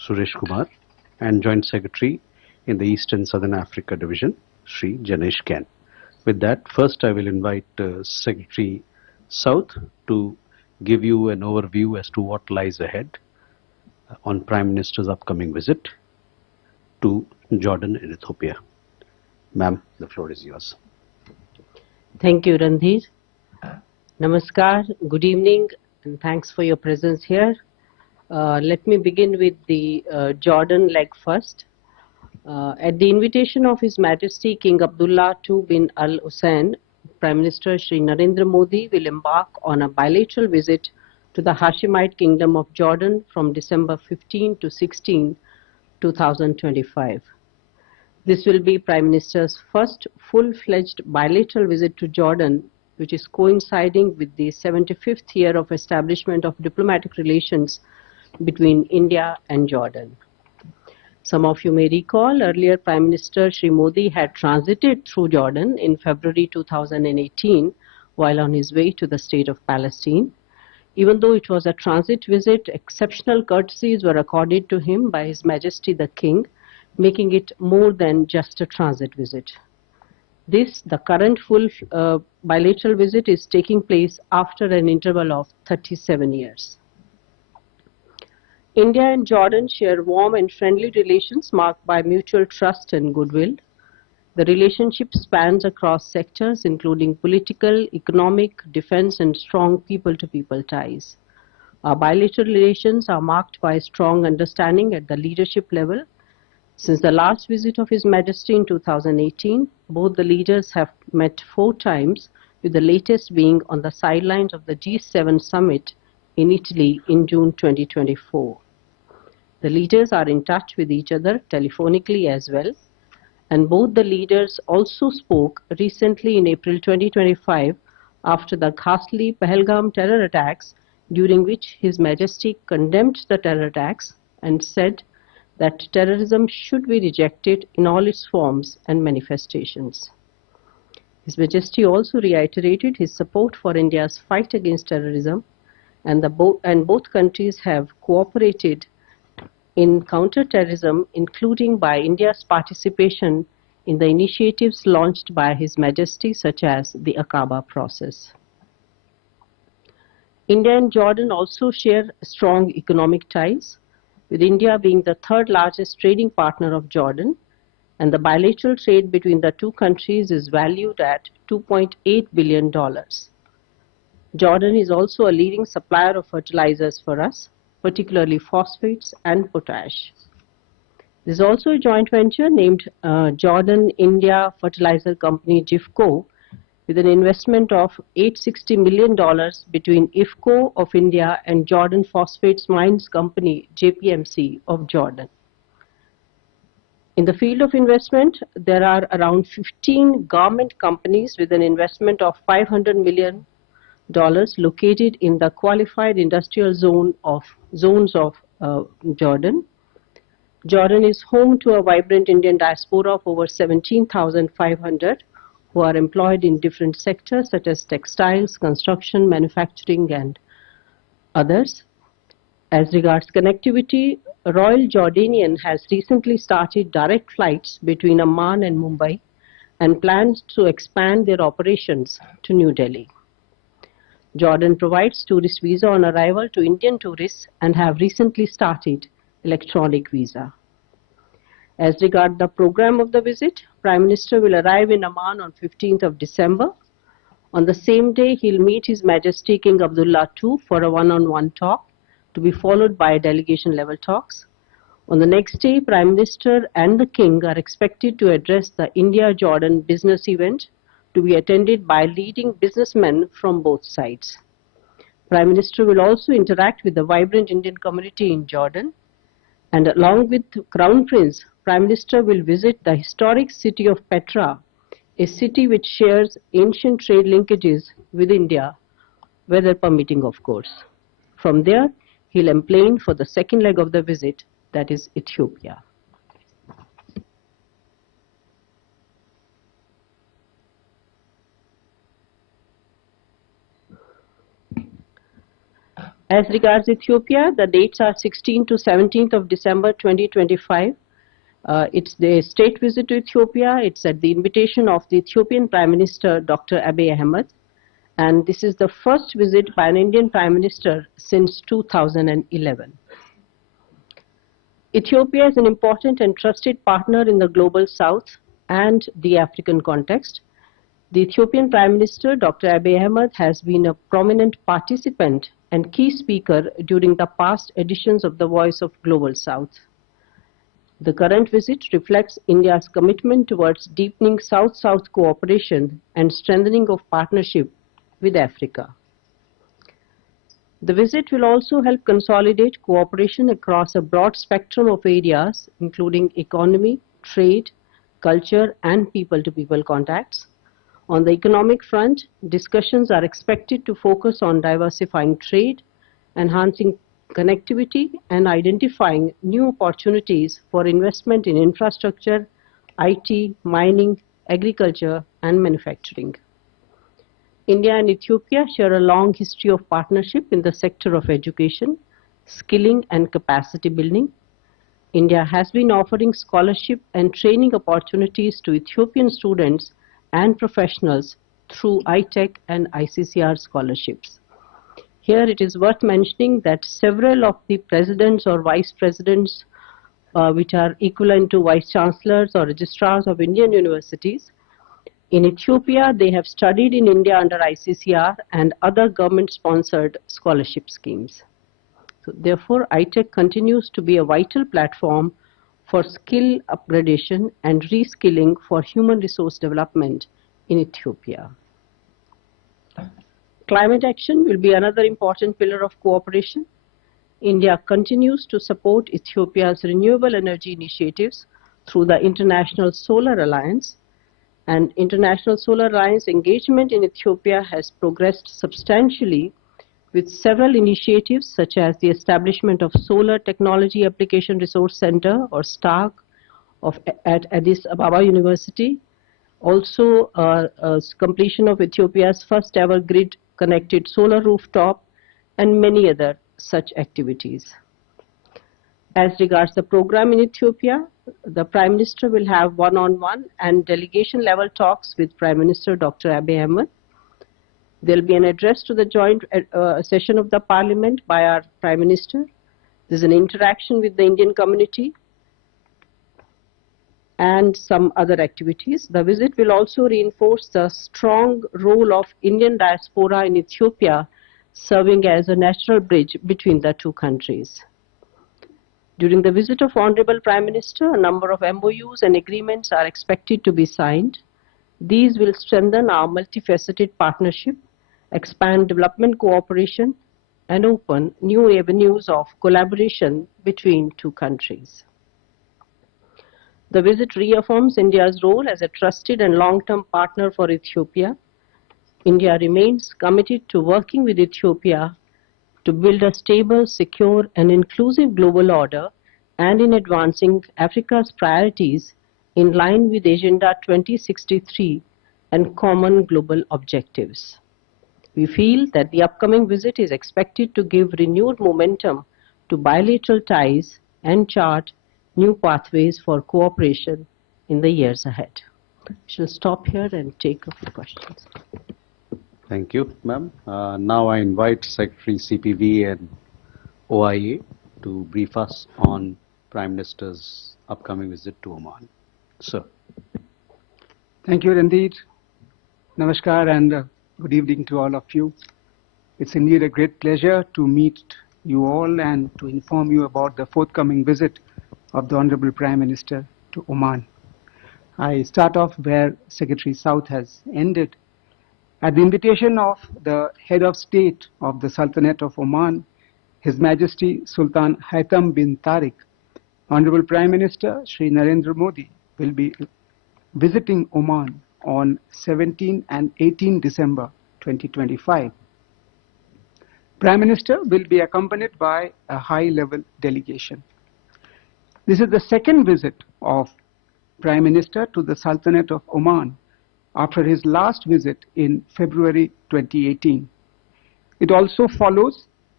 Suresh Kumar, and Joint Secretary in the East and Southern Africa Division, Sri Janesh Ken. With that, first I will invite Secretary South to give you an overview as to what lies ahead on Prime Minister's upcoming visit to Jordan and Ethiopia. Ma'am, the floor is yours. Thank you, Randhir. Namaskar, good evening, and thanks for your presence here. Let me begin with the Jordan leg first. At the invitation of His Majesty King Abdullah II bin Al Hussein, Prime Minister Shri Narendra Modi will embark on a bilateral visit to the Hashemite Kingdom of Jordan from December 15 to 16, 2025. This will be Prime Minister's first full-fledged bilateral visit to Jordan, which is coinciding with the 75th year of establishment of diplomatic relations between India and Jordan. Some of you may recall earlier Prime Minister Shri Modi had transited through Jordan in February 2018 while on his way to the state of Palestine. Even though it was a transit visit, exceptional courtesies were accorded to him by His Majesty the King, making it more than just a transit visit. The current full bilateral visit is taking place after an interval of 37 years. India and Jordan share warm and friendly relations marked by mutual trust and goodwill. The relationship spans across sectors including political, economic, defense and strong people-to-people ties. Our bilateral relations are marked by strong understanding at the leadership level. Since the last visit of His Majesty in 2018, both the leaders have met 4 times, with the latest being on the sidelines of the G7 summit in Italy in June 2024. The leaders are in touch with each other telephonically as well, and both the leaders also spoke recently in April 2025 after the ghastly Pahalgam terror attacks, during which His Majesty condemned the terror attacks and said that terrorism should be rejected in all its forms and manifestations. His Majesty also reiterated his support for India's fight against terrorism, and both countries have cooperated in counter-terrorism, including by India's participation in the initiatives launched by His Majesty, such as the Aqaba process. India and Jordan also share strong economic ties, with India being the 3rd largest trading partner of Jordan, and the bilateral trade between the two countries is valued at $2.8 billion. Jordan is also a leading supplier of fertilizers for us, particularly phosphates and potash. There is also a joint venture named Jordan-India Fertilizer Company (JIFCO) with an investment of $860 million between IFCO of India and Jordan Phosphates Mines Company (JPMC) of Jordan. In the field of investment, there are around 15 government companies with an investment of $500 million located in the qualified industrial zones of Jordan. Jordan is home to a vibrant Indian diaspora of over 17,500 who are employed in different sectors such as textiles, construction, manufacturing and others. As regards connectivity, Royal Jordanian has recently started direct flights between Amman and Mumbai and plans to expand their operations to New Delhi. Jordan provides tourist visa on arrival to Indian tourists and have recently started electronic visa. As regards the program of the visit, Prime Minister will arrive in Amman on 15th of December. On the same day, he will meet His Majesty King Abdullah II for a one-on-one talk, to be followed by delegation-level talks. On the next day, Prime Minister and the King are expected to address the India-Jordan business event, to be attended by leading businessmen from both sides. Prime Minister will also interact with the vibrant Indian community in Jordan, and along with Crown Prince, Prime Minister will visit the historic city of Petra, a city which shares ancient trade linkages with India, weather permitting of course. From there, he'll emplain for the second leg of the visit, that is Ethiopia. As regards Ethiopia, the dates are 16th to 17th of December 2025. It's the state visit to Ethiopia. It's at the invitation of the Ethiopian Prime Minister, Dr. Abiy Ahmed. And this is the first visit by an Indian Prime Minister since 2011. Ethiopia is an important and trusted partner in the global south and the African context. The Ethiopian Prime Minister, Dr. Abiy Ahmed, has been a prominent participant and key speaker during the past editions of the Voice of Global South. The current visit reflects India's commitment towards deepening South-South cooperation and strengthening of partnership with Africa. The visit will also help consolidate cooperation across a broad spectrum of areas, including economy, trade, culture, and people-to-people contacts. On the economic front, discussions are expected to focus on diversifying trade, enhancing connectivity, and identifying new opportunities for investment in infrastructure, IT, mining, agriculture, and manufacturing. India and Ethiopia share a long history of partnership in the sector of education, skilling, and capacity building. India has been offering scholarship and training opportunities to Ethiopian students and professionals through ITEC and ICCR scholarships. Here it is worth mentioning that several of the presidents or vice presidents, which are equivalent to vice chancellors or registrars of Indian universities, in Ethiopia, they have studied in India under ICCR and other government-sponsored scholarship schemes. So, therefore, ITEC continues to be a vital platform for skill upgradation and reskilling for human resource development in Ethiopia. Climate action will be another important pillar of cooperation. India continues to support Ethiopia's renewable energy initiatives through the International Solar Alliance. And International Solar Alliance engagement in Ethiopia has progressed substantially with several initiatives such as the establishment of Solar Technology Application Resource Center or STARC at Addis Ababa University, also completion of Ethiopia's first ever grid connected solar rooftop, and many other such activities. As regards the program in Ethiopia, the Prime Minister will have one-on-one and delegation-level talks with Prime Minister Dr. Abiy Ahmed. There will be an address to the joint session of the Parliament by our Prime Minister. There is an interaction with the Indian community and some other activities. The visit will also reinforce the strong role of Indian diaspora in Ethiopia, serving as a natural bridge between the two countries. During the visit of Honorable Prime Minister, a number of MOUs and agreements are expected to be signed. These will strengthen our multifaceted partnership, expand development cooperation, and open new avenues of collaboration between two countries. The visit reaffirms India's role as a trusted and long-term partner for Ethiopia. India remains committed to working with Ethiopia to build a stable, secure, and inclusive global order, and in advancing Africa's priorities in line with Agenda 2063 and common global objectives. We feel that the upcoming visit is expected to give renewed momentum to bilateral ties and chart new pathways for cooperation in the years ahead. I shall stop here and take a few questions. Thank you, ma'am. Now I invite Secretary CPV and OIA to brief us on Prime Minister's upcoming visit to Oman. Sir. Thank you, Randeep. Namaskar and good evening to all of you. It's indeed a great pleasure to meet you all and to inform you about the forthcoming visit of the Honorable Prime Minister to Oman. I start off where Secretary South has ended. At the invitation of the head of state of the Sultanate of Oman, His Majesty Sultan Haitham bin Tariq, Honorable Prime Minister Shri Narendra Modi will be visiting Oman on 17 and 18 December 2025. Prime Minister will be accompanied by a high-level delegation. This is the second visit of Prime Minister to the Sultanate of Oman after his last visit in February 2018. It also follows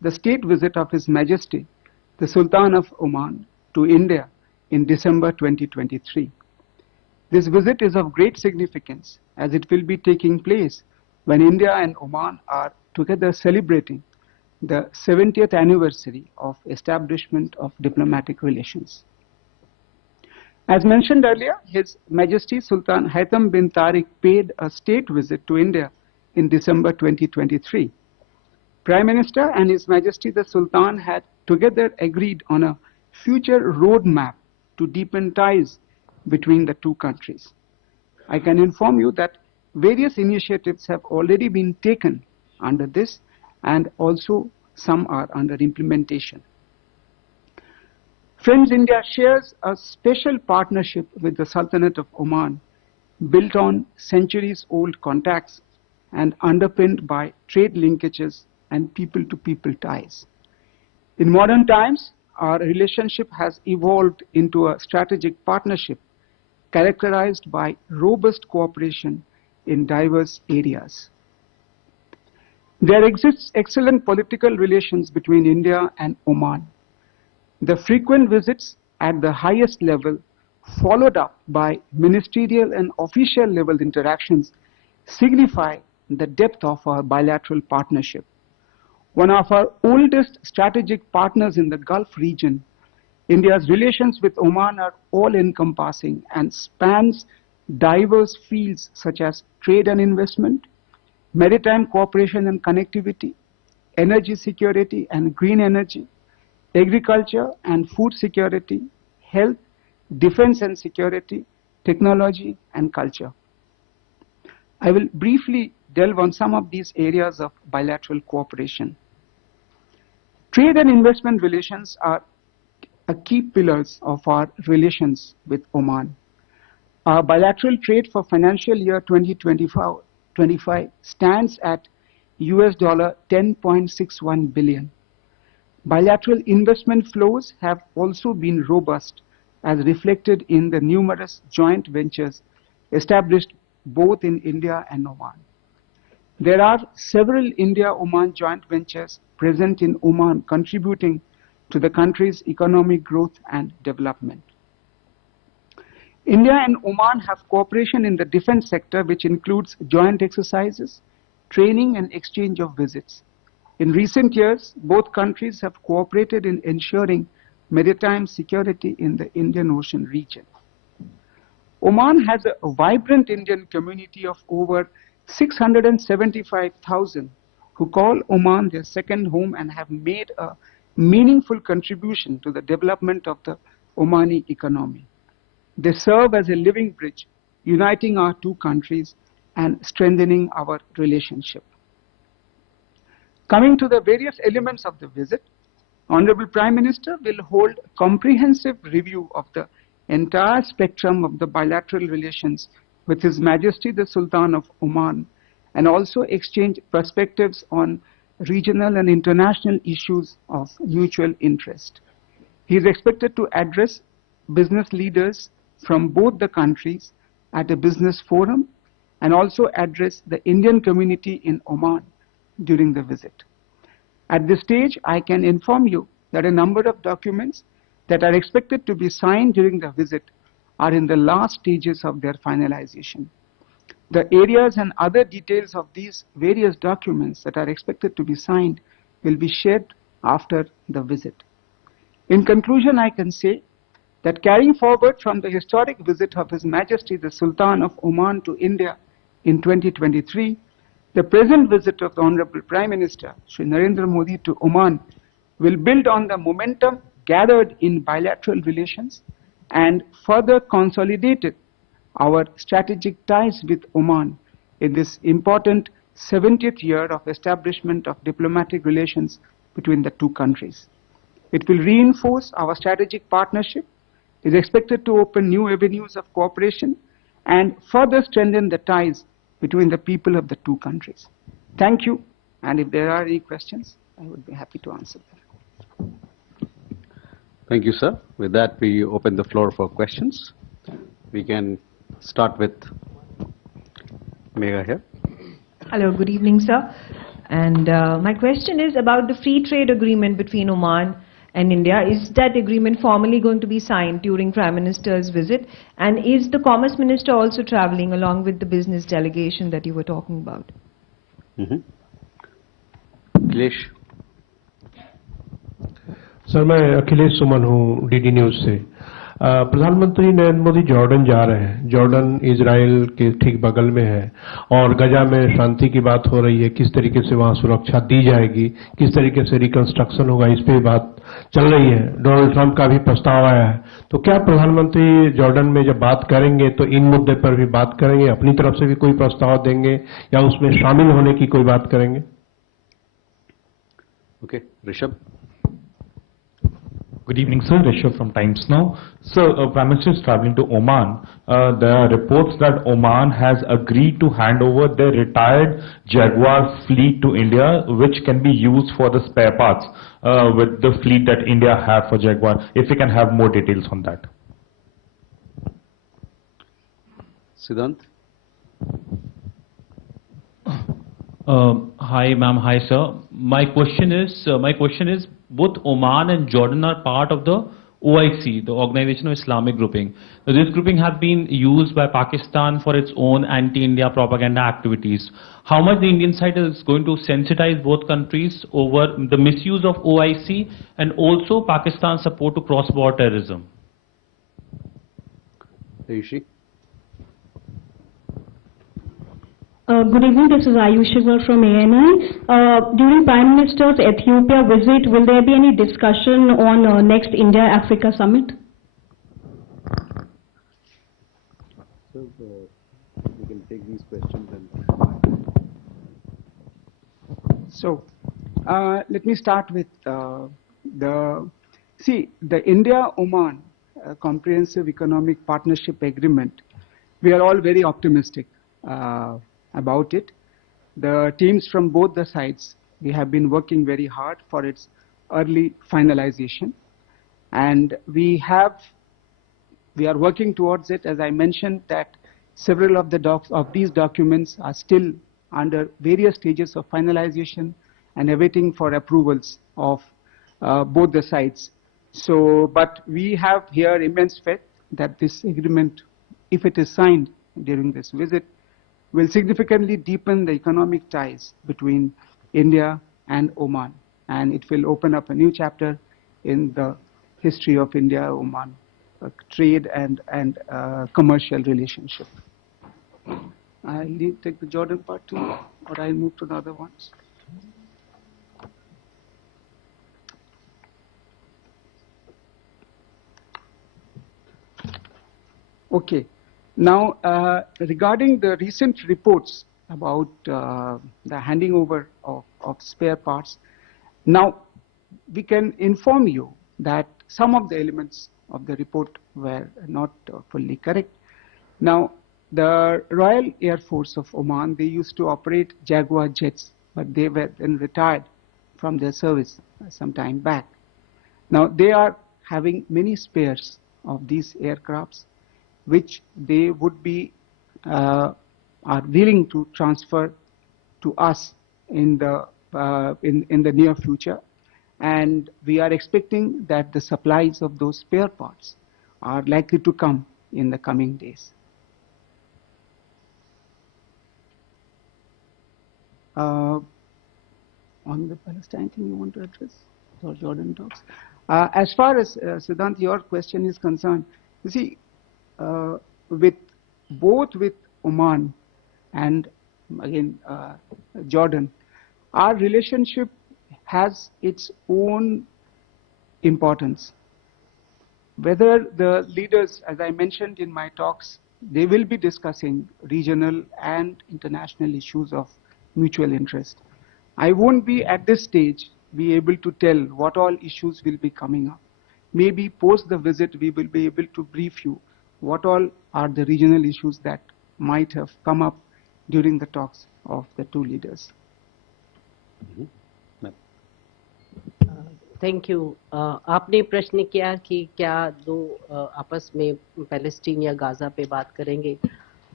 the state visit of His Majesty, the Sultan of Oman, to India in December 2023. This visit is of great significance as it will be taking place when India and Oman are together celebrating the 70th anniversary of establishment of diplomatic relations. As mentioned earlier, His Majesty Sultan Haitham bin Tariq paid a state visit to India in December 2023. Prime Minister and His Majesty the Sultan had together agreed on a future roadmap to deepen ties between the two countries. I can inform you that various initiatives have already been taken under this, and also some are under implementation. Friends, India shares a special partnership with the Sultanate of Oman, built on centuries-old contacts and underpinned by trade linkages and people-to-people ties. In modern times, our relationship has evolved into a strategic partnership characterized by robust cooperation in diverse areas. There exists excellent political relations between India and Oman. The frequent visits at the highest level, followed up by ministerial and official level interactions, signify the depth of our bilateral partnership. One of our oldest strategic partners in the Gulf region, India's relations with Oman are all-encompassing and spans diverse fields such as trade and investment, maritime cooperation and connectivity, energy security and green energy, agriculture and food security, health, defense and security, technology and culture. I will briefly delve on some of these areas of bilateral cooperation. Trade and investment relations are a key pillars of our relations with Oman. Our bilateral trade for financial year 2025 stands at US $10.61 billion. Bilateral investment flows have also been robust, as reflected in the numerous joint ventures established both in India and Oman. There are several India-Oman joint ventures present in Oman contributing to the country's economic growth and development. India and Oman have cooperation in the defense sector, which includes joint exercises, training and exchange of visits. In recent years, both countries have cooperated in ensuring maritime security in the Indian Ocean region. Oman has a vibrant Indian community of over 675,000 who call Oman their second home and have made a meaningful contribution to the development of the Omani economy. They serve as a living bridge, uniting our two countries and strengthening our relationship. Coming to the various elements of the visit, Honorable Prime Minister will hold comprehensive review of the entire spectrum of the bilateral relations with His Majesty the Sultan of Oman, and also exchange perspectives on regional and international issues of mutual interest. He is expected to address business leaders from both the countries at a business forum and also address the Indian community in Oman during the visit. At this stage, I can inform you that a number of documents that are expected to be signed during the visit are in the last stages of their finalization. The areas and other details of these various documents that are expected to be signed will be shared after the visit. In conclusion, I can say that carrying forward from the historic visit of His Majesty the Sultan of Oman to India in 2023, the present visit of the Honorable Prime Minister, Shri Narendra Modi, to Oman will build on the momentum gathered in bilateral relations and further consolidated our strategic ties with Oman in this important 70th year of establishment of diplomatic relations between the two countries. It will reinforce our strategic partnership, is expected to open new avenues of cooperation, and further strengthen the ties between the people of the two countries. Thank you, and if there are any questions, I would be happy to answer them. Thank you, sir. With that, we open the floor for questions. We can start with MEA here. Hello, good evening, sir. And my question is about the free trade agreement between Oman and India. Is that agreement formally going to be signed during Prime Minister's visit? And is the Commerce Minister also traveling along with the business delegation that you were talking about? Akhilesh. Sir, मैं अखिलेश सुमन हूँ DD news से। प्रधानमंत्री Narendra Modi Jordan जा रहे हैं। Jordan Israel के ठीक बगल में है और गजा में शांति की बात हो रही है। किस तरीके से वहां सुरक्षा दी जाएगी, किस तरीके से रिकंस्ट्रक्शन होगा, इस पे बात चल रही है। डोनाल्ड ट्रंप का भी प्रस्ताव आया है। तो क्या प्रधानमंत्री जॉर्डन में जब बात करेंगे तो इन मुद्दे पर भी बात करेंगे, अपनी तरफ से भी कोई प्रस्ताव देंगे या उसमें शामिल होने की कोई बात करेंगे? Okay, Rishabh. Good evening, sir. Rishabh from Times Now. Sir, Prime Minister is traveling to Oman. There are reports that Oman has agreed to hand over their retired Jaguar fleet to India, which can be used for the spare parts with the fleet that India have for Jaguar. If we can have more details on that. Siddhant. Hi, ma'am. Hi, sir. My question is, both Oman and Jordan are part of the OIC, the Organization of Islamic Grouping. So this grouping has been used by Pakistan for its own anti-India propaganda activities. How much the Indian side is going to sensitize both countries over the misuse of OIC and also Pakistan's support to cross-border terrorism? Ayushi. Good evening, this is Ayushi from ANI. During Prime Minister's Ethiopia visit, will there be any discussion on next India-Africa summit? So, we can take these questions and... So, let me start with the India-Oman Comprehensive Economic Partnership Agreement. We are all very optimistic about it. The teams from both the sides, we have been working very hard for its early finalization, and we are working towards it. As I mentioned, that several of these documents are still under various stages of finalization and awaiting for approvals of both the sides. So, but we have here immense faith that this agreement, if it is signed during this visit, will significantly deepen the economic ties between India and Oman, and it will open up a new chapter in the history of India-Oman trade and commercial relationship. I'll take the Jordan part too, or I'll move to the other ones. Okay. Now, regarding the recent reports about the handing over of spare parts, now we can inform you that some of the elements of the report were not fully correct. Now, the Royal Air Force of Oman, they used to operate Jaguar jets, but they were then retired from their service some time back. Now, they are having many spares of these aircrafts, which they would be are willing to transfer to us in the near future, and we are expecting that the supplies of those spare parts are likely to come in the coming days. On the Palestine thing you want to address, or Jordan talks? As far as Siddhant, your question is concerned, you see, both with Oman and again Jordan, our relationship has its own importance. Whether the leaders, as I mentioned in my talks, they will be discussing regional and international issues of mutual interest. I won't be at this stage be able to tell what all issues will be coming up. Maybe post the visit we will be able to brief you what all are the regional issues that might have come up during the talks of the two leaders. Thank you. आपने प्रश्न किया कि क्या दो आपस में Palestine या Gaza पे बात करेंगे।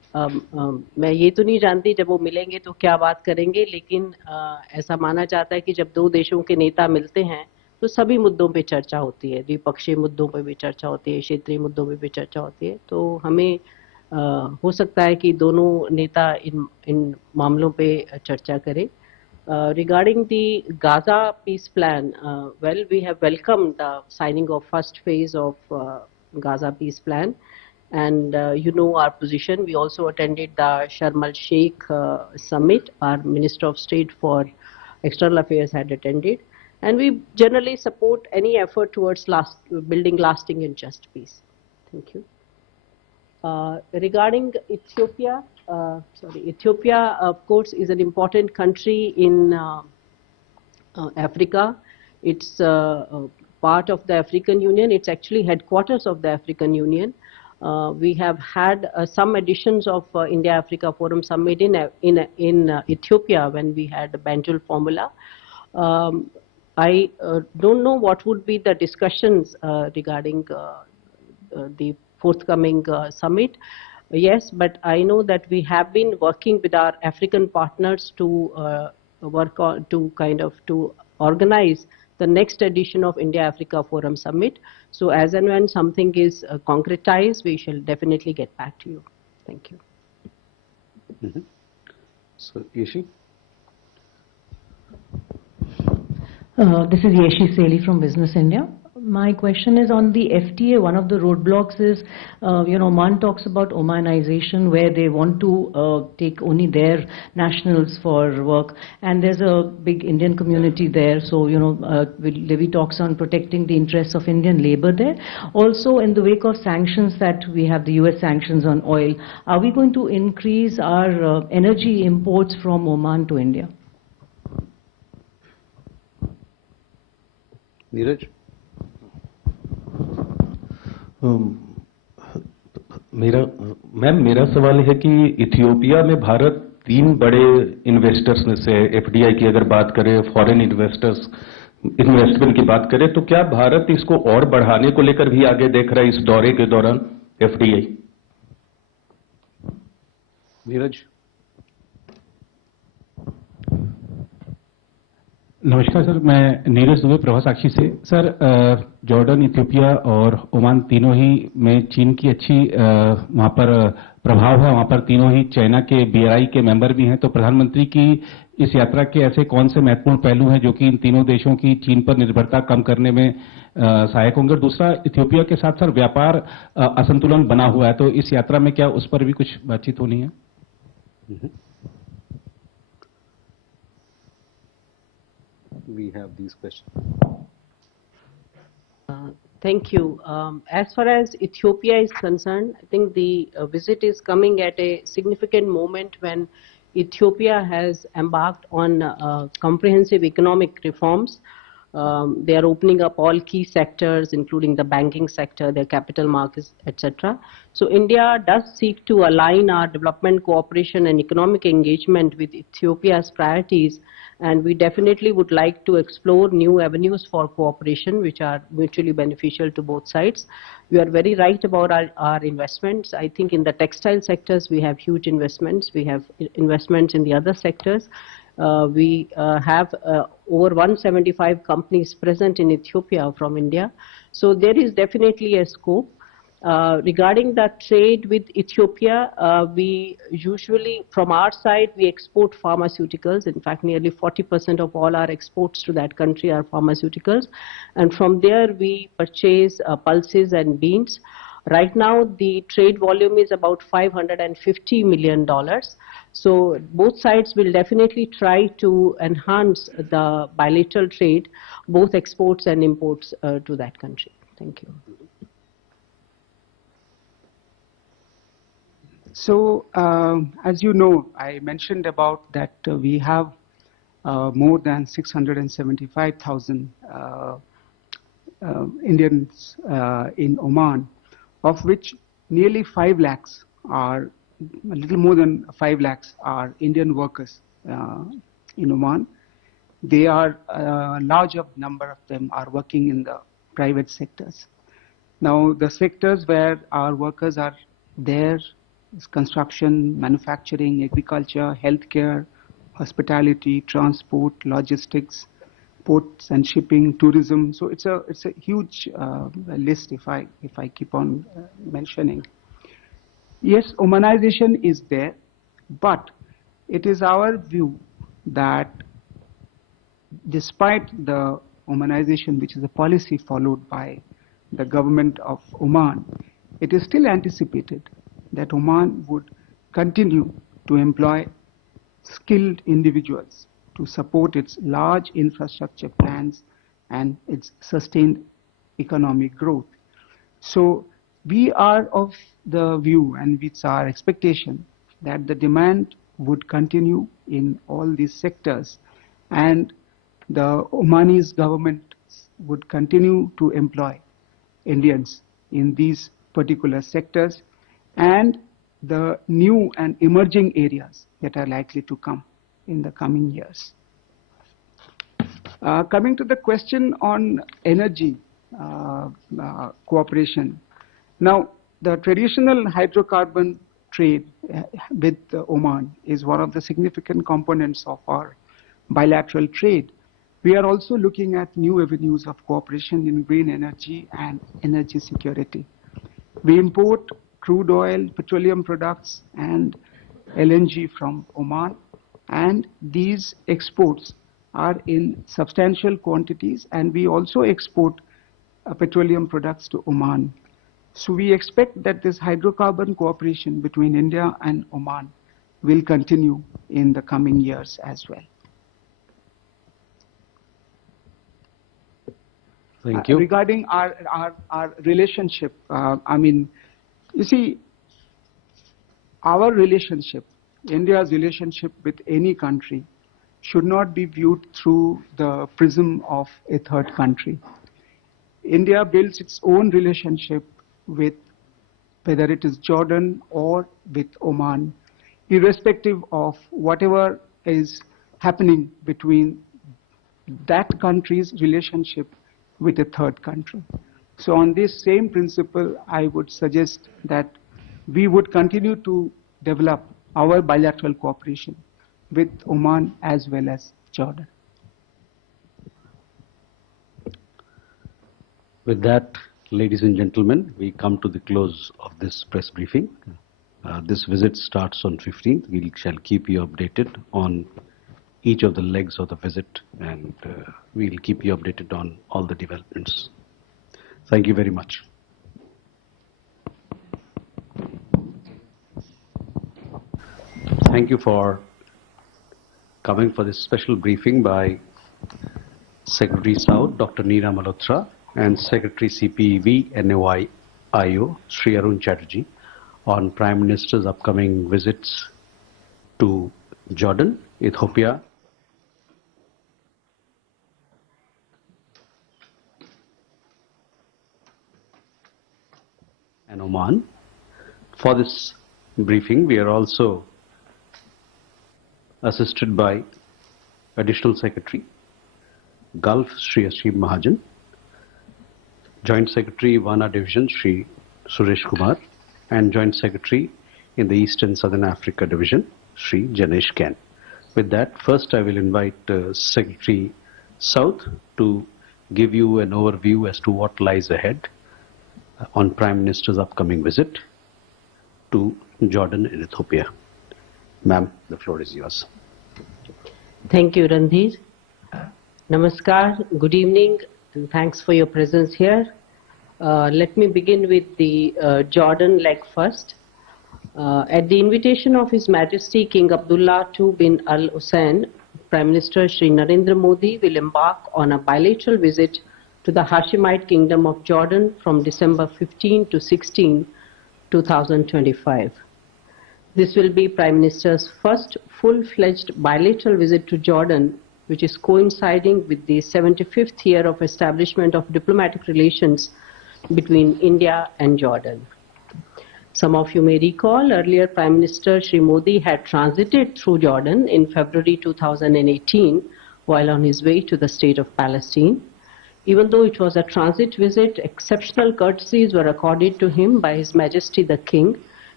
मैं ये तो नहीं जानती जब वो मिलेंगे तो क्या बात करेंगे, लेकिन ऐसा माना जाता है कि जब दो देशों के नेता मिलते हैं तो सभी मुद्दों पे चर्चा होती है, द्विपक्षीय मुद्दों पे भी चर्चा होती है, क्षेत्रीय मुद्दों पे भी चर्चा होती है। तो हमें हो सकता है कि दोनों नेता इन मामलों पे चर्चा करें। Regarding the Gaza peace plan, well, we have welcomed the signing of first phase of Gaza peace plan, and you know our position. We also attended the Sharm el Sheikh summit. Our Minister of State for External Affairs had attended, and we generally support any effort towards building lasting and just peace. Thank you. Regarding Ethiopia, Ethiopia, of course, is an important country in Africa. It's part of the African Union. It's actually headquarters of the African Union. We have had some editions of India-Africa Forum Summit in Ethiopia when we had the Banjul formula. I don't know what would be the discussions regarding the forthcoming summit. Yes, but I know that we have been working with our African partners to work on to organize the next edition of India-Africa Forum Summit. So as and when something is concretized, we shall definitely get back to you. Thank you. Mm-hmm. So, Yeshi? This is Yeshi Seli from Business India. My question is on the FTA. One of the roadblocks is, Oman talks about Omanization, where they want to take only their nationals for work, and there's a big Indian community there. So, Levy talks on protecting the interests of Indian labor there. Also, in the wake of sanctions that we have, the US sanctions on oil, are we going to increase our energy imports from Oman to India? Neeraj? मेरा सवाल है कि Ethiopia में भारत 3 बड़े investors में से FDI की अगर बात करें, फॉरेन इन्वेस्टमेंट की बात करें, तो क्या भारत इसको और बढ़ाने को लेकर भी आगे देख रहा है इस दौरे के दौरान एफडीआई? नीरज? नमस्कार सर, मैं नीरज दुबे प्रभा साक्षी से। सर, जॉर्डन, इथियोपिया और ओमान तीनों ही में चीन की अच्छी वहाँ पर प्रभाव है। वहाँ पर तीनों ही चाइना के बीआरआई के मेंबर भी हैं। तो प्रधानमंत्री की इस यात्रा के ऐसे कौन से महत्वपूर्ण पहलू हैं जो कि इन तीनों देशों की चीन पर निर्भरता कम करने में सहायक होंगे? दूसरा, इथियोपिया के साथ सर व्यापार असंतुलन बना हुआ है, तो इस यात्रा में क्या उस पर भी कुछ बातचीत होनी है? We have these questions. Thank you. As far as Ethiopia is concerned, I think the visit is coming at a significant moment when Ethiopia has embarked on comprehensive economic reforms. They are opening up all key sectors, including the banking sector, their capital markets, etc. So India does seek to align our development cooperation and economic engagement with Ethiopia's priorities, and we definitely would like to explore new avenues for cooperation which are mutually beneficial to both sides. You are very right about our investments. I think in the textile sectors we have huge investments. We have investments in the other sectors. We have over 175 companies present in Ethiopia from India. So there is definitely a scope. Regarding the trade with Ethiopia, we usually, from our side, we export pharmaceuticals. In fact, nearly 40% of all our exports to that country are pharmaceuticals. And from there, we purchase pulses and beans. Right now, the trade volume is about $550 million. So both sides will definitely try to enhance the bilateral trade, both exports and imports to that country. Thank you. So, as you know, I mentioned about that we have more than 675,000 Indians in Oman, of which nearly 5 lakhs are, a little more than 5 lakhs are Indian workers in Oman. They are, a larger number of them are working in the private sectors. Now, the sectors where our workers are there construction, manufacturing, agriculture, healthcare, hospitality, transport, logistics, ports and shipping, tourism. So it's a huge list if I keep on mentioning. Yes, Omanization is there, but it is our view that despite the Omanization, which is a policy followed by the government of Oman, it is still anticipated that Oman would continue to employ skilled individuals to support its large infrastructure plans and its sustained economic growth. So we are of the view, and it's our expectation, that the demand would continue in all these sectors, and the Omanese government would continue to employ Indians in these particular sectors and the new and emerging areas that are likely to come in the coming years. Coming to the question on energy cooperation. Now, the traditional hydrocarbon trade with Oman is one of the significant components of our bilateral trade. We are also looking at new avenues of cooperation in green energy and energy security. We import crude oil, petroleum products, and LNG from Oman, and these exports are in substantial quantities, and we also export petroleum products to Oman. So we expect that this hydrocarbon cooperation between India and Oman will continue in the coming years as well. Thank you. Regarding our relationship, I mean, you see, our relationship, India's relationship with any country, should not be viewed through the prism of a third country. India builds its own relationship with whether it is Jordan or with Oman, irrespective of whatever is happening between that country's relationship with a third country. So on this same principle, I would suggest that we would continue to develop our bilateral cooperation with Oman as well as Jordan. With that, ladies and gentlemen, we come to the close of this press briefing. This visit starts on 15th. We shall keep you updated on each of the legs of the visit, and we will keep you updated on all the developments. Thank you very much. Thank you for coming for this special briefing by Secretary South, Dr. Neera Malhotra, and Secretary CPEV NOI-IO, Sri Arun Chatterjee, on Prime Minister's upcoming visits to Jordan, Ethiopia, and Oman. For this briefing, we are also assisted by Additional Secretary, Gulf, Sri Ashim Mahajan, Joint Secretary, Wana Division, Sri Suresh Kumar, and Joint Secretary in the East and Southern Africa Division, Sri Janesh Ken. With that, first I will invite Secretary South to give you an overview as to what lies ahead on Prime Minister's upcoming visit to Jordan and Ethiopia. Ma'am, the floor is yours. Thank you, Randhir. Namaskar, good evening, and thanks for your presence here. Let me begin with the Jordan leg first. At the invitation of His Majesty King Abdullah II bin Al Hussein, Prime Minister Shri Narendra Modi will embark on a bilateral visit to the Hashemite Kingdom of Jordan from December 15 to 16, 2025. This will be Prime Minister's first full-fledged bilateral visit to Jordan, which is coinciding with the 75th year of establishment of diplomatic relations between India and Jordan. Some of you may recall earlier Prime Minister Shri Modi had transited through Jordan in February 2018 while on his way to the state of Palestine. Even though it was a transit visit, exceptional courtesies were accorded to him by His Majesty the King,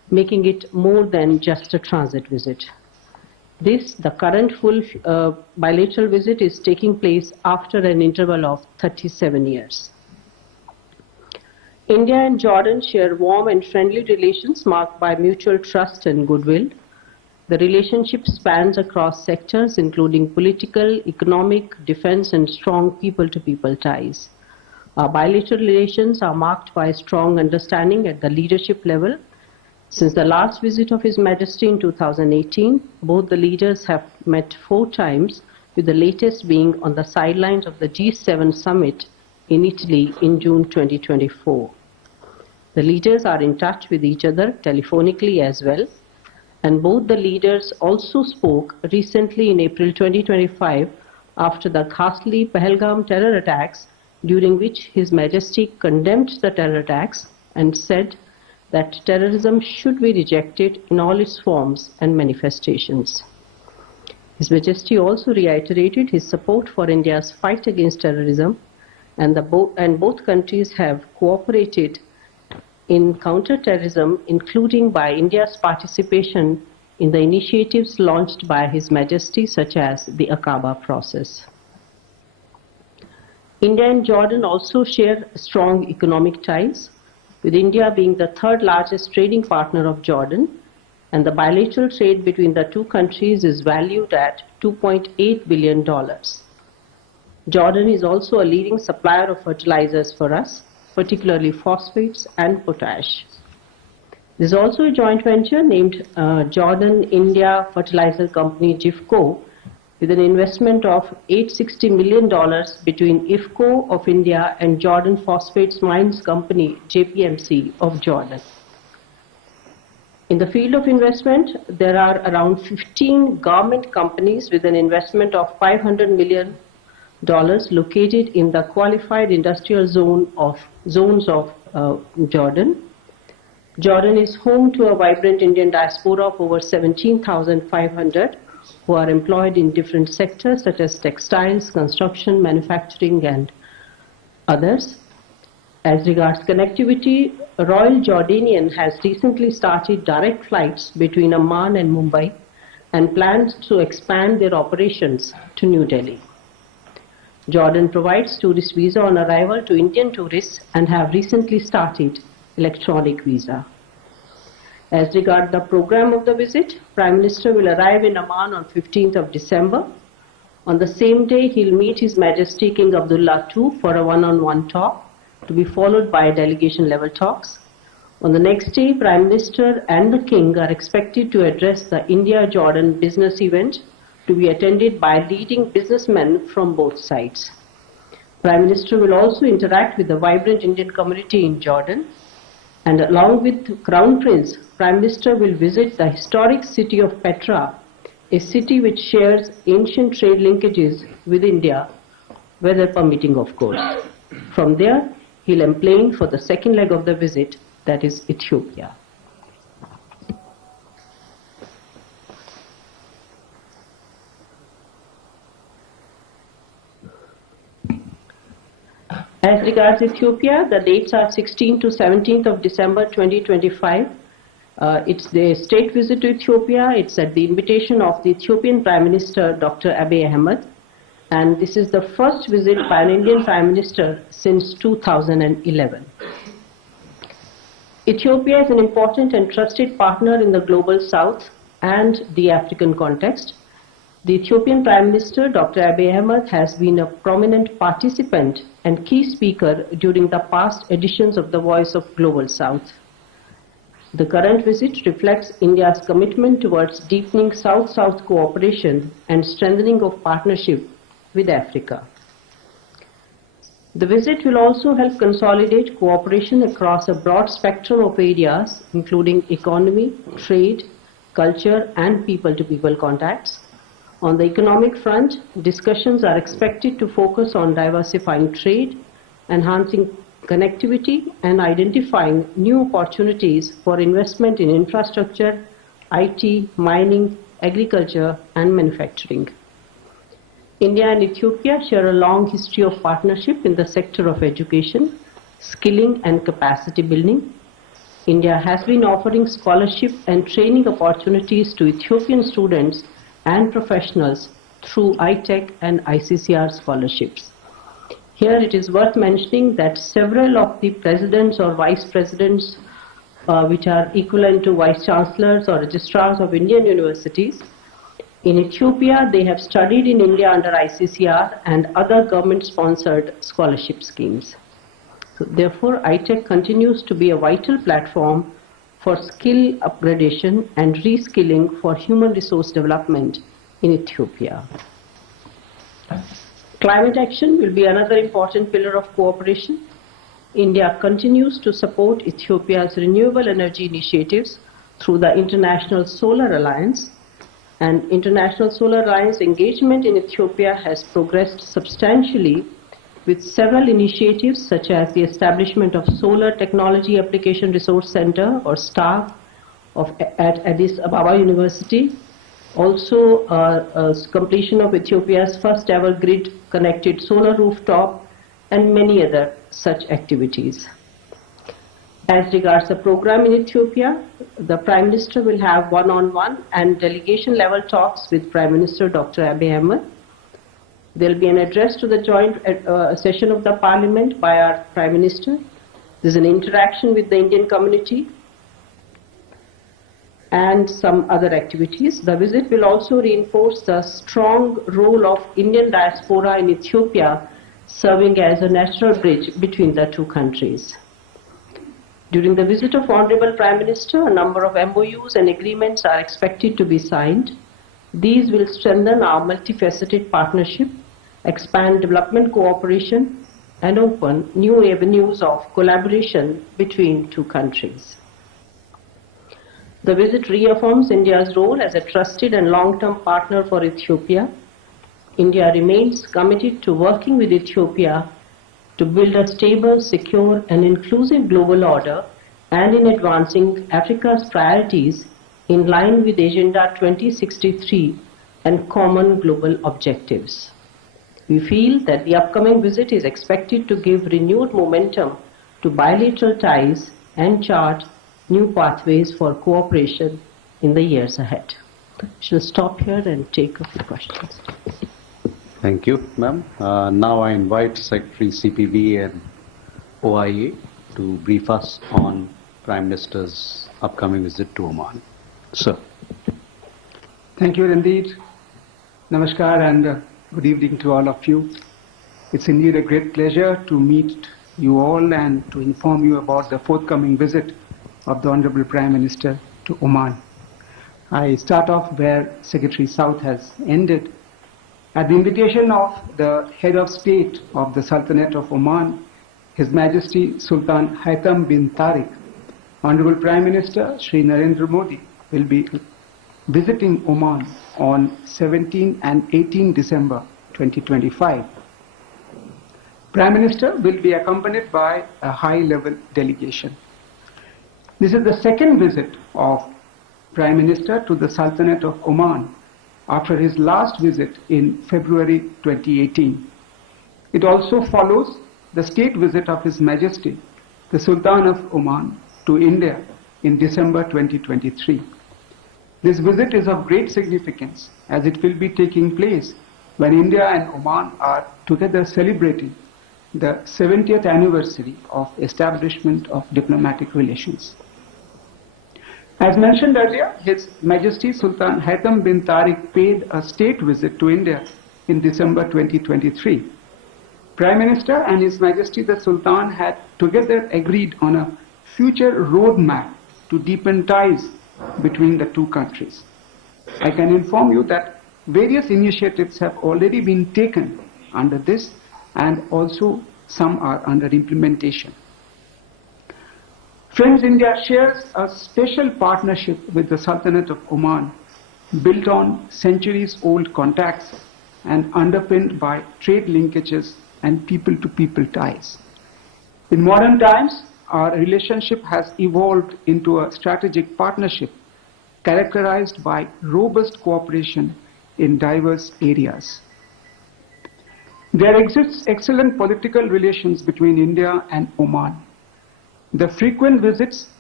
making it more than just a transit visit. The current full bilateral visit is taking place after an interval of 37 years. India and Jordan share warm and friendly relations marked by mutual trust and goodwill. The relationship spans across sectors including political, economic, defense and strong people-to-people ties. Our bilateral relations are marked by strong understanding at the leadership level. Since the last visit of His Majesty in 2018, both the leaders have met 4 times, with the latest being on the sidelines of the G7 summit in Italy in June 2024. The leaders are in touch with each other telephonically as well, and both the leaders also spoke recently in April 2025 after the ghastly Pahalgam terror attacks, during which His Majesty condemned the terror attacks and said that terrorism should be rejected in all its forms and manifestations. His Majesty also reiterated his support for India's fight against terrorism, and both countries have cooperated in counter-terrorism, including by India's participation in the initiatives launched by His Majesty, such as the Aqaba process. India and Jordan also share strong economic ties, with India being the 3rd largest trading partner of Jordan, and the bilateral trade between the two countries is valued at $2.8 billion. Jordan is also a leading supplier of fertilizers for us, particularly phosphates and potash. There is also a joint venture named Jordan-India Fertilizer Company (JIFCO), with an investment of $860 million between IFCO of India and Jordan Phosphates Mines Company (JPMC) of Jordan. In the field of investment, there are around 15 government companies with an investment of $500 million located in the qualified industrial zones of Jordan. Jordan is home to a vibrant Indian diaspora of over 17,500 who are employed in different sectors such as textiles, construction, manufacturing and others. As regards connectivity, Royal Jordanian has recently started direct flights between Amman and Mumbai and plans to expand their operations to New Delhi. Jordan provides tourist visa on arrival to Indian tourists and have recently started electronic visa. As regards the program of the visit, Prime Minister will arrive in Amman on 15th of December. On the same day, he will meet His Majesty King Abdullah II for a one-on-one talk, to be followed by delegation-level talks. On the next day, Prime Minister and the King are expected to address the India-Jordan business event, to be attended by leading businessmen from both sides. Prime Minister will also interact with the vibrant Indian community in Jordan, and along with Crown Prince, Prime Minister will visit the historic city of Petra, a city which shares ancient trade linkages with India, weather permitting of course. From there, he'll emplane for the second leg of the visit, that is Ethiopia. As regards Ethiopia, the dates are 16th to 17th of December 2025. It's the state visit to Ethiopia. It's at the invitation of the Ethiopian Prime Minister, Dr. Abiy Ahmed. And this is the first visit by an Indian Prime Minister since 2011. Ethiopia is an important and trusted partner in the global south and the African context. The Ethiopian Prime Minister, Dr. Abiy Ahmed, has been a prominent participant and key speaker during the past editions of the Voice of Global South. The current visit reflects India's commitment towards deepening South-South cooperation and strengthening of partnership with Africa. The visit will also help consolidate cooperation across a broad spectrum of areas, including economy, trade, culture, and people-to-people contacts. On the economic front, discussions are expected to focus on diversifying trade, enhancing connectivity, and identifying new opportunities for investment in infrastructure, IT, mining, agriculture, and manufacturing. India and Ethiopia share a long history of partnership in the sector of education, skilling, and capacity building. India has been offering scholarship and training opportunities to Ethiopian students and professionals through ITech and ICCR scholarships. Here it is worth mentioning that several of the presidents or vice presidents, which are equivalent to vice chancellors or registrars of Indian universities, in Ethiopia they have studied in India under ICCR and other government-sponsored scholarship schemes. So therefore, ITech continues to be a vital platform for skill upgradation and reskilling for human resource development in Ethiopia. Climate action will be another important pillar of cooperation. India continues to support Ethiopia's renewable energy initiatives through the International Solar Alliance, and International Solar Alliance engagement in Ethiopia has progressed substantially with several initiatives such as the establishment of Solar Technology Application Resource Center or STAR at Addis Ababa University, also completion of Ethiopia's first ever grid connected solar rooftop, and many other such activities. As regards the program in Ethiopia, the Prime Minister will have one-on-one and delegation level talks with Prime Minister Dr. Abiy Ahmed. There will be an address to the joint session of the Parliament by our Prime Minister. There is an interaction with the Indian community and some other activities. The visit will also reinforce the strong role of Indian diaspora in Ethiopia, serving as a natural bridge between the two countries. During the visit of Honorable Prime Minister, a number of MOUs and agreements are expected to be signed. These will strengthen our multifaceted partnership, expand development cooperation, and open new avenues of collaboration between two countries. The visit reaffirms India's role as a trusted and long-term partner for Ethiopia. India remains committed to working with Ethiopia to build a stable, secure, and inclusive global order, and in advancing Africa's priorities in line with Agenda 2063 and common global objectives. We feel that the upcoming visit is expected to give renewed momentum to bilateral ties and chart new pathways for cooperation in the years ahead. I shall stop here and take a few questions. Thank you, ma'am. Now I invite Secretary CPB and OIA to brief us on Prime Minister's upcoming visit to Oman. Sir. Thank you indeed. Namaskar and good evening to all of you. It's indeed a great pleasure to meet you all and to inform you about the forthcoming visit of the Honorable Prime Minister to Oman. I start off where Secretary South has ended. At the invitation of the head of state of the Sultanate of Oman, His Majesty Sultan Haitham bin Tariq, Honorable Prime Minister Shri Narendra Modi will be visiting Oman on 17 and 18 December 2025. Prime Minister will be accompanied by a high-level delegation. This is the second visit of Prime Minister to the Sultanate of Oman after his last visit in February 2018. It also follows the state visit of His Majesty, the Sultan of Oman, to India in December 2023. This visit is of great significance as it will be taking place when India and Oman are together celebrating the 70th anniversary of establishment of diplomatic relations. As mentioned earlier, His Majesty Sultan Haitham bin Tariq paid a state visit to India in December 2023. Prime Minister and His Majesty the Sultan had together agreed on a future roadmap to deepen ties between the two countries. I can inform you that various initiatives have already been taken under this, and also some are under implementation. Friends, India shares a special partnership with the Sultanate of Oman, built on centuries-old contacts and underpinned by trade linkages and people-to-people ties. In modern times, our relationship has evolved into a strategic partnership characterized by robust cooperation in diverse areas. There exists excellent political relations between India and Oman. The frequent visits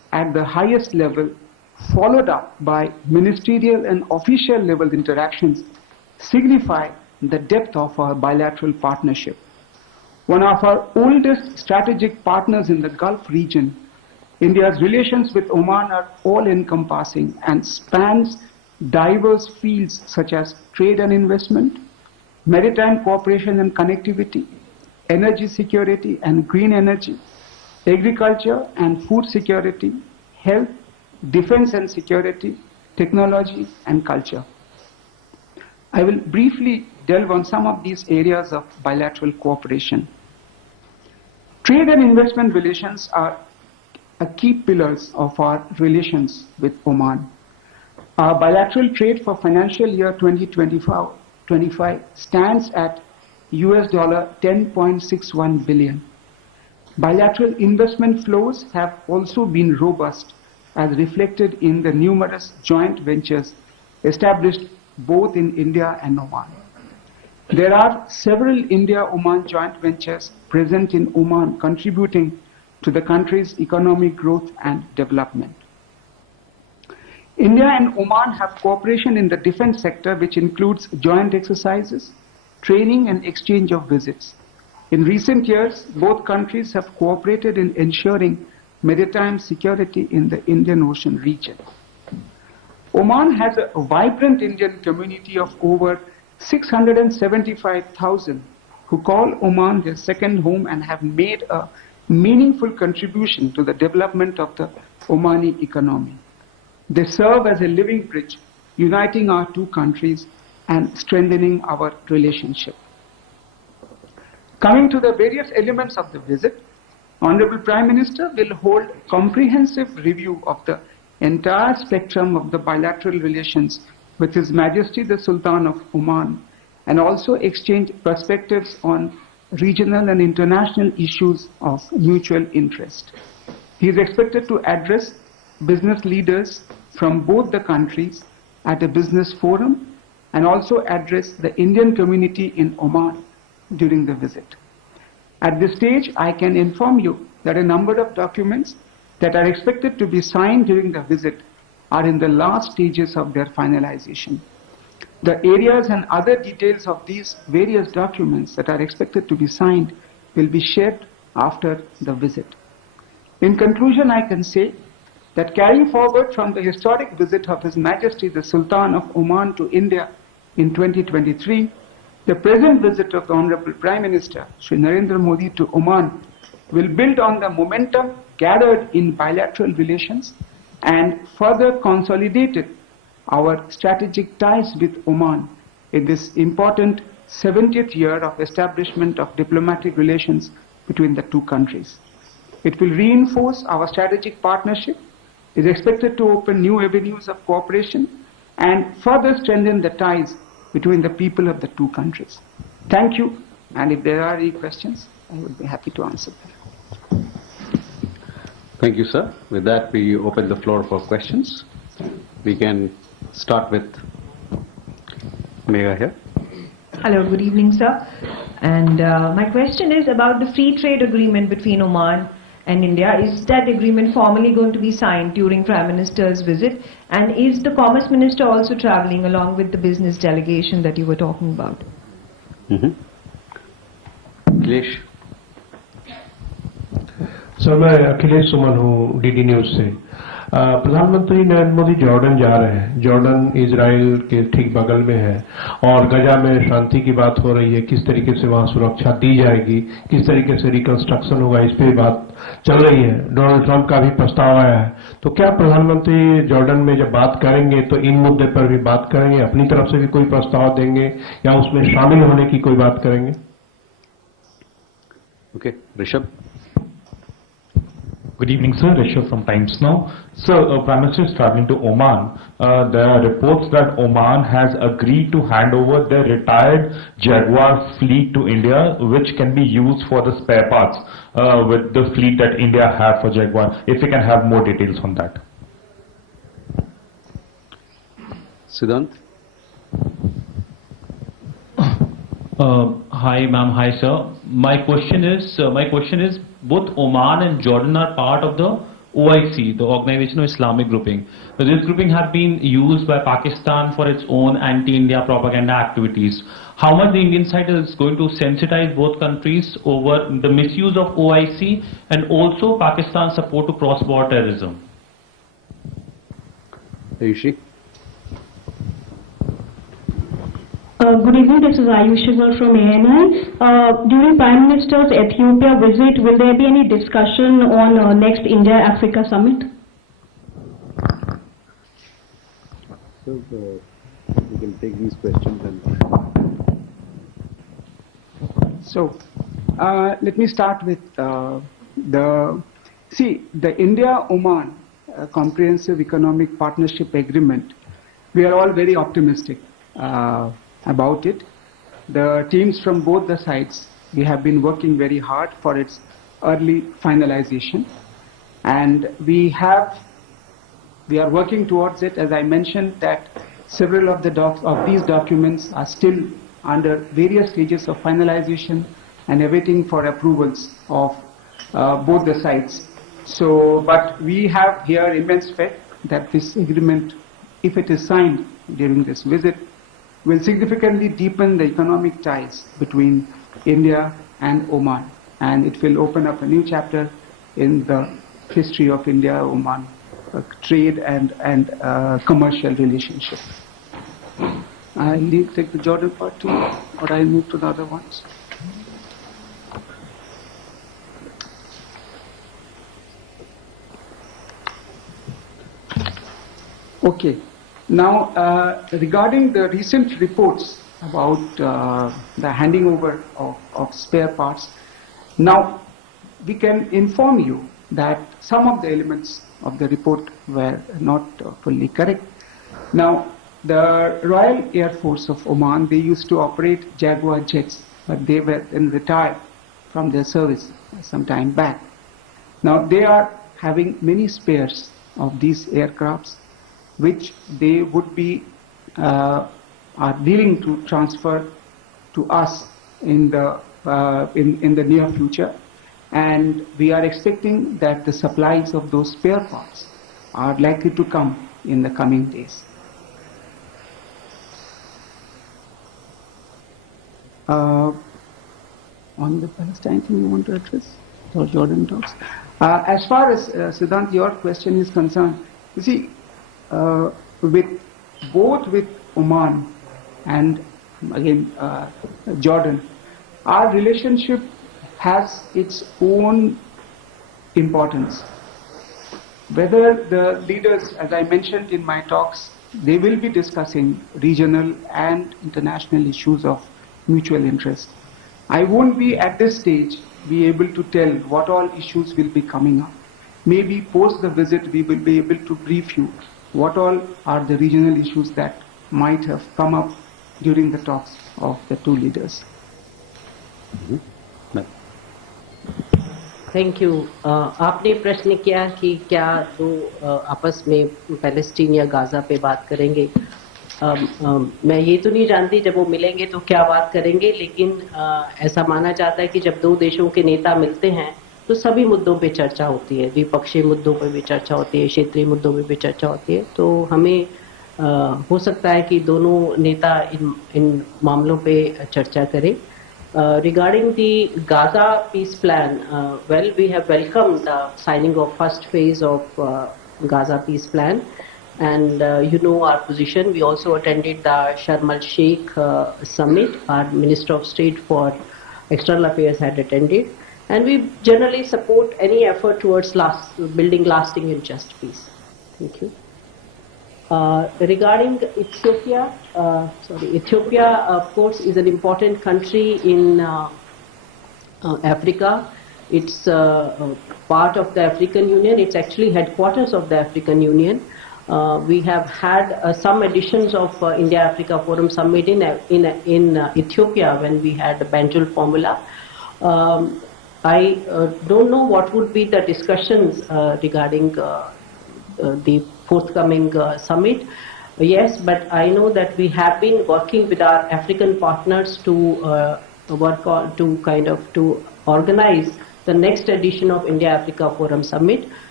at the highest level, followed up by ministerial and official level interactions, signify the depth of our bilateral partnership. One of our oldest strategic partners in the Gulf region, India's relations with Oman are all-encompassing and spans diverse fields such as trade and investment, maritime cooperation and connectivity, energy security and green energy, agriculture and food security, health, defense and security, technology and culture. I will briefly delve on some of these areas of bilateral cooperation. Trade and investment relations are key pillars of our relations with Oman. Our bilateral trade for financial year 2025 stands at US $10.61 billion. Bilateral investment flows have also been robust, as reflected in the numerous joint ventures established both in India and Oman. There are several India-Oman joint ventures present in Oman contributing to the country's economic growth and development. India and Oman have cooperation in the defense sector, which includes joint exercises, training and exchange of visits. In recent years, both countries have cooperated in ensuring maritime security in the Indian Ocean region. Oman has a vibrant Indian community of over 675,000 who call Oman their second home and have made a meaningful contribution to the development of the Omani economy. They serve as a living bridge, uniting our two countries and strengthening our relationship. Coming to the various elements of the visit, Honorable Prime Minister will hold comprehensive review of the entire spectrum of the bilateral relations with His Majesty the Sultan of Oman, and also exchange perspectives on regional and international issues of mutual interest. He is expected to address business leaders from both the countries at a business forum and also address the Indian community in Oman during the visit. At this stage, I can inform you that a number of documents that are expected to be signed during the visit are in the last stages of their finalization. The areas and other details of these various documents that are expected to be signed will be shared after the visit. In conclusion, I can say that carrying forward from the historic visit of His Majesty the Sultan of Oman to India in 2023, the present visit of the Honorable Prime Minister, Shri Narendra Modi, to Oman will build on the momentum gathered in bilateral relations and further consolidated our strategic ties with Oman in this important 70th year of establishment of diplomatic relations between the two countries. It will reinforce our strategic partnership, is expected to open new avenues of cooperation and further strengthen the ties between the people of the two countries. Thank you, and if there are any questions, I would be happy to answer them. Thank you, sir. With that, we open the floor for questions. We can start with MEA here. Hello, good evening, sir. And my question is about the free trade agreement between Oman and India. Is that agreement formally going to be signed during Prime Minister's visit? And is the Commerce Minister also traveling along with the business delegation that you were talking about? Akhilesh. Sir मैं अखिलेश सुमन हूँ DD news से। प्रधानमंत्री Narendra Modi Jordan जा रहे हैं। Jordan Israel के ठीक बगल में है और गजा में शांति की बात हो रही है। किस तरीके से वहां सुरक्षा दी जाएगी, किस तरीके से रिकंस्ट्रक्शन होगा, इस पे बात चल रही है। डोनाल्ड ट्रंप का भी प्रस्ताव आया है। तो क्या प्रधानमंत्री जॉर्डन में जब बात करेंगे तो इन मुद्दे पर भी बात करेंगे, अपनी तरफ से भी कोई प्रस्ताव देंगे या उसमें शामिल होने की कोई बात करेंगे? Okay, Rishabh. Good evening, sir. Rishabh from Times Now. Sir, Prime Minister is traveling to Oman. There are reports that Oman has agreed to hand over their retired Jaguar fleet to India, which can be used for the spare parts with the fleet that India have for Jaguar. If we can have more details on that. Siddhant. Hi, ma'am. Hi, sir. My question is, both Oman and Jordan are part of the OIC, the Organization of Islamic Grouping. So this grouping has been used by Pakistan for its own anti-India propaganda activities. How much the Indian side is going to sensitize both countries over the misuse of OIC and also Pakistan's support to cross-border terrorism? Ayushi? Good evening, this is Ayushi from ANI. During Prime Minister's Ethiopia visit, will there be any discussion on next India-Africa summit? So we can take these questions and... So, let me start with the India-Oman Comprehensive Economic Partnership Agreement. We are all very optimistic about it. The teams from both the sides, we have been working very hard for its early finalization, and we are working towards it. As I mentioned, that several of these documents are still under various stages of finalization and awaiting for approvals of both the sides. So, but we have here immense faith that this agreement, if it is signed during this visit, will significantly deepen the economic ties between India and Oman, and it will open up a new chapter in the history of India-Oman trade and commercial relationship. I'll take the Jordan part too, or I'll move to the other ones. Okay. Now, regarding the recent reports about the handing over of spare parts, now we can inform you that some of the elements of the report were not fully correct. Now, the Royal Air Force of Oman, they used to operate Jaguar jets, but they were then retired from their service some time back. Now, they are having many spares of these aircrafts, which they would be are willing to transfer to us in the near future, and we are expecting that the supplies of those spare parts are likely to come in the coming days. On the Palestine thing you want to address, or Jordan talks? As far as Siddhant, your question is concerned, you see, both with Oman and again Jordan, our relationship has its own importance. Whether the leaders, as I mentioned in my talks, they will be discussing regional and international issues of mutual interest. I won't be at this stage be able to tell what all issues will be coming up. Maybe post the visit we will be able to brief you what all are the regional issues that might have come up during the talks of the two leaders. Thank you. आपने प्रश्न किया कि क्या दो आपस में Palestine या Gaza पे बात करेंगे। मैं ये तो नहीं जानती जब वो मिलेंगे तो क्या बात करेंगे, लेकिन ऐसा माना जाता है कि जब दो देशों के नेता मिलते हैं तो सभी मुद्दों पे चर्चा होती है, द्विपक्षीय मुद्दों पर भी चर्चा होती है, क्षेत्रीय मुद्दों पर भी चर्चा होती है। तो हमें हो सकता है कि दोनों नेता इन मामलों पे चर्चा करें। Regarding the Gaza peace plan, well, we have welcomed the signing of first phase of Gaza peace plan, and you know our position. We also attended the Sharm el-Sheikh summit. Our Minister of State for External Affairs had attended, and we generally support any effort towards building lasting and just peace. Thank you. Regarding Ethiopia, Ethiopia, of course, is an important country in Africa. It's part of the African Union. It's actually headquarters of the African Union. We have had some editions of India-Africa Forum Summit in Ethiopia when we had the Banjul formula. I don't know what would be the discussions regarding the forthcoming summit. Yes, but I know that we have been working with our African partners to organize the next edition of India-Africa Forum Summit.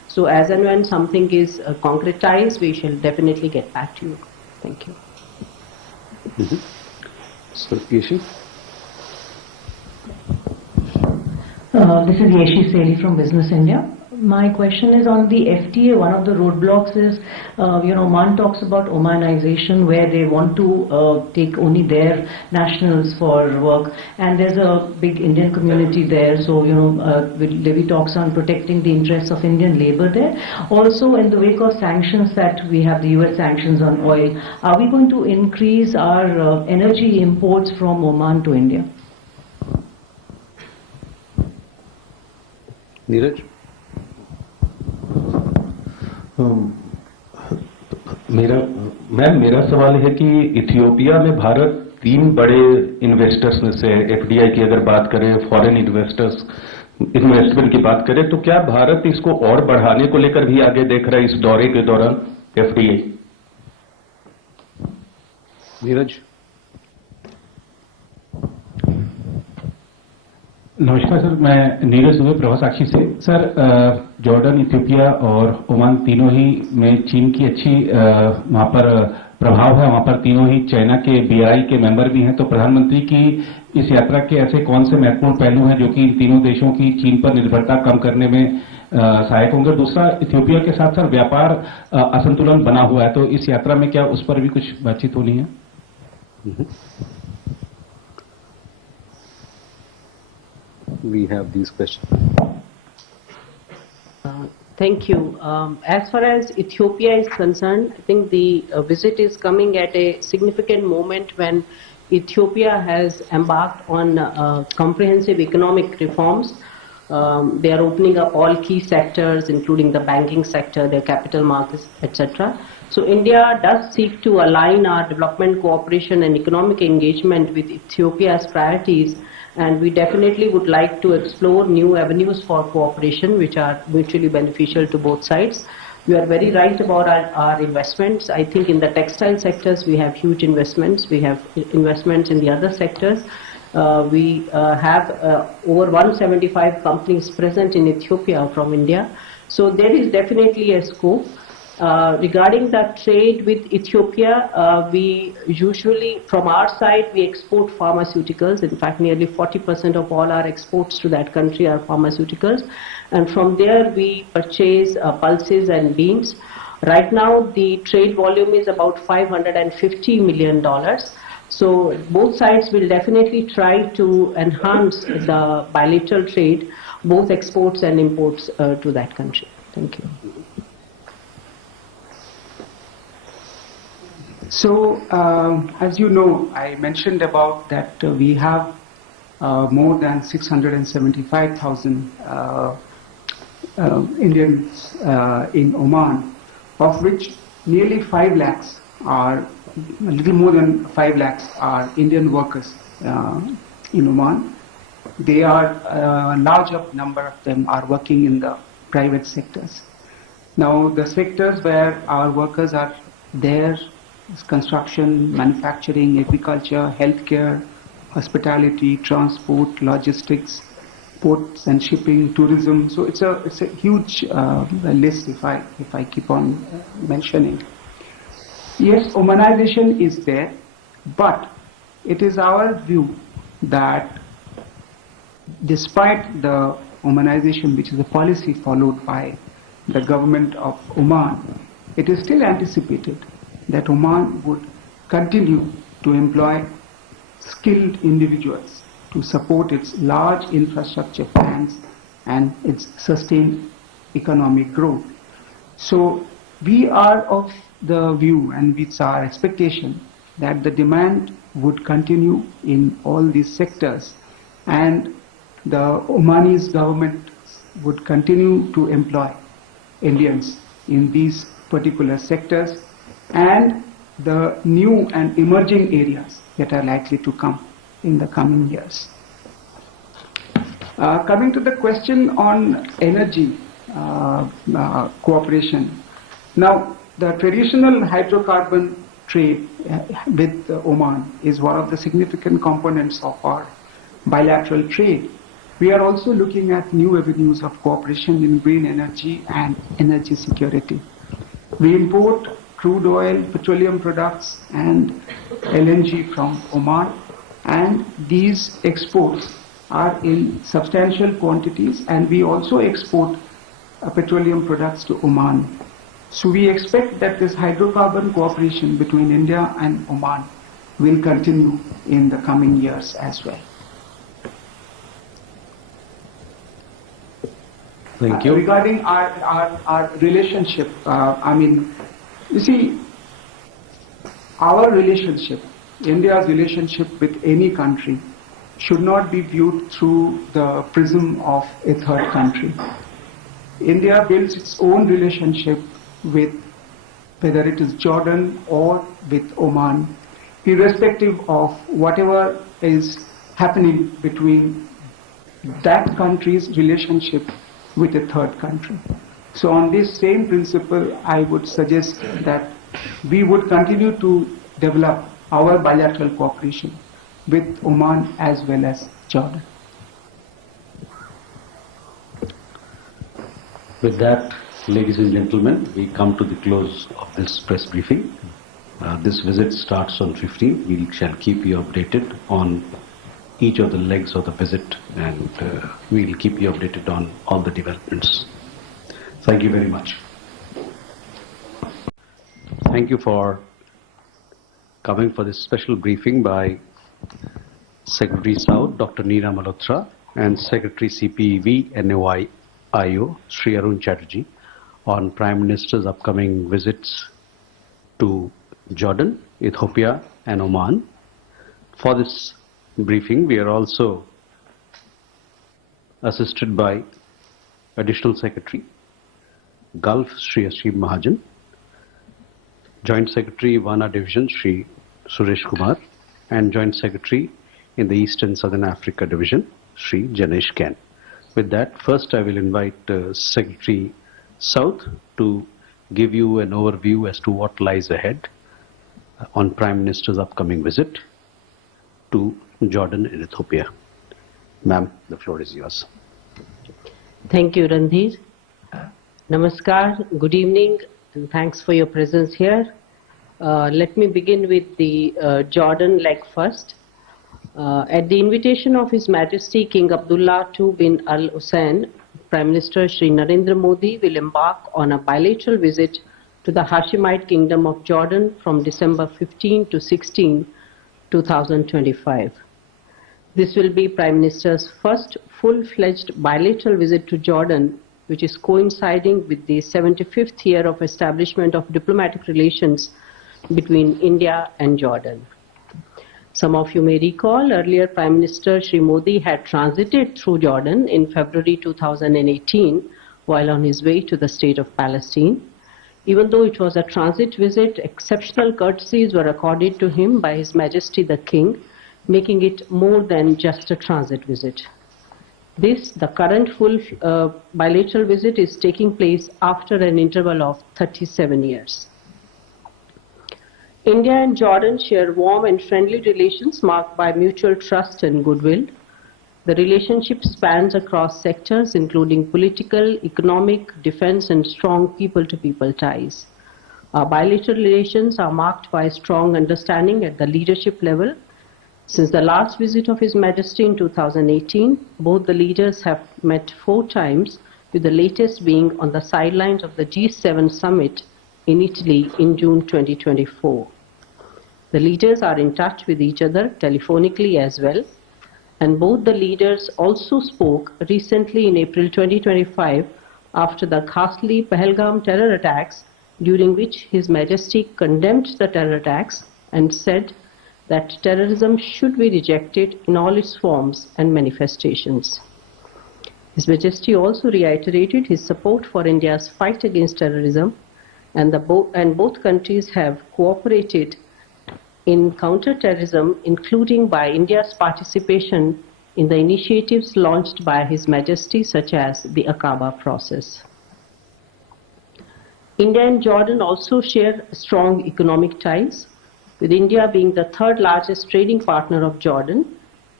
So as and when something is concretized, we shall definitely get back to you. Thank you. So, Yeshi? This is Yeshi Seli from Business India. My question is on the FTA. One of the roadblocks is, Oman talks about Omanization, where they want to take only their nationals for work, and there's a big Indian community there. So, Levy talks on protecting the interests of Indian labor there. Also, in the wake of sanctions that we have, the US sanctions on oil, are we going to increase our energy imports from Oman to India? Neeraj? मेरा सवाल है कि Ethiopia में भारत 3 बड़े investors में से FDI की अगर बात करें, फॉरेन इन्वेस्टमेंट की बात करें, तो क्या भारत इसको और बढ़ाने को लेकर भी आगे देख रहा है इस दौरे के दौरान एफडीआई? नीरज? नमस्कार सर, मैं नीरज दुबे प्रभा साक्षी से। सर, जॉर्डन, इथियोपिया और ओमान तीनों ही में चीन की अच्छी वहां पर प्रभाव है। वहां पर तीनों ही चाइना के बीआई के मेंबर भी हैं। तो प्रधानमंत्री की इस यात्रा के ऐसे कौन से महत्वपूर्ण पहलू हैं जो कि इन तीनों देशों की चीन पर निर्भरता कम करने में सहायक होंगे? दूसरा, इथियोपिया के साथ सर व्यापार असंतुलन बना हुआ है, तो इस यात्रा में क्या उस पर भी कुछ बातचीत होनी है? We have these questions. Thank you. As far as Ethiopia is concerned, I think the visit is coming at a significant moment when Ethiopia has embarked on comprehensive economic reforms. They are opening up all key sectors, including the banking sector, their capital markets, etc. So India does seek to align our development cooperation and economic engagement with Ethiopia's priorities, and we definitely would like to explore new avenues for cooperation which are mutually beneficial to both sides. You are very right about our investments. I think in the textile sectors we have huge investments. We have investments in the other sectors. We have over 175 companies present in Ethiopia from India. So there is definitely a scope. Regarding the trade with Ethiopia, we usually, from our side, we export pharmaceuticals. In fact, nearly 40% of all our exports to that country are pharmaceuticals. And from there, we purchase pulses and beans. Right now, the trade volume is about $550 million. So both sides will definitely try to enhance the bilateral trade, both exports and imports to that country. Thank you. So, as you know, I mentioned about that we have more than 675,000 Indians in Oman, of which nearly 5 lakhs are, a little more than 5 lakhs are Indian workers in Oman. They are, a larger number of them are working in the private sectors. Now, the sectors where our workers are there, construction, manufacturing, agriculture, healthcare, hospitality, transport, logistics, ports and shipping, tourism. So it's a huge list if I keep on mentioning. Yes, Omanization is there, but it is our view that despite the Omanization, which is a policy followed by the government of Oman, it is still anticipated that Oman would continue to employ skilled individuals to support its large infrastructure plans and its sustained economic growth. So we are of the view, and it's our expectation, that the demand would continue in all these sectors, and the Omanese government would continue to employ Indians in these particular sectors and the new and emerging areas that are likely to come in the coming years. Coming to the question on energy cooperation. Now, the traditional hydrocarbon trade with Oman is one of the significant components of our bilateral trade. We are also looking at new avenues of cooperation in green energy and energy security. We import crude oil, petroleum products, and LNG from Oman, and these exports are in substantial quantities, and we also export petroleum products to Oman. So we expect that this hydrocarbon cooperation between India and Oman will continue in the coming years as well. Thank you. Regarding our relationship, you see, our relationship, India's relationship with any country should not be viewed through the prism of a third country. India builds its own relationship with, whether it is Jordan or with Oman, irrespective of whatever is happening between that country's relationship with a third country. So on this same principle, I would suggest that we would continue to develop our bilateral cooperation with Oman as well as Jordan. With that, ladies and gentlemen, we come to the close of this press briefing. This visit starts on 15th. We shall keep you updated on each of the legs of the visit, and we will keep you updated on all the developments. Thank you very much. Thank you for coming for this special briefing by Secretary South, Dr. Neera Malhotra, and Secretary CPEV NOI-IO, Sri Arun Chatterjee, on Prime Minister's upcoming visits to Jordan, Ethiopia and Oman. For this briefing, we are also assisted by Additional Secretary, Gulf, Sri Ashim Mahajan, Joint Secretary, Wana Division, Sri Suresh Kumar, and Joint Secretary in the East and Southern Africa Division, Sri Janesh Ken. With that, first I will invite Secretary South to give you an overview as to what lies ahead on Prime Minister's upcoming visit to Jordan and Ethiopia. Ma'am, the floor is yours. Thank you, Randhir. Namaskar, good evening, and thanks for your presence here. Let me begin with the Jordan leg first. At the invitation of His Majesty King Abdullah II bin Al Hussein, Prime Minister Shri Narendra Modi will embark on a bilateral visit to the Hashemite Kingdom of Jordan from December 15 to 16, 2025. This will be Prime Minister's first full-fledged bilateral visit to Jordan, which is coinciding with the 75th year of establishment of diplomatic relations between India and Jordan. Some of you may recall earlier Prime Minister Shri Modi had transited through Jordan in February 2018 while on his way to the state of Palestine. Even though it was a transit visit, exceptional courtesies were accorded to him by His Majesty the King, making it more than just a transit visit. This, the current full bilateral visit, is taking place after an interval of 37 years. India and Jordan share warm and friendly relations marked by mutual trust and goodwill. The relationship spans across sectors including political, economic, defense and strong people-to-people ties. Our bilateral relations are marked by strong understanding at the leadership level. Since the last visit of His Majesty in 2018, both the leaders have met 4 times, with the latest being on the sidelines of the G7 summit in Italy in June 2024. The leaders are in touch with each other telephonically as well, and both the leaders also spoke recently in April 2025 after the ghastly Pahalgam terror attacks, during which His Majesty condemned the terror attacks and said that terrorism should be rejected in all its forms and manifestations. His Majesty also reiterated his support for India's fight against terrorism, and both countries have cooperated in counter-terrorism, including by India's participation in the initiatives launched by His Majesty, such as the Aqaba process. India and Jordan also share strong economic ties, with India being the 3rd largest trading partner of Jordan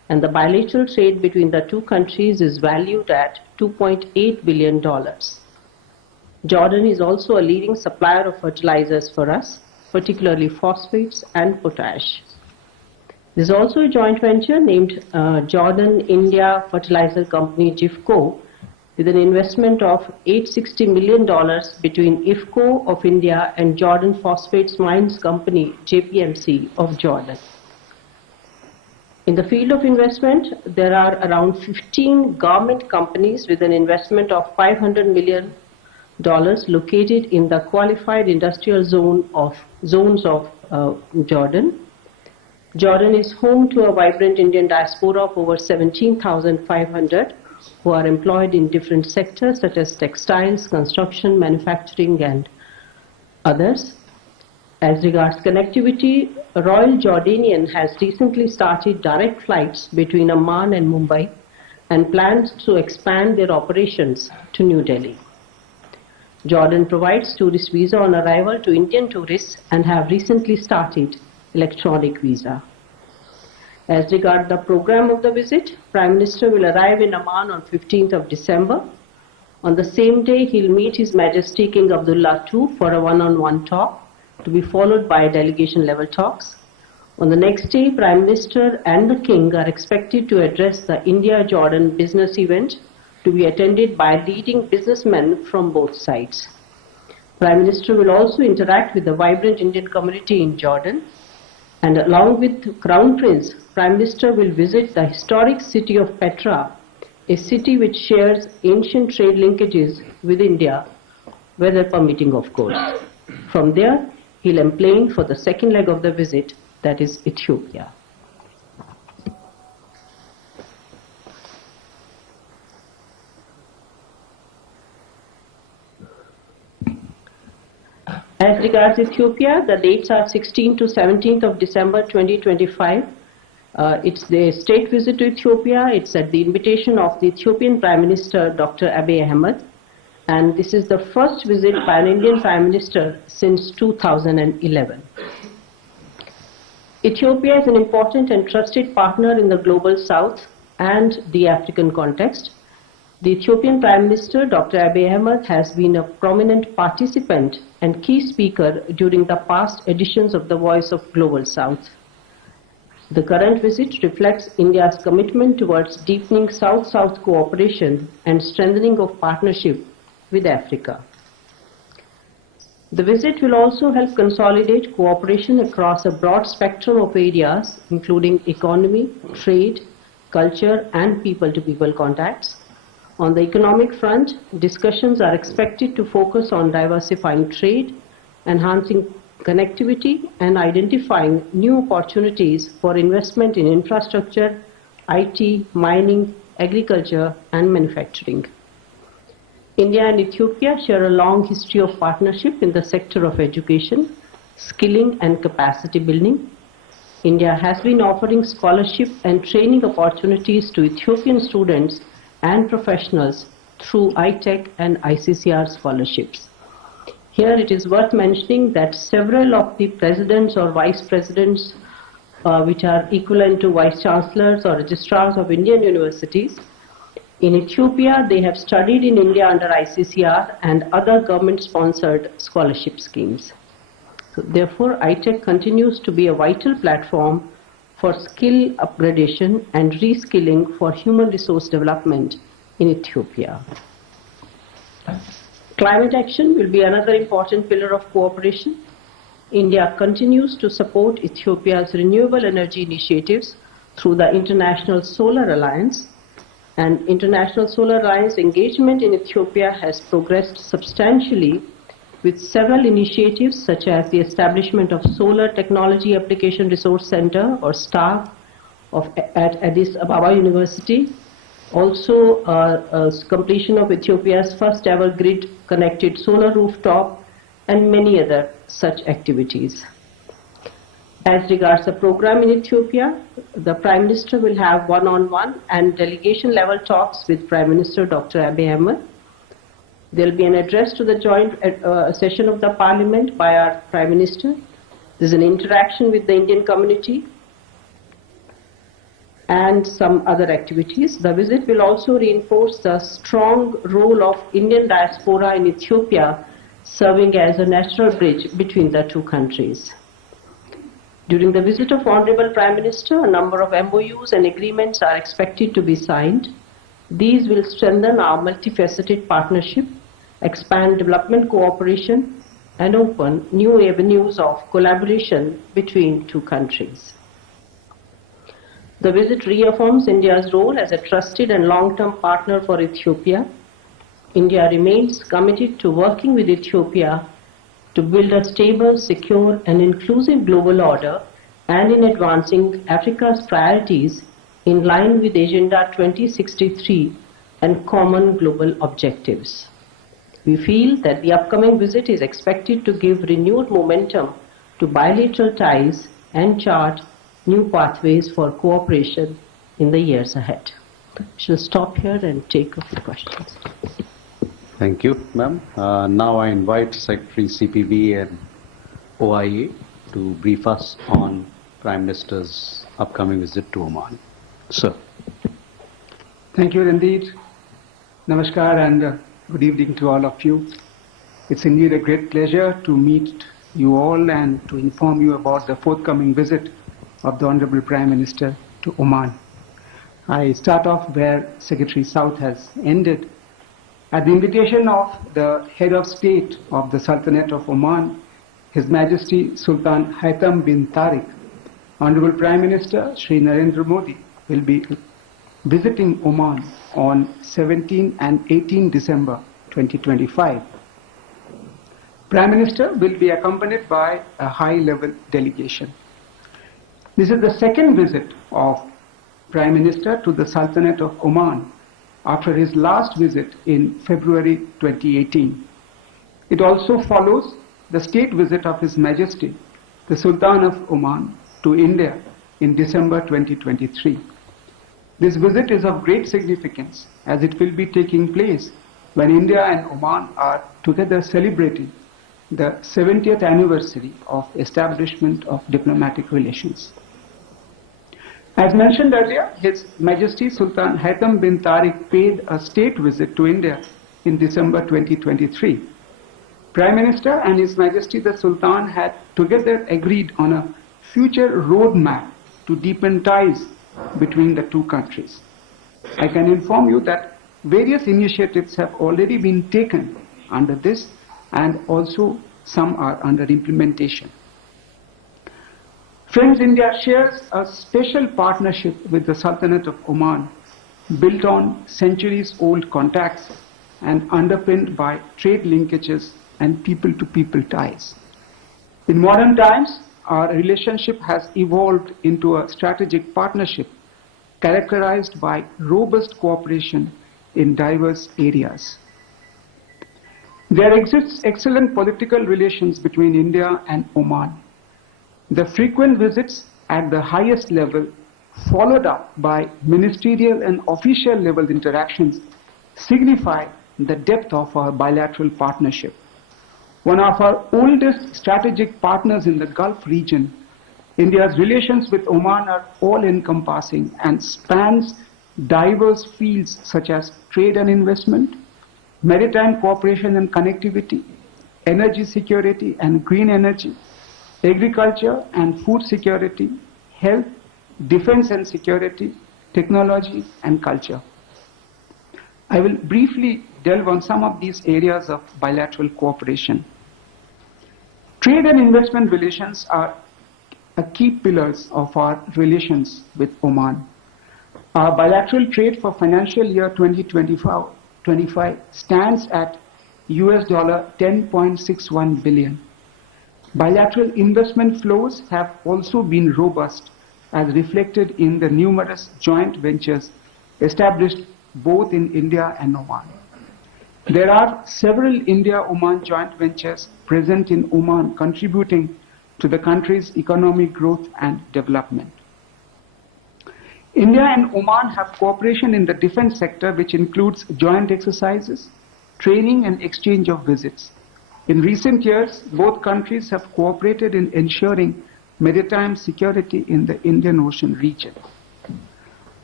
and the bilateral trade between the two countries is valued at $2.8 billion. Jordan is also a leading supplier of fertilizers for us, particularly phosphates and potash. There is also a joint venture named Jordan India Fertilizer Company JIFCO with an investment of $860 million between IFCO of India and Jordan Phosphates Mines Company JPMC of Jordan. In the field of investment, there are around 15 government companies with an investment of $500 million located in the qualified industrial zones of Jordan. Jordan is home to a vibrant Indian diaspora of over 17,500 who are employed in different sectors such as textiles, construction, manufacturing and others. As regards connectivity, Royal Jordanian has recently started direct flights between Amman and Mumbai and plans to expand their operations to New Delhi. Jordan provides tourist visa on arrival to Indian tourists and have recently started electronic visa. As regards the program of the visit, Prime Minister will arrive in Amman on 15th of December. On the same day, he will meet His Majesty King Abdullah II for a one-on-one talk, to be followed by delegation-level talks. On the next day, Prime Minister and the King are expected to address the India-Jordan business event to be attended by leading businessmen from both sides. Prime Minister will also interact with the vibrant Indian community in Jordan, and along with Crown Prince, Prime Minister will visit the historic city of Petra, a city which shares ancient trade linkages with India, weather permitting of course. From there, he'll emplane for the second leg of the visit, that is Ethiopia. As regards Ethiopia, the dates are 16th to 17th of December 2025. It's the state visit to Ethiopia. It's at the invitation of the Ethiopian Prime Minister, Dr. Abiy Ahmed. And this is the first visit by an Indian Prime Minister since 2011. Ethiopia is an important and trusted partner in the global south and the African context. The Ethiopian Prime Minister, Dr. Abiy Ahmed, has been a prominent participant and key speaker during the past editions of the Voice of Global South. The current visit reflects India's commitment towards deepening South-South cooperation and strengthening of partnership with Africa. The visit will also help consolidate cooperation across a broad spectrum of areas, including economy, trade, culture, and people-to-people contacts. On the economic front, discussions are expected to focus on diversifying trade, enhancing connectivity, and identifying new opportunities for investment in infrastructure, IT, mining, agriculture, and manufacturing. India and Ethiopia share a long history of partnership in the sector of education, skilling, and capacity building. India has been offering scholarship and training opportunities to Ethiopian students and professionals through iTech and ICCR scholarships. Here it is worth mentioning that several of the presidents or vice presidents, which are equivalent to vice chancellors or registrars of Indian universities, in Ethiopia they have studied in India under ICCR and other government-sponsored scholarship schemes. So therefore, iTech continues to be a vital platform for skill upgradation and reskilling for human resource development in Ethiopia. Climate action will be another important pillar of cooperation. India continues to support Ethiopia's renewable energy initiatives through the International Solar Alliance. And International Solar Alliance engagement in Ethiopia has progressed substantially with several initiatives such as the establishment of Solar Technology Application Resource Center or STAR at Addis Ababa University, also completion of Ethiopia's first ever grid connected solar rooftop, and many other such activities. As regards the program in Ethiopia, the Prime Minister will have one-on-one and delegation level talks with Prime Minister Dr. Abiy Ahmed. There will be an address to the joint session of the Parliament by our Prime Minister. There is an interaction with the Indian community. and some other activities. The visit will also reinforce the strong role of Indian diaspora in Ethiopia, serving as a natural bridge between the two countries. During the visit of Honorable Prime Minister, a number of MOUs and agreements are expected to be signed. These will strengthen our multifaceted partnership, expand development cooperation, and open new avenues of collaboration between two countries. The visit reaffirms India's role as a trusted and long-term partner for Ethiopia. India remains committed to working with Ethiopia to build a stable, secure, and inclusive global order, and in advancing Africa's priorities in line with Agenda 2063 and common global objectives. We feel that the upcoming visit is expected to give renewed momentum to bilateral ties and chart new pathways for cooperation in the years ahead. I shall stop here and take a few questions. Thank you, ma'am. Now I invite Secretary CPB and OIA to brief us on Prime Minister's upcoming visit to Oman. Sir. Thank you, indeed. Namaskar and good evening to all of you. It's indeed a great pleasure to meet you all and to inform you about the forthcoming visit of the Honorable Prime Minister to Oman. I start off where Secretary South has ended. At the invitation of the head of state of the Sultanate of Oman, His Majesty Sultan Haitham bin Tariq, Honorable Prime Minister Shri Narendra Modi will be visiting Oman on 17 and 18 December 2025. Prime Minister will be accompanied by a high-level delegation. This is the second visit of Prime Minister to the Sultanate of Oman after his last visit in February 2018. It also follows the state visit of His Majesty, the Sultan of Oman, to India in December 2023. This visit is of great significance as it will be taking place when India and Oman are together celebrating the 70th anniversary of establishment of diplomatic relations. As mentioned earlier, His Majesty Sultan Haitham bin Tariq paid a state visit to India in December 2023. Prime Minister and His Majesty the Sultan had together agreed on a future roadmap to deepen ties between the two countries. I can inform you that various initiatives have already been taken under this, and also some are under implementation. Friends, India shares a special partnership with the Sultanate of Oman, built on centuries-old contacts and underpinned by trade linkages and people-to-people ties. In modern times, our relationship has evolved into a strategic partnership characterized by robust cooperation in diverse areas. There exists excellent political relations between India and Oman. The frequent visits at the highest level, followed up by ministerial and official level interactions, signify the depth of our bilateral partnership. One of our oldest strategic partners in the Gulf region, India's relations with Oman are all-encompassing and spans diverse fields such as trade and investment, maritime cooperation and connectivity, energy security and green energy, agriculture and food security, health, defense and security, technology and culture. I will briefly delve on some of these areas of bilateral cooperation. Trade and investment relations are a key pillars of our relations with Oman. Our bilateral trade for financial year 2025 stands at US $10.61 billion. Bilateral investment flows have also been robust, as reflected in the numerous joint ventures established both in India and Oman. There are several India-Oman joint ventures present in Oman contributing to the country's economic growth and development. India and Oman have cooperation in the defense sector, which includes joint exercises, training and exchange of visits. In recent years, both countries have cooperated in ensuring maritime security in the Indian Ocean region.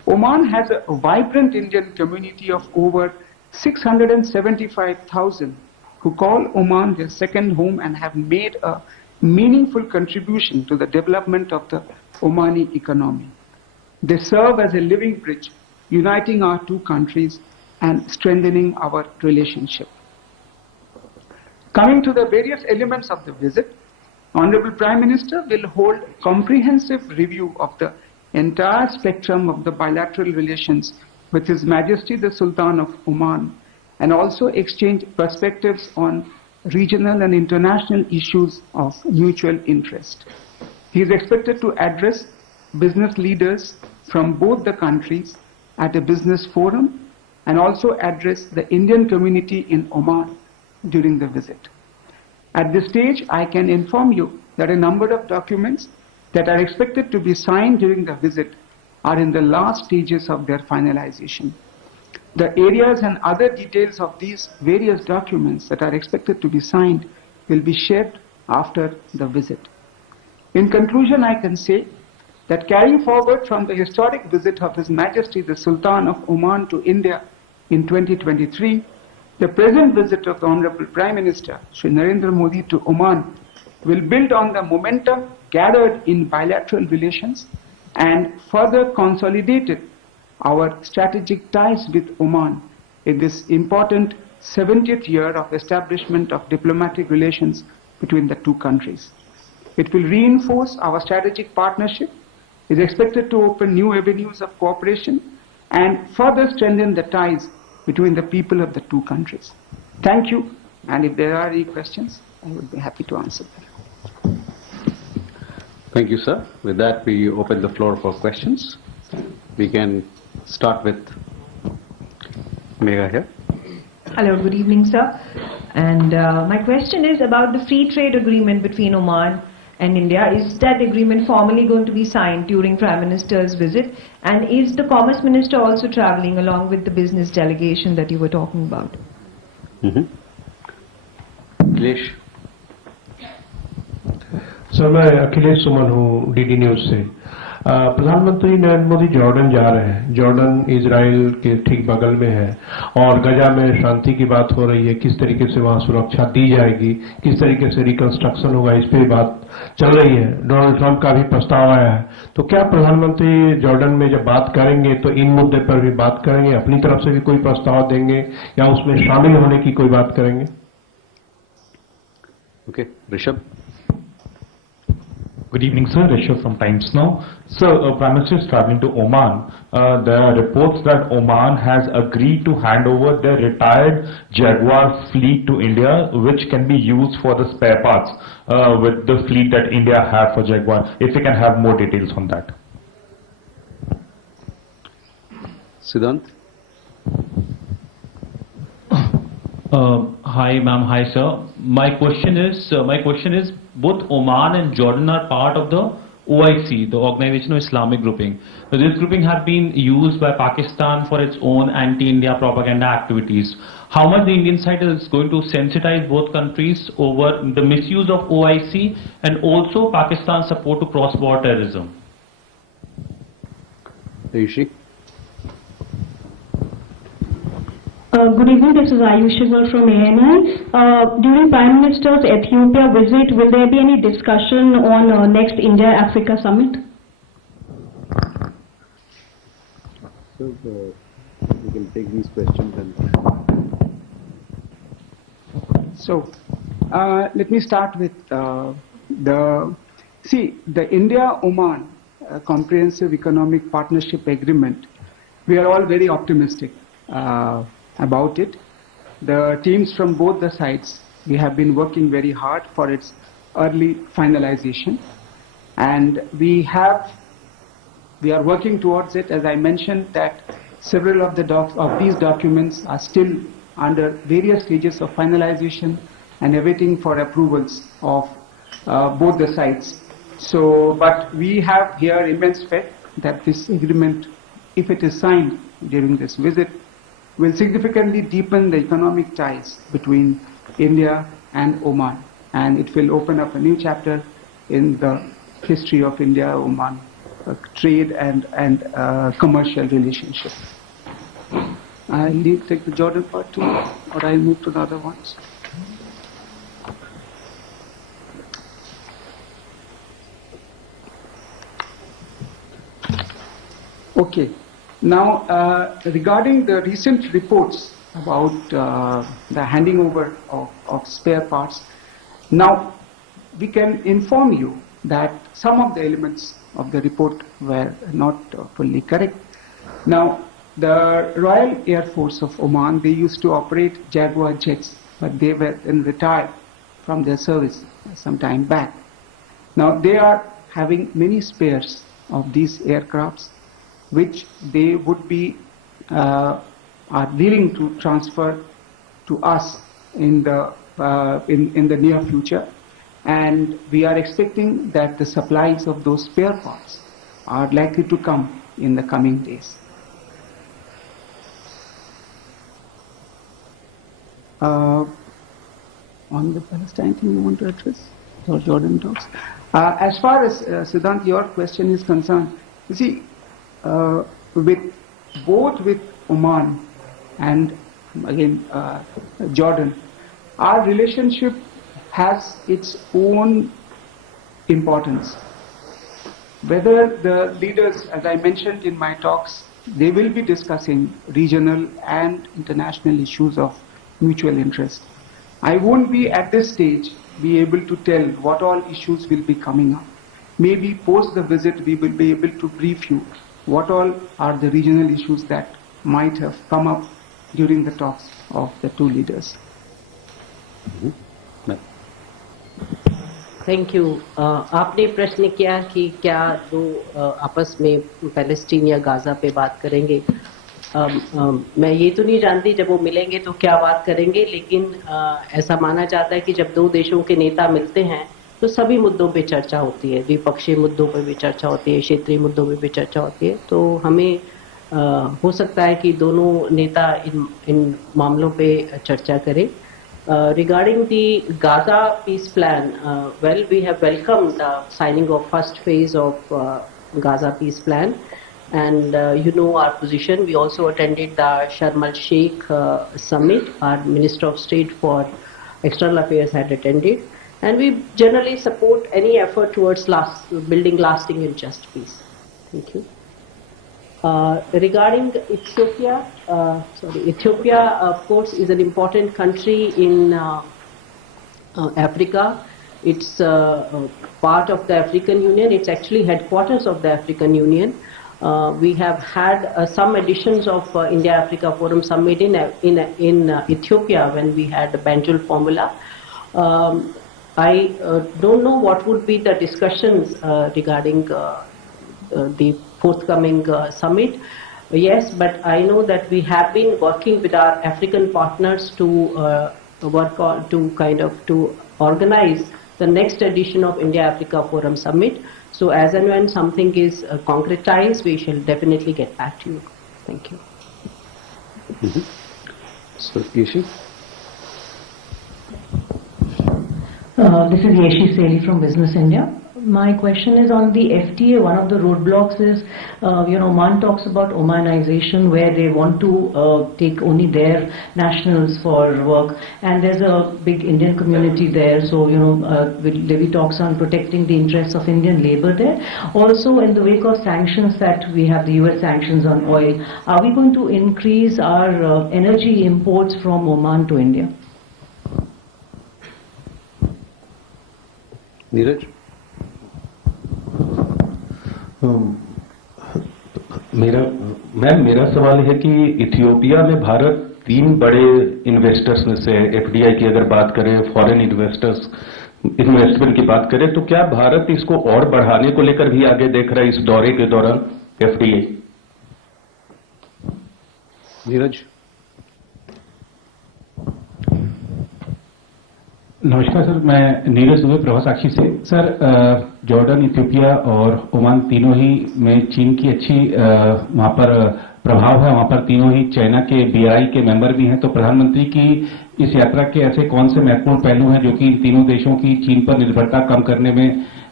Oman has a vibrant Indian community of over 675,000 who call Oman their second home and have made a meaningful contribution to the development of the Omani economy. They serve as a living bridge, uniting our two countries and strengthening our relationship. Coming to the various elements of the visit, Honorable Prime Minister will hold comprehensive review of the entire spectrum of the bilateral relations with His Majesty the Sultan of Oman, and also exchange perspectives on regional and international issues of mutual interest. He is expected to address business leaders from both the countries at a business forum and also address the Indian community in Oman during the visit. At this stage, I can inform you that a number of documents that are expected to be signed during the visit are in the last stages of their finalization. The areas and other details of these various documents that are expected to be signed will be shared after the visit. In conclusion, I can say that carrying forward from the historic visit of His Majesty the Sultan of Oman to India in 2023, the present visit of the Honorable Prime Minister, Shri Narendra Modi, to Oman will build on the momentum gathered in bilateral relations and further consolidated our strategic ties with Oman in this important 70th year of establishment of diplomatic relations between the two countries. It will reinforce our strategic partnership, is expected to open new avenues of cooperation and further strengthen the ties between the people of the two countries. Thank you, and if there are any questions, I would be happy to answer them. Thank you, sir. With that, we open the floor for questions. We can start with MEA here. Hello, good evening, sir. And my question is about the free trade agreement between Oman and India. Is that agreement formally going to be signed during Prime Minister's visit? And is the Commerce Minister also traveling along with the business delegation that you were talking about? Akhilesh. Sir मैं अखिलेश सुमन हूँ DD news से। प्रधानमंत्री Narendra Modi Jordan जा रहे हैं। Jordan Israel के ठीक बगल में है और गजा में शांति की बात हो रही है। किस तरीके से वहां सुरक्षा दी जाएगी, किस तरीके से रिकंस्ट्रक्शन होगा, इस पे बात चल रही है। डोनाल्ड ट्रंप का भी प्रस्ताव आया है। तो क्या प्रधानमंत्री जॉर्डन में जब बात करेंगे तो इन मुद्दे पर भी बात करेंगे, अपनी तरफ से भी कोई प्रस्ताव देंगे या उसमें शामिल होने की कोई बात करेंगे? Okay, Rishabh. Good evening, sir. Rishabh from Times Now. Sir, Prime Minister is traveling to Oman. There are reports that Oman has agreed to hand over their retired Jaguar fleet to India, which can be used for the spare parts with the fleet that India have for Jaguar. If we can have more details on that. Siddhant. Hi, ma'am. Hi, sir. My question is, both Oman and Jordan are part of the OIC, the Organization of Islamic Grouping. So this grouping has been used by Pakistan for its own anti-India propaganda activities. How much the Indian side is going to sensitize both countries over the misuse of OIC and also Pakistan's support to cross-border terrorism? Ayushi. Good evening, this is Ayushi from ANI. During Prime Minister's Ethiopia visit, will there be any discussion on next India-Africa summit? So we can take these questions and... So let me start with the India-Oman Comprehensive Economic Partnership Agreement. We are all very optimistic about it. The teams from both the sides, we have been working very hard for its early finalization, and we are working towards it. As I mentioned, that several of these documents are still under various stages of finalization and awaiting for approvals of both the sides. So, but we have here immense faith that this agreement, if it is signed during this visit, will significantly deepen the economic ties between India and Oman, and it will open up a new chapter in the history of India-Oman trade and commercial relationship. I'll take the Jordan part too, or I'll move to the other ones. Okay. Now, regarding the recent reports about the handing over of spare parts, now we can inform you that some of the elements of the report were not fully correct. Now, the Royal Air Force of Oman, they used to operate Jaguar jets, but they were then retired from their service some time back. Now, they are having many spares of these aircrafts, which they would be are willing to transfer to us in the near future, and we are expecting that the supplies of those spare parts are likely to come in the coming days. On the Palestine thing you want to address, or Jordan talks. As far as Siddhant, your question is concerned, you see, both with Oman and again Jordan, our relationship has its own importance. Whether the leaders, as I mentioned in my talks, they will be discussing regional and international issues of mutual interest. I won't be at this stage be able to tell what all issues will be coming up. Maybe post the visit we will be able to brief you what all are the regional issues that might have come up during the talks of the two leaders. Thank you. आपने प्रश्न किया कि क्या दो आपस में Palestine या Gaza पे बात करेंगे। मैं ये तो नहीं जानती जब वो मिलेंगे तो क्या बात करेंगे, लेकिन ऐसा माना जाता है कि जब दो देशों के नेता मिलते हैं तो सभी मुद्दों पे चर्चा होती है, द्विपक्षीय मुद्दों पे भी चर्चा होती है, क्षेत्रीय मुद्दों पे भी चर्चा होती है। तो हमें हो सकता है कि दोनों नेता इन मामलों पे चर्चा करें। Regarding the Gaza peace plan, well, we have welcomed the signing of first phase of Gaza peace plan, and you know our position. We also attended the Sharm el-Sheikh summit. Our Minister of State for External Affairs had attended, and we generally support any effort towards building lasting and just peace. Thank you. Regarding Ethiopia, Ethiopia, of course, is an important country in Africa. It's part of the African Union. It's actually headquarters of the African Union. We have had some editions of India-Africa Forum Summit in Ethiopia when we had the Banjul formula. I don't know what would be the discussions regarding the forthcoming summit. Yes, but I know that we have been working with our African partners to to organize the next edition of India-Africa Forum Summit. So as and when something is concretized, we shall definitely get back to you. Thank you. So, Yeshi? This is Yeshi Seli from Business India. My question is on the FTA. One of the roadblocks is, Oman talks about Omanization, where they want to take only their nationals for work, and there's a big Indian community there. So, there be talks on protecting the interests of Indian labor there. Also, in the wake of sanctions that we have, the US sanctions on oil, are we going to increase our energy imports from Oman to India? Neeraj? मेरा सवाल है कि Ethiopia में भारत 3 बड़े investors में से FDI की अगर बात करें, फॉरेन इन्वेस्टमेंट की बात करें, तो क्या भारत इसको और बढ़ाने को लेकर भी आगे देख रहा है इस दौरे के दौरान एफडीआई? नीरज? नमस्कार सर, मैं नीरज दुबे प्रभा साक्षी से। सर, जॉर्डन, इथियोपिया और ओमान तीनों ही में चीन की अच्छी वहां पर प्रभाव है। वहां पर तीनों ही चाइना के बीआई के मेंबर भी हैं। तो प्रधानमंत्री की इस यात्रा के ऐसे कौन से महत्वपूर्ण पहलू हैं जो कि इन तीनों देशों की चीन पर निर्भरता कम करने में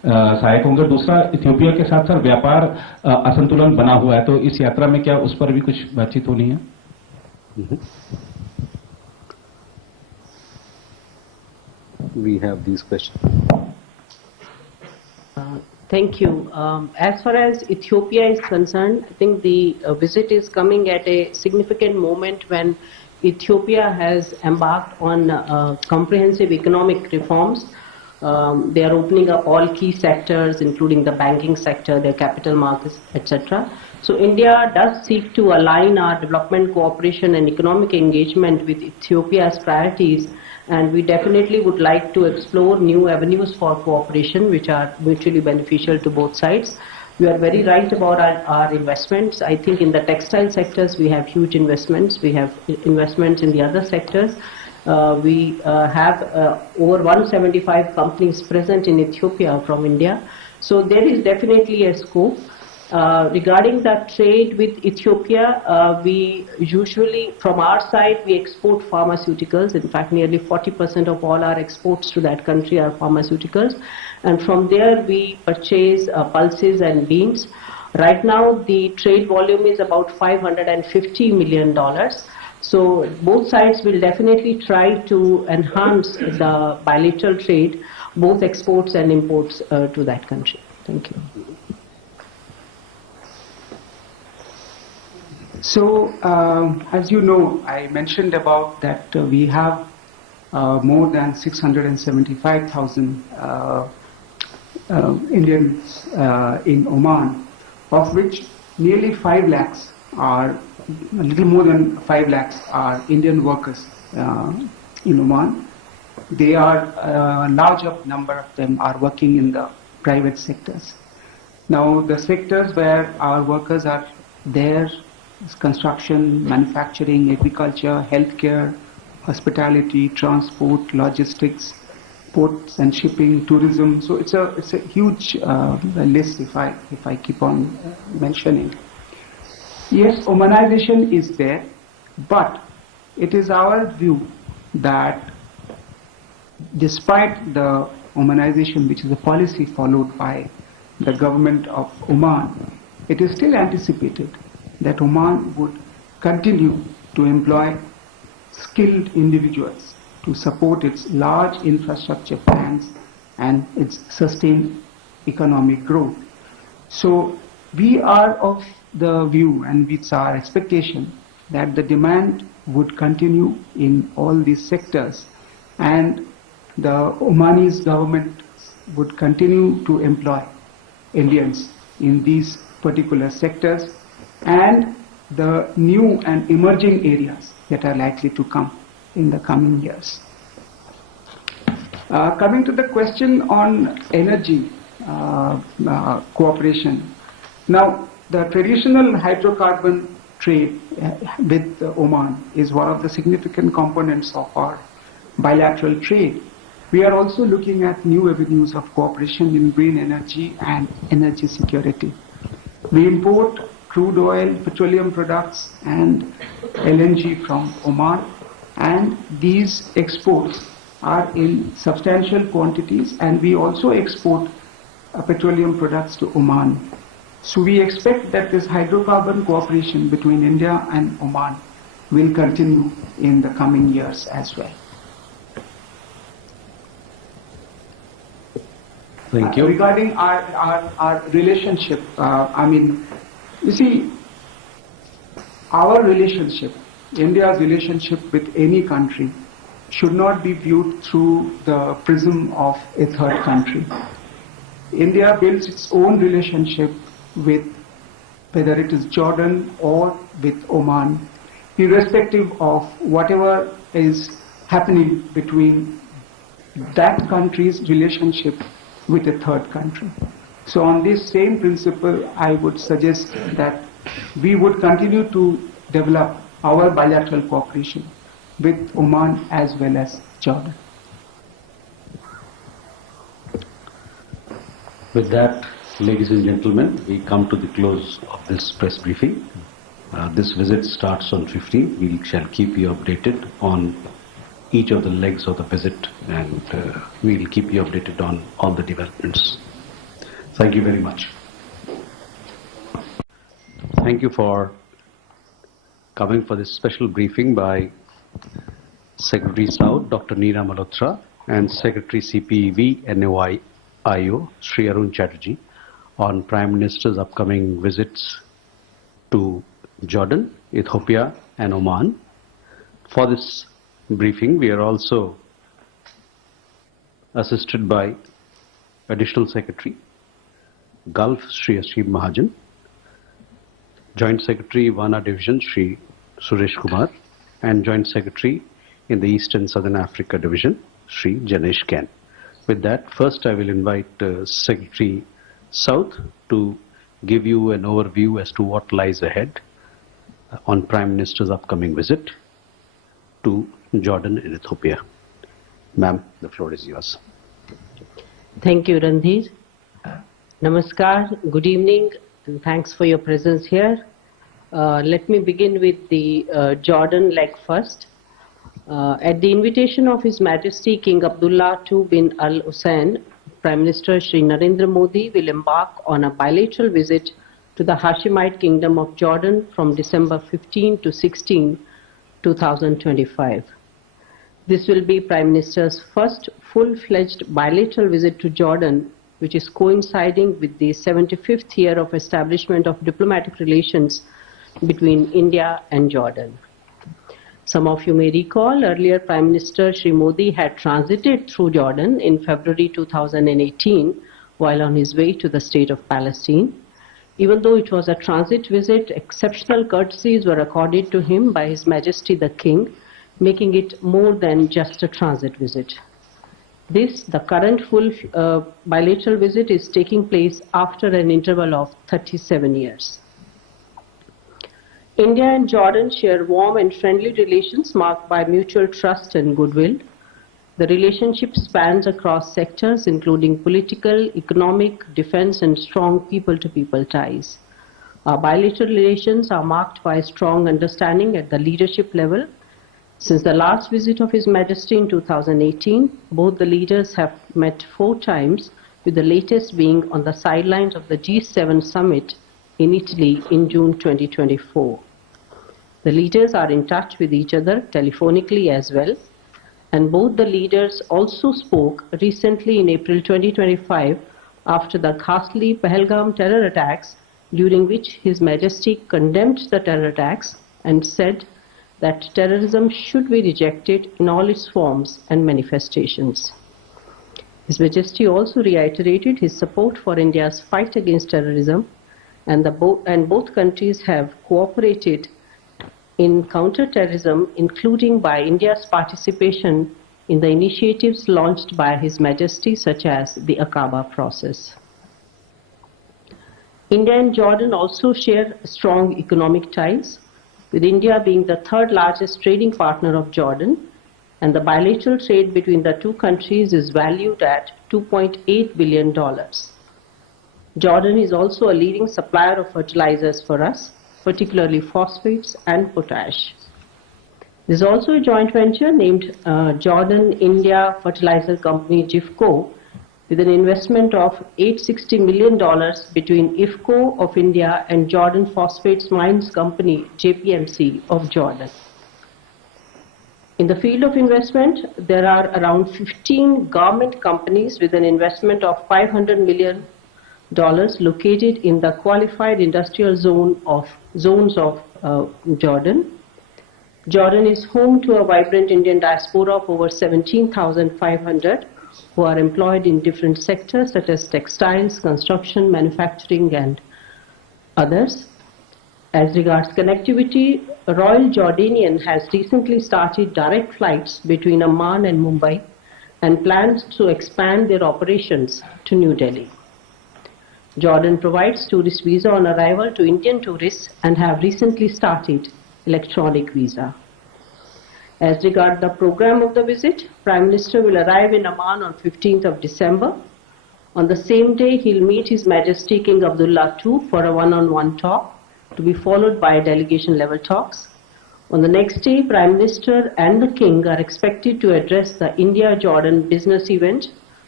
सहायक होंगे। दूसरा, इथियोपिया के साथ साथ व्यापार असंतुलन बना हुआ है, तो इस यात्रा में क्या उस पर भी कुछ बातचीत होनी है? We have these questions. Thank you. As far as Ethiopia is concerned, I think the visit is coming at a significant moment when Ethiopia has embarked on comprehensive economic reforms. They are opening up all key sectors, including the banking sector, their capital markets, etc. So India does seek to align our development cooperation and economic engagement with Ethiopia's priorities, and we definitely would like to explore new avenues for cooperation which are mutually beneficial to both sides. You are very right about our investments. I think in the textile sectors we have huge investments. We have investments in the other sectors. We have over 175 companies present in Ethiopia from India. So there is definitely a scope. Regarding the trade with Ethiopia, we usually, from our side, we export pharmaceuticals. In fact, nearly 40% of all our exports to that country are pharmaceuticals. And from there, we purchase pulses and beans. Right now, the trade volume is about $550 million. So both sides will definitely try to enhance the bilateral trade, both exports and imports to that country. Thank you. So, as you know, I mentioned about that we have more than 675,000 Indians in Oman, of which nearly 5 lakhs are, a little more than 5 lakhs are Indian workers in Oman. They are, a larger number of them are working in the private sectors. Now, the sectors where our workers are there, construction, manufacturing, agriculture, healthcare, hospitality, transport, logistics, ports and shipping, tourism. So it's a huge list if I keep on mentioning. Yes, Omanization is there, but it is our view that despite the Omanization, which is a policy followed by the government of Oman, it is still anticipated that Oman would continue to employ skilled individuals to support its large infrastructure plans and its sustained economic growth. So we are of the view, and it's our expectation, that the demand would continue in all these sectors, and the Omanese government would continue to employ Indians in these particular sectors and the new and emerging areas that are likely to come in the coming years. Coming to the question on energy cooperation. Now, the traditional hydrocarbon trade with Oman is one of the significant components of our bilateral trade. We are also looking at new avenues of cooperation in green energy and energy security. We import crude oil, petroleum products and LNG from Oman, and these exports are in substantial quantities, and we also export petroleum products to Oman. So we expect that this hydrocarbon cooperation between India and Oman will continue in the coming years as well. Thank you. Regarding our relationship, I mean, you see, our relationship, India's relationship with any country, should not be viewed through the prism of a third country. India builds its own relationship with, whether it is Jordan or with Oman, irrespective of whatever is happening between that country's relationship with a third country. So on this same principle, I would suggest that we would continue to develop our bilateral cooperation with Oman as well as Jordan. With that, ladies and gentlemen, we come to the close of this press briefing. This visit starts on 15. We shall keep you updated on each of the legs of the visit, and we will keep you updated on all the developments. Thank you very much. Thank you for coming for this special briefing by Secretary South, Dr. Neera Malhotra, and Secretary CPEV NOIO, Sri Arun Chatterjee, on Prime Minister's upcoming visits to Jordan, Ethiopia and Oman. For this briefing, we are also assisted by Additional Secretary, Gulf, Sri Ashim Mahajan, Joint Secretary, Wana Division, Sri Suresh Kumar, and Joint Secretary in the East and Southern Africa Division, Sri Janesh Ken. With that, first I will invite Secretary South to give you an overview as to what lies ahead on Prime Minister's upcoming visit to Jordan and Ethiopia. Ma'am, the floor is yours. Thank you, Randhir. Namaskar, good evening, and thanks for your presence here. Let me begin with the Jordan leg first. At the invitation of His Majesty King Abdullah II bin Al Hussein, Prime Minister Shri Narendra Modi will embark on a bilateral visit to the Hashemite Kingdom of Jordan from December 15 to 16, 2025. This will be Prime Minister's first full-fledged bilateral visit to Jordan, which is coinciding with the 75th year of establishment of diplomatic relations between India and Jordan. Some of you may recall earlier Prime Minister Shri Modi had transited through Jordan in February 2018 while on his way to the state of Palestine. Even though it was a transit visit, exceptional courtesies were accorded to him by His Majesty the King, making it more than just a transit visit. The current full bilateral visit is taking place after an interval of 37 years. India and Jordan share warm and friendly relations marked by mutual trust and goodwill. The relationship spans across sectors including political, economic, defense and strong people-to-people ties. Our bilateral relations are marked by strong understanding at the leadership level. Since the last visit of His Majesty in 2018, both the leaders have met 4 times, with the latest being on the sidelines of the G7 summit in Italy in June 2024. The leaders are in touch with each other telephonically as well, and both the leaders also spoke recently in April 2025 after the ghastly Pahalgam terror attacks, during which His Majesty condemned the terror attacks and said that terrorism should be rejected in all its forms and manifestations. His Majesty also reiterated his support for India's fight against terrorism, and both countries have cooperated in counter-terrorism, including by India's participation in the initiatives launched by His Majesty, such as the Aqaba process. India and Jordan also share strong economic ties, with India being the 3rd largest trading partner of Jordan, and the bilateral trade between the two countries is valued at $2.8 billion. Jordan is also a leading supplier of fertilizers for us, particularly phosphates and potash. There is also a joint venture named Jordan India Fertilizer Company JIFCO, with an investment of $860 million between IFCO of India and Jordan Phosphates Mines Company JPMC of Jordan. In the field of investment, there are around 15 government companies with an investment of $500 million located in the qualified industrial zones of Jordan. Jordan is home to a vibrant Indian diaspora of over 17,500 who are employed in different sectors such as textiles, construction, manufacturing and others. As regards connectivity, Royal Jordanian has recently started direct flights between Amman and Mumbai and plans to expand their operations to New Delhi. Jordan provides tourist visa on arrival to Indian tourists and have recently started electronic visa. As regards the program of the visit, Prime Minister will arrive in Amman on 15th of December. On the same day, he will meet His Majesty King Abdullah II for a one-on-one talk, to be followed by delegation-level talks. On the next day, Prime Minister and the King are expected to address the India-Jordan business event,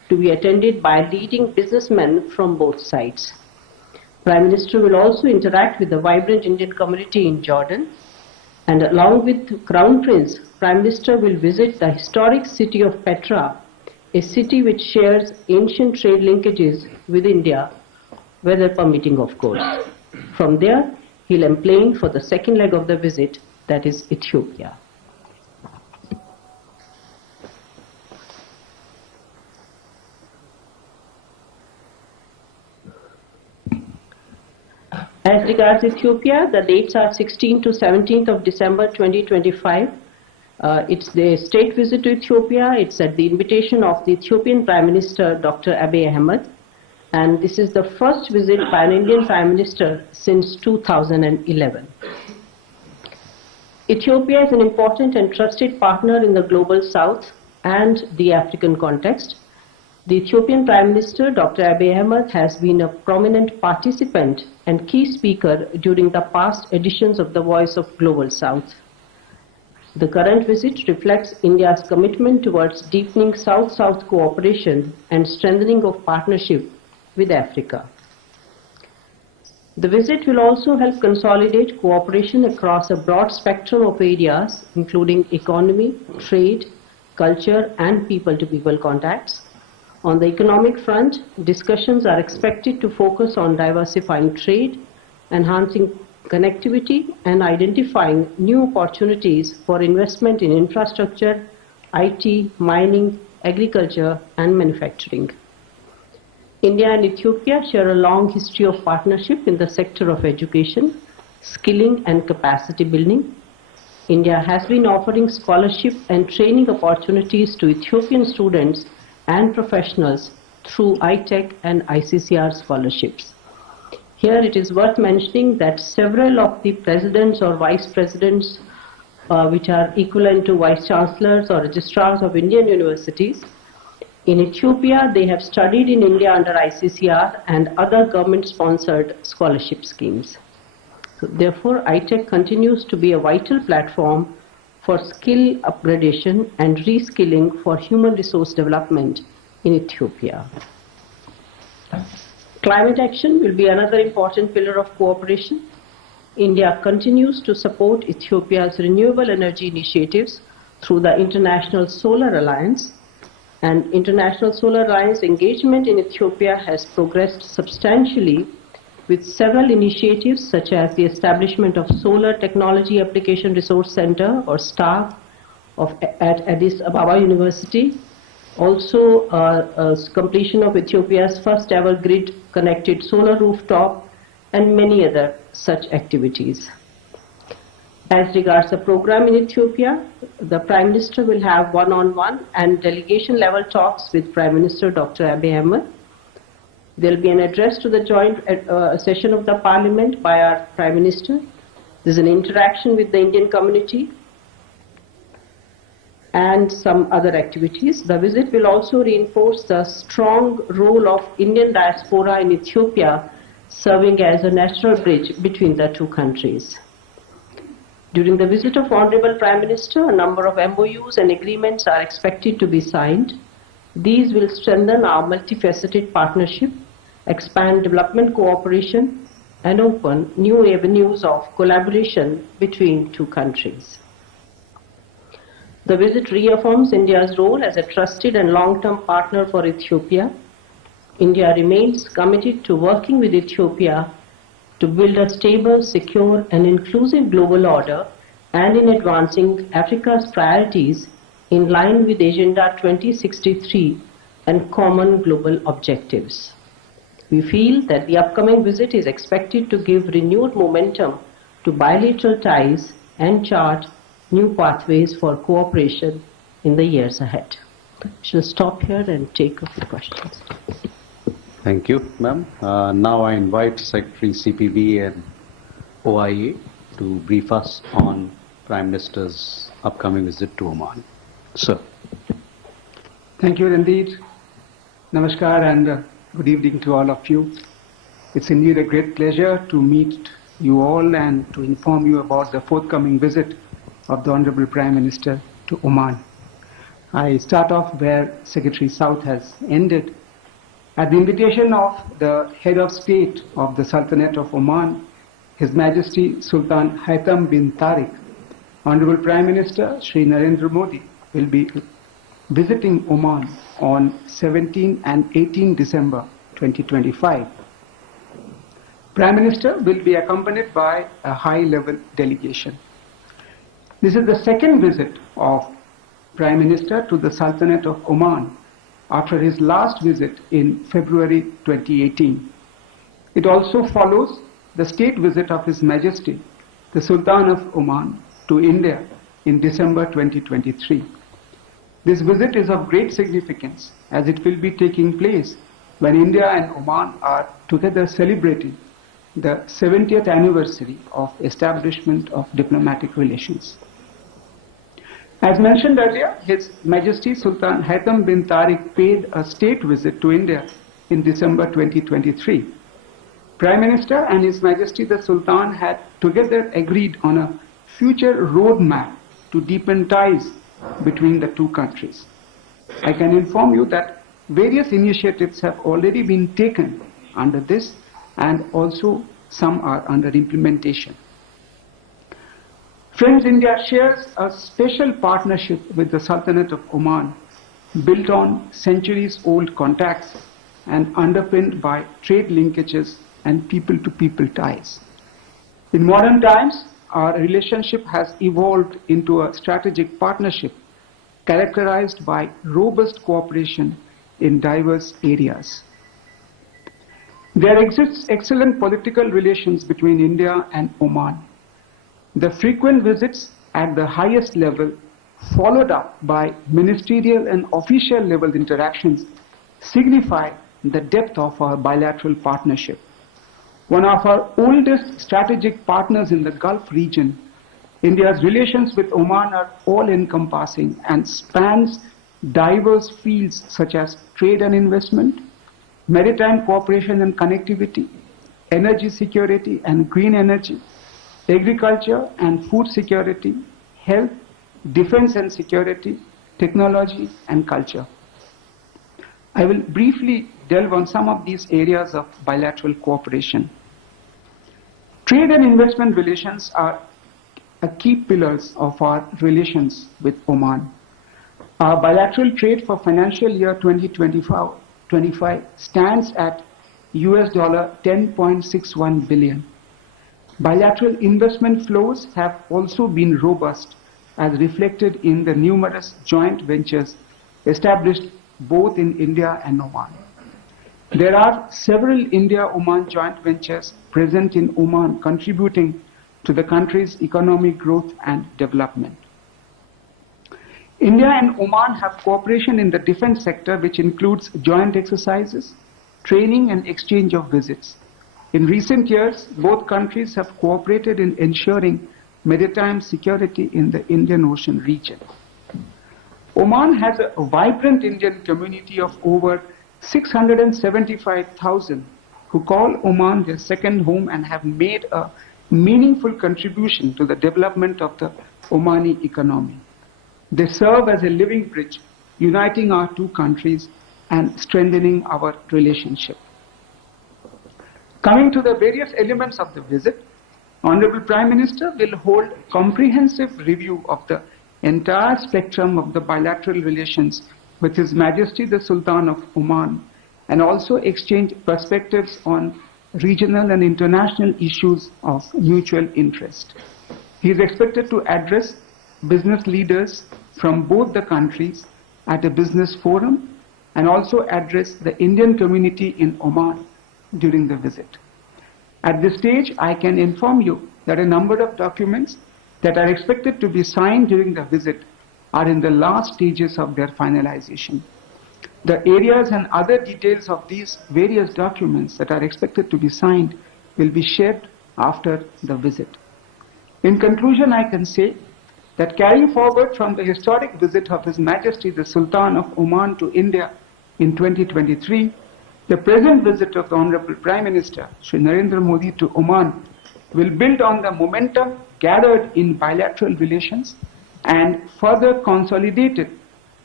to be attended by leading businessmen from both sides. Prime Minister will also interact with the vibrant Indian community in Jordan, and along with Crown Prince, Prime Minister will visit the historic city of Petra, a city which shares ancient trade linkages with India, weather permitting of course. From there, he'll emplane for the second leg of the visit, that is Ethiopia. As regards Ethiopia, the dates are 16th to 17th of December 2025. It's the state visit to Ethiopia. It's at the invitation of the Ethiopian Prime Minister, Dr. Abiy Ahmed. And this is the first visit by an Indian Prime Minister since 2011. Ethiopia is an important and trusted partner in the global south and the African context. The Ethiopian Prime Minister, Dr. Abiy Ahmed, has been a prominent participant and key speaker during the past editions of the Voice of Global South. The current visit reflects India's commitment towards deepening South-South cooperation and strengthening of partnership with Africa. The visit will also help consolidate cooperation across a broad spectrum of areas, including economy, trade, culture, and people-to-people contacts. On the economic front, discussions are expected to focus on diversifying trade, enhancing connectivity, and identifying new opportunities for investment in infrastructure, IT, mining, agriculture, and manufacturing. India and Ethiopia share a long history of partnership in the sector of education, skilling, and capacity building. India has been offering scholarship and training opportunities to Ethiopian students and professionals through ITEC and ICCR scholarships. Here it is worth mentioning that several of the presidents or vice presidents, which are equivalent to vice chancellors or registrars of Indian universities, in Ethiopia they have studied in India under ICCR and other government-sponsored scholarship schemes. So therefore, ITEC continues to be a vital platform for skill upgradation and reskilling for human resource development in Ethiopia. Climate action will be another important pillar of cooperation. India continues to support Ethiopia's renewable energy initiatives through the International Solar Alliance, and International Solar Alliance engagement in Ethiopia has progressed substantially with several initiatives such as the establishment of Solar Technology Application Resource Center or STAR at Addis Ababa University, also completion of Ethiopia's first ever grid connected solar rooftop, and many other such activities. As regards the program in Ethiopia, the Prime Minister will have one-on-one and delegation level talks with Prime Minister Dr. Abiy Ahmed. There will be an address to the joint session of the Parliament by our Prime Minister. There is an interaction with the Indian community and some other activities. The visit will also reinforce the strong role of Indian diaspora in Ethiopia, serving as a natural bridge between the two countries. During the visit of Honorable Prime Minister, a number of MOUs and agreements are expected to be signed. These will strengthen our multifaceted partnership, expand development cooperation, and open new avenues of collaboration between two countries. The visit reaffirms India's role as a trusted and long-term partner for Ethiopia. India remains committed to working with Ethiopia to build a stable, secure, and inclusive global order, and in advancing Africa's priorities in line with Agenda 2063 and common global objectives. We feel that the upcoming visit is expected to give renewed momentum to bilateral ties and chart new pathways for cooperation in the years ahead. I shall stop here and take a few questions. Thank you, ma'am. Now I invite Secretary CPB and OIA to brief us on Prime Minister's upcoming visit to Oman. Sir. Thank you, indeed. Namaskar and good evening to all of you. It's indeed a great pleasure to meet you all and to inform you about the forthcoming visit of the Honorable Prime Minister to Oman. I start off where Secretary South has ended. At the invitation of the head of state of the Sultanate of Oman, His Majesty Sultan Haitham bin Tariq, Honorable Prime Minister Shri Narendra Modi will be visiting Oman on 17 and 18 December 2025. Prime Minister will be accompanied by a high-level delegation. This is the second visit of Prime Minister to the Sultanate of Oman after his last visit in February 2018. It also follows the state visit of His Majesty, the Sultan of Oman, to India in December 2023. This visit is of great significance as it will be taking place when India and Oman are together celebrating the 70th anniversary of establishment of diplomatic relations. As mentioned earlier, His Majesty Sultan Haitham bin Tariq paid a state visit to India in December 2023. Prime Minister and His Majesty the Sultan had together agreed on a future roadmap to deepen ties between the two countries. I can inform you that various initiatives have already been taken under this, and also some are under implementation. Friends, India shares a special partnership with the Sultanate of Oman, built on centuries-old contacts and underpinned by trade linkages and people-to-people ties. In modern times, our relationship has evolved into a strategic partnership characterized by robust cooperation in diverse areas. There exists excellent political relations between India and Oman. The frequent visits at the highest level, followed up by ministerial and official level interactions, signify the depth of our bilateral partnership. One of our oldest strategic partners in the Gulf region, India's relations with Oman are all-encompassing and spans diverse fields such as trade and investment, maritime cooperation and connectivity, energy security and green energy, agriculture and food security, health, defense and security, technology and culture. I will briefly delve on some of these areas of bilateral cooperation. Trade and investment relations are a key pillars of our relations with Oman. Our bilateral trade for financial year 2025 stands at US $10.61 billion. Bilateral investment flows have also been robust, as reflected in the numerous joint ventures established both in India and Oman. There are several India-Oman joint ventures present in Oman contributing to the country's economic growth and development. India and Oman have cooperation in the defense sector, which includes joint exercises, training and exchange of visits. In recent years, both countries have cooperated in ensuring maritime security in the Indian Ocean region. Oman has a vibrant Indian community of over 675,000 who call Oman their second home and have made a meaningful contribution to the development of the Omani economy. They serve as a living bridge, uniting our two countries and strengthening our relationship. Coming to the various elements of the visit, Honorable Prime Minister will hold comprehensive review of the entire spectrum of the bilateral relations with His Majesty the Sultan of Oman, and also exchange perspectives on regional and international issues of mutual interest. He is expected to address business leaders from both the countries at a business forum and also address the Indian community in Oman during the visit. At this stage, I can inform you that a number of documents that are expected to be signed during the visit are in the last stages of their finalization. The areas and other details of these various documents that are expected to be signed will be shared after the visit. In conclusion, I can say that carrying forward from the historic visit of His Majesty the Sultan of Oman to India in 2023, the present visit of the Honorable Prime Minister Shri Narendra Modi to Oman will build on the momentum gathered in bilateral relations and further consolidated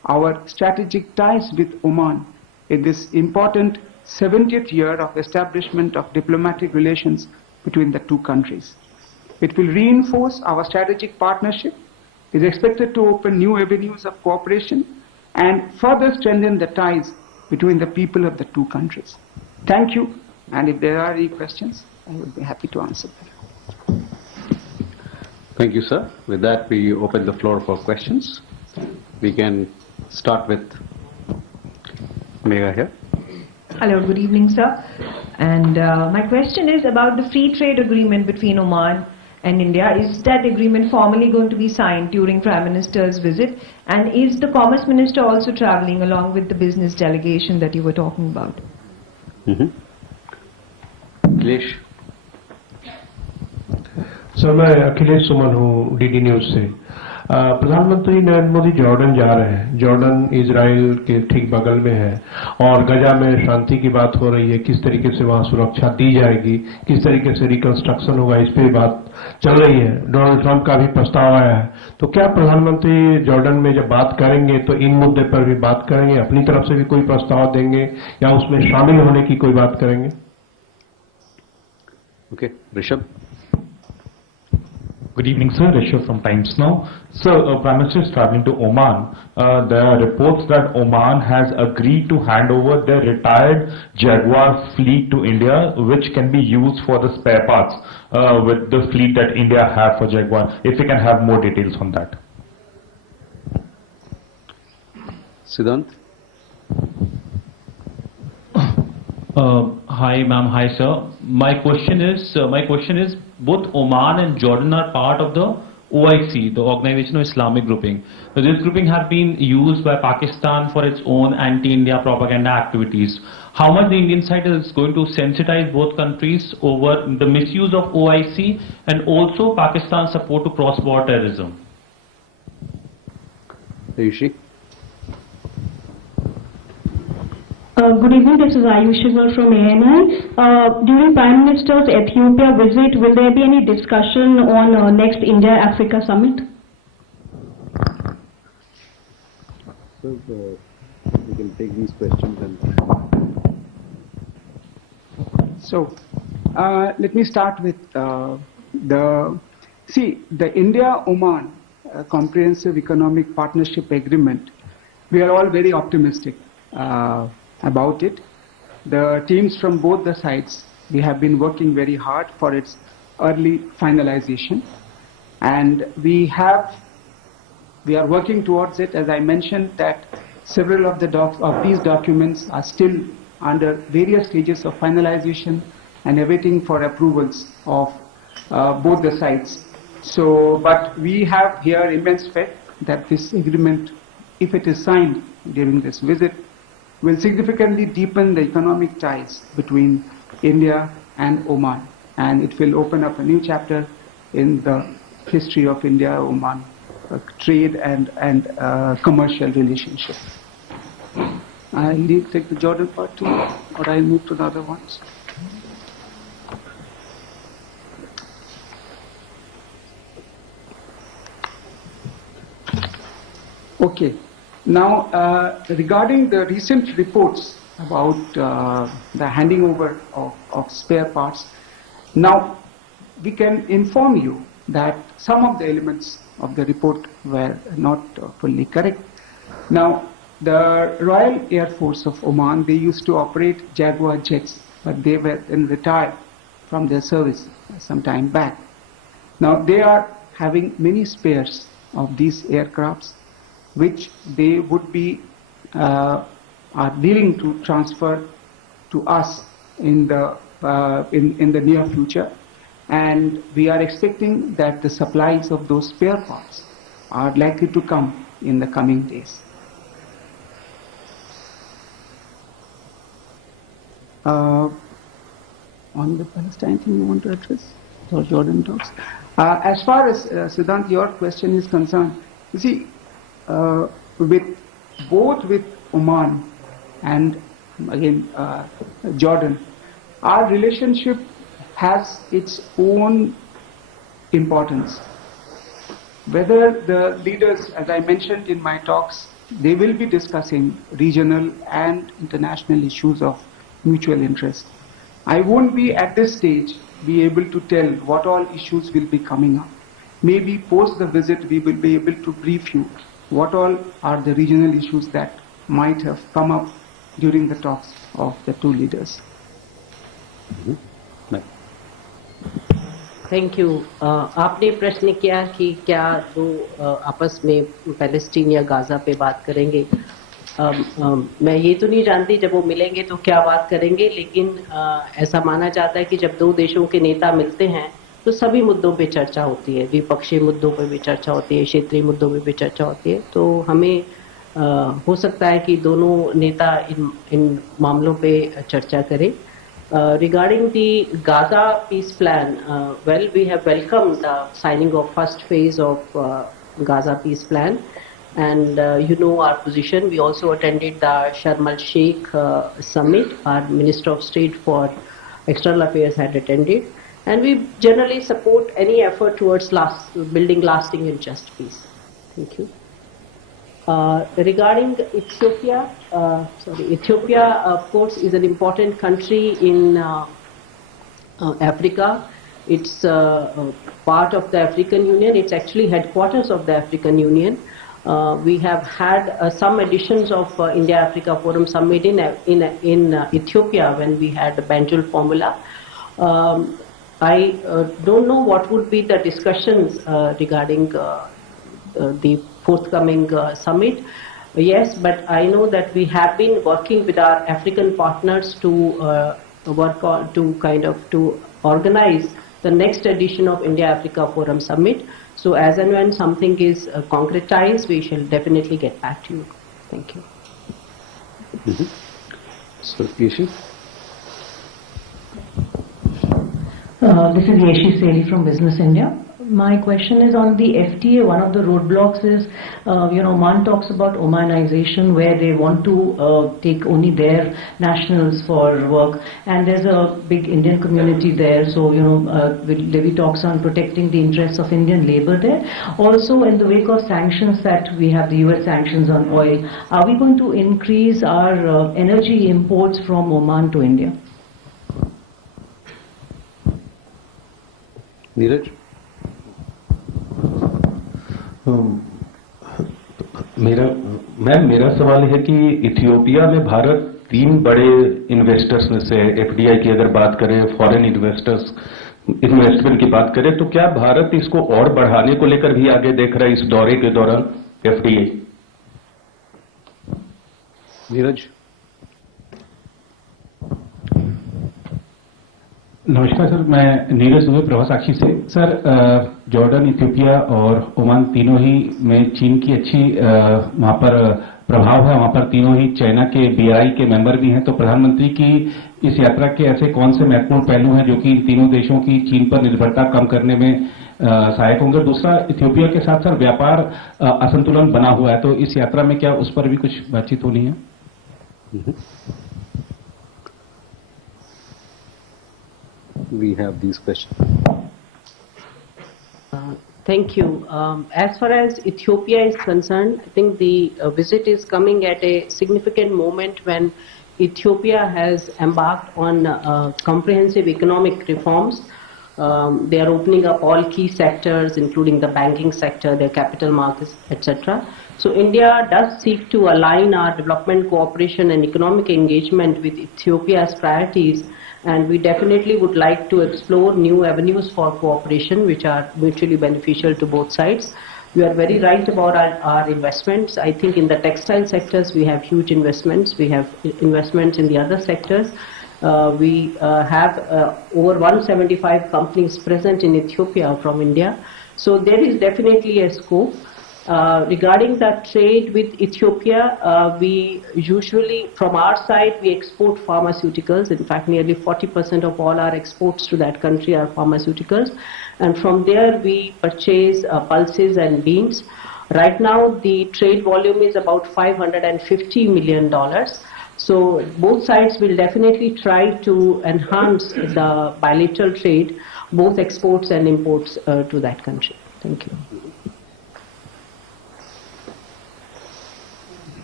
our strategic ties with Oman in this important 70th year of establishment of diplomatic relations between the two countries. It will reinforce our strategic partnership, is expected to open new avenues of cooperation and further strengthen the ties between the people of the two countries. Thank you, and if there are any questions, I would be happy to answer them. Thank you, sir. With that, we open the floor for questions. We can start with MEA here. Hello, good evening, sir. And my question is about the free trade agreement between Oman and India. Is that agreement formally going to be signed during Prime Minister's visit? And is the Commerce Minister also traveling along with the business delegation that you were talking about? Akhilesh. Sir मैं अखिलेश सुमन हूँ DD news से। प्रधानमंत्री Narendra Modi Jordan जा रहे हैं। Jordan Israel के ठीक बगल में है और गजा में शांति की बात हो रही है। किस तरीके से वहां सुरक्षा दी जाएगी, किस तरीके से रिकंस्ट्रक्शन होगा, इस पे बात चल रही है। डोनाल्ड ट्रंप का भी प्रस्ताव आया है। तो क्या प्रधानमंत्री जॉर्डन में जब बात करेंगे तो इन मुद्दे पर भी बात करेंगे, अपनी तरफ से भी कोई प्रस्ताव देंगे या उसमें शामिल होने की कोई बात करेंगे? Okay, Rishabh. Good evening, sir. Rishabh from Times Now. Sir, Prime Minister is traveling to Oman. There are reports that Oman has agreed to hand over their retired Jaguar fleet to India, which can be used for the spare parts with the fleet that India have for Jaguar. If we can have more details on that. Siddhant. Hi, ma'am. Hi, sir. My question is, both Oman and Jordan are part of the OIC, the Organization of Islamic Grouping. So this grouping has been used by Pakistan for its own anti-India propaganda activities. How much the Indian side is going to sensitize both countries over the misuse of OIC and also Pakistan's support to cross-border terrorism? Ayushi. Good evening, this is Ayushi from ANI. During Prime Minister's Ethiopia visit, will there be any discussion on next India-Africa summit? So we can take these questions and... So, let me start with the India-Oman Comprehensive Economic Partnership Agreement. We are all very optimistic about it. The teams from both the sides, we have been working very hard for its early finalization, and we are working towards it. As I mentioned, that several of these documents are still under various stages of finalization and awaiting for approvals of both the sides. So, but we have here immense faith that this agreement, if it is signed during this visit, will significantly deepen the economic ties between India and Oman, and it will open up a new chapter in the history of India-Oman trade and commercial relationship. I'll take the Jordan part too, or I'll move to the other ones. Okay. Now, regarding the recent reports about the handing over of spare parts, now we can inform you that some of the elements of the report were not fully correct. Now, the Royal Air Force of Oman, they used to operate Jaguar jets, but they were then retired from their service some time back. Now, they are having many spares of these aircrafts, which they would be are willing to transfer to us in the near future, and we are expecting that the supplies of those spare parts are likely to come in the coming days. On the Palestine thing you want to address, or Jordan talks? As far as Siddhant, your question is concerned, you see, both with Oman and again Jordan, our relationship has its own importance. Whether the leaders, as I mentioned in my talks, they will be discussing regional and international issues of mutual interest. I won't be at this stage be able to tell what all issues will be coming up. Maybe post the visit we will be able to brief you what all are the regional issues that might have come up during the talks of the two leaders. Thank you. आपने प्रश्न किया कि क्या दो आपस में Palestine या Gaza पे बात करेंगे। मैं ये तो नहीं जानती जब वो मिलेंगे तो क्या बात करेंगे, लेकिन ऐसा माना जाता है कि जब दो देशों के नेता मिलते हैं तो सभी मुद्दों पे चर्चा होती है, द्विपक्षीय मुद्दों पे भी चर्चा होती है, क्षेत्रीय मुद्दों पे भी चर्चा होती है। तो हमें हो सकता है कि दोनों नेता इन मामलों पे चर्चा करें। Regarding the Gaza peace plan, well, we have welcomed the signing of first phase of Gaza peace plan, and you know our position. We also attended the Sharm el-Sheikh summit. Our Minister of State for External Affairs had attended, and we generally support any effort towards building lasting and just peace. Thank you. Regarding Ethiopia, Ethiopia, of course, is an important country in Africa. It's part of the African Union. It's actually headquarters of the African Union. We have had some editions of India-Africa Forum Summit in Ethiopia when we had the Banjul formula. I don't know what would be the discussions regarding the forthcoming summit. Yes, but I know that we have been working with our African partners to organize the next edition of India-Africa Forum Summit. So as and when something is concretized, we shall definitely get back to you. Thank you. So, Yeshi? This is Yeshi Seli from Business India. My question is on the FTA. One of the roadblocks is, Oman talks about Omanization, where they want to take only their nationals for work, and there's a big Indian community there. So, Levy talks on protecting the interests of Indian labor there. Also, in the wake of sanctions that we have, the US sanctions on oil, are we going to increase our energy imports from Oman to India? Neeraj? मेरा सवाल है कि Ethiopia में भारत 3 बड़े investors में से FDI की अगर बात करें, फॉरेन इन्वेस्टमेंट की बात करें, तो क्या भारत इसको और बढ़ाने को लेकर भी आगे देख रहा है इस दौरे के दौरान एफडीआई? नीरज? नमस्कार सर, मैं नीरज दुबे प्रभा साक्षी से। सर, जॉर्डन, इथियोपिया और ओमान तीनों ही में चीन की अच्छी वहां पर प्रभाव है। वहां पर तीनों ही चाइना के बीआई के मेंबर भी हैं। तो प्रधानमंत्री की इस यात्रा के ऐसे कौन से महत्वपूर्ण पहलू हैं जो कि तीनों देशों की चीन पर निर्भरता कम करने में सहायक होंगे? दूसरा, इथियोपिया के साथ सर व्यापार असंतुलन बना हुआ है, तो इस यात्रा में क्या उस पर भी कुछ बातचीत होनी है? We have these questions. Thank you. As far as Ethiopia is concerned, I think the visit is coming at a significant moment when Ethiopia has embarked on comprehensive economic reforms. They are opening up all key sectors, including the banking sector, their capital markets, etc. So India does seek to align our development cooperation and economic engagement with Ethiopia's priorities, and we definitely would like to explore new avenues for cooperation which are mutually beneficial to both sides. You are very right about our investments. I think in the textile sectors we have huge investments. We have investments in the other sectors. We have over 175 companies present in Ethiopia from India. So there is definitely a scope. Regarding the trade with Ethiopia, we usually, from our side, we export pharmaceuticals. In fact, nearly 40% of all our exports to that country are pharmaceuticals. And from there, we purchase pulses and beans. Right now, the trade volume is about $550 million. So both sides will definitely try to enhance the bilateral trade, both exports and imports to that country. Thank you.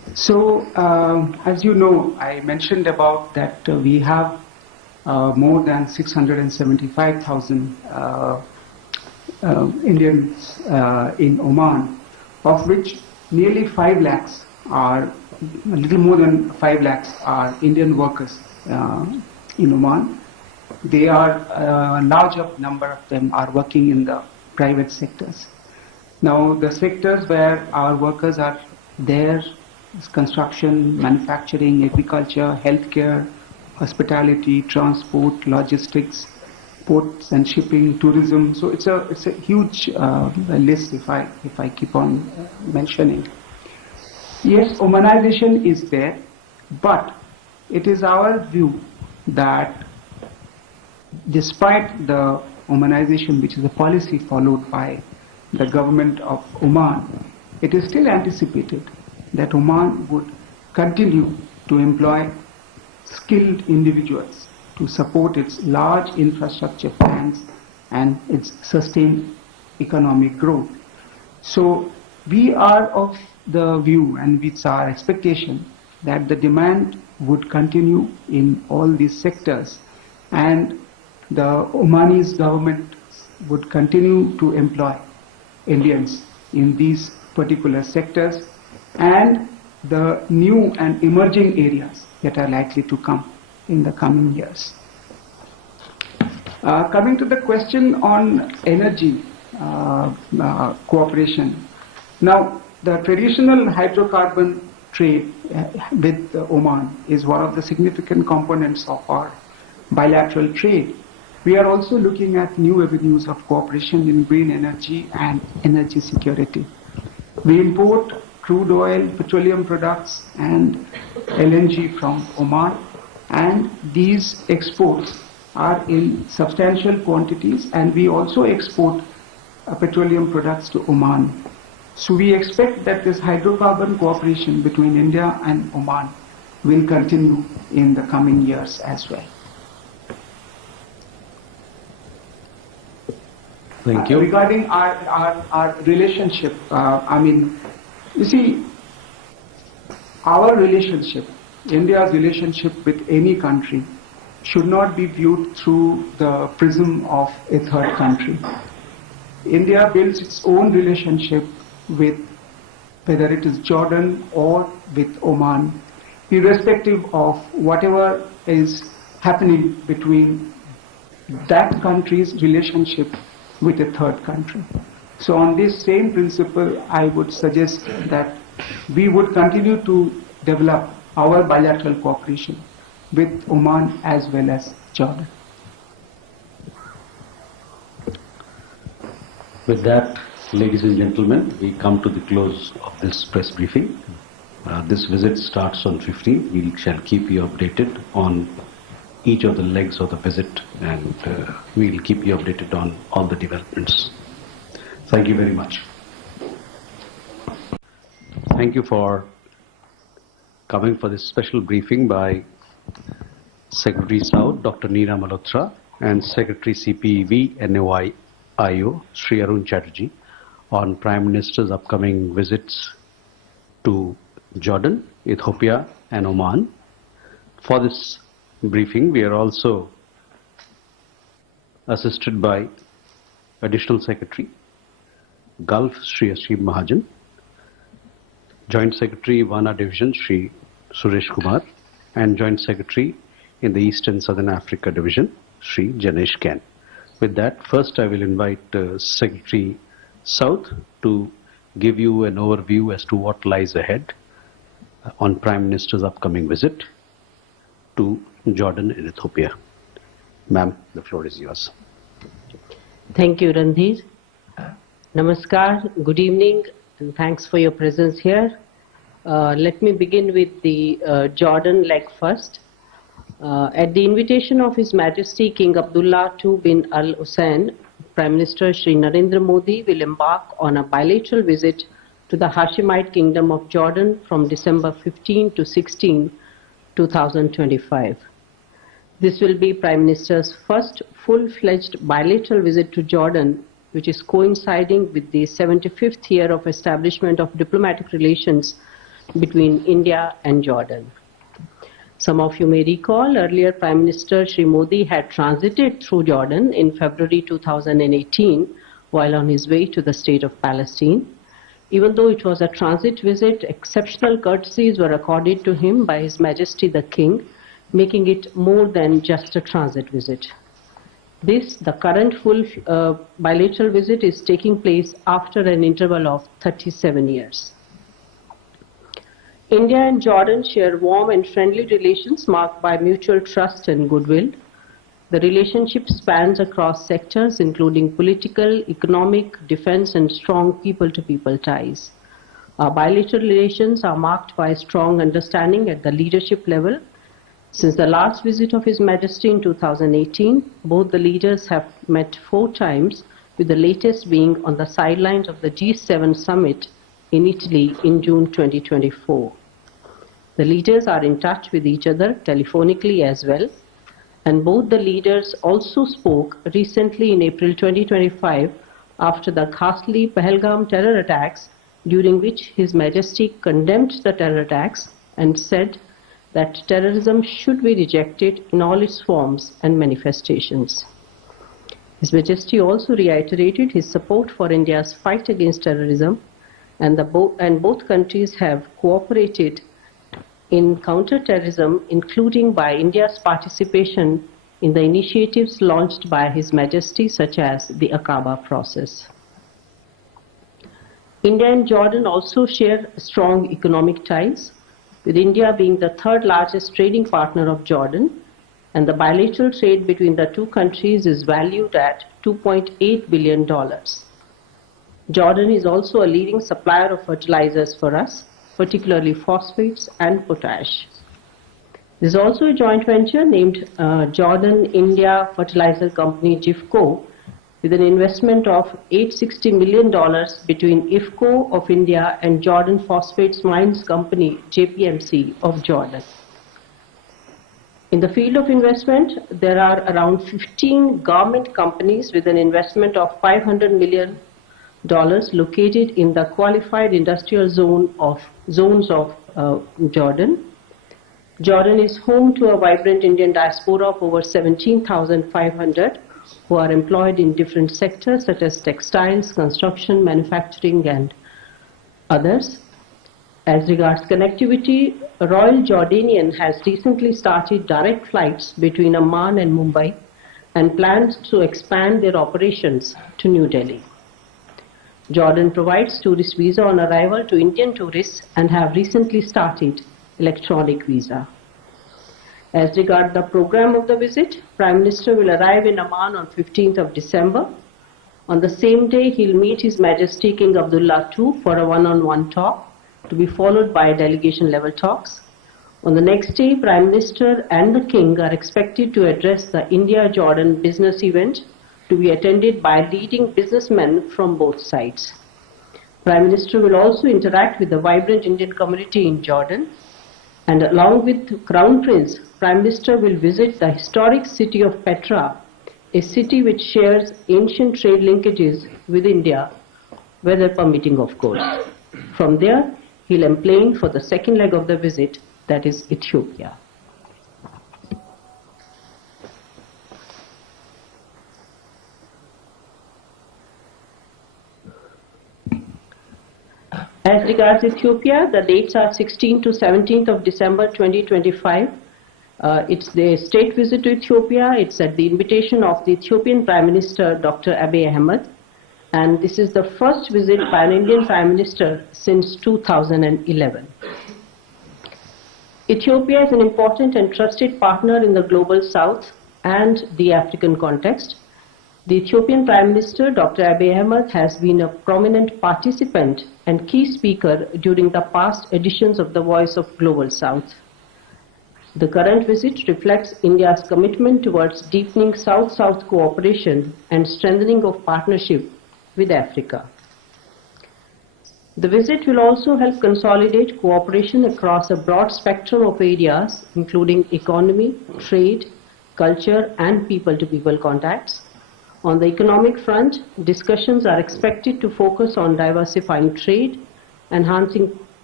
So, as you know, I mentioned about that we have more than 675,000 Indians in Oman, of which nearly 5 lakhs are, a little more than 5 lakhs are Indian workers in Oman. They are, a larger number of them are working in the private sectors. Now, the sectors where our workers are there is construction, manufacturing, agriculture, healthcare, hospitality, transport, logistics, ports and shipping, tourism. So it's a huge list if I keep on mentioning. Yes, Omanization is there, but it is our view that despite the Omanization, which is a policy followed by the government of Oman, it is still anticipated that Oman would continue to employ skilled individuals to support its large infrastructure plans and its sustained economic growth. So we are of the view, and it's our expectation, that the demand would continue in all these sectors, and the Omanese government would continue to employ Indians in these particular sectors and the new and emerging areas that are likely to come in the coming years. Coming to the question on energy cooperation. Now, the traditional hydrocarbon trade with Oman is one of the significant components of our bilateral trade. We are also looking at new avenues of cooperation in green energy and energy security. We import crude oil, petroleum products and LNG from Oman, and these exports are in substantial quantities, and we also export petroleum products to Oman. So we expect that this hydrocarbon cooperation between India and Oman will continue in the coming years as well. Thank you. Regarding our relationship, I mean, you see, our relationship, India's relationship with any country, should not be viewed through the prism of a third country. India builds its own relationship with, whether it is Jordan or with Oman, irrespective of whatever is happening between that country's relationship with a third country. So on this same principle, I would suggest that we would continue to develop our bilateral cooperation with Oman as well as Jordan. With that, ladies and gentlemen, we come to the close of this press briefing. This visit starts on 15. We shall keep you updated on each of the legs of the visit, and we will keep you updated on all the developments. Thank you very much. Thank you for coming for this special briefing by Secretary South, Dr. Neera Malhotra, and Secretary CPEV NOI-IO, Sri Arun Chatterjee, on Prime Minister's upcoming visits to Jordan, Ethiopia and Oman. For this briefing, we are also assisted by Additional Secretary, Gulf, Sri Ashim Mahajan, Joint Secretary, Wana Division, Sri Suresh Kumar, and Joint Secretary in the East and Southern Africa Division, Sri Janesh Ken. With that, first I will invite Secretary South to give you an overview as to what lies ahead on Prime Minister's upcoming visit to Jordan and Ethiopia. Ma'am, the floor is yours. Thank you, Randhir. Namaskar, good evening, and thanks for your presence here. Let me begin with the Jordan leg first. At the invitation of His Majesty King Abdullah II bin Al Hussein, Prime Minister Shri Narendra Modi will embark on a bilateral visit to the Hashemite Kingdom of Jordan from December 15 to 16, 2025. This will be Prime Minister's first full-fledged bilateral visit to Jordan, which is coinciding with the 75th year of establishment of diplomatic relations between India and Jordan. Some of you may recall earlier Prime Minister Shri Modi had transited through Jordan in February 2018 while on his way to the state of Palestine. Even though it was a transit visit, exceptional courtesies were accorded to him by His Majesty the King, making it more than just a transit visit. The current full bilateral visit is taking place after an interval of 37 years. India and Jordan share warm and friendly relations marked by mutual trust and goodwill. The relationship spans across sectors including political, economic, defense and strong people-to-people ties. Our bilateral relations are marked by strong understanding at the leadership level. Since the last visit of His Majesty in 2018, both the leaders have met 4 times, with the latest being on the sidelines of the G7 summit in Italy in June 2024. The leaders are in touch with each other telephonically as well, and both the leaders also spoke recently in April 2025 after the ghastly Pahalgam terror attacks, during which His Majesty condemned the terror attacks and said that terrorism should be rejected in all its forms and manifestations. His Majesty also reiterated his support for India's fight against terrorism, and both countries have cooperated in counter-terrorism, including by India's participation in the initiatives launched by His Majesty, such as the Aqaba process. India and Jordan also share strong economic ties, with India being the 3rd largest trading partner of Jordan, and the bilateral trade between the two countries is valued at $2.8 billion. Jordan is also a leading supplier of fertilizers for us, particularly phosphates and potash. There is also a joint venture named Jordan-India Fertilizer Company (JIFCO) with an investment of $860 million between IFCO of India and Jordan Phosphates Mines Company JPMC of Jordan. In the field of investment, there are around 15 government companies with an investment of $500 million located in the qualified industrial zones of Jordan. Jordan is home to a vibrant Indian diaspora of over 17,500 who are employed in different sectors such as textiles, construction, manufacturing and others. As regards connectivity, Royal Jordanian has recently started direct flights between Amman and Mumbai and plans to expand their operations to New Delhi. Jordan provides tourist visa on arrival to Indian tourists and have recently started electronic visa. As regards the program of the visit, Prime Minister will arrive in Amman on 15th of December. On the same day, he will meet His Majesty King Abdullah II for a one-on-one talk, to be followed by delegation-level talks. On the next day, Prime Minister and the King are expected to address the India-Jordan business event, to be attended by leading businessmen from both sides. Prime Minister will also interact with the vibrant Indian community in Jordan, and along with Crown Prince, Prime Minister will visit the historic city of Petra, a city which shares ancient trade linkages with India, weather permitting of course. From there, he'll emplane for the second leg of the visit, that is Ethiopia. As regards Ethiopia, the dates are 16th to 17th of December 2025. It's the state visit to Ethiopia. It's at the invitation of the Ethiopian Prime Minister, Dr. Abiy Ahmed. And this is the first visit by an Indian Prime Minister since 2011. Ethiopia is an important and trusted partner in the global south and the African context. The Ethiopian Prime Minister, Dr. Abiy Ahmed, has been a prominent participant and key speaker during the past editions of the Voice of Global South. The current visit reflects India's commitment towards deepening South-South cooperation and strengthening of partnership with Africa. The visit will also help consolidate cooperation across a broad spectrum of areas, including economy, trade, culture, and people-to-people contacts. On the economic front, discussions are expected to focus on diversifying trade, enhancing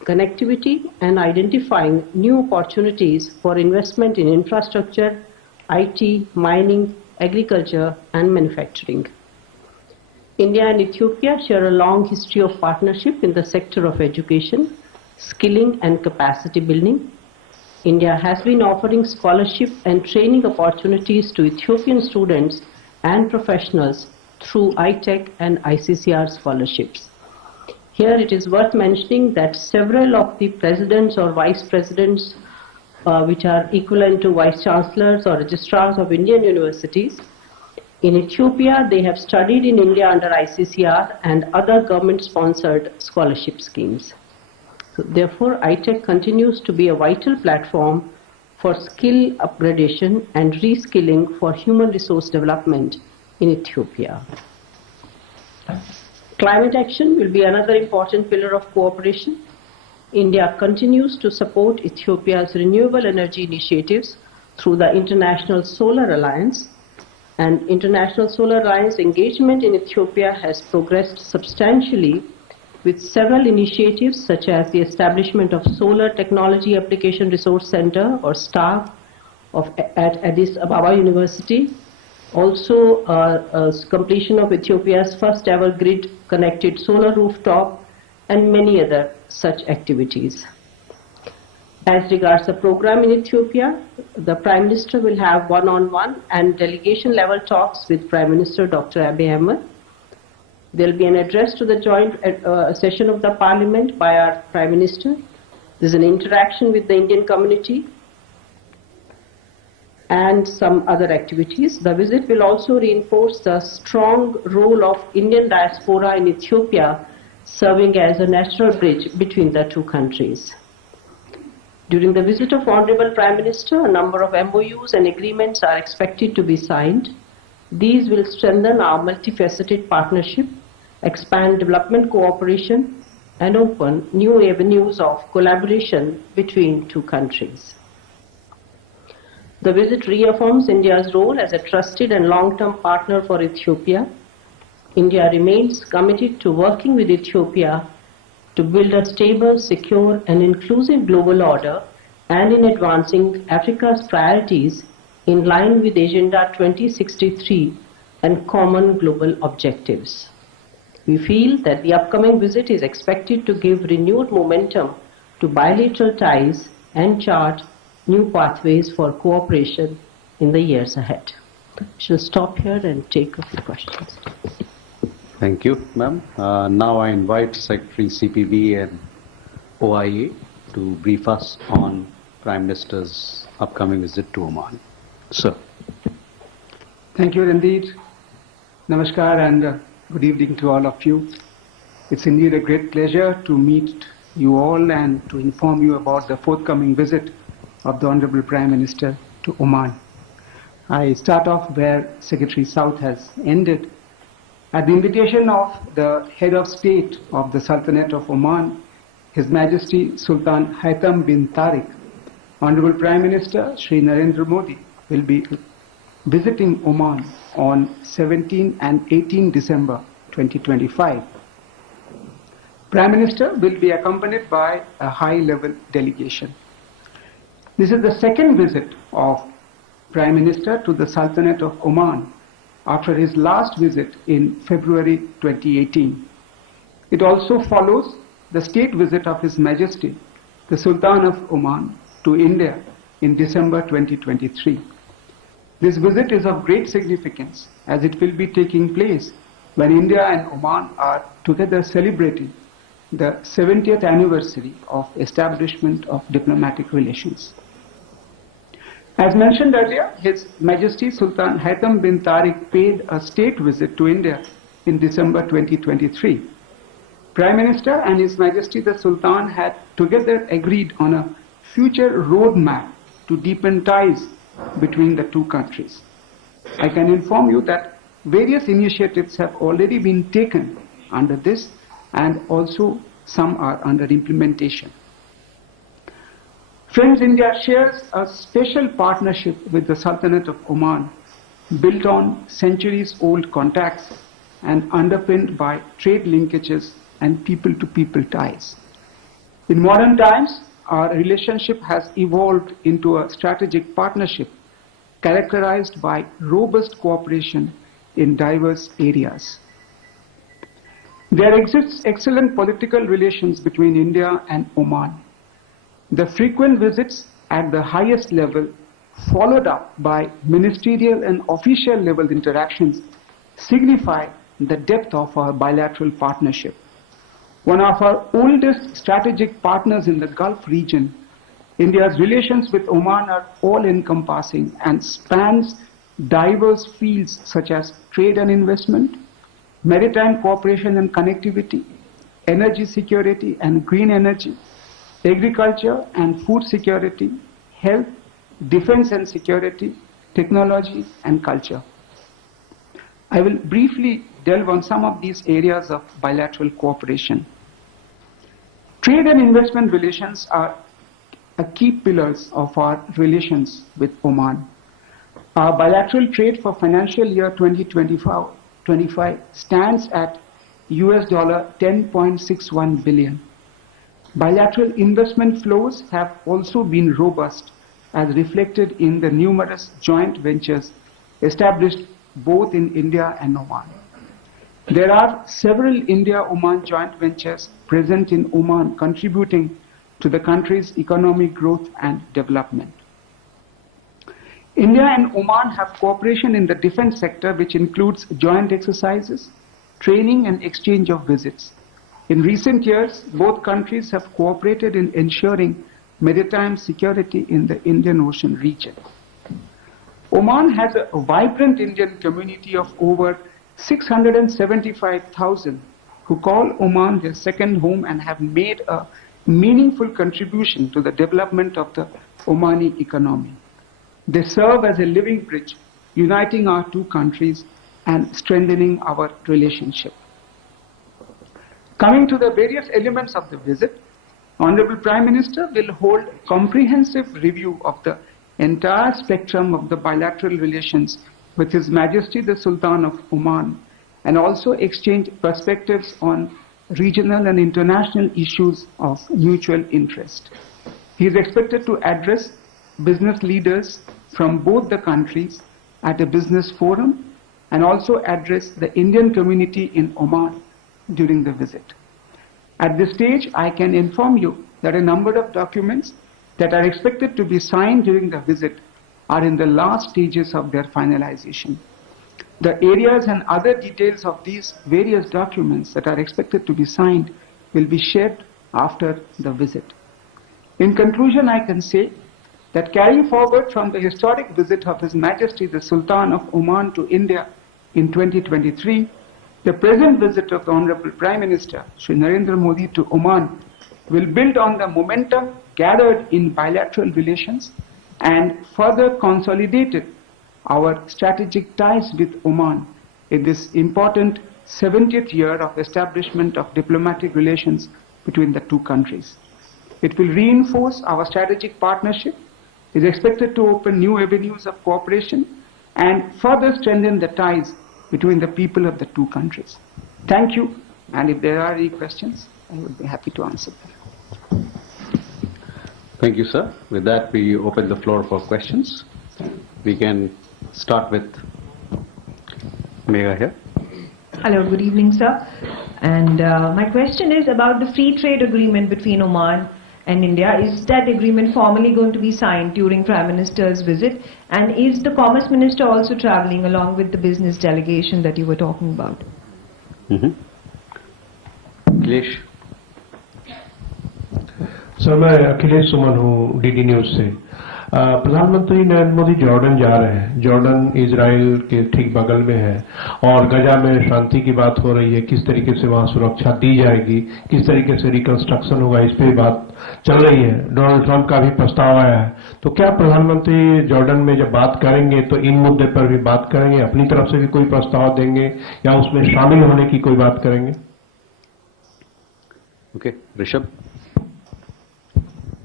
connectivity, and identifying new opportunities for investment in infrastructure, IT, mining, agriculture, and manufacturing. India and Ethiopia share a long history of partnership in the sector of education, skilling, and capacity building. India has been offering scholarship and training opportunities to Ethiopian students and professionals through ITEC and ICCR scholarships. Here it is worth mentioning that several of the presidents or vice presidents, which are equivalent to vice chancellors or registrars of Indian universities, in Ethiopia they have studied in India under ICCR and other government-sponsored scholarship schemes. So therefore, ITEC continues to be a vital platform for skill upgradation and reskilling for human resource development in Ethiopia. Climate action will be another important pillar of cooperation. India continues to support Ethiopia's renewable energy initiatives through the International Solar Alliance, and International Solar Alliance engagement in Ethiopia has progressed substantially with several initiatives such as the establishment of Solar Technology Application Resource Center or STAR at Addis Ababa University, also completion of Ethiopia's first ever grid connected solar rooftop, and many other such activities. As regards the program in Ethiopia, the Prime Minister will have one-on-one and delegation-level talks with Prime Minister Dr. Abiy Ahmed. There will be an address to the joint session of the Parliament by our Prime Minister. There is an interaction with the Indian community and some other activities. The visit will also reinforce the strong role of Indian diaspora in Ethiopia, serving as a natural bridge between the two countries. During the visit of Honorable Prime Minister, a number of MOUs and agreements are expected to be signed. These will strengthen our multifaceted partnership, expand development cooperation, and open new avenues of collaboration between two countries. The visit reaffirms India's role as a trusted and long-term partner for Ethiopia. India remains committed to working with Ethiopia to build a stable, secure, and inclusive global order, and in advancing Africa's priorities in line with Agenda 2063 and common global objectives. We feel that the upcoming visit is expected to give renewed momentum to bilateral ties and chart new pathways for cooperation in the years ahead. I shall stop here and take a few questions. Thank you, ma'am. Now I invite Secretary CPB and OIA to brief us on Prime Minister's upcoming visit to Oman. Sir. Thank you, Randeep. Namaskar and good evening to all of you. It's indeed a great pleasure to meet you all and to inform you about the forthcoming visit of the Honorable Prime Minister to Oman. I start off where Secretary South has ended. At the invitation of the head of state of the Sultanate of Oman, His Majesty Sultan Haitham bin Tariq, Honorable Prime Minister Shri Narendra Modi will be visiting Oman on 17 and 18 December 2025. Prime Minister will be accompanied by a high-level delegation. This is the second visit of Prime Minister to the Sultanate of Oman after his last visit in February 2018. It also follows the state visit of His Majesty, the Sultan of Oman, to India in December 2023. This visit is of great significance as it will be taking place when India and Oman are together celebrating the 70th anniversary of establishment of diplomatic relations. As mentioned earlier, His Majesty Sultan Haitham bin Tariq paid a state visit to India in December 2023. Prime Minister and His Majesty the Sultan had together agreed on a future roadmap to deepen ties between the two countries. I can inform you that various initiatives have already been taken under this, and also some are under implementation. Friends, India shares a special partnership with the Sultanate of Oman, built on centuries-old contacts and underpinned by trade linkages and people-to-people ties. In modern times, our relationship has evolved into a strategic partnership characterized by robust cooperation in diverse areas. There exists excellent political relations between India and Oman. The frequent visits at the highest level, followed up by ministerial and official level interactions, signify the depth of our bilateral partnership. One of our oldest strategic partners in the Gulf region, India's relations with Oman are all-encompassing and spans diverse fields such as trade and investment, maritime cooperation and connectivity, energy security and green energy, agriculture and food security, health, defense and security, technology and culture. I will briefly delve on some of these areas of bilateral cooperation. Trade and investment relations are key pillars of our relations with Oman. Our bilateral trade for financial year 2025 stands at US $10.61 billion. Bilateral investment flows have also been robust, as reflected in the numerous joint ventures established both in India and Oman. There are several India-Oman joint ventures present in Oman contributing to the country's economic growth and development. India and Oman have cooperation in the defense sector, which includes joint exercises, training and exchange of visits. In recent years, both countries have cooperated in ensuring maritime security in the Indian Ocean region. Oman has a vibrant Indian community of over 675,000 who call Oman their second home and have made a meaningful contribution to the development of the Omani economy. They serve as a living bridge, uniting our two countries and strengthening our relationship. Coming to the various elements of the visit, Honorable Prime Minister will hold comprehensive review of the entire spectrum of the bilateral relations with His Majesty the Sultan of Oman, and also exchange perspectives on regional and international issues of mutual interest. He is expected to address business leaders from both the countries at a business forum and also address the Indian community in Oman during the visit. At this stage, I can inform you that a number of documents that are expected to be signed during the visit are in the last stages of their finalization. The areas and other details of these various documents that are expected to be signed will be shared after the visit. In conclusion, I can say that carrying forward from the historic visit of His Majesty the Sultan of Oman to India in 2023, the present visit of the Honorable Prime Minister, Shri Narendra Modi, to Oman will build on the momentum gathered in bilateral relations and further consolidated our strategic ties with Oman in this important 70th year of establishment of diplomatic relations between the two countries. It will reinforce our strategic partnership, is expected to open new avenues of cooperation, and further strengthen the ties between the people of the two countries. Thank you, and if there are any questions, I would be happy to answer them. Thank you, sir. With that, we open the floor for questions. We can start with MEA here. Hello, good evening, sir. And my question is about the free trade agreement between Oman and India. Is that agreement formally going to be signed during Prime Minister's visit? And is the Commerce Minister also traveling along with the business delegation that you were talking about? Akhilesh. Sir, मैं अखिलेश सुमन हूँ DD news से। प्रधानमंत्री Narendra Modi Jordan जा रहे हैं। Jordan Israel के ठीक बगल में है और गजा में शांति की बात हो रही है। किस तरीके से वहां सुरक्षा दी जाएगी, किस तरीके से रिकंस्ट्रक्शन होगा, इस पे बात चल रही है। डोनाल्ड ट्रंप का भी प्रस्ताव आया है। तो क्या प्रधानमंत्री जॉर्डन में जब बात करेंगे तो इन मुद्दे पर भी बात करेंगे, अपनी तरफ से भी कोई प्रस्ताव देंगे या उसमें शामिल होने की कोई बात करेंगे? Okay, Rishabh.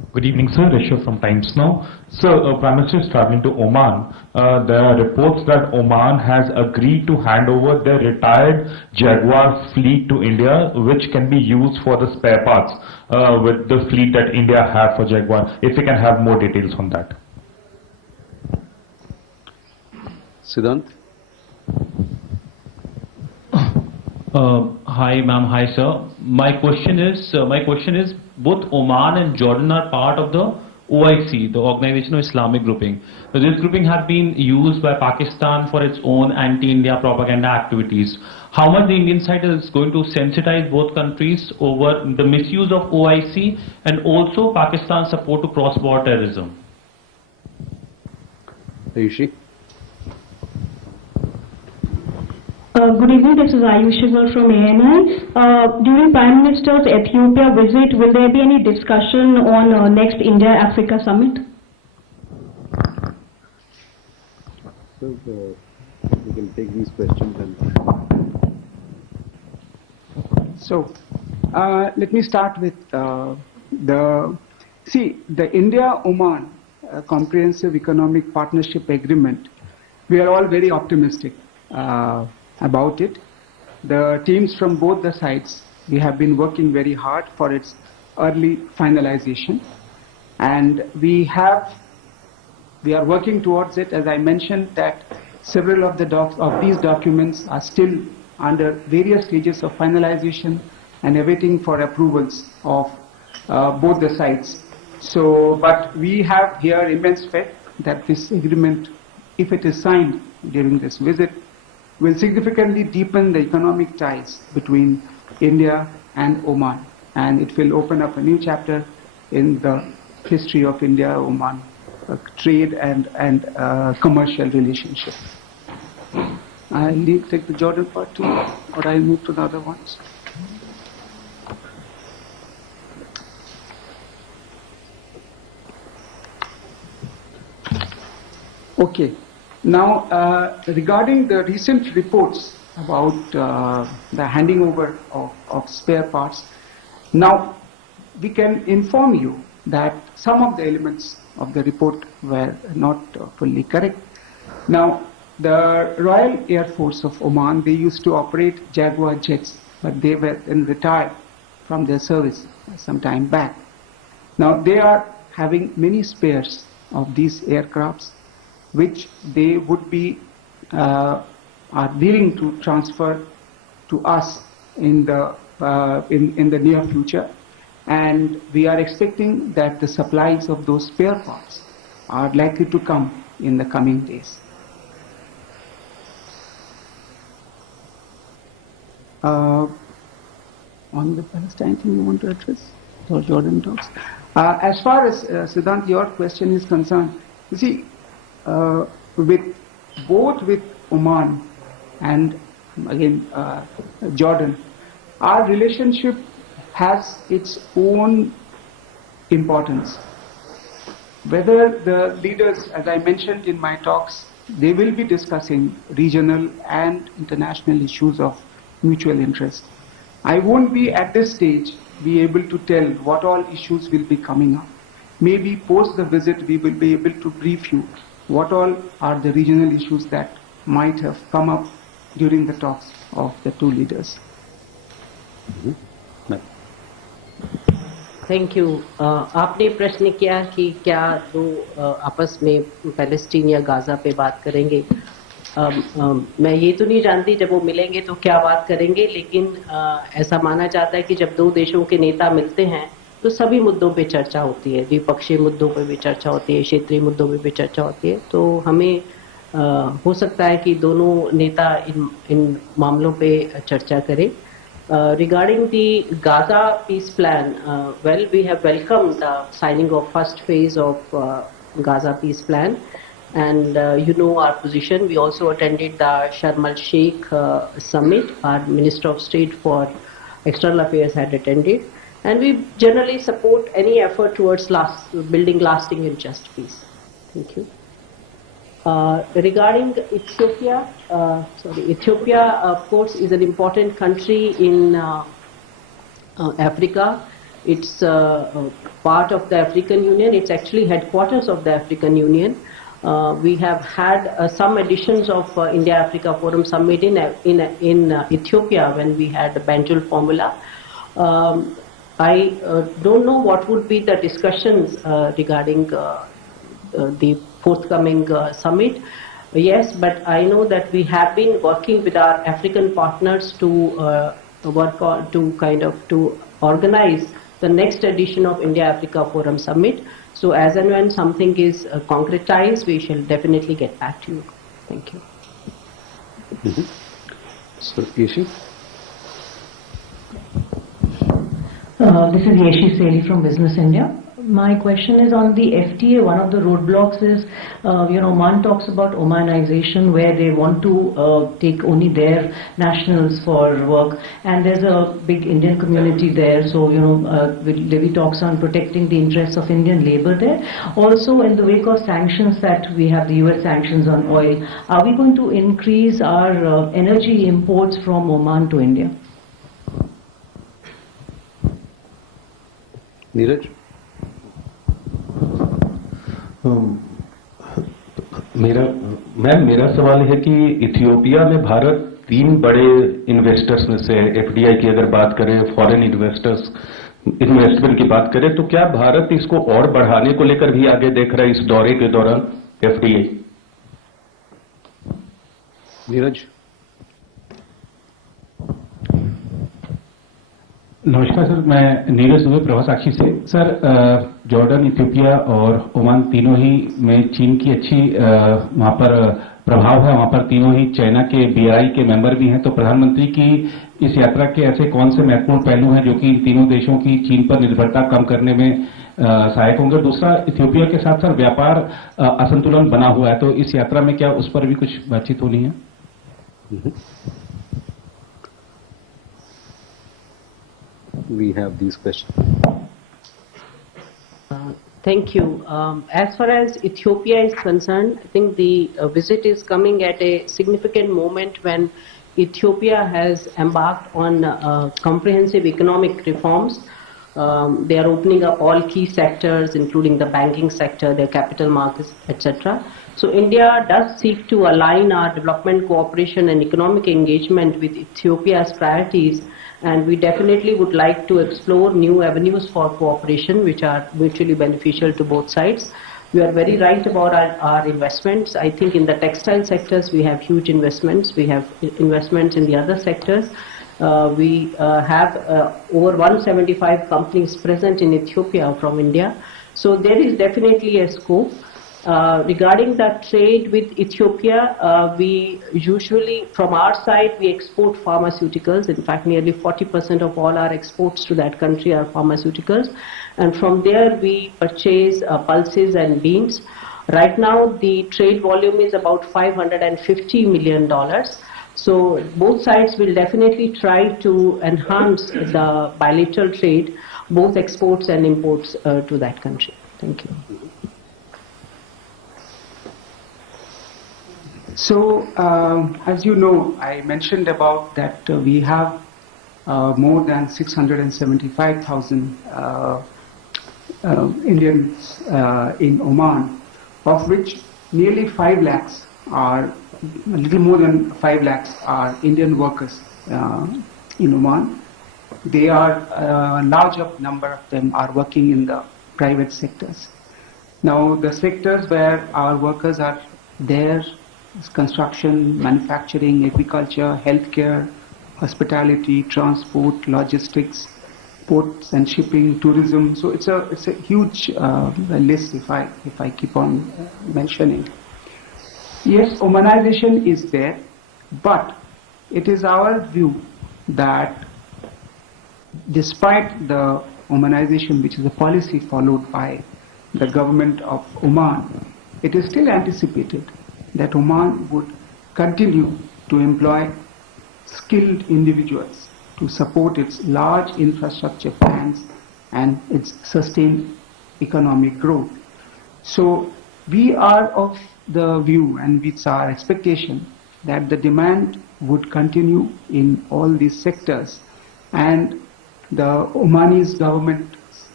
Good evening, sir. Rishabh from Times Now. Sir, Prime Minister is traveling to Oman. There are reports that Oman has agreed to hand over their retired Jaguar fleet to India, which can be used for the spare parts with the fleet that India have for Jaguar. If we can have more details on that. Siddhant? Hi, ma'am. Hi, sir. My question is, both Oman and Jordan are part of the OIC, the Organization of Islamic Grouping. So this grouping has been used by Pakistan for its own anti-India propaganda activities. How much the Indian side is going to sensitize both countries over the misuse of OIC and also Pakistan's support to cross-border terrorism? Ayushi? Good evening, this is Ayushi from ANI. During Prime Minister's Ethiopia visit, will there be any discussion on next India-Africa summit? So, we can take these questions and... So, let me start with the India-Oman Comprehensive Economic Partnership Agreement. We are all very optimistic about it. The teams from both the sides, we have been working very hard for its early finalization, and we are working towards it. As I mentioned, that several of these documents are still under various stages of finalization and awaiting for approvals of both the sides. So, but we have here immense faith that this agreement, if it is signed during this visit, will significantly deepen the economic ties between India and Oman, and it will open up a new chapter in the history of India-Oman trade and commercial relationship. I'll take the Jordan part too, or I'll move to the other ones. Okay. Now, regarding the recent reports about the handing over of spare parts, now we can inform you that some of the elements of the report were not fully correct. Now, the Royal Air Force of Oman, they used to operate Jaguar jets, but they were then retired from their service some time back. Now, they are having many spares of these aircrafts, which they would be are willing to transfer to us in the near future, and we are expecting that the supplies of those spare parts are likely to come in the coming days. On the Palestine thing you want to address, or Jordan talks? As far as Siddhant, your question is concerned, you see, both with Oman and again Jordan, our relationship has its own importance. Whether the leaders, as I mentioned in my talks, they will be discussing regional and international issues of mutual interest. I won't be at this stage be able to tell what all issues will be coming up. Maybe post the visit we will be able to brief you what all are the regional issues that might have come up during the talks of the two leaders. Thank you. आपने प्रश्न किया कि क्या दो आपस में Palestine या Gaza पे बात करेंगे। मैं ये तो नहीं जानती जब वो मिलेंगे तो क्या बात करेंगे, लेकिन ऐसा माना जाता है कि जब दो देशों के नेता मिलते हैं तो सभी मुद्दों पे चर्चा होती है, द्विपक्षीय मुद्दों पे भी चर्चा होती है, क्षेत्रीय मुद्दों पे भी चर्चा होती है। तो हमें हो सकता है कि दोनों नेता इन मामलों पे चर्चा करें। Regarding the Gaza peace plan, well, we have welcomed the signing of first phase of Gaza peace plan, and you know our position. We also attended the Sharm el-Sheikh summit. Our Minister of State for External Affairs had attended, and we generally support any effort towards building lasting and just peace. Thank you. Regarding Ethiopia, Ethiopia, of course, is an important country in Africa. It's part of the African Union. It's actually headquarters of the African Union. We have had some editions of India-Africa Forum Summit in Ethiopia when we had the Banjul formula. I don't know what would be the discussions regarding the forthcoming summit. Yes, but I know that we have been working with our African partners to to organize the next edition of India-Africa Forum Summit. So as and when something is concretized, we shall definitely get back to you. Thank you. So, Yeshi? This is Yeshi Seli from Business India. My question is on the FTA. One of the roadblocks is, Oman talks about Omanization, where they want to take only their nationals for work, and there's a big Indian community there. So, Levy talks on protecting the interests of Indian labor there. Also, in the wake of sanctions that we have, the US sanctions on oil, are we going to increase our energy imports from Oman to India? Neeraj? मेरा सवाल है कि Ethiopia में भारत 3 बड़े investors में से FDI की अगर बात करें, फॉरेन इन्वेस्टमेंट की बात करें, तो क्या भारत इसको और बढ़ाने को लेकर भी आगे देख रहा है इस दौरे के दौरान एफडीआई? नीरज? नमस्कार सर, मैं नीरज दुबे प्रभा साक्षी से। सर, जॉर्डन, इथियोपिया और ओमान तीनों ही में चीन की अच्छी वहां पर प्रभाव है। वहां पर तीनों ही चाइना के बीआरआई के मेंबर भी हैं। तो प्रधानमंत्री की इस यात्रा के ऐसे कौन से महत्वपूर्ण पहलू हैं जो कि इन तीनों देशों की चीन पर निर्भरता कम करने में सहायक होंगे? दूसरा, इथियोपिया के साथ सर व्यापार असंतुलन बना हुआ है, तो इस यात्रा में क्या उस पर भी कुछ बातचीत होनी है? We have these questions. Thank you. As far as Ethiopia is concerned, I think the visit is coming at a significant moment when Ethiopia has embarked on comprehensive economic reforms. They are opening up all key sectors, including the banking sector, their capital markets, etc. So India does seek to align our development cooperation and economic engagement with Ethiopia's priorities, and we definitely would like to explore new avenues for cooperation which are mutually beneficial to both sides. You are very right about our investments. I think in the textile sectors we have huge investments. We have investments in the other sectors. We have over 175 companies present in Ethiopia from India. So there is definitely a scope. Regarding the trade with Ethiopia, we usually, from our side, we export pharmaceuticals. In fact, nearly 40% of all our exports to that country are pharmaceuticals. And from there, we purchase pulses and beans. Right now, the trade volume is about $550 million. So both sides will definitely try to enhance the bilateral trade, both exports and imports to that country. Thank you. So, as you know, I mentioned about that we have more than 675,000 Indians in Oman, of which nearly 5 lakhs are, a little more than 5 lakhs are Indian workers in Oman. They are, a larger number of them are working in the private sectors. Now, the sectors where our workers are there, construction, manufacturing, agriculture, healthcare, hospitality, transport, logistics, ports and shipping, tourism. So it's a huge list if I keep on mentioning. Yes, Omanization is there, but it is our view that despite the Omanization, which is a policy followed by the government of Oman, it is still anticipated that Oman would continue to employ skilled individuals to support its large infrastructure plans and its sustained economic growth. So we are of the view, and it's our expectation, that the demand would continue in all these sectors, and the Omanese government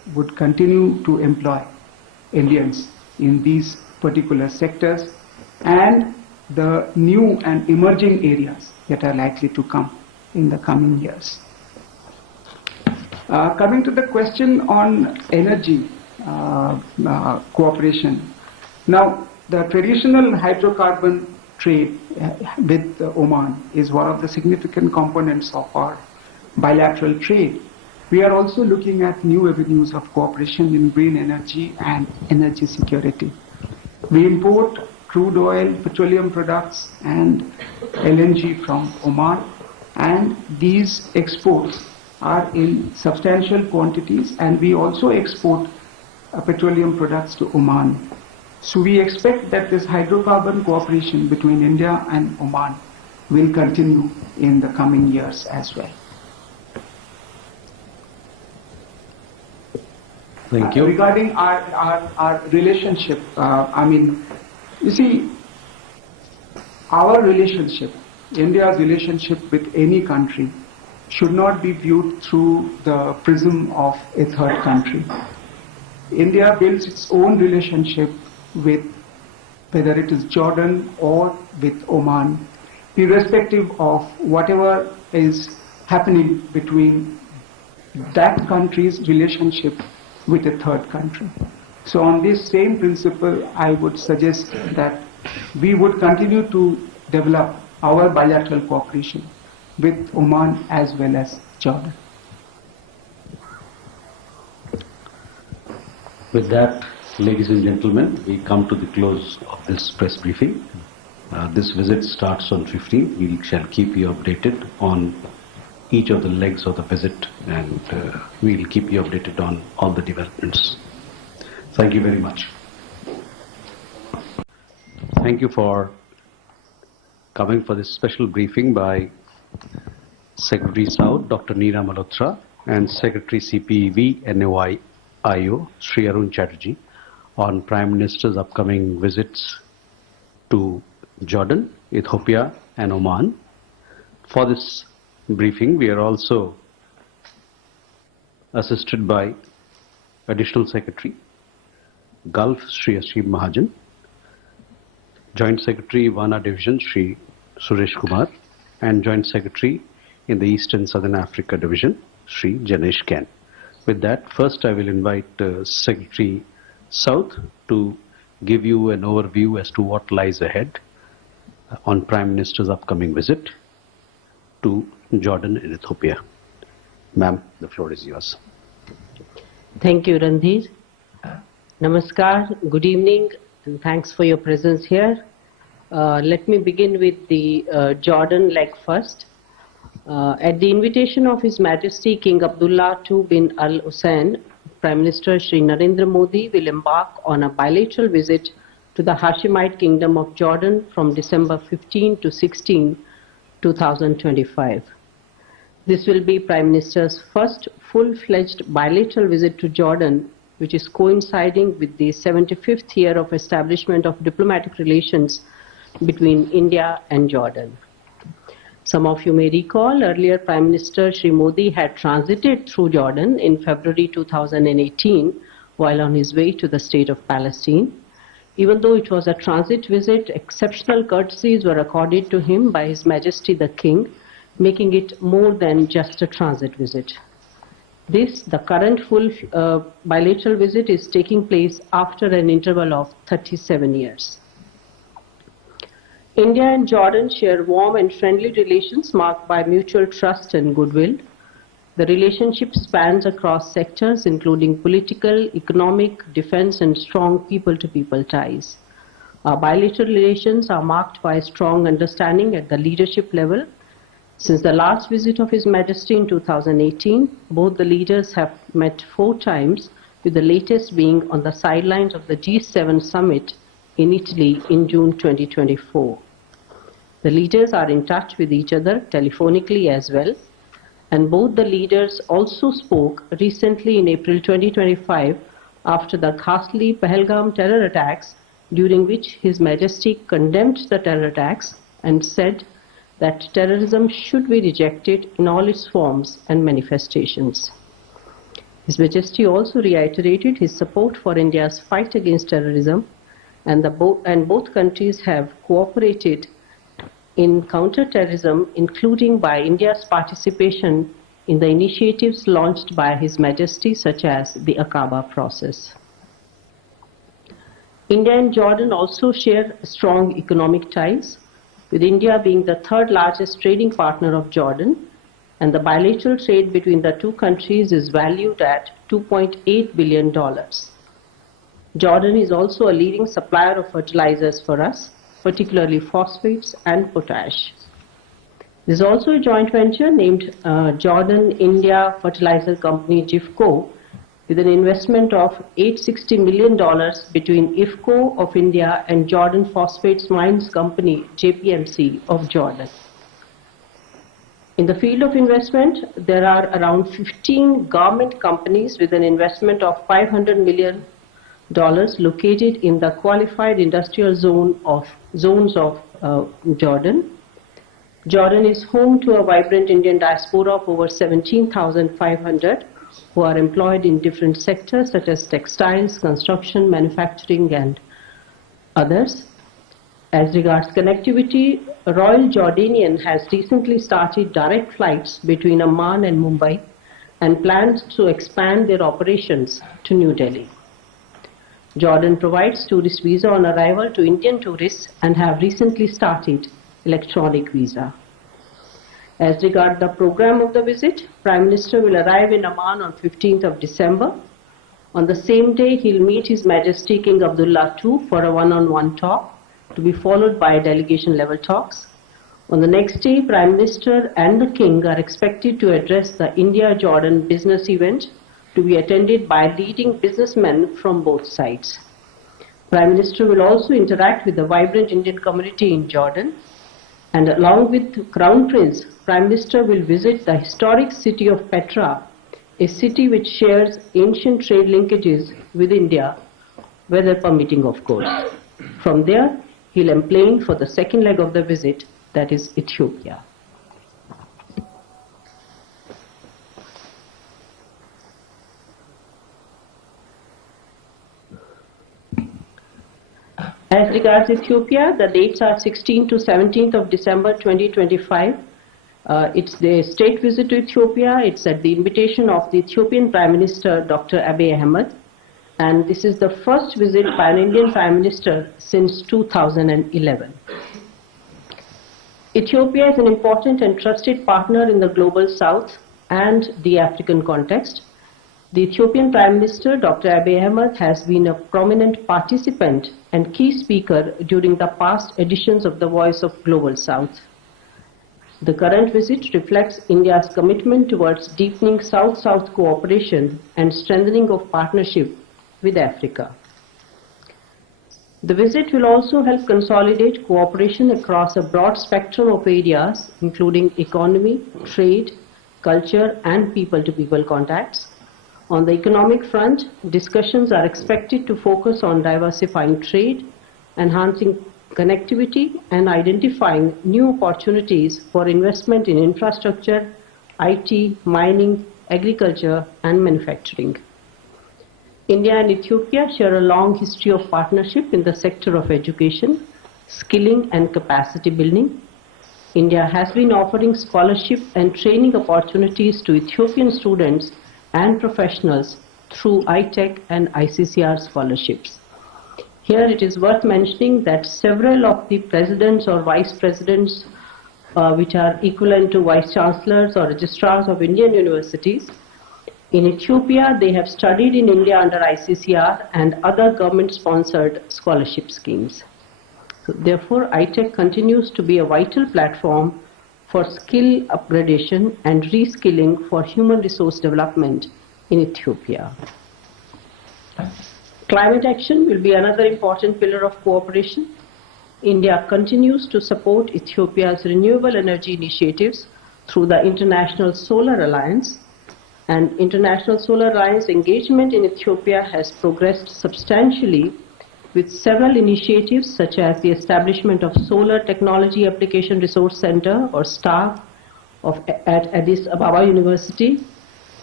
would continue to employ Indians in these particular sectors and the new and emerging areas that are likely to come in the coming years. Coming to the question on energy cooperation. Now, the traditional hydrocarbon trade with Oman is one of the significant components of our bilateral trade. We are also looking at new avenues of cooperation in green energy and energy security. We import crude oil, petroleum products and LNG from Oman, and these exports are in substantial quantities, and we also export petroleum products to Oman. So we expect that this hydrocarbon cooperation between India and Oman will continue in the coming years as well. Thank you. Regarding our relationship, you see, our relationship, India's relationship with any country should not be viewed through the prism of a third country. India builds its own relationship with whether it is Jordan or with Oman, irrespective of whatever is happening between that country's relationship with a third country. So on this same principle, I would suggest that we would continue to develop our bilateral cooperation with Oman as well as Jordan. With that, ladies and gentlemen, we come to the close of this press briefing. This visit starts on 15th. We shall keep you updated on each of the legs of the visit, and we will keep you updated on all the developments. Thank you very much. Thank you for coming for this special briefing by Secretary South, Dr. Neera Malhotra, and Secretary CPEV NOI-IO, Sri Arun Chatterjee, on Prime Minister's upcoming visits to Jordan, Ethiopia and Oman. For this briefing, we are also assisted by Additional Secretary, Gulf, Sri Ashim Mahajan, Joint Secretary, Wana Division, Sri Suresh Kumar, and Joint Secretary in the East and Southern Africa Division, Sri Janesh Ken. With that, first I will invite Secretary South to give you an overview as to what lies ahead on Prime Minister's upcoming visit to Jordan and Ethiopia. Ma'am, the floor is yours. Thank you, Randhir. Namaskar, good evening, and thanks for your presence here. Let me begin with the Jordan leg first. At the invitation of His Majesty King Abdullah II bin Al Hussein, Prime Minister Shri Narendra Modi will embark on a bilateral visit to the Hashemite Kingdom of Jordan from December 15 to 16, 2025. This will be Prime Minister's first full-fledged bilateral visit to Jordan, which is coinciding with the 75th year of establishment of diplomatic relations between India and Jordan. Some of you may recall earlier Prime Minister Shri Modi had transited through Jordan in February 2018 while on his way to the state of Palestine. Even though it was a transit visit, exceptional courtesies were accorded to him by His Majesty the King, making it more than just a transit visit. The current full bilateral visit is taking place after an interval of 37 years. India and Jordan share warm and friendly relations marked by mutual trust and goodwill. The relationship spans across sectors including political, economic, defense and strong people-to-people ties. Our bilateral relations are marked by strong understanding at the leadership level. Since the last visit of His Majesty in 2018, both the leaders have met 4 times, with the latest being on the sidelines of the G7 summit in Italy in June 2024. The leaders are in touch with each other telephonically as well, and both the leaders also spoke recently in April 2025 after the ghastly Pahalgam terror attacks, during which His Majesty condemned the terror attacks and said that terrorism should be rejected in all its forms and manifestations. His Majesty also reiterated his support for India's fight against terrorism, and both countries have cooperated in counter-terrorism, including by India's participation in the initiatives launched by His Majesty, such as the Aqaba process. India and Jordan also share strong economic ties, with India being the third largest trading partner of Jordan, and the bilateral trade between the two countries is valued at $2.8 billion. Jordan is also a leading supplier of fertilizers for us, particularly phosphates and potash. There is also a joint venture named Jordan-India Fertilizer Company, JIFCO, with an investment of $860 million between IFCO of India and Jordan Phosphates Mines Company, JPMC, of Jordan. In the field of investment, there are around 15 government companies with an investment of $500 million located in the qualified industrial zones of Jordan. Jordan is home to a vibrant Indian diaspora of over 17,500 who are employed in different sectors such as textiles, construction, manufacturing, and others. As regards connectivity, Royal Jordanian has recently started direct flights between Amman and Mumbai and plans to expand their operations to New Delhi. Jordan provides tourist visa on arrival to Indian tourists and have recently started electronic visa. As regards the program of the visit, Prime Minister will arrive in Amman on 15th of December. On the same day, he will meet His Majesty King Abdullah II for a one-on-one talk, to be followed by delegation-level talks. On the next day, Prime Minister and the King are expected to address the India-Jordan business event, to be attended by leading businessmen from both sides. Prime Minister will also interact with the vibrant Indian community in Jordan, and along with Crown Prince, Prime Minister will visit the historic city of Petra, a city which shares ancient trade linkages with India, weather permitting of course. From there, he'll emplane for the second leg of the visit, that is Ethiopia. As regards Ethiopia, the dates are 16th to 17th of December 2025. It's the state visit to Ethiopia. It's at the invitation of the Ethiopian Prime Minister, Dr. Abiy Ahmed. And this is the first visit by an Indian Prime Minister since 2011. Ethiopia is an important and trusted partner in the global south and the African context. The Ethiopian Prime Minister, Dr. Abiy Ahmed, has been a prominent participant and key speaker during the past editions of the Voice of Global South. The current visit reflects India's commitment towards deepening South-South cooperation and strengthening of partnership with Africa. The visit will also help consolidate cooperation across a broad spectrum of areas, including economy, trade, culture, and people-to-people contacts. On the economic front, discussions are expected to focus on diversifying trade, enhancing connectivity, and identifying new opportunities for investment in infrastructure, IT, mining, agriculture, and manufacturing. India and Ethiopia share a long history of partnership in the sector of education, skilling, and capacity building. India has been offering scholarship and training opportunities to Ethiopian students and professionals through ITEC and ICCR scholarships. Here it is worth mentioning that several of the presidents or vice presidents, which are equivalent to vice chancellors or registrars of Indian universities, in Ethiopia they have studied in India under ICCR and other government-sponsored scholarship schemes. So therefore, ITEC continues to be a vital platform for skill upgradation and reskilling for human resource development in Ethiopia. Climate action will be another important pillar of cooperation. India continues to support Ethiopia's renewable energy initiatives through the International Solar Alliance, and International Solar Alliance engagement in Ethiopia has progressed substantially with several initiatives such as the establishment of Solar Technology Application Resource Center or STAR at Addis Ababa University,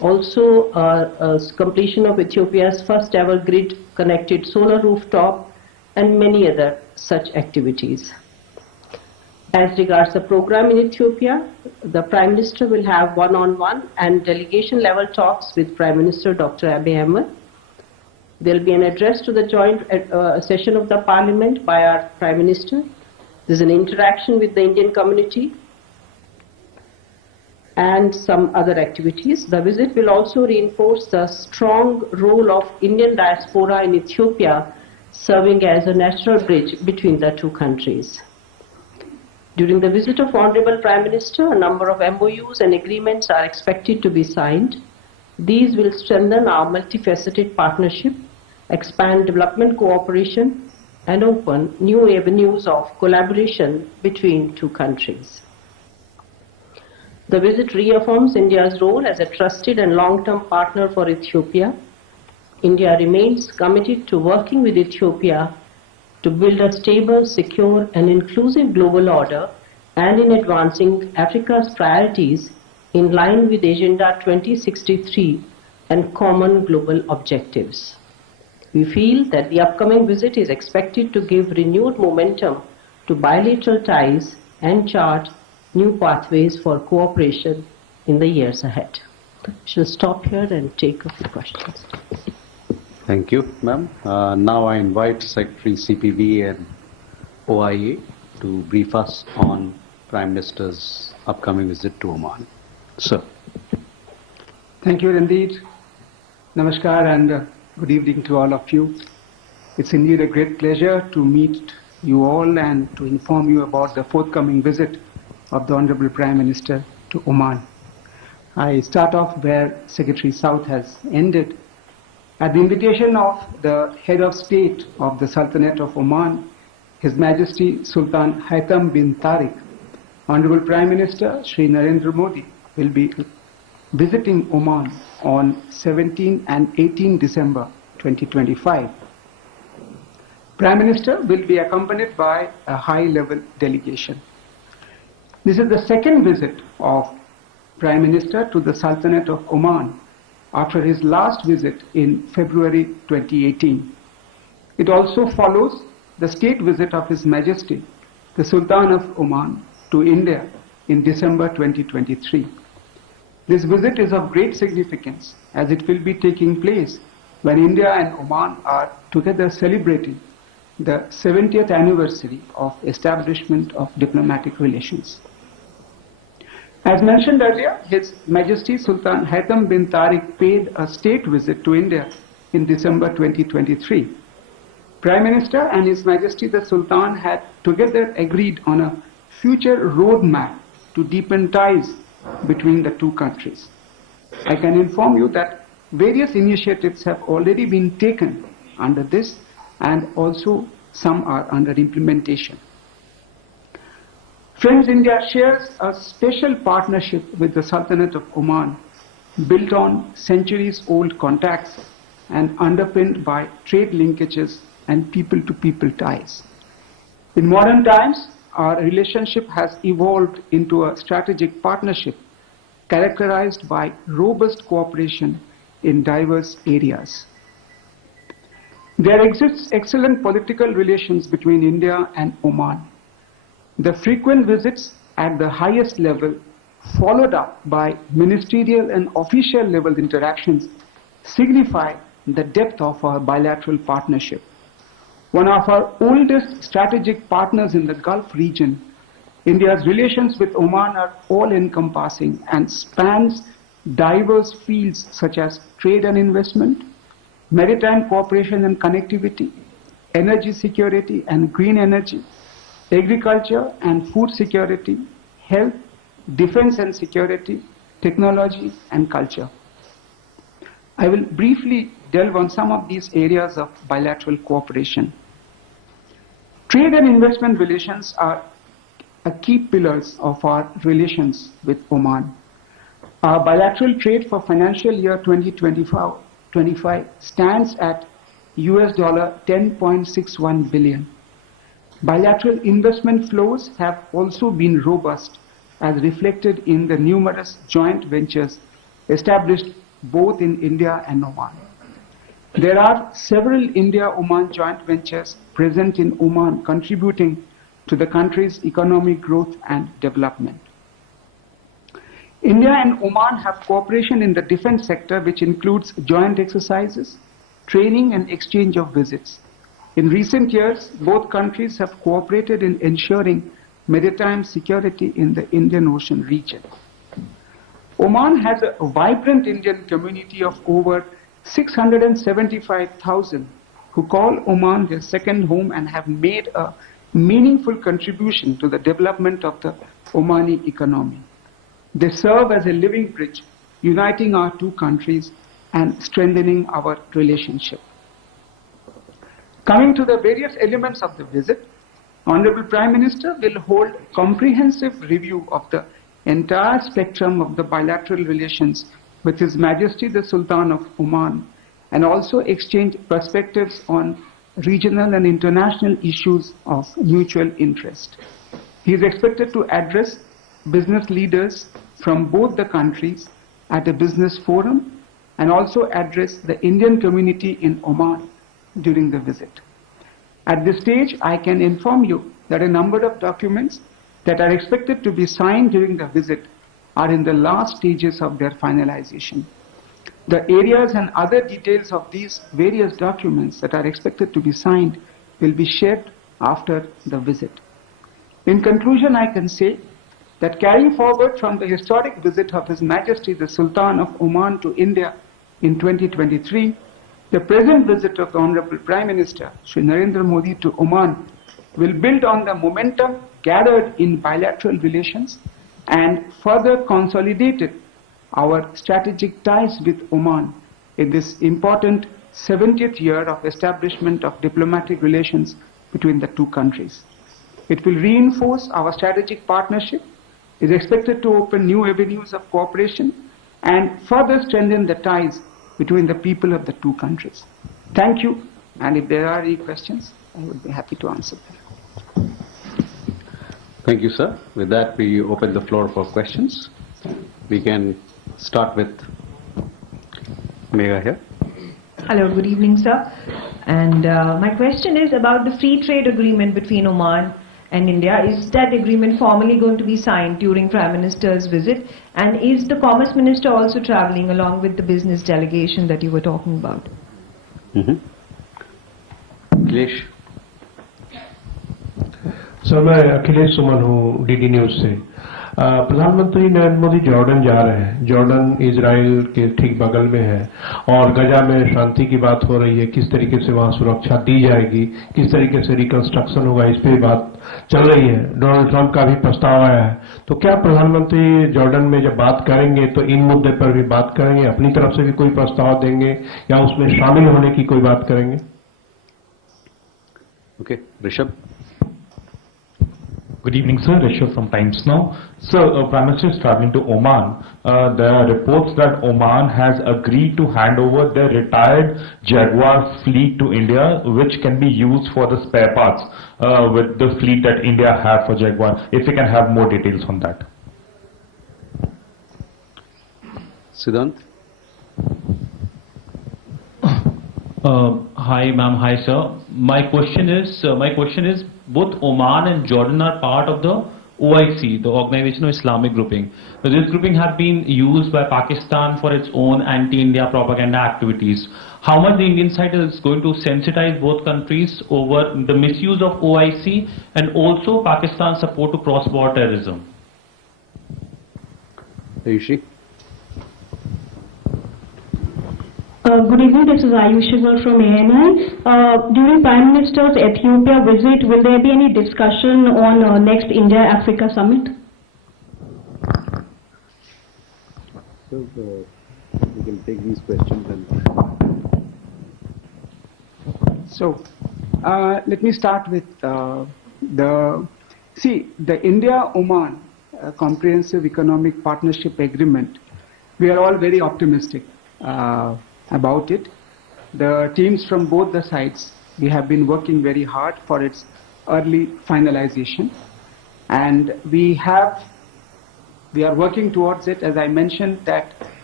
Also, completion of Ethiopia's first ever grid-connected solar rooftop, and many other such activities. As regards the program in Ethiopia, the Prime Minister will have one-on-one and delegation-level talks with Prime Minister Dr. Abiy Ahmed. There will be an address to the joint session of the Parliament by our Prime Minister. There is an interaction with the Indian community and some other activities. The visit will also reinforce the strong role of Indian diaspora in Ethiopia, serving as a natural bridge between the two countries. During the visit of Honorable Prime Minister, a number of MOUs and agreements are expected to be signed. These will strengthen our multifaceted partnership, expand development cooperation, and open new avenues of collaboration between two countries. The visit reaffirms India's role as a trusted and long-term partner for Ethiopia. India remains committed to working with Ethiopia to build a stable, secure, and inclusive global order, and in advancing Africa's priorities in line with Agenda 2063 and common global objectives. We feel that the upcoming visit is expected to give renewed momentum to bilateral ties and chart new pathways for cooperation in the years ahead. I shall stop here and take a few questions. Thank you, ma'am. Now I invite Secretary CPV and OIA to brief us on Prime Minister's upcoming visit to Oman. Sir. Thank you indeed. Namaskar and good evening to all of you. It's indeed a great pleasure to meet you all and to inform you about the forthcoming visit of the Honorable Prime Minister to Oman. I start off where Secretary South has ended. At the invitation of the Head of State of the Sultanate of Oman, His Majesty Sultan Haitham bin Tariq, Honorable Prime Minister Shri Narendra Modi will be visiting Oman on 17 and 18 December 2025. Prime Minister will be accompanied by a high-level delegation. This is the second visit of Prime Minister to the Sultanate of Oman after his last visit in February 2018. It also follows the state visit of His Majesty, the Sultan of Oman, to India in December 2023. This visit is of great significance as it will be taking place when India and Oman are together celebrating the 70th anniversary of establishment of diplomatic relations. As mentioned earlier, His Majesty Sultan Haitham bin Tariq paid a state visit to India in December 2023. Prime Minister and His Majesty the Sultan had together agreed on a future roadmap to deepen ties between the two countries. I can inform you that various initiatives have already been taken under this, and also some are under implementation. Friends, India shares a special partnership with the Sultanate of Oman, built on centuries-old contacts and underpinned by trade linkages and people-to-people ties. In modern times, our relationship has evolved into a strategic partnership characterized by robust cooperation in diverse areas. There exists excellent political relations between India and Oman. The frequent visits at the highest level, followed up by ministerial and official level interactions, signify the depth of our bilateral partnership. One of our oldest strategic partners in the Gulf region, India's relations with Oman are all-encompassing and spans diverse fields such as trade and investment, maritime cooperation and connectivity, energy security and green energy, agriculture and food security, health, defense and security, technology and culture. I will briefly delve on some of these areas of bilateral cooperation. Trade and investment relations are a key pillars of our relations with Oman. Our bilateral trade for financial year 2025 stands at US $10.61 billion. Bilateral investment flows have also been robust, as reflected in the numerous joint ventures established both in India and Oman. There are several India-Oman joint ventures present in Oman contributing to the country's economic growth and development. India and Oman have cooperation in the defense sector, which includes joint exercises, training and exchange of visits. In recent years, both countries have cooperated in ensuring maritime security in the Indian Ocean region. Oman has a vibrant Indian community of over 675,000 who call Oman their second home and have made a meaningful contribution to the development of the Omani economy. They serve as a living bridge, uniting our two countries and strengthening our relationship. Coming to the various elements of the visit, Honorable Prime Minister will hold comprehensive review of the entire spectrum of the bilateral relations with His Majesty the Sultan of Oman and also exchange perspectives on regional and international issues of mutual interest. He is expected to address business leaders from both the countries at a business forum and also address the Indian community in Oman during the visit. At this stage, I can inform you that a number of documents that are expected to be signed during the visit are in the last stages of their finalization. The areas and other details of these various documents that are expected to be signed will be shared after the visit. In conclusion, I can say that carrying forward from the historic visit of His Majesty the Sultan of Oman to India in 2023, the present visit of the Honorable Prime Minister, Shri Narendra Modi, to Oman will build on the momentum gathered in bilateral relations and further consolidated our strategic ties with Oman in this important 70th year of establishment of diplomatic relations between the two countries. It will reinforce our strategic partnership, is expected to open new avenues of cooperation and further strengthen the ties between the people of the two countries. Thank you, and if there are any questions, I would be happy to answer them. Thank you, sir. With that, we open the floor for questions. We can start with MEA here. Hello, good evening, sir. And my question is about the free trade agreement between Oman and India. Is that agreement formally going to be signed during Prime Minister's visit? And is the Commerce Minister also traveling along with the business delegation that you were talking about? Akhilesh. Sir मैं अखिलेश सुमन हूँ DD news से। प्रधानमंत्री Narendra Modi Jordan जा रहे हैं। Jordan Israel के ठीक बगल में है और गजा में शांति की बात हो रही है। किस तरीके से वहां सुरक्षा दी जाएगी, किस तरीके से रिकंस्ट्रक्शन होगा, इस पे बात चल रही है। डोनाल्ड ट्रंप का भी प्रस्ताव आया है। तो क्या प्रधानमंत्री जॉर्डन में जब बात करेंगे तो इन मुद्दे पर भी बात करेंगे, अपनी तरफ से भी कोई प्रस्ताव देंगे या उसमें शामिल होने की कोई बात करेंगे? Okay, Rishabh. Good evening, sir. Rishabh from Times Now. Sir, Prime Minister is traveling to Oman. There are reports that Oman has agreed to hand over their retired Jaguar fleet to India, which can be used for the spare parts with the fleet that India have for Jaguar. If we can have more details on that. Siddhant. Hi, ma'am. Hi, sir. My question is, both Oman and Jordan are part of the OIC, the Organization of Islamic Grouping. So this grouping has been used by Pakistan for its own anti-India propaganda activities. How much the Indian side is going to sensitize both countries over the misuse of OIC and also Pakistan's support to cross-border terrorism? Ayushi. Good evening, this is Ayushi from ANI. During Prime Minister's Ethiopia visit, will there be any discussion on next India-Africa summit? So we can take these questions and... So, let me start with the India-Oman Comprehensive Economic Partnership Agreement. We are all very optimistic about it. The teams from both the sides, we have been working very hard for its early finalization, and we are working towards it. As I mentioned, that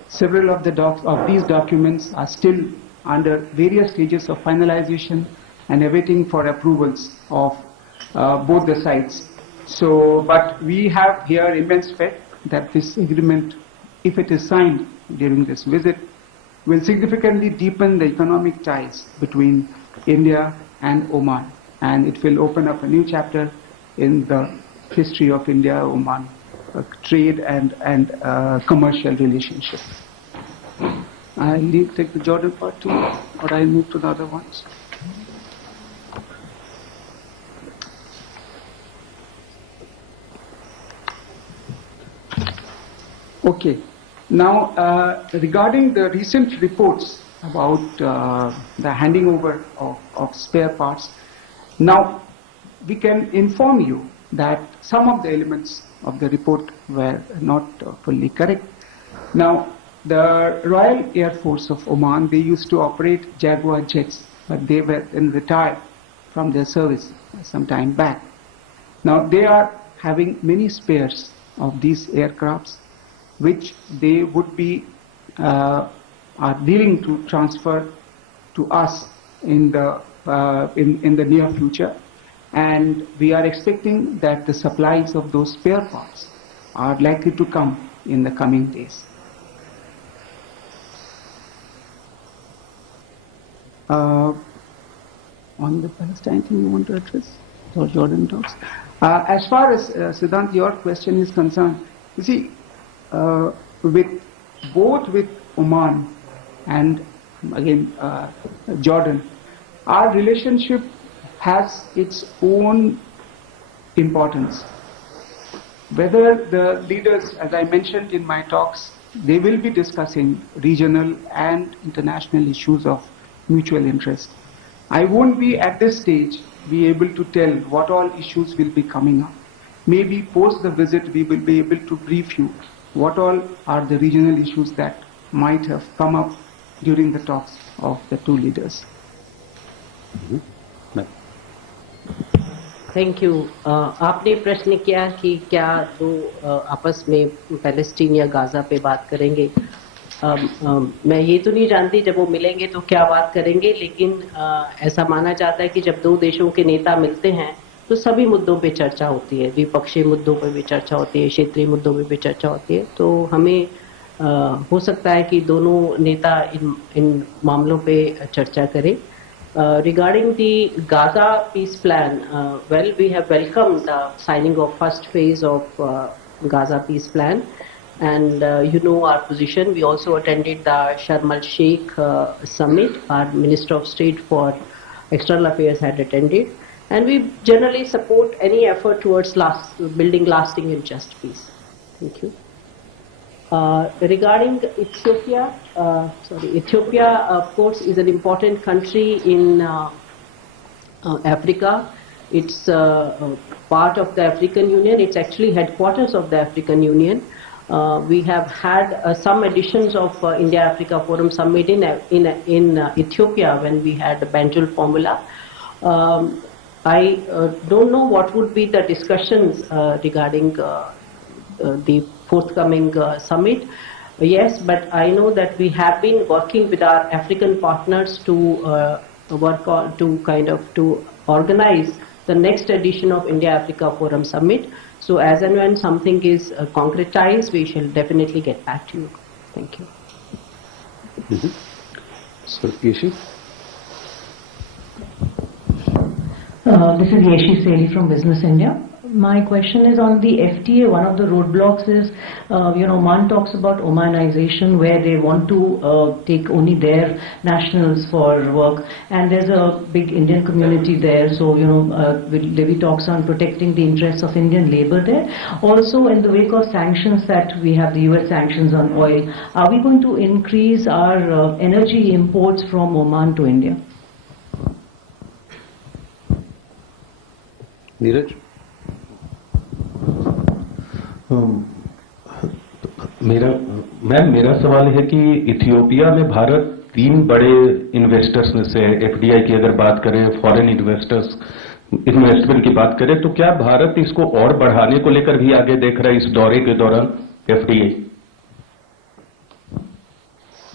Several of these documents are still under various stages of finalization and awaiting for approvals of both the sides. So, but we have here immense faith that this agreement, if it is signed during this visit, will significantly deepen the economic ties between India and Oman, and it will open up a new chapter in the history of India-Oman trade and commercial relationship. I'll take the Jordan part too, or I'll move to the other ones. Okay. Now, regarding the recent reports about the handing over of spare parts, now we can inform you that some of the elements of the report were not fully correct. Now, the Royal Air Force of Oman, they used to operate Jaguar jets, but they were then retired from their service some time back. Now, they are having many spares of these aircrafts, which they would be are willing to transfer to us in the near future, and we are expecting that the supplies of those spare parts are likely to come in the coming days. On the Palestine thing you want to address, or Jordan talks? As far as Siddhant, your question is concerned, you see, both with Oman and again Jordan, our relationship has its own importance. Whether the leaders, as I mentioned in my talks, they will be discussing regional and international issues of mutual interest. I won't be at this stage be able to tell what all issues will be coming up. Maybe post the visit we will be able to brief you what all are the regional issues that might have come up during the talks of the two leaders. Thank you. आपने प्रश्न किया कि क्या दो आपस में Palestine या Gaza पे बात करेंगे। मैं ये तो नहीं जानती जब वो मिलेंगे तो क्या बात करेंगे, लेकिन ऐसा माना जाता है कि जब दो देशों के नेता मिलते हैं तो सभी मुद्दों पे चर्चा होती है, द्विपक्षीय मुद्दों पर भी चर्चा होती है, क्षेत्रीय मुद्दों पे भी चर्चा होती है। तो हमें हो सकता है कि दोनों नेता इन मामलों पे चर्चा करें। Regarding the Gaza peace plan, well, we have welcomed the signing of first phase of Gaza peace plan, and you know our position. We also attended the Sharm el-Sheikh summit. Our Minister of State for External Affairs had attended, and we generally support any effort towards building lasting and just peace. Thank you. Regarding Ethiopia, Ethiopia, of course, is an important country in Africa. It's part of the African Union. It's actually headquarters of the African Union. We have had some editions of India-Africa Forum Summit in Ethiopia when we had the Banjul formula. I don't know what would be the discussions regarding the forthcoming summit. Yes, but I know that we have been working with our African partners to to organize the next edition of India-Africa Forum Summit. So as and when something is concretized, we shall definitely get back to you. Thank you. So, Yeshi? This is Yeshi Seli from Business India. My question is on the FTA. One of the roadblocks is, Oman talks about Omanization, where they want to take only their nationals for work, and there's a big Indian community there. So, Levy talks on protecting the interests of Indian labor there. Also, in the wake of sanctions that we have, the US sanctions on oil, are we going to increase our energy imports from Oman to India? Neeraj? मेरा सवाल है कि Ethiopia में भारत 3 बड़े investors में से FDI की अगर बात करें, फॉरेन इन्वेस्टमेंट की बात करें, तो क्या भारत इसको और बढ़ाने को लेकर भी आगे देख रहा है इस दौरे के दौरान एफडीआई?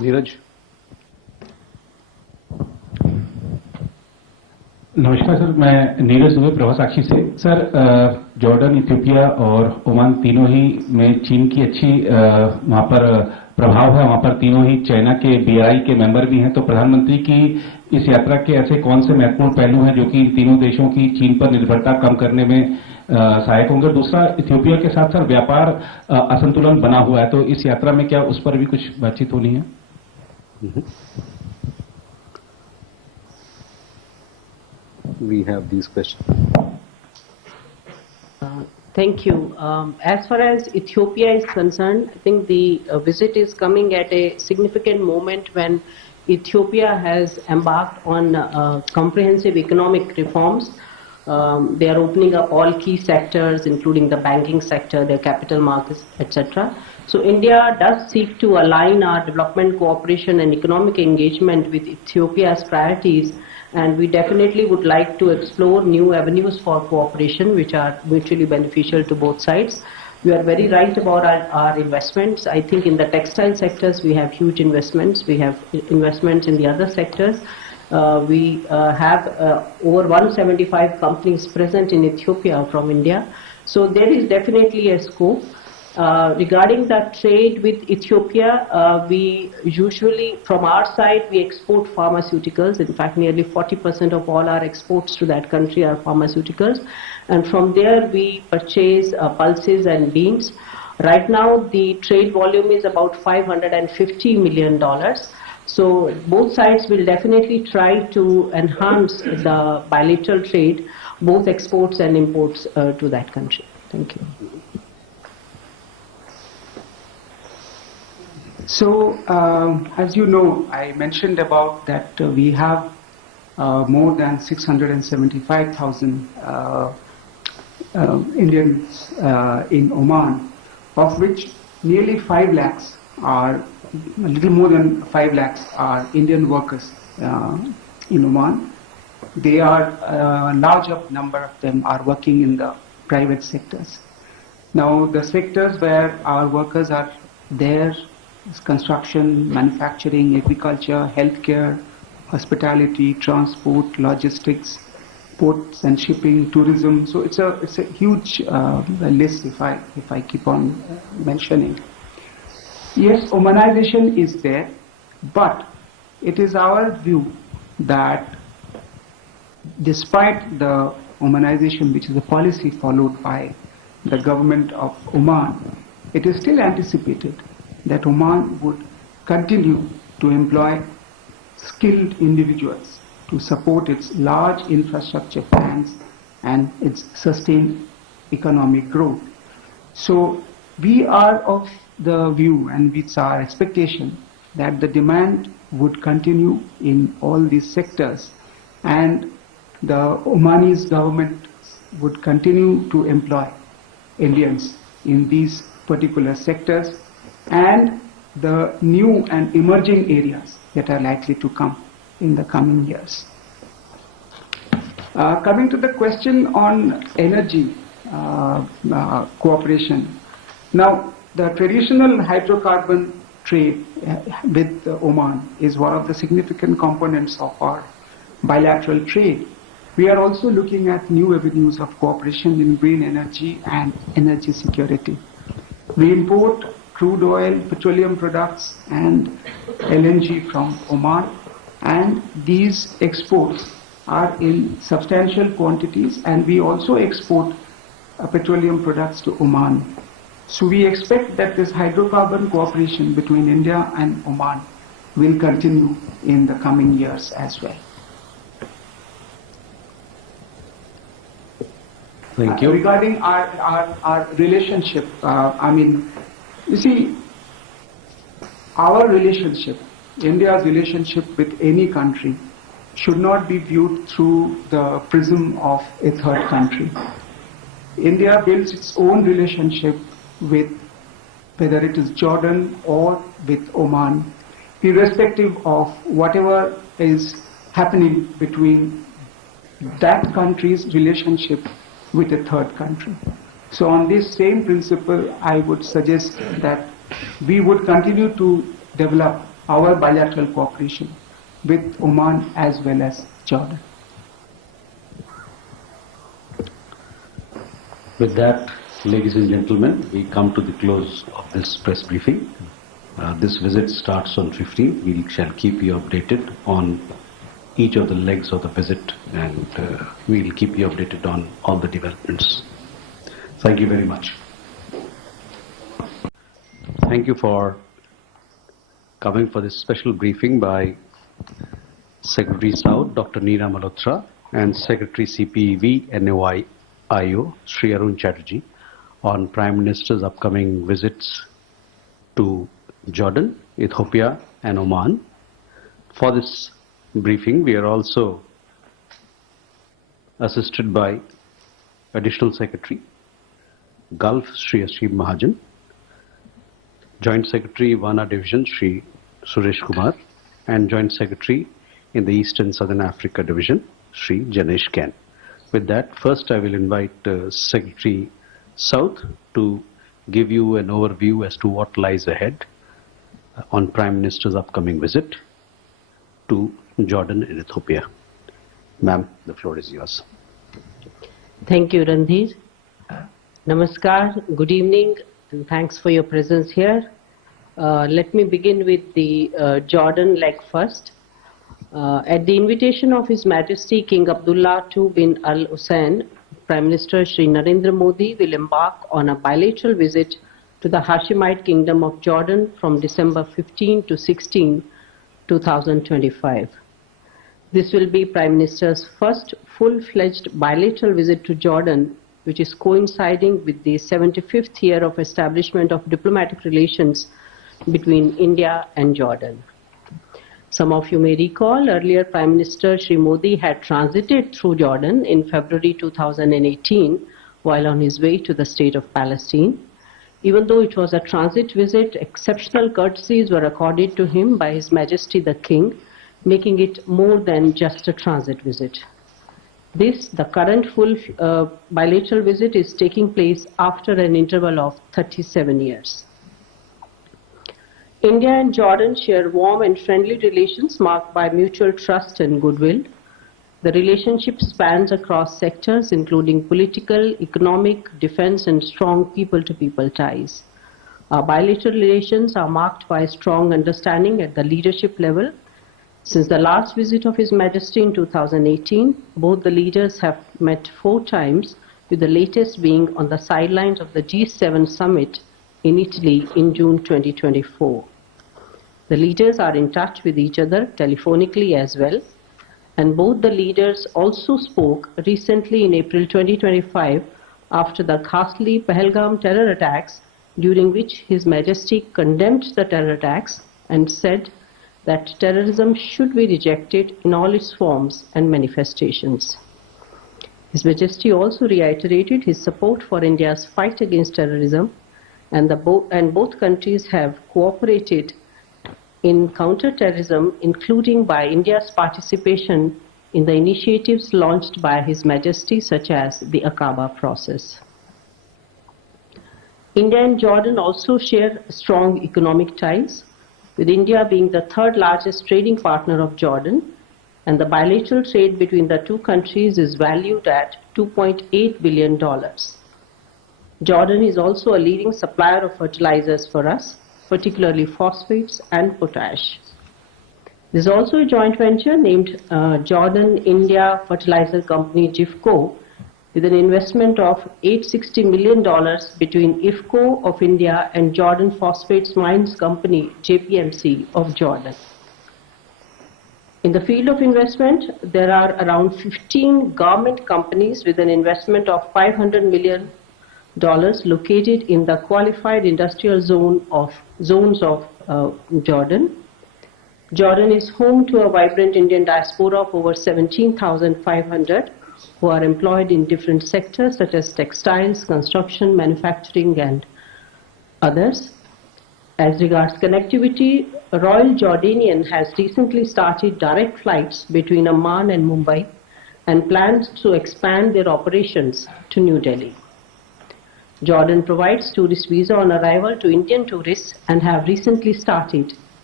Neeraj? नमस्कार सर, मैं नीरज दुबे प्रभा साक्षी से। सर, जॉर्डन, इथियोपिया और ओमान तीनों ही में चीन की अच्छी वहां पर प्रभाव है। वहां पर तीनों ही चाइना के BRI के मेंबर भी हैं। तो प्रधानमंत्री की इस यात्रा के ऐसे कौन से महत्वपूर्ण पहलू हैं जो कि इन तीनों देशों की चीन पर निर्भरता कम करने में सहायक होंगे? दूसरा, इथियोपिया के साथ सर व्यापार असंतुलन बना हुआ है, तो इस यात्रा में क्या उस पर भी कुछ बातचीत होनी है? We have these questions. Thank you. As far as Ethiopia is concerned, I think the visit is coming at a significant moment when Ethiopia has embarked on comprehensive economic reforms. They are opening up all key sectors, including the banking sector, their capital markets, etc. So India does seek to align our development cooperation and economic engagement with Ethiopia's priorities, and we definitely would like to explore new avenues for cooperation which are mutually beneficial to both sides. You are very right about our investments. I think in the textile sectors we have huge investments. We have investments in the other sectors. We have over 175 companies present in Ethiopia from India. So there is definitely a scope. Regarding the trade with Ethiopia, we usually, from our side, we export pharmaceuticals. In fact, nearly 40% of all our exports to that country are pharmaceuticals. And from there, we purchase pulses and beans. Right now, the trade volume is about $550 million. So both sides will definitely try to enhance the bilateral trade, both exports and imports to that country. Thank you. So, as you know, I mentioned about that we have more than 675,000 Indians in Oman, of which nearly 5 lakhs are, a little more than 5 lakhs are Indian workers in Oman. They are, a larger number of them are working in the private sectors. Now, the sectors where our workers are there is construction, manufacturing, agriculture, healthcare, hospitality, transport, logistics, ports and shipping, tourism. So it's a huge list if I keep on mentioning. Yes, Omanization is there, but it is our view that despite the Omanization, which is a policy followed by the government of Oman, it is still anticipated that Oman would continue to employ skilled individuals to support its large infrastructure plans and its sustained economic growth. So we are of the view, and it's our expectation, that the demand would continue in all these sectors, and the Omanese government would continue to employ Indians in these particular sectors and the new and emerging areas that are likely to come in the coming years. Coming to the question on energy cooperation. Now, the traditional hydrocarbon trade with Oman is one of the significant components of our bilateral trade. We are also looking at new avenues of cooperation in green energy and energy security. We import crude oil, petroleum products and LNG from Oman, and these exports are in substantial quantities, and we also export petroleum products to Oman. So we expect that this hydrocarbon cooperation between India and Oman will continue in the coming years as well. Thank you. Regarding our relationship, you see, our relationship, India's relationship with any country should not be viewed through the prism of a third country. India builds its own relationship with, whether it is Jordan or with Oman, irrespective of whatever is happening between that country's relationship with a third country. So on this same principle, I would suggest that we would continue to develop our bilateral cooperation with Oman as well as Jordan. With that, ladies and gentlemen, we come to the close of this press briefing. This visit starts on 15th. We shall keep you updated on each of the legs of the visit, and we will keep you updated on all the developments. Thank you very much. Thank you for coming for this special briefing by Secretary South, Dr. Neera Malhotra, and Secretary CPEV NOI-IO, Sri Arun Chatterjee, on Prime Minister's upcoming visits to Jordan, Ethiopia and Oman. For this briefing, we are also assisted by Additional Secretary, Gulf, Sri Asim Mahajan, Joint Secretary, Wana Division, Sri Suresh Kumar, and Joint Secretary in the East and Southern Africa Division, Sri Janesh Ken. With that, first I will invite Secretary South to give you an overview as to what lies ahead on Prime Minister's upcoming visit to Jordan and Ethiopia. Ma'am, the floor is yours. Thank you, Randhir. Namaskar, good evening, and thanks for your presence here. Let me begin with the Jordan leg first. At the invitation of His Majesty King Abdullah II bin Al Hussein, Prime Minister Shri Narendra Modi will embark on a bilateral visit to the Hashemite Kingdom of Jordan from December 15 to 16, 2025. This will be Prime Minister's first full-fledged bilateral visit to Jordan, which is coinciding with the 75th year of establishment of diplomatic relations between India and Jordan. Some of you may recall earlier Prime Minister Shri Modi had transited through Jordan in February 2018 while on his way to the state of Palestine. Even though it was a transit visit, exceptional courtesies were accorded to him by His Majesty the King, making it more than just a transit visit. The current full bilateral visit is taking place after an interval of 37 years. India and Jordan share warm and friendly relations marked by mutual trust and goodwill. The relationship spans across sectors including political, economic, defense and strong people-to-people ties. Our bilateral relations are marked by strong understanding at the leadership level. Since the last visit of His Majesty in 2018, both the leaders have met 4 times, with the latest being on the sidelines of the G7 summit in Italy in June 2024. The leaders are in touch with each other telephonically as well, and both the leaders also spoke recently in April 2025 after the ghastly Pahalgam terror attacks, during which His Majesty condemned the terror attacks and said that terrorism should be rejected in all its forms and manifestations. His Majesty also reiterated his support for India's fight against terrorism, and both countries have cooperated in counter-terrorism, including by India's participation in the initiatives launched by His Majesty, such as the Aqaba process. India and Jordan also share strong economic ties, with India being the 3rd largest trading partner of Jordan, and the bilateral trade between the two countries is valued at $2.8 billion. Jordan is also a leading supplier of fertilizers for us, particularly phosphates and potash. There is also a joint venture named Jordan-India Fertilizer Company (JIFCO) with an investment of $860 million between IFCO of India and Jordan Phosphates Mines Company JPMC of Jordan. In the field of investment, there are around 15 government companies with an investment of $500 million located in the qualified industrial zones of Jordan. Jordan is home to a vibrant Indian diaspora of over 17,500 who are employed in different sectors such as textiles, construction, manufacturing and others. As regards connectivity, Royal Jordanian has recently started direct flights between Amman and Mumbai and plans to expand their operations to New Delhi. Jordan provides tourist visa on arrival to Indian tourists and have recently started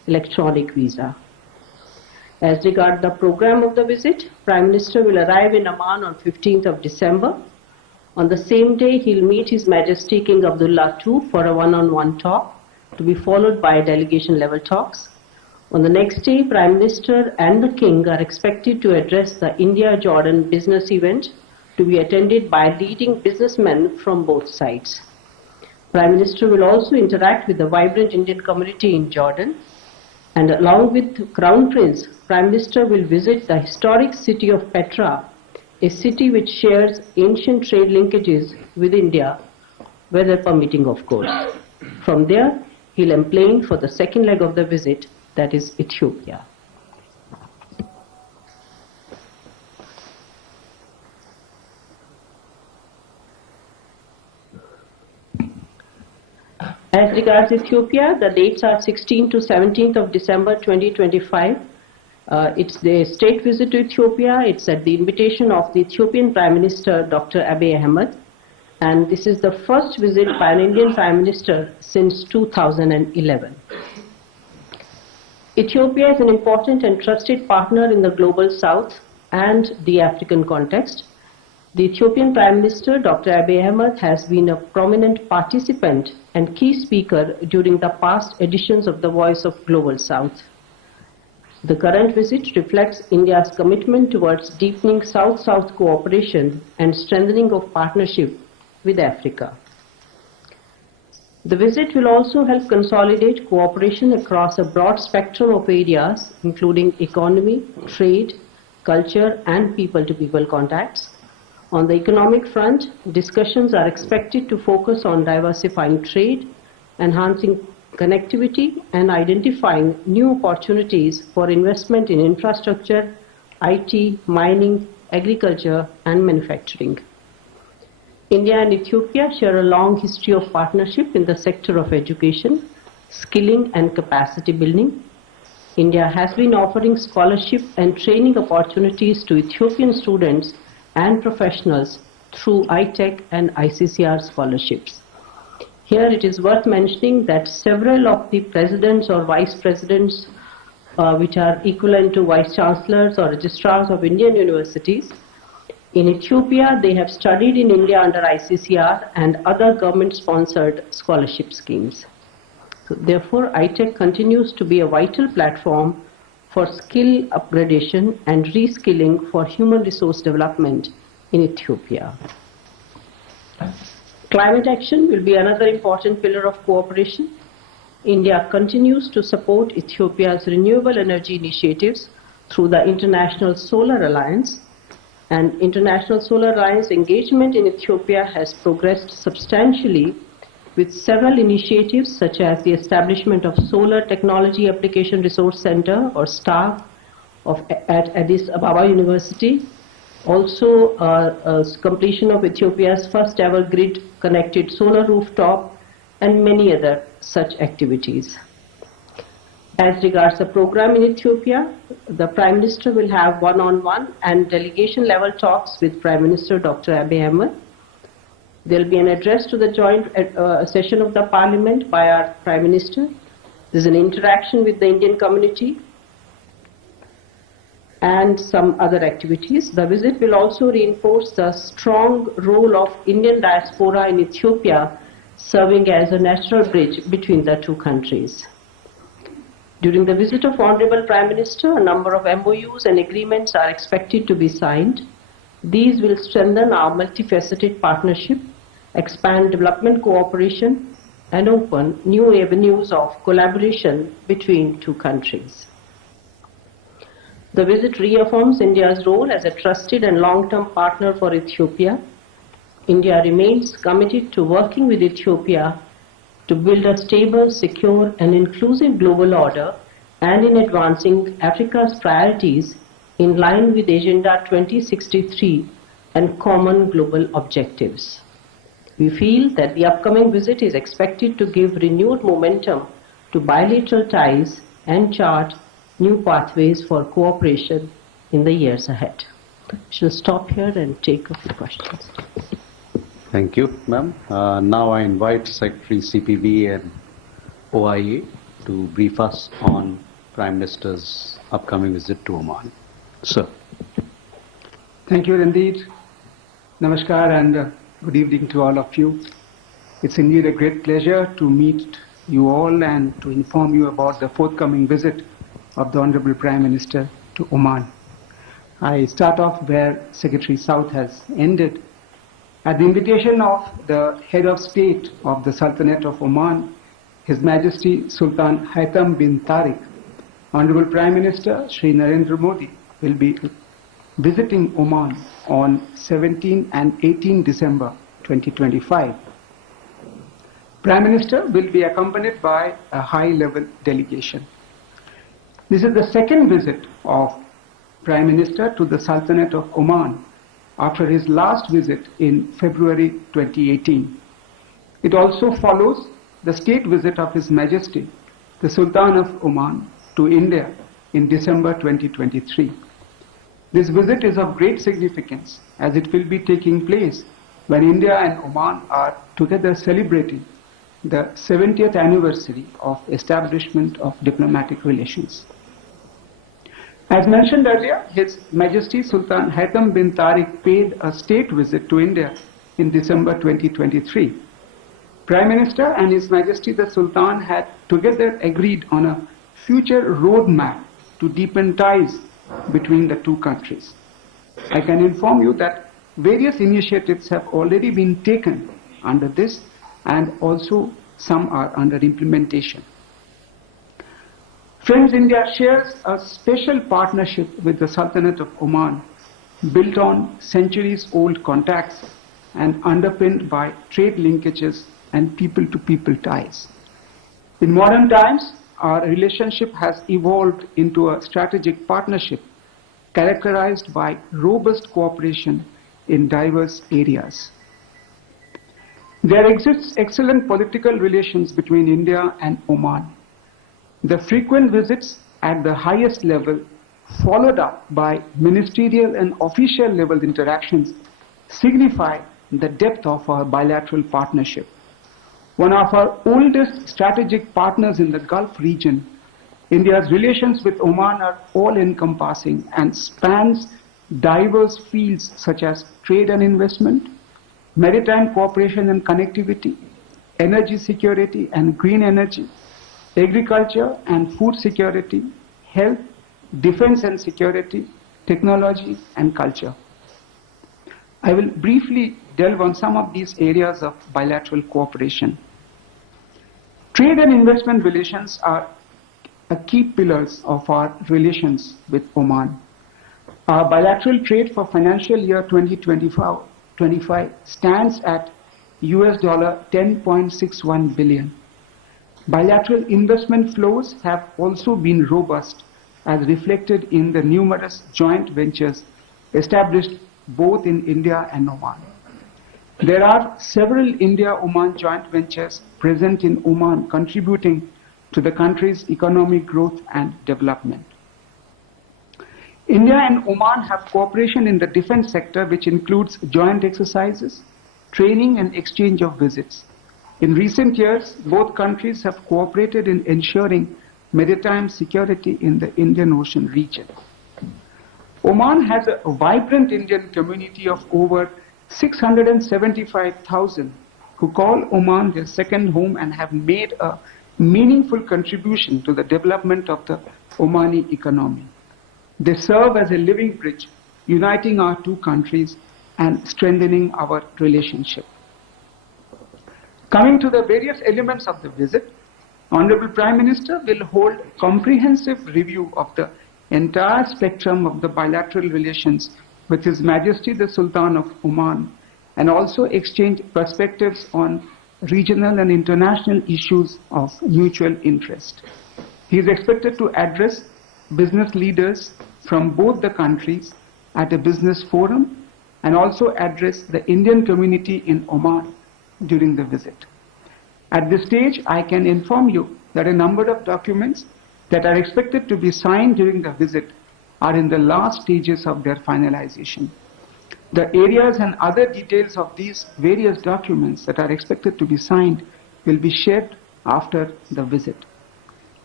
electronic visa. As regards the program of the visit, Prime Minister will arrive in Oman on 15th of December. On the same day, he'll meet His Majesty King Abdullah II for a one-on-one talk, to be followed by delegation-level talks. On the next day, Prime Minister and the King are expected to address the India-Jordan business event, to be attended by leading businessmen from both sides. Prime Minister will also interact with the vibrant Indian community in Jordan, and along with Crown Prince, Prime Minister will visit the historic city of Petra, a city which shares ancient trade linkages with India, weather permitting of course. From there, he'll emplane for the second leg of the visit, that is Ethiopia. As regards Ethiopia, the dates are 16th to 17th of December 2025. It's the state visit to Ethiopia. It's at the invitation of the Ethiopian Prime Minister, Dr. Abiy Ahmed. And this is the first visit by an Indian Prime Minister since 2011. Ethiopia is an important and trusted partner in the global south and the African context. The Ethiopian Prime Minister, Dr. Abiy Ahmed, has been a prominent participant and key speaker during the past editions of the Voice of Global South. The current visit reflects India's commitment towards deepening South-South cooperation and strengthening of partnership with Africa. The visit will also help consolidate cooperation across a broad spectrum of areas, including economy, trade, culture, and people-to-people contacts. On the economic front, discussions are expected to focus on diversifying trade, enhancing connectivity, and identifying new opportunities for investment in infrastructure, IT, mining, agriculture, and manufacturing. India and Ethiopia share a long history of partnership in the sector of education, skilling, and capacity building. India has been offering scholarship and training opportunities to Ethiopian students and professionals through ITEC and ICCR scholarships. Here it is worth mentioning that several of the presidents or vice presidents, which are equivalent to vice chancellors or registrars of Indian universities, in Ethiopia they have studied in India under ICCR and other government-sponsored scholarship schemes. So therefore, ITEC continues to be a vital platform for skill upgradation and reskilling for human resource development in Ethiopia. Climate action will be another important pillar of cooperation. India continues to support Ethiopia's renewable energy initiatives through the International Solar Alliance, and International Solar Alliance engagement in Ethiopia has progressed substantially with several initiatives such as the establishment of Solar Technology Application Resource Center or STAR at Addis Ababa University, also completion of Ethiopia's first ever grid connected solar rooftop, and many other such activities. As regards the program in Ethiopia, the Prime Minister will have one-on-one and delegation level talks with Prime Minister Dr. Abiy Ahmed. There will be an address to the joint session of the Parliament by our Prime Minister. There is an interaction with the Indian community and some other activities. The visit will also reinforce the strong role of Indian diaspora in Ethiopia, serving as a natural bridge between the two countries. During the visit of Honorable Prime Minister, a number of MOUs and agreements are expected to be signed. These will strengthen our multifaceted partnership, expand development cooperation, and open new avenues of collaboration between two countries. The visit reaffirms India's role as a trusted and long-term partner for Ethiopia. India remains committed to working with Ethiopia to build a stable, secure, and inclusive global order, and in advancing Africa's priorities in line with Agenda 2063 and common global objectives. We feel that the upcoming visit is expected to give renewed momentum to bilateral ties and chart new pathways for cooperation in the years ahead. I shall stop here and take a few questions. Thank you, ma'am. Now I invite Secretary CPB and OIA to brief us on Prime Minister's upcoming visit to Oman. Sir. Thank you, indeed. Namaskar and good evening to all of you. It's indeed a great pleasure to meet you all and to inform you about the forthcoming visit of the Honorable Prime Minister to Oman. I start off where Secretary South has ended. At the invitation of the head of state of the Sultanate of Oman, His Majesty Sultan Haitham bin Tariq, Honorable Prime Minister Shri Narendra Modi will be visiting Oman on 17 and 18 December 2025. Prime Minister will be accompanied by a high-level delegation. This is the second visit of Prime Minister to the Sultanate of Oman after his last visit in February 2018. It also follows the state visit of His Majesty, the Sultan of Oman, to India in December 2023. This visit is of great significance as it will be taking place when India and Oman are together celebrating the 70th anniversary of establishment of diplomatic relations. As mentioned earlier, His Majesty Sultan Haitham bin Tariq paid a state visit to India in December 2023. Prime Minister and His Majesty the Sultan had together agreed on a future roadmap to deepen ties between the two countries. I can inform you that various initiatives have already been taken under this and also some are under implementation. Friends, India shares a special partnership with the Sultanate of Oman built on centuries-old contacts and underpinned by trade linkages and people-to-people ties. In modern times, our relationship has evolved into a strategic partnership characterized by robust cooperation in diverse areas. There exists excellent political relations between India and Oman. The frequent visits at the highest level, followed up by ministerial and official level interactions, signify the depth of our bilateral partnership. One of our oldest strategic partners in the Gulf region, India's relations with Oman are all-encompassing and spans diverse fields such as trade and investment, maritime cooperation and connectivity, energy security and green energy, agriculture and food security, health, defense and security, technology and culture. I will briefly delve on some of these areas of bilateral cooperation. Trade and investment relations are a key pillars of our relations with Oman. Our bilateral trade for financial year 2025 stands at US $10.61 billion. Bilateral investment flows have also been robust as reflected in the numerous joint ventures established both in India and Oman. There are several India-Oman joint ventures present in Oman contributing to the country's economic growth and development. India and Oman have cooperation in the defense sector which includes joint exercises, training and exchange of visits. In recent years, both countries have cooperated in ensuring maritime security in the Indian Ocean region. Oman has a vibrant Indian community of over 675,000 who call Oman their second home and have made a meaningful contribution to the development of the Omani economy. They serve as a living bridge, uniting our two countries and strengthening our relationship. Coming to the various elements of the visit, Honorable Prime Minister will hold comprehensive review of the entire spectrum of the bilateral relations with His Majesty the Sultan of Oman and also exchange perspectives on regional and international issues of mutual interest. He is expected to address business leaders from both the countries at a business forum and also address the Indian community in Oman during the visit. At this stage, I can inform you that a number of documents that are expected to be signed during the visit are in the last stages of their finalization. The areas and other details of these various documents that are expected to be signed will be shared after the visit.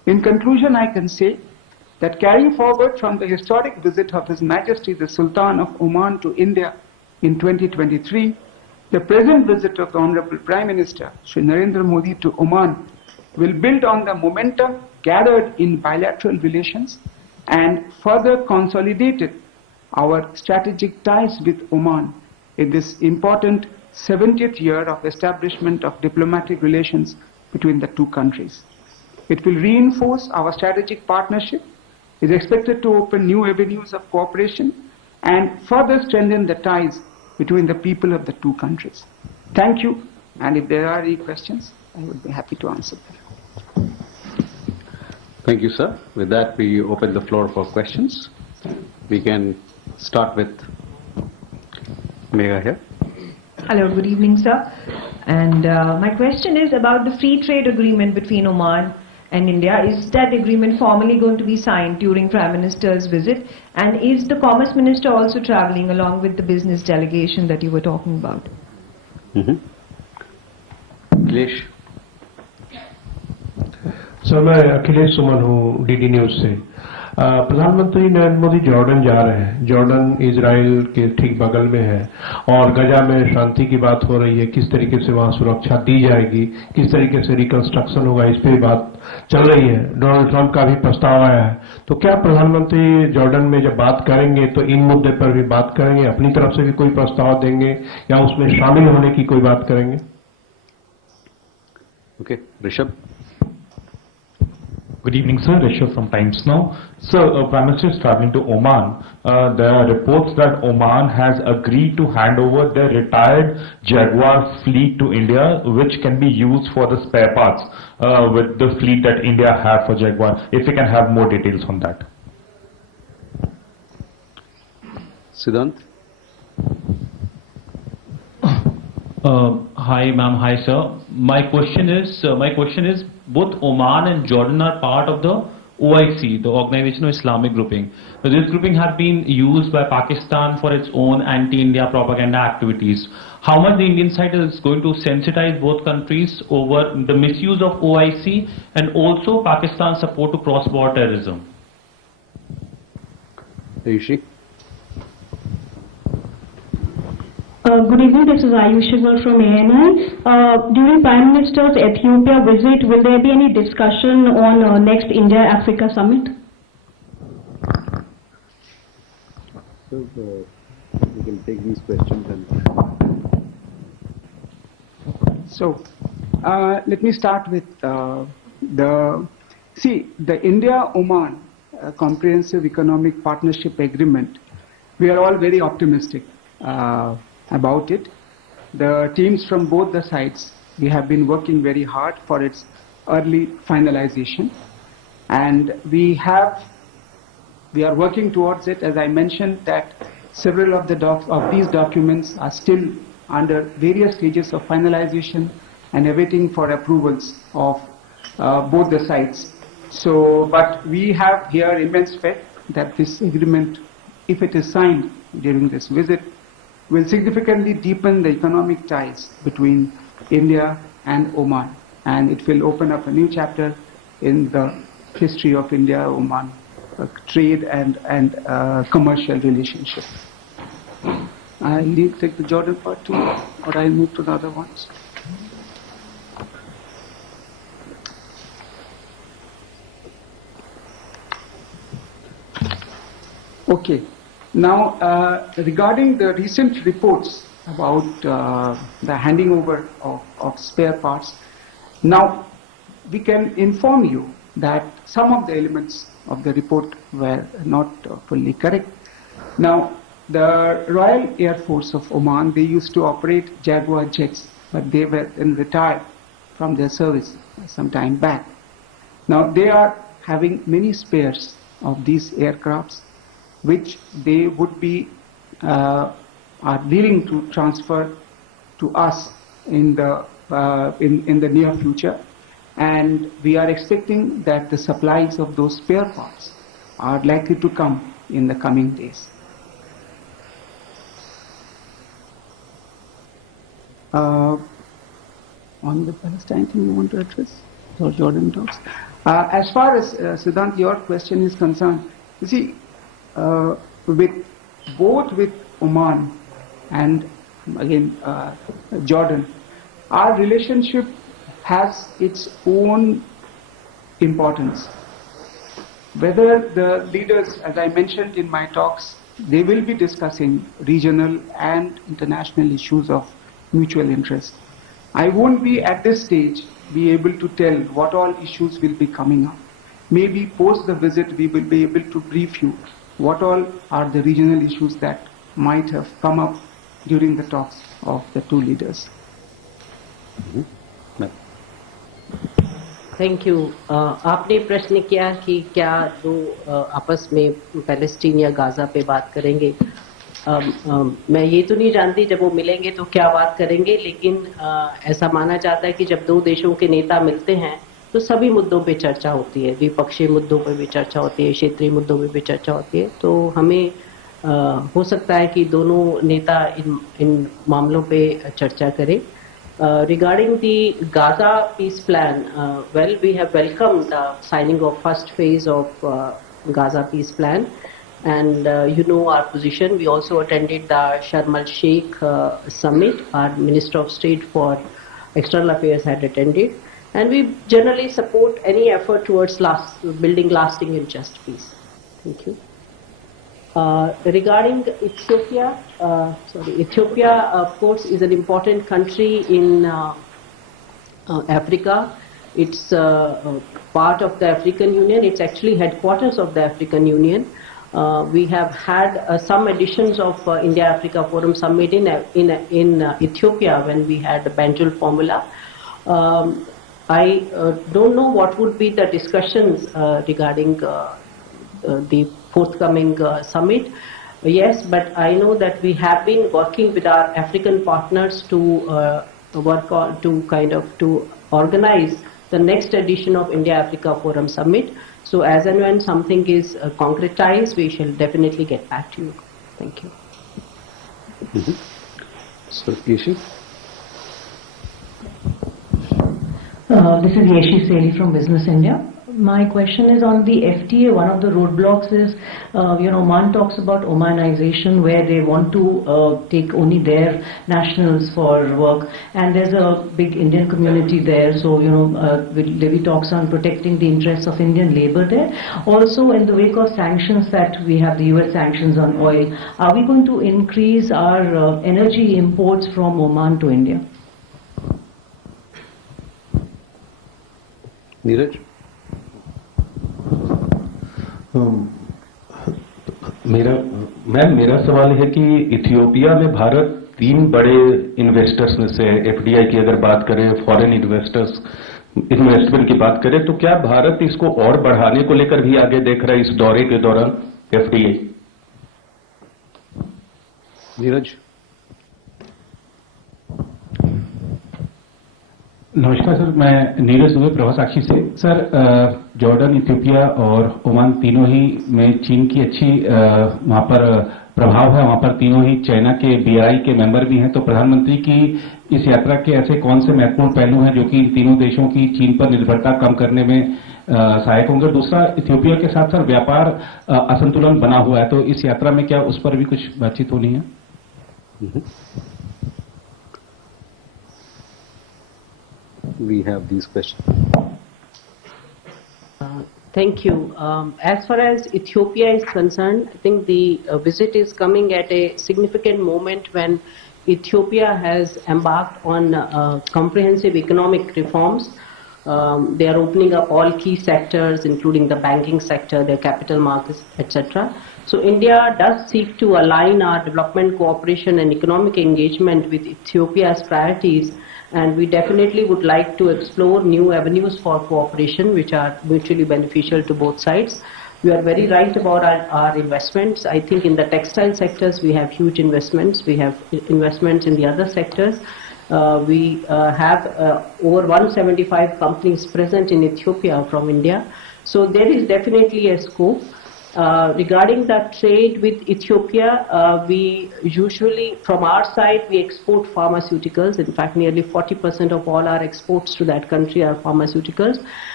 In conclusion, I can say that carrying forward from the historic visit of His Majesty the Sultan of Oman to India in 2023, the present visit of the Honorable Prime Minister Shri Narendra Modi to Oman will build on the momentum gathered in bilateral relations and further consolidated our strategic ties with Oman in this important 70th year of establishment of diplomatic relations between the two countries. It will reinforce our strategic partnership, is expected to open new avenues of cooperation and further strengthen the ties between the people of the two countries. Thank you, and if there are any questions, I would be happy to answer them. Thank you, sir. With that, we open the floor for questions. We can start with MEA here. Hello, good evening, sir. And my question is about the free trade agreement between Oman and India. Is that agreement formally going to be signed during Prime Minister's visit? And is the Commerce Minister also traveling along with the business delegation that you were talking about? Akhilesh. Sir मैं अखिलेश सुमन हूँ DD news से। प्रधानमंत्री Narendra Modi Jordan जा रहे हैं। Jordan Israel के ठीक बगल में है और गजा में शांति की बात हो रही है। किस तरीके से वहां सुरक्षा दी जाएगी, किस तरीके से रिकंस्ट्रक्शन होगा, इस पर बात चल रही है। डोनाल्ड ट्रंप का भी प्रस्ताव आया है। तो क्या प्रधानमंत्री जॉर्डन में जब बात करेंगे तो इन मुद्दे पर भी बात करेंगे, अपनी तरफ से भी कोई प्रस्ताव देंगे या उसमें शामिल होने की कोई बात करेंगे? Okay, Rishabh. Good evening, sir. Rishabh from Times Now. Sir, Prime Minister is traveling to Oman. There are reports that Oman has agreed to hand over their retired Jaguar fleet to India, which can be used for the spare parts with the fleet that India have for Jaguar. If we can have more details on that. Siddhant. Hi, ma'am. Hi, sir. My question is, both Oman and Jordan are part of the OIC, the Organization of Islamic Grouping. So this grouping has been used by Pakistan for its own anti-India propaganda activities. How much the Indian side is going to sensitize both countries over the misuse of OIC and also Pakistan's support to cross-border terrorism? Ayushi. Good evening, this is Ayushi from ANI. During Prime Minister's Ethiopia visit, will there be any discussion on next India-Africa summit? So we can take these questions and... So, let me start with the India-Oman Comprehensive Economic Partnership Agreement. We are all very optimistic about it. The teams from both the sides, we have been working very hard for its early finalization, and we are working towards it. As I mentioned, that several of these documents are still under various stages of finalization and awaiting for approvals of both the sides. So, but we have here immense faith that this agreement, if it is signed during this visit, will significantly deepen the economic ties between India and Oman, and it will open up a new chapter in the history of India-Oman trade and commercial relationship. I'll take the Jordan part too, or I'll move to the other ones. Okay. Now, regarding the recent reports about the handing over of spare parts, now we can inform you that some of the elements of the report were not fully correct. Now, the Royal Air Force of Oman, they used to operate Jaguar jets, but they were then retired from their service some time back. Now, they are having many spares of these aircrafts, which they would be are willing to transfer to us in the near future, and we are expecting that the supplies of those spare parts are likely to come in the coming days. On the Palestine thing you want to address, or Jordan talks? As far as Siddhant, your question is concerned, you see, with both with Oman and again Jordan, our relationship has its own importance. Whether the leaders, as I mentioned in my talks, they will be discussing regional and international issues of mutual interest. I won't be at this stage be able to tell what all issues will be coming up. Maybe post the visit we will be able to brief you what all are the regional issues that might have come up during the talks of the two leaders. Thank you. आपने प्रश्न किया कि क्या दो आपस में Palestine या Gaza पे बात करेंगे। मैं ये तो नहीं जानती जब वो मिलेंगे तो क्या बात करेंगे, लेकिन ऐसा माना जाता है कि जब दो देशों के नेता मिलते हैं तो सभी मुद्दों पे चर्चा होती है, द्विपक्षीय मुद्दों पे भी चर्चा होती है, क्षेत्रीय मुद्दों पे भी चर्चा होती है। तो हमें हो सकता है कि दोनों नेता इन मामलों पे चर्चा करें। Regarding the Gaza peace plan, well, we have welcomed the signing of first phase of Gaza peace plan, and you know our position. We also attended the Sharm el-Sheikh summit. Our Minister of State for External Affairs had attended, and we generally support any effort towards building lasting and just peace. Thank you. Regarding Ethiopia, Ethiopia of course is an important country in Africa. It's part of the African Union. It's actually headquarters of the African Union. We have had some editions of India-Africa Forum Summit in Ethiopia when we had the Banjul formula. I don't know what would be the discussions regarding the forthcoming summit. Yes, but I know that we have been working with our African partners to to organize the next edition of India-Africa Forum Summit. So as and when something is concretized, we shall definitely get back to you. Thank you. So, Yeshi? This is Yeshi Seli from Business India. My question is on the FTA. One of the roadblocks is, Oman talks about Omanization, where they want to take only their nationals for work, and there's a big Indian community there. So, there be talks on protecting the interests of Indian labor there. Also, in the wake of sanctions that we have, the US sanctions on oil, are we going to increase our energy imports from Oman to India? Neeraj? मेरा सवाल है कि Ethiopia में भारत 3 बड़े investors में से FDI की अगर बात करें, फॉरेन इन्वेस्टमेंट की बात करें, तो क्या भारत इसको और बढ़ाने को लेकर भी आगे देख रहा है इस दौरे के दौरान एफडीआई? नीरज? नमस्कार सर, मैं नीरज दुबे प्रभा साक्षी से। सर, जॉर्डन, इथियोपिया और ओमान तीनों ही में चीन की अच्छी वहां पर प्रभाव है, वहां पर तीनों ही चाइना के बीआई के मेंबर भी हैं। तो प्रधानमंत्री की इस यात्रा के ऐसे कौन से महत्वपूर्ण पहलू हैं जो कि इन तीनों देशों की चीन पर निर्भरता कम करने में सहायक होंगे? दूसरा, इथियोपिया के साथ सर व्यापार असंतुलन बना हुआ है, तो इस यात्रा में क्या उस पर भी कुछ बातचीत होनी है? We have these questions. Thank you. As far as Ethiopia is concerned, I think the visit is coming at a significant moment when Ethiopia has embarked on comprehensive economic reforms. They are opening up all key sectors, including the banking sector, their capital markets, etc. So India does seek to align our development cooperation and economic engagement with Ethiopia's priorities, and we definitely would like to explore new avenues for cooperation which are mutually beneficial to both sides. You are very right about our investments. I think in the textile sectors we have huge investments. We have investments in the other sectors. We have over 175 companies present in Ethiopia from India. So there is definitely a scope. Regarding the trade with Ethiopia, we usually, from our side, we export pharmaceuticals. In fact, nearly 40% of all our exports to that country are pharmaceuticals.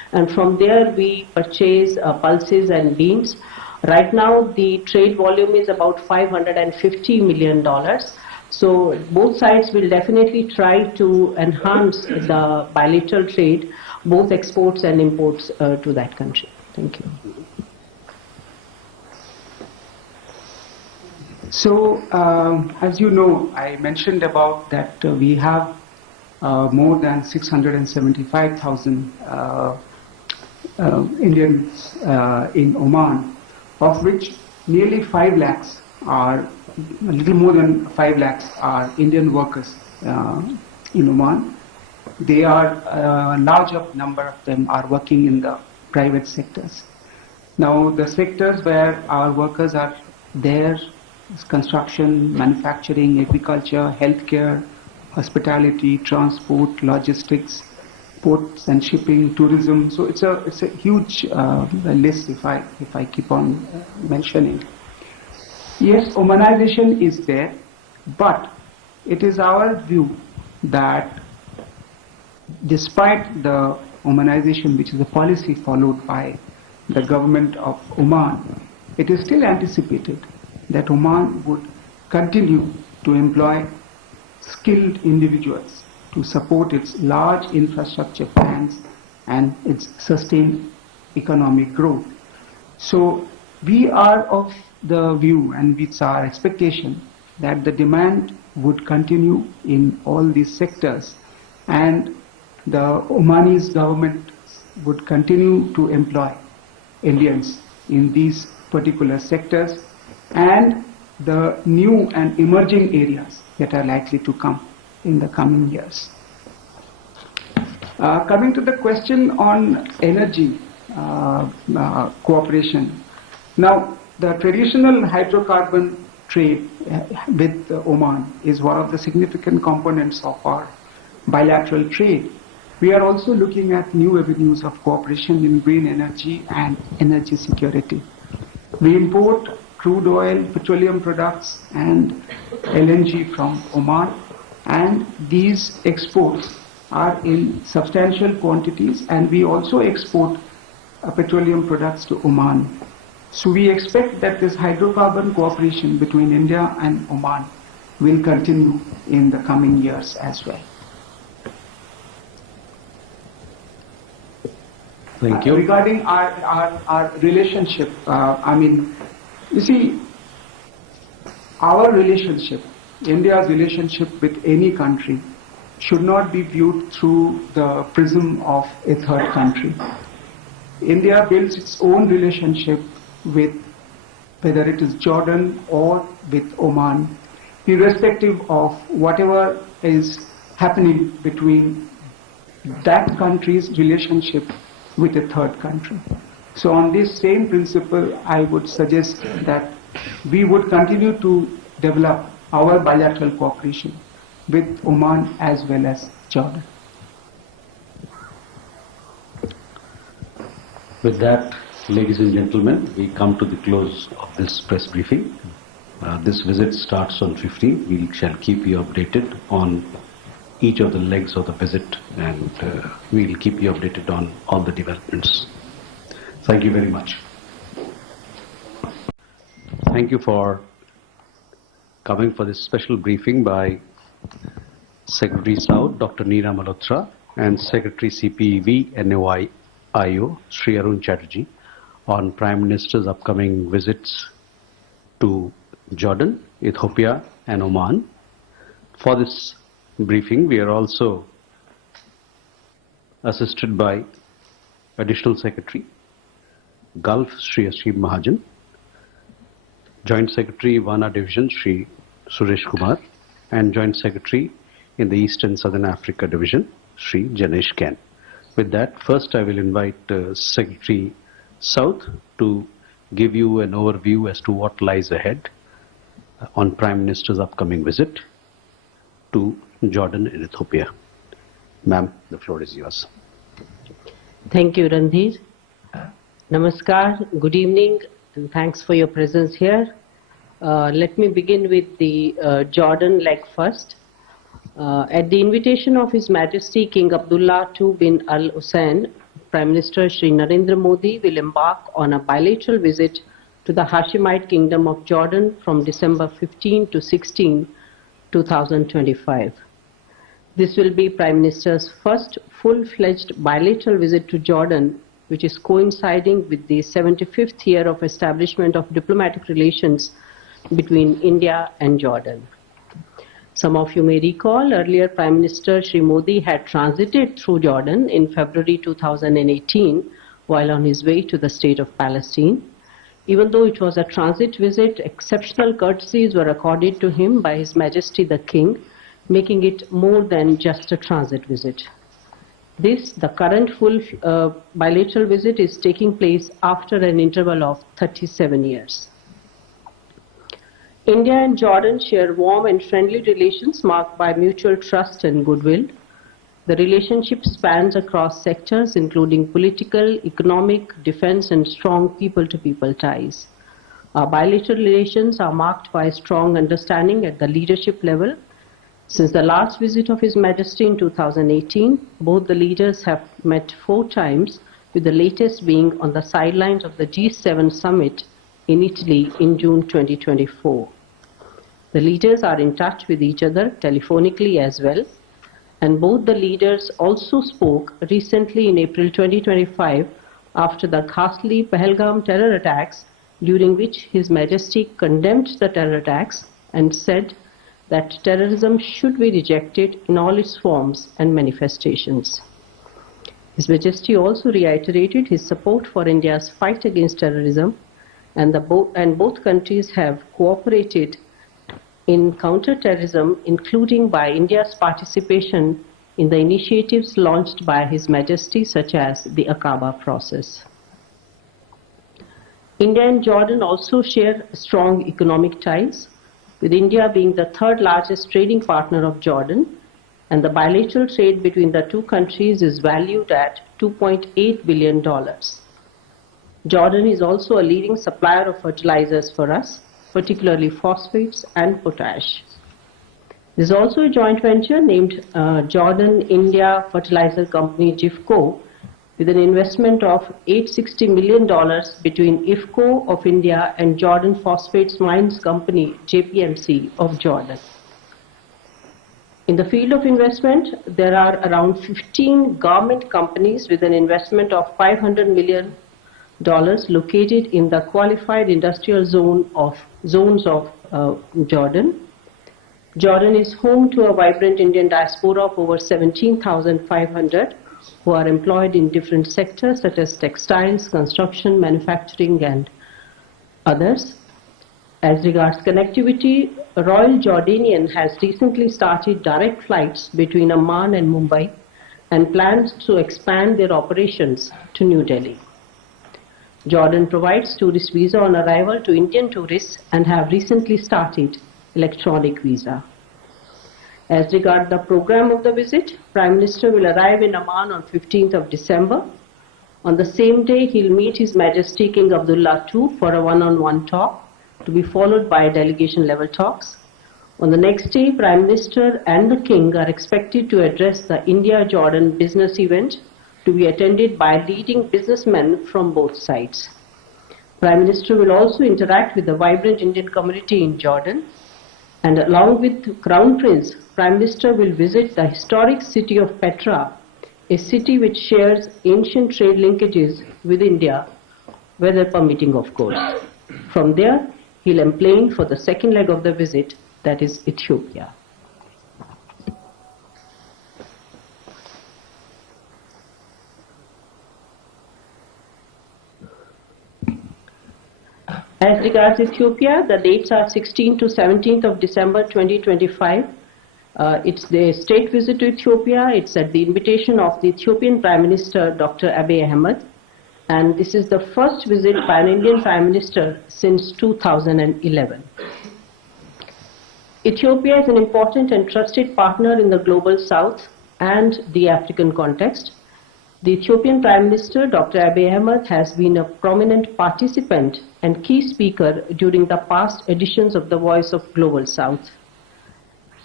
and from there we purchase pulses and beans. Right now the trade volume is about $550 million. So both sides will definitely try to enhance the bilateral trade, both exports and imports to that country. Thank you. So, as you know, I mentioned about that we have more than 675,000 Indians in Oman, of which nearly 5 lakhs are, a little more than 5 lakhs are Indian workers in Oman. They are, a large number of them are working in the private sectors. Now, the sectors where our workers are there is construction, manufacturing, agriculture, healthcare, hospitality, transport, logistics, ports and shipping, tourism. So it's a huge list if I keep on mentioning. Yes, Omanization is there, but it is our view that despite the Omanization, which is a policy followed by the government of Oman, it is still anticipated that Oman would continue to employ skilled individuals to support its large infrastructure plans and its sustained economic growth. So we are of the view, and it's our expectation, that the demand would continue in all these sectors, and the Omanese government would continue to employ Indians in these particular sectors and the new and emerging areas that are likely to come in the coming years. Coming to the question on energy cooperation. Now, the traditional hydrocarbon trade with Oman is one of the significant components of our bilateral trade. We are also looking at new avenues of cooperation in green energy and energy security. We import crude oil, petroleum products and LNG from Oman, and these exports are in substantial quantities, and we also export petroleum products to Oman. So we expect that this hydrocarbon cooperation between India and Oman will continue in the coming years as well. Thank you. Regarding our relationship, you see, our relationship, India's relationship with any country, should not be viewed through the prism of a third country. India builds its own relationship with, whether it is Jordan or with Oman, irrespective of whatever is happening between that country's relationship with a third country. So on this same principle, I would suggest that we would continue to develop our bilateral cooperation with Oman as well as Jordan. With that, ladies and gentlemen, we come to the close of this press briefing. This visit starts on 15. We shall keep you updated on each of the legs of the visit, and we'll keep you updated on all the developments. Thank you very much. Thank you for coming for this special briefing by Secretary South, Dr. Neera Malhotra, and Secretary CPEV NOIO, Sri Arun Chatterjee, on Prime Minister's upcoming visits to Jordan, Ethiopia and Oman. For this briefing, we are also assisted by Additional Secretary Gulf, Sri Ashim Mahajan, Joint Secretary Wana Division, Sri Suresh Kumar, and Joint Secretary in the East and Southern Africa Division, Sri Janesh Ken. With that, first I will invite Secretary South to give you an overview as to what lies ahead on Prime Minister's upcoming visit to Jordan and Ethiopia. Ma'am, the floor is yours. Thank you, Randhir. Namaskar, good evening, and thanks for your presence here. Let me begin with the Jordan leg first. At the invitation of His Majesty King Abdullah II bin Al Hussein, Prime Minister Shri Narendra Modi will embark on a bilateral visit to the Hashemite Kingdom of Jordan from December 15 to 16, 2025. This will be Prime Minister's first full-fledged bilateral visit to Jordan, which is coinciding with the 75th year of establishment of diplomatic relations between India and Jordan. Some of you may recall earlier Prime Minister Shri Modi had transited through Jordan in February 2018 while on his way to the state of Palestine. Even though it was a transit visit, exceptional courtesies were accorded to him by His Majesty the King, making it more than just a transit visit. The current full bilateral visit is taking place after an interval of 37 years. India and Jordan share warm and friendly relations marked by mutual trust and goodwill. The relationship spans across sectors including political, economic, defense and strong people-to-people ties. Our bilateral relations are marked by strong understanding at the leadership level. Since the last visit of His Majesty in 2018, both the leaders have met 4 times, with the latest being on the sidelines of the G7 summit in Italy in June 2024. The leaders are in touch with each other telephonically as well, and both the leaders also spoke recently in April 2025 after the ghastly Pahalgam terror attacks, during which His Majesty condemned the terror attacks and said that terrorism should be rejected in all its forms and manifestations. His Majesty also reiterated his support for India's fight against terrorism, and both countries have cooperated in counter-terrorism, including by India's participation in the initiatives launched by His Majesty, such as the Aqaba process. India and Jordan also share strong economic ties, with India being the 3rd largest trading partner of Jordan, and the bilateral trade between the two countries is valued at $2.8 billion. Jordan is also a leading supplier of fertilizers for us, particularly phosphates and potash. There is also a joint venture named Jordan-India Fertilizer Company (JIFCO), with an investment of $860 million between IFCO of India and Jordan Phosphates Mines Company (JPMC) of Jordan. In the field of investment, there are around 15 government companies with an investment of $500 million located in the qualified industrial zones of Jordan. Jordan is home to a vibrant Indian diaspora of over 17,500 who are employed in different sectors such as textiles, construction, manufacturing and others. As regards connectivity, Royal Jordanian has recently started direct flights between Amman and Mumbai and plans to expand their operations to New Delhi. Jordan provides tourist visa on arrival to Indian tourists and have recently started electronic visa. As regards the program of the visit, Prime Minister will arrive in Amman on 15th of December. On the same day, he will meet His Majesty King Abdullah II for a one-on-one talk, to be followed by delegation-level talks. On the next day, Prime Minister and the King are expected to address the India-Jordan business event, to be attended by leading businessmen from both sides. Prime Minister will also interact with the vibrant Indian community in Jordan, and along with Crown Prince, Prime Minister will visit the historic city of Petra, a city which shares ancient trade linkages with India, weather permitting of course. From there, he'll emplane for the second leg of the visit, that is Ethiopia. As regards Ethiopia, the dates are 16th to 17th of December 2025. It's the state visit to Ethiopia. It's at the invitation of the Ethiopian Prime Minister, Dr. Abiy Ahmed. And this is the first visit by an Indian Prime Minister since 2011. Ethiopia is an important and trusted partner in the global south and the African context. The Ethiopian Prime Minister, Dr. Abiy Ahmed, has been a prominent participant and key speaker during the past editions of the Voice of Global South.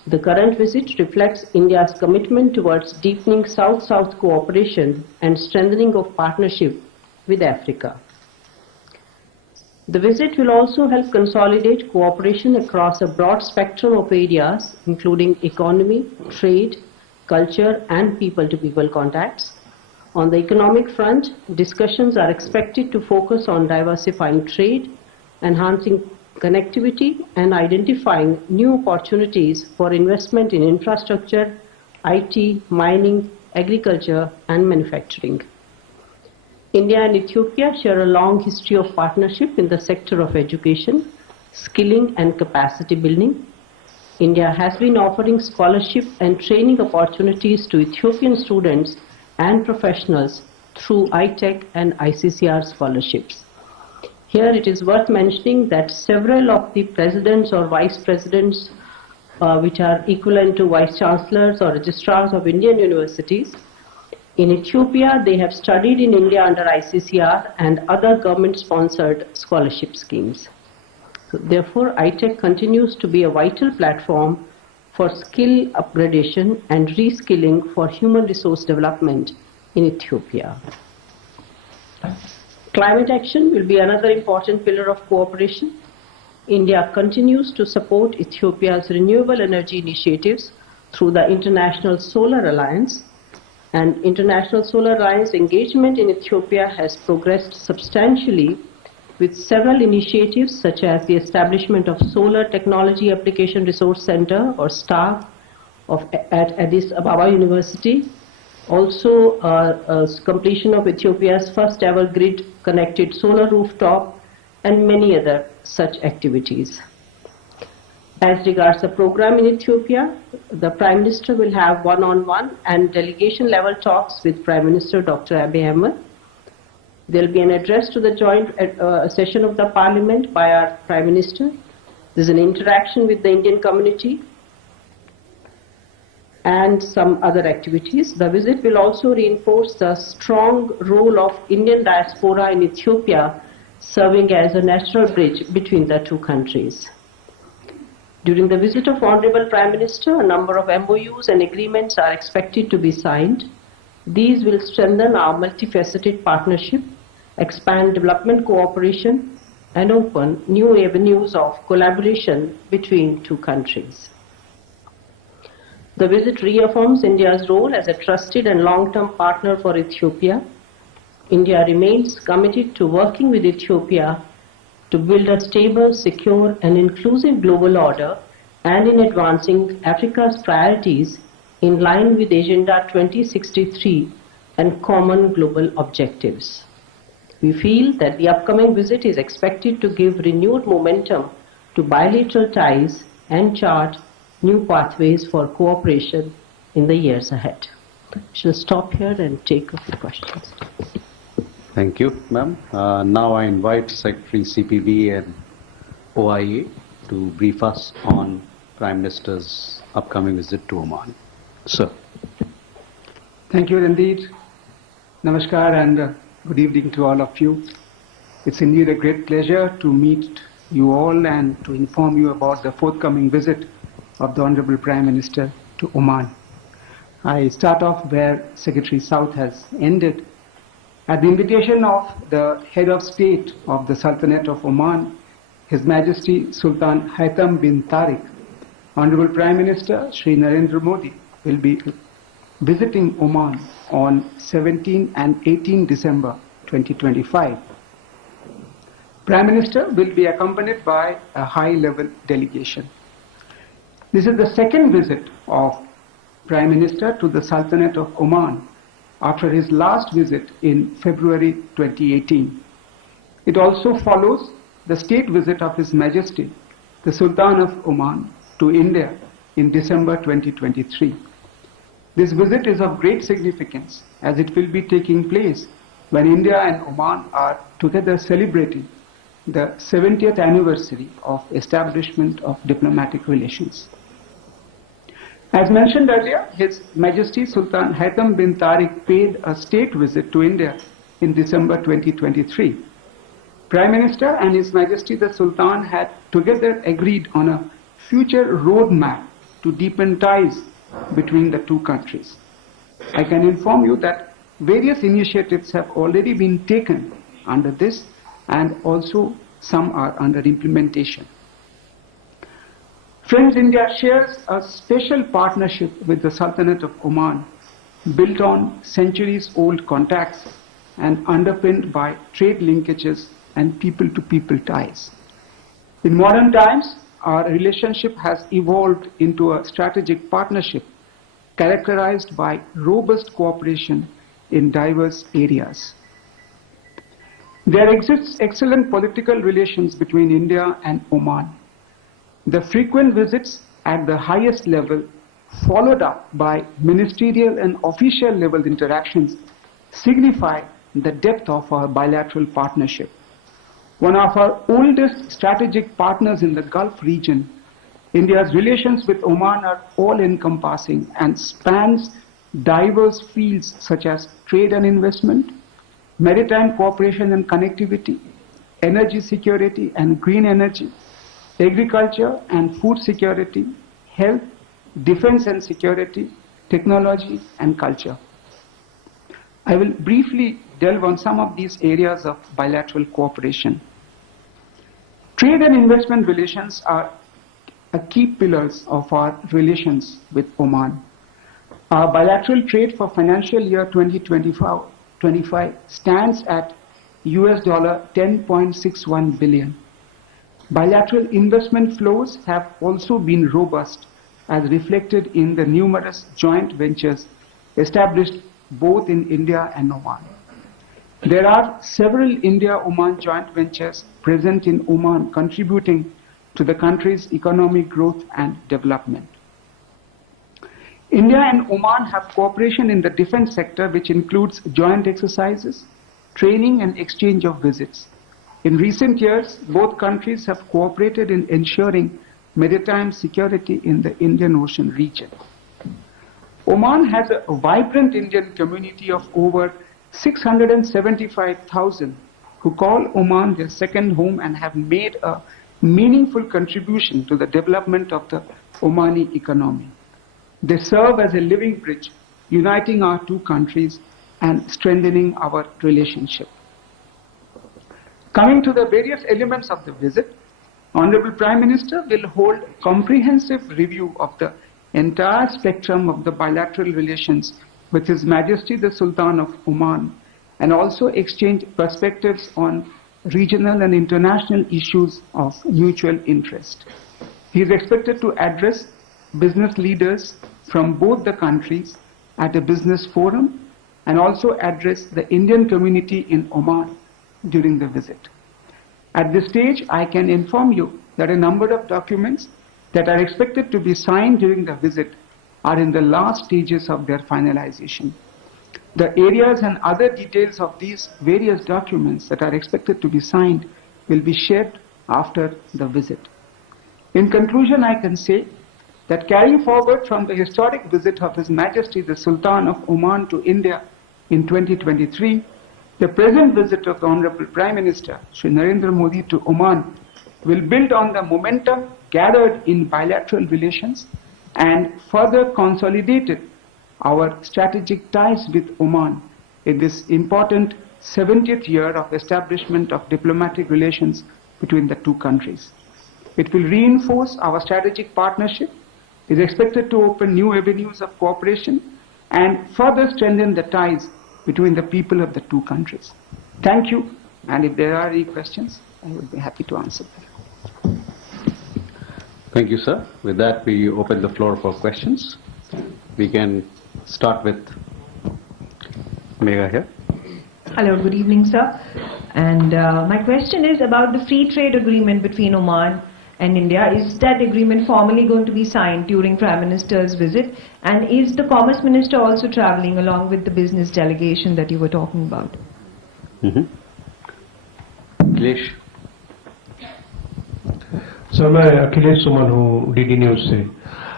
The current visit reflects India's commitment towards deepening South-South cooperation and strengthening of partnership with Africa. The visit will also help consolidate cooperation across a broad spectrum of areas, including economy, trade, culture, and people-to-people contacts. On the economic front, discussions are expected to focus on diversifying trade, enhancing connectivity, and identifying new opportunities for investment in infrastructure, IT, mining, agriculture, and manufacturing. India and Ethiopia share a long history of partnership in the sector of education, skilling, and capacity building. India has been offering scholarship and training opportunities to Ethiopian students and professionals through ITEC and ICCR scholarships. Here it is worth mentioning that several of the presidents or vice presidents, which are equivalent to vice chancellors or registrars of Indian universities, in Ethiopia they have studied in India under ICCR and other government-sponsored scholarship schemes. So therefore, ITEC continues to be a vital platform for skill upgradation and reskilling for human resource development in Ethiopia. Climate action will be another important pillar of cooperation. India continues to support Ethiopia's renewable energy initiatives through the International Solar Alliance. And International Solar Alliance engagement in Ethiopia has progressed substantially with several initiatives such as the establishment of Solar Technology Application Resource Center or STAR at Addis Ababa University. Also completion of Ethiopia's first ever grid connected solar rooftop and many other such activities. As regards the program in Ethiopia, the Prime Minister will have one-on-one and delegation level talks with Prime Minister Dr. Abiy Ahmed. There will be an address to the joint session of the Parliament by our Prime Minister. There is an interaction with the Indian community and some other activities. The visit will also reinforce the strong role of Indian diaspora in Ethiopia, serving as a natural bridge between the two countries. During the visit of Honorable Prime Minister, a number of MOUs and agreements are expected to be signed. These will strengthen our multifaceted partnership, expand development cooperation, and open new avenues of collaboration between two countries. The visit reaffirms India's role as a trusted and long-term partner for Ethiopia. India remains committed to working with Ethiopia to build a stable, secure, and inclusive global order and in advancing Africa's priorities in line with Agenda 2063 and common global objectives. We feel that the upcoming visit is expected to give renewed momentum to bilateral ties and chart new pathways for cooperation in the years ahead. I shall stop here and take a few questions. Thank you, ma'am. Now I invite Secretary CPB and OIA to brief us on Prime Minister's upcoming visit to Oman. Sir. Thank you, indeed. Namaskar and good evening to all of you. It's indeed a great pleasure to meet you all and to inform you about the forthcoming visit of the Honorable Prime Minister to Oman. I start off where Secretary South has ended. At the invitation of the head of state of the Sultanate of Oman, His Majesty Sultan Haitham bin Tariq, Honorable Prime Minister Shri Narendra Modi will be visiting Oman on 17 and 18 December 2025. Prime Minister will be accompanied by a high-level delegation. This is the second visit of Prime Minister to the Sultanate of Oman after his last visit in February 2018. It also follows the state visit of His Majesty, the Sultan of Oman, to India in December 2023. This visit is of great significance as it will be taking place when India and Oman are together celebrating the 70th anniversary of establishment of diplomatic relations. As mentioned earlier, His Majesty Sultan Haitham bin Tariq paid a state visit to India in December 2023. Prime Minister and His Majesty the Sultan had together agreed on a future roadmap to deepen ties between the two countries. I can inform you that various initiatives have already been taken under this, and also some are under implementation. Friends, India shares a special partnership with the Sultanate of Oman, built on centuries-old contacts and underpinned by trade linkages and people-to-people ties. In modern times, our relationship has evolved into a strategic partnership characterized by robust cooperation in diverse areas. There exists excellent political relations between India and Oman. The frequent visits at the highest level, followed up by ministerial and official level interactions, signify the depth of our bilateral partnership. One of our oldest strategic partners in the Gulf region, India's relations with Oman are all-encompassing and spans diverse fields such as trade and investment, maritime cooperation and connectivity, energy security and green energy, agriculture and food security, health, defense and security, technology and culture. I will briefly delve on some of these areas of bilateral cooperation. Trade and investment relations are a key pillars of our relations with Oman. Our bilateral trade for financial year 2025 stands at US $10.61 billion. Bilateral investment flows have also been robust, as reflected in the numerous joint ventures established both in India and Oman. There are several India-Oman joint ventures present in Oman contributing to the country's economic growth and development. India and Oman have cooperation in the defense sector, which includes joint exercises, training and exchange of visits. In recent years, both countries have cooperated in ensuring maritime security in the Indian Ocean region. Oman has a vibrant Indian community of over 675,000 who call Oman their second home and have made a meaningful contribution to the development of the Omani economy. They serve as a living bridge, uniting our two countries and strengthening our relationship. Coming to the various elements of the visit, Honorable Prime Minister will hold comprehensive review of the entire spectrum of the bilateral relations with His Majesty the Sultan of Oman, and also exchange perspectives on regional and international issues of mutual interest. He is expected to address business leaders from both the countries at a business forum and also address the Indian community in Oman during the visit. At this stage, I can inform you that a number of documents that are expected to be signed during the visit are in the last stages of their finalization. The areas and other details of these various documents that are expected to be signed will be shared after the visit. In conclusion, I can say that carrying forward from the historic visit of His Majesty the Sultan of Oman to India in 2023, the present visit of the Honorable Prime Minister, Shri Narendra Modi, to Oman will build on the momentum gathered in bilateral relations and further consolidated our strategic ties with Oman in this important 70th year of establishment of diplomatic relations between the two countries. It will reinforce our strategic partnership, is expected to open new avenues of cooperation and further strengthen the ties between the people of the two countries. Thank you, and if there are any questions, I would be happy to answer them. Thank you, sir. With that, we open the floor for questions. We can start with MEA here. Hello, good evening, sir. And my question is about the free trade agreement between Oman and India. Is that agreement formally going to be signed during Prime Minister's visit? And is the Commerce Minister also traveling along with the business delegation that you were talking about? Akhilesh. Sir, मैं अखिलेश सुमन हूँ DD news से।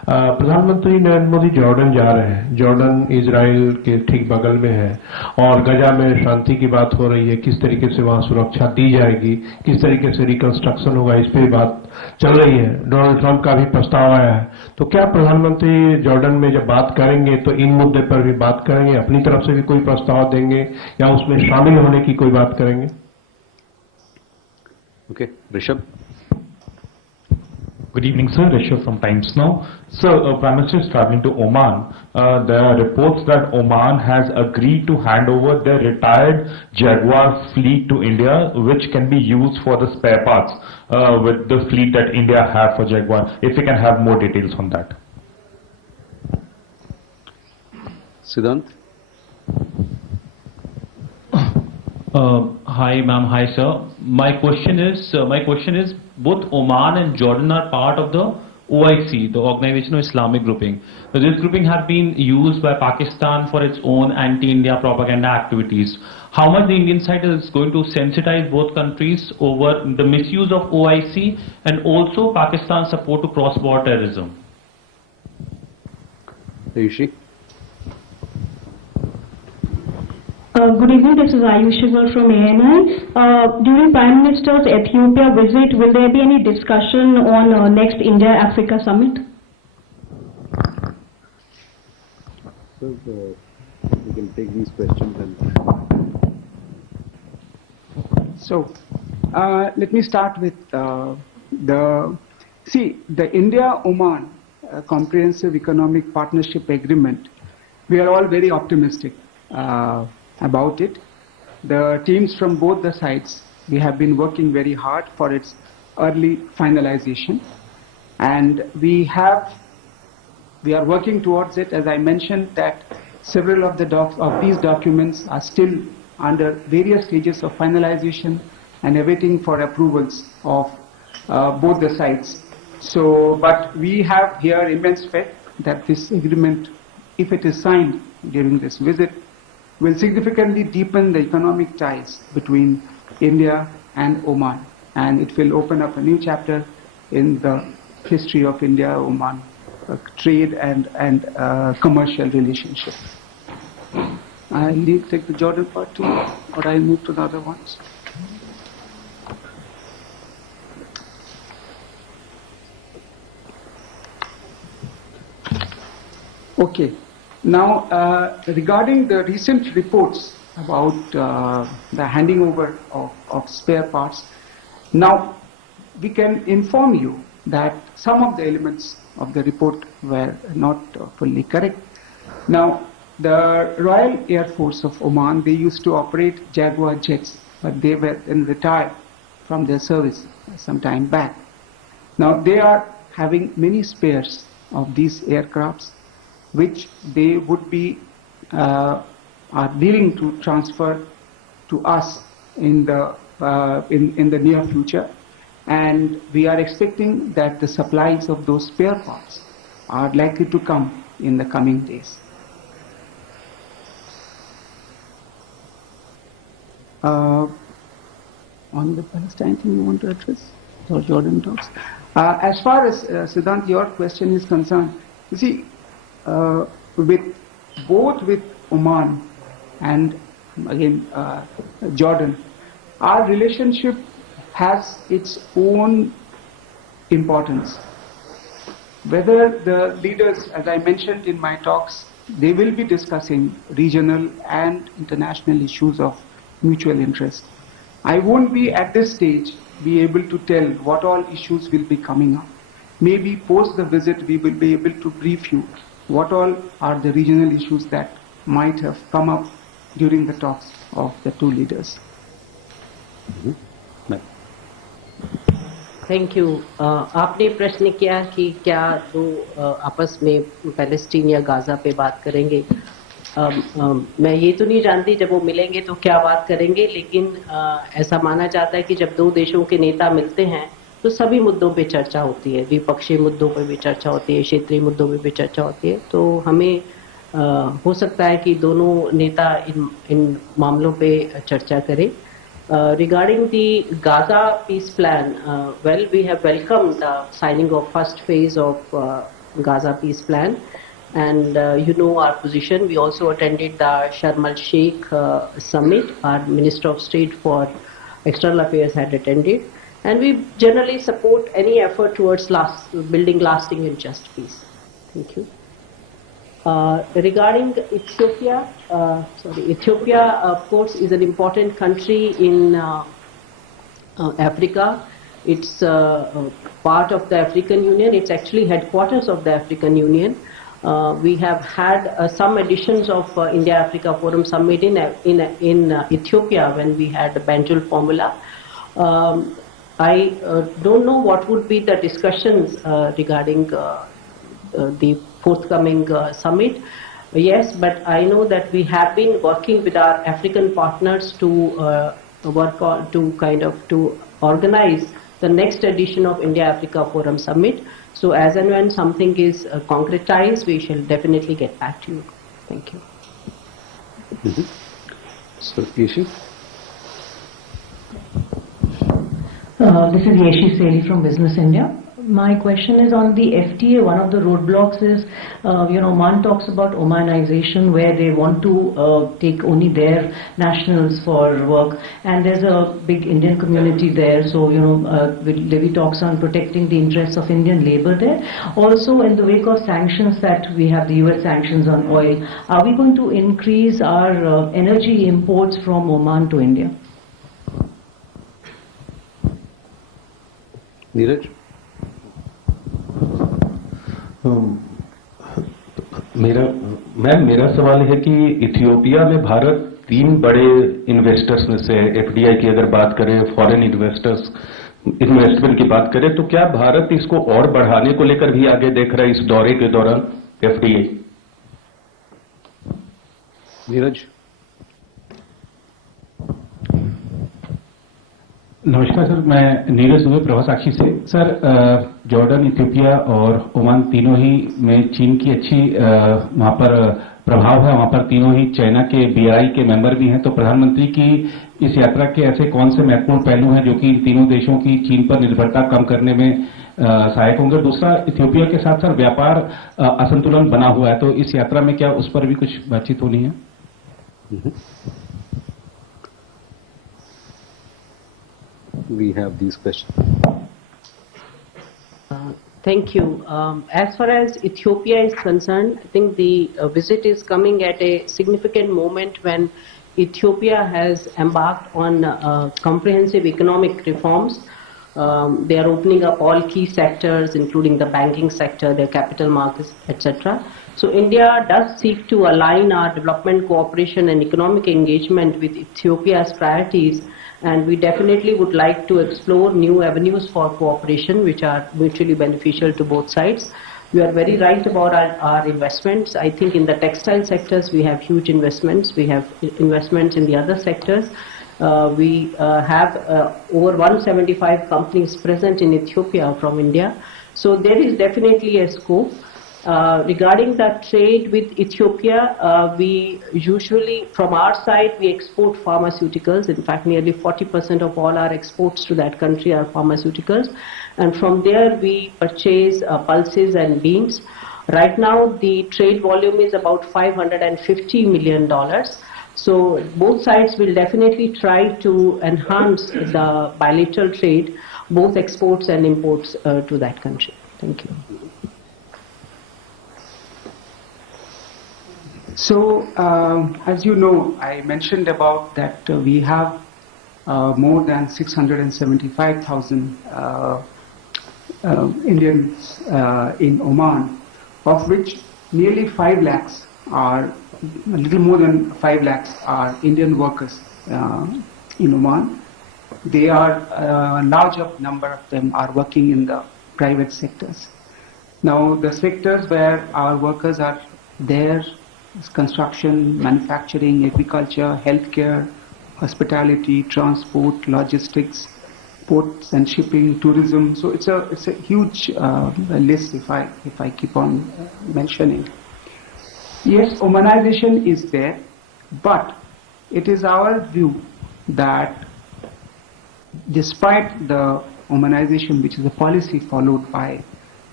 प्रधानमंत्री Narendra Modi Jordan जा रहे हैं। Jordan Israel के ठीक बगल में है और गजा में शांति की बात हो रही है। किस तरीके से वहां सुरक्षा दी जाएगी, किस तरीके से रिकंस्ट्रक्शन होगा, इस पर बात चल रही है। डोनाल्ड ट्रंप का भी प्रस्ताव आया है। तो क्या प्रधानमंत्री जॉर्डन में जब बात करेंगे तो इन मुद्दे पर भी बात करेंगे, अपनी तरफ से भी कोई प्रस्ताव देंगे या उसमें शामिल होने की कोई बात करेंगे? Okay, Rishabh. Good evening, sir. Rishabh from Times Now. Sir, Prime Minister is traveling to Oman. There are reports that Oman has agreed to hand over their retired Jaguar fleet to India, which can be used for the spare parts with the fleet that India have for Jaguar. If we can have more details on that. Siddhant. Hi, ma'am. Hi, sir. My question is, both Oman and Jordan are part of the OIC, the Organization of Islamic Grouping. So this grouping have been used by Pakistan for its own anti-India propaganda activities. How much the Indian side is going to sensitize both countries over the misuse of OIC and also Pakistan's support to cross-border terrorism? Ayushi. Good evening, this is Ayushi from ANI. During Prime Minister's Ethiopia visit, will there be any discussion on next India-Africa summit? So we can take these questions and... So, let me start with the India-Oman Comprehensive Economic Partnership Agreement. We are all very optimistic about it. The teams from both the sides, we have been working very hard for its early finalization, and we are working towards it. As I mentioned, that several of these documents are still under various stages of finalization and awaiting for approvals of both the sides. So, but we have here immense faith that this agreement, if it is signed during this visit, will significantly deepen the economic ties between India and Oman, and it will open up a new chapter in the history of India-Oman trade and commercial relationship. I'll take the Jordan part too, or I'll move to the other ones. Okay. Now, regarding the recent reports about the handing over of spare parts, now we can inform you that some of the elements of the report were not fully correct. Now, the Royal Air Force of Oman, they used to operate Jaguar jets, but they were then retired from their service some time back. Now, they are having many spares of these aircrafts, which they would be are willing to transfer to us in the near future, and we are expecting that the supplies of those spare parts are likely to come in the coming days. On the Palestine thing you want to address, or Jordan talks? As far as Siddhant, your question is concerned, you see, both with Oman and again Jordan, our relationship has its own importance. Whether the leaders, as I mentioned in my talks, they will be discussing regional and international issues of mutual interest. I won't be at this stage be able to tell what all issues will be coming up. Maybe post the visit we will be able to brief you what all are the regional issues that might have come up during the talks of the two leaders. Thank you. आपने प्रश्न किया कि क्या दो आपस में Palestine या Gaza पे बात करेंगे। मैं ये तो नहीं जानती जब वो मिलेंगे तो क्या बात करेंगे, लेकिन ऐसा माना जाता है कि जब दो देशों के नेता मिलते हैं तो सभी मुद्दों पे चर्चा होती है, द्विपक्षीय मुद्दों पर भी चर्चा होती है, क्षेत्रीय मुद्दों पर भी चर्चा होती है। तो हमें हो सकता है कि दोनों नेता इन मामलों पे चर्चा करें। Regarding the Gaza peace plan, well, we have welcomed the signing of first phase of Gaza peace plan. And you know our position. We also attended the Sharm el-Sheikh summit. Our Minister of State for External Affairs had attended. And we generally support any effort towards building lasting and just peace. Thank you. Regarding Ethiopia, Ethiopia, of course, is an important country in Africa. It's part of the African Union. It's actually headquarters of the African Union. We have had some editions of India-Africa Forum Summit in Ethiopia when we had the Banjul formula. I don't know what would be the discussions regarding the forthcoming summit. Yes, but I know that we have been working with our African partners to to organize the next edition of India-Africa Forum Summit. So as and when something is concretized, we shall definitely get back to you. Thank you. So, Yeshi? This is Yeshi Seli from Business India. My question is on the FTA. One of the roadblocks is, Oman talks about Omanization, where they want to take only their nationals for work, and there's a big Indian community there. So, Levy talks on protecting the interests of Indian labor there. Also, in the wake of sanctions that we have, the US sanctions on oil, are we going to increase our energy imports from Oman to India? Neeraj? मेरा सवाल है कि Ethiopia में भारत 3 बड़े investors में से FDI की अगर बात करें, फॉरेन इन्वेस्टमेंट की बात करें, तो क्या भारत इसको और बढ़ाने को लेकर भी आगे देख रहा है इस दौरे के दौरान एफडीआई? नीरज? नमस्कार सर, मैं नीरज दुबे प्रभा साक्षी से। सर, जॉर्डन, इथियोपिया और ओमान तीनों ही में चीन की अच्छी वहां पर प्रभाव है। वहां पर तीनों ही चाइना के बीआई के मेंबर भी हैं। तो प्रधानमंत्री की इस यात्रा के ऐसे कौन से महत्वपूर्ण पहलू हैं जो कि इन तीनों देशों की चीन पर निर्भरता कम करने में सहायक होंगे? दूसरा, इथियोपिया के साथ सर व्यापार असंतुलन बना हुआ है, तो इस यात्रा में क्या उस पर भी कुछ बातचीत होनी है? We have these questions. Thank you. As far as Ethiopia is concerned, I think the visit is coming at a significant moment when Ethiopia has embarked on comprehensive economic reforms. They are opening up all key sectors, including the banking sector, their capital markets, etc. So India does seek to align our development cooperation and economic engagement with Ethiopia's priorities, and we definitely would like to explore new avenues for cooperation which are mutually beneficial to both sides. You are very right about our investments. I think in the textile sectors we have huge investments. We have investments in the other sectors. We have over 175 companies present in Ethiopia from India. So there is definitely a scope. Regarding the trade with Ethiopia, we usually, from our side, we export pharmaceuticals. In fact, nearly 40% of all our exports to that country are pharmaceuticals. And from there, we purchase pulses and beans. Right now, the trade volume is about $550 million. So both sides will definitely try to enhance the bilateral trade, both exports and imports to that country. Thank you. So, as you know, I mentioned about that we have more than 675,000 Indians in Oman, of which nearly 5 lakhs are, a little more than 5 lakhs are Indian workers in Oman. They are, a larger number of them are working in the private sectors. Now, the sectors where our workers are there, construction, manufacturing, agriculture, healthcare, hospitality, transport, logistics, ports and shipping, tourism. So it's a huge list if I keep on mentioning. Yes, Omanization is there, but it is our view that despite the Omanization, which is a policy followed by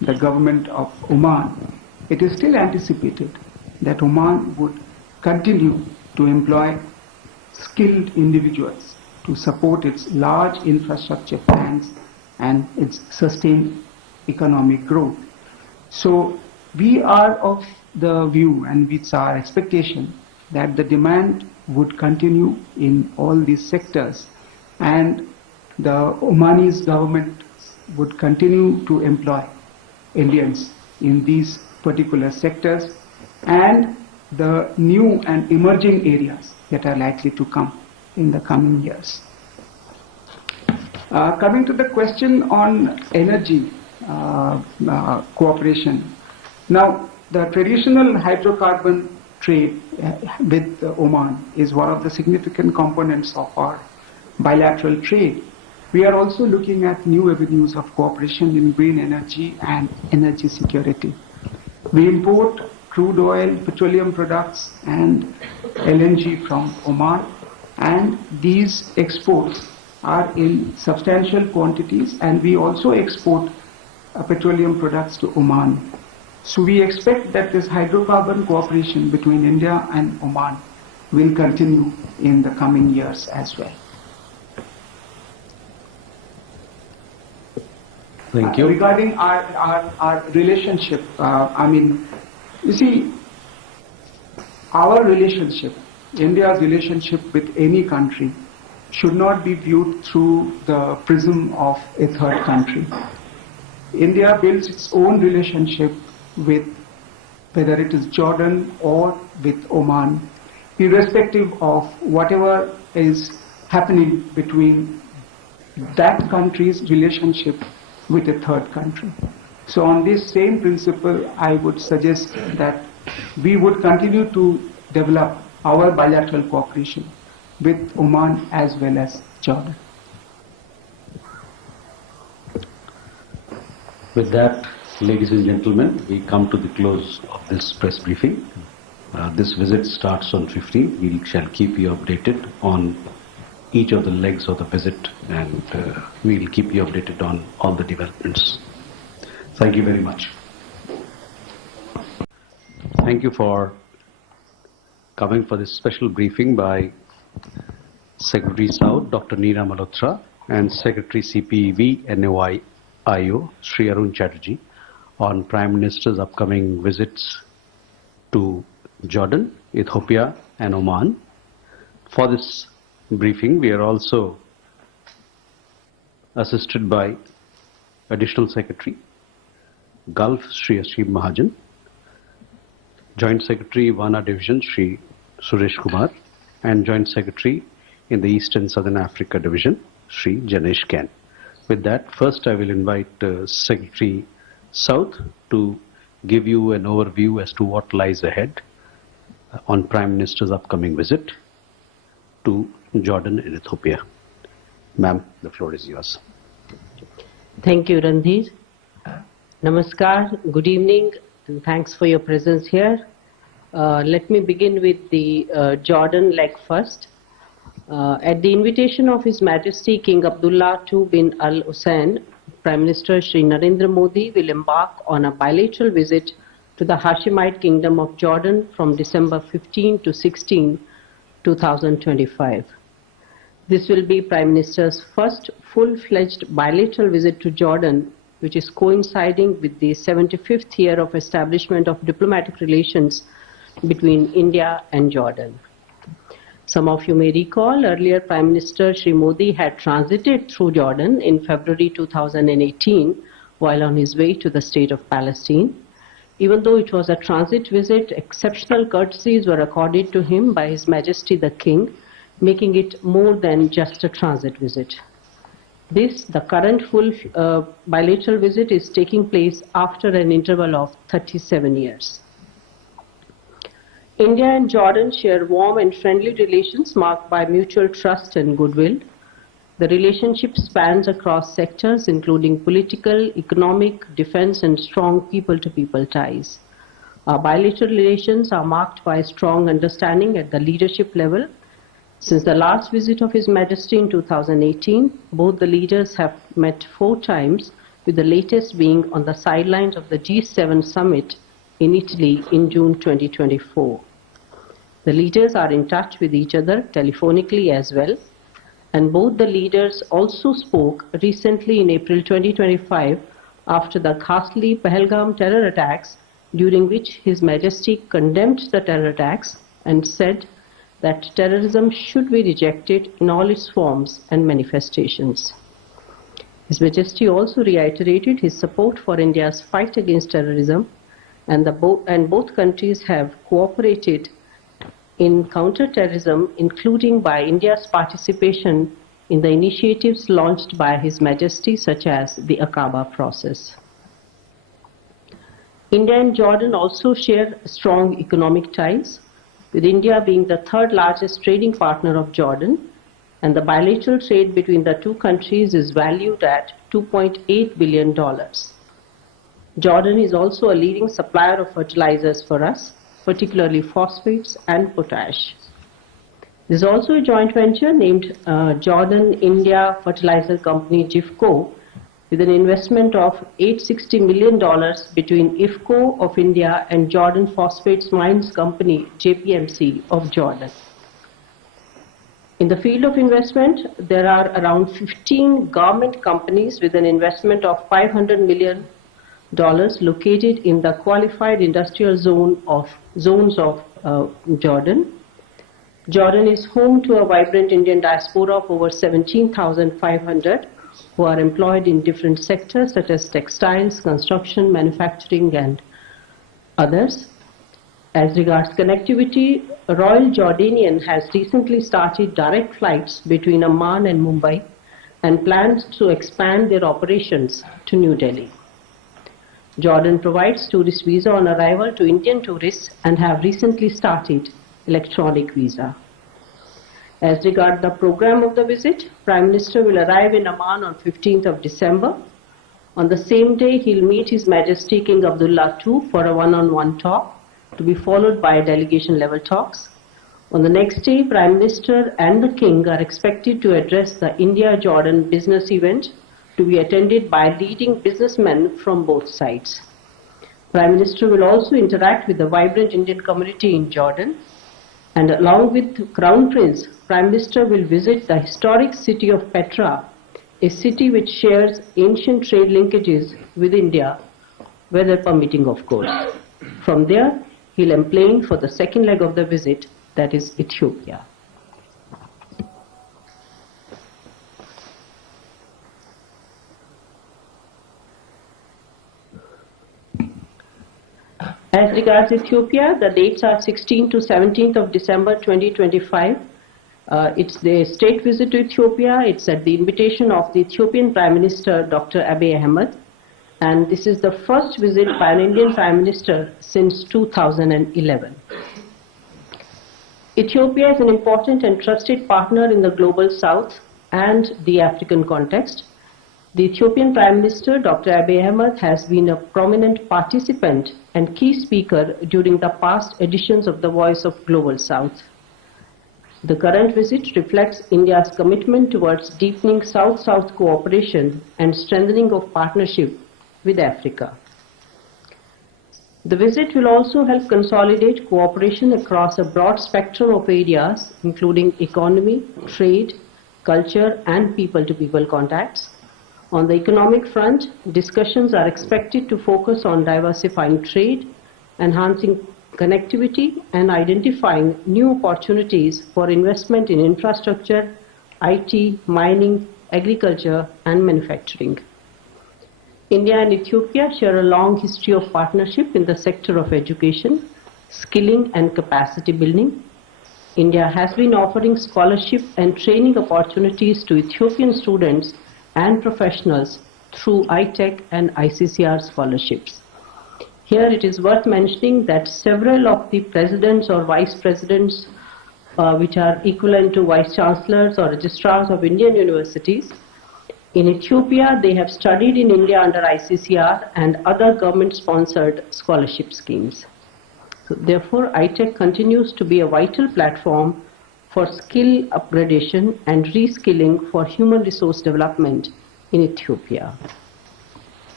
the government of Oman, it is still anticipated that Oman would continue to employ skilled individuals to support its large infrastructure plans and its sustained economic growth. So we are of the view, and it's our expectation, that the demand would continue in all these sectors, and the Omanese government would continue to employ Indians in these particular sectors and the new and emerging areas that are likely to come in the coming years. Coming to the question on energy cooperation. Now, the traditional hydrocarbon trade with Oman is one of the significant components of our bilateral trade. We are also looking at new avenues of cooperation in green energy and energy security. We import crude oil, petroleum products and LNG from Oman, and these exports are in substantial quantities, and we also export petroleum products to Oman. So we expect that this hydrocarbon cooperation between India and Oman will continue in the coming years as well. Thank you. Regarding our relationship, you see, our relationship, India's relationship with any country, should not be viewed through the prism of a third country. India builds its own relationship with, whether it is Jordan or with Oman, irrespective of whatever is happening between that country's relationship with a third country. So on this same principle, I would suggest that we would continue to develop our bilateral cooperation with Oman as well as Jordan. With that, ladies and gentlemen, we come to the close of this press briefing. This visit starts on 15. We shall keep you updated on each of the legs of the visit, and we will keep you updated on all the developments. Thank you very much. Thank you for coming for this special briefing by Secretary South, Dr. Neera Malhotra, and Secretary CPEV NOI-IO, Sri Arun Chatterjee, on Prime Minister's upcoming visits to Jordan, Ethiopia and Oman. For this briefing, we are also assisted by Additional Secretary, Gulf, Sri Ashim Mahajan, Joint Secretary, Wana Division, Sri Suresh Kumar, and Joint Secretary in the East and Southern Africa Division, Sri Janesh Ken. With that, first I will invite Secretary South to give you an overview as to what lies ahead on Prime Minister's upcoming visit to Jordan and Ethiopia. Ma'am, the floor is yours. Thank you, Randhir. Namaskar, good evening, and thanks for your presence here. Let me begin with the Jordan leg first. At the invitation of His Majesty King Abdullah II bin Al Hussein, Prime Minister Shri Narendra Modi will embark on a bilateral visit to the Hashemite Kingdom of Jordan from December 15 to 16, 2025. This will be Prime Minister's first full-fledged bilateral visit to Jordan, which is coinciding with the 75th year of establishment of diplomatic relations between India and Jordan. Some of you may recall earlier Prime Minister Shri Modi had transited through Jordan in February 2018 while on his way to the state of Palestine. Even though it was a transit visit, exceptional courtesies were accorded to him by His Majesty the King, making it more than just a transit visit. This, the current full bilateral visit, is taking place after an interval of 37 years. India and Jordan share warm and friendly relations marked by mutual trust and goodwill. The relationship spans across sectors including political, economic, defense and strong people-to-people ties. Our bilateral relations are marked by strong understanding at the leadership level. Since the last visit of His Majesty in 2018, both the leaders have met 4 times with the latest being on the sidelines of the G7 summit in Italy in June 2024. The leaders are in touch with each other telephonically as well, and both the leaders also spoke recently in April 2025 after the ghastly Pahalgam terror attacks, during which His Majesty condemned the terror attacks and said that terrorism should be rejected in all its forms and manifestations. His Majesty also reiterated his support for India's fight against terrorism, and both countries have cooperated in counter-terrorism, including by India's participation in the initiatives launched by His Majesty, such as the Aqaba process. India and Jordan also share strong economic ties, with India being the third largest trading partner of Jordan, and the bilateral trade between the two countries is valued at $2.8 billion. Jordan is also a leading supplier of fertilizers for us, particularly phosphates and potash. There is also a joint venture named Jordan-India Fertilizer Company (JIFCO), with an investment of $860 million between IFCO of India and Jordan Phosphates Mines Company (JPMC) of Jordan. In the field of investment, there are around 15 government companies with an investment of $500 million located in the qualified industrial zones of Jordan. Jordan is home to a vibrant Indian diaspora of over 17,500 who are employed in different sectors such as textiles, construction, manufacturing and others. As regards connectivity, Royal Jordanian has recently started direct flights between Amman and Mumbai and plans to expand their operations to New Delhi. Jordan provides tourist visa on arrival to Indian tourists and have recently started electronic visa. As regards the program of the visit, Prime Minister will arrive in Amman on 15th of December. On the same day, he'll meet His Majesty King Abdullah II for a one-on-one talk, to be followed by delegation-level talks. On the next day, Prime Minister and the King are expected to address the India-Jordan business event, to be attended by leading businessmen from both sides. Prime Minister will also interact with the vibrant Indian community in Jordan, and along with Crown Prince, Prime Minister will visit the historic city of Petra, a city which shares ancient trade linkages with India, weather permitting of course. From there, he'll emplane for the second leg of the visit, that is Ethiopia. As regards Ethiopia, the dates are 16th to 17th of December 2025. It's the state visit to Ethiopia. It's at the invitation of the Ethiopian Prime Minister, Dr. Abiy Ahmed. And this is the first visit by an Indian Prime Minister since 2011. Ethiopia is an important and trusted partner in the Global South and the African context. The Ethiopian Prime Minister, Dr. Abiy Ahmed, has been a prominent participant and key speaker during the past editions of the Voice of Global South. The current visit reflects India's commitment towards deepening South-South cooperation and strengthening of partnership with Africa. The visit will also help consolidate cooperation across a broad spectrum of areas, including economy, trade, culture, and people-to-people contacts. On the economic front, discussions are expected to focus on diversifying trade, enhancing connectivity, and identifying new opportunities for investment in infrastructure, IT, mining, agriculture, and manufacturing. India and Ethiopia share a long history of partnership in the sector of education, skilling, and capacity building. India has been offering scholarship and training opportunities to Ethiopian students and professionals through iTech and ICCR scholarships. Here it is worth mentioning that several of the presidents or vice presidents, which are equivalent to vice chancellors or registrars of Indian universities, in Ethiopia they have studied in India under ICCR and other government-sponsored scholarship schemes. So therefore, iTech continues to be a vital platform for skill upgradation and reskilling for human resource development in Ethiopia.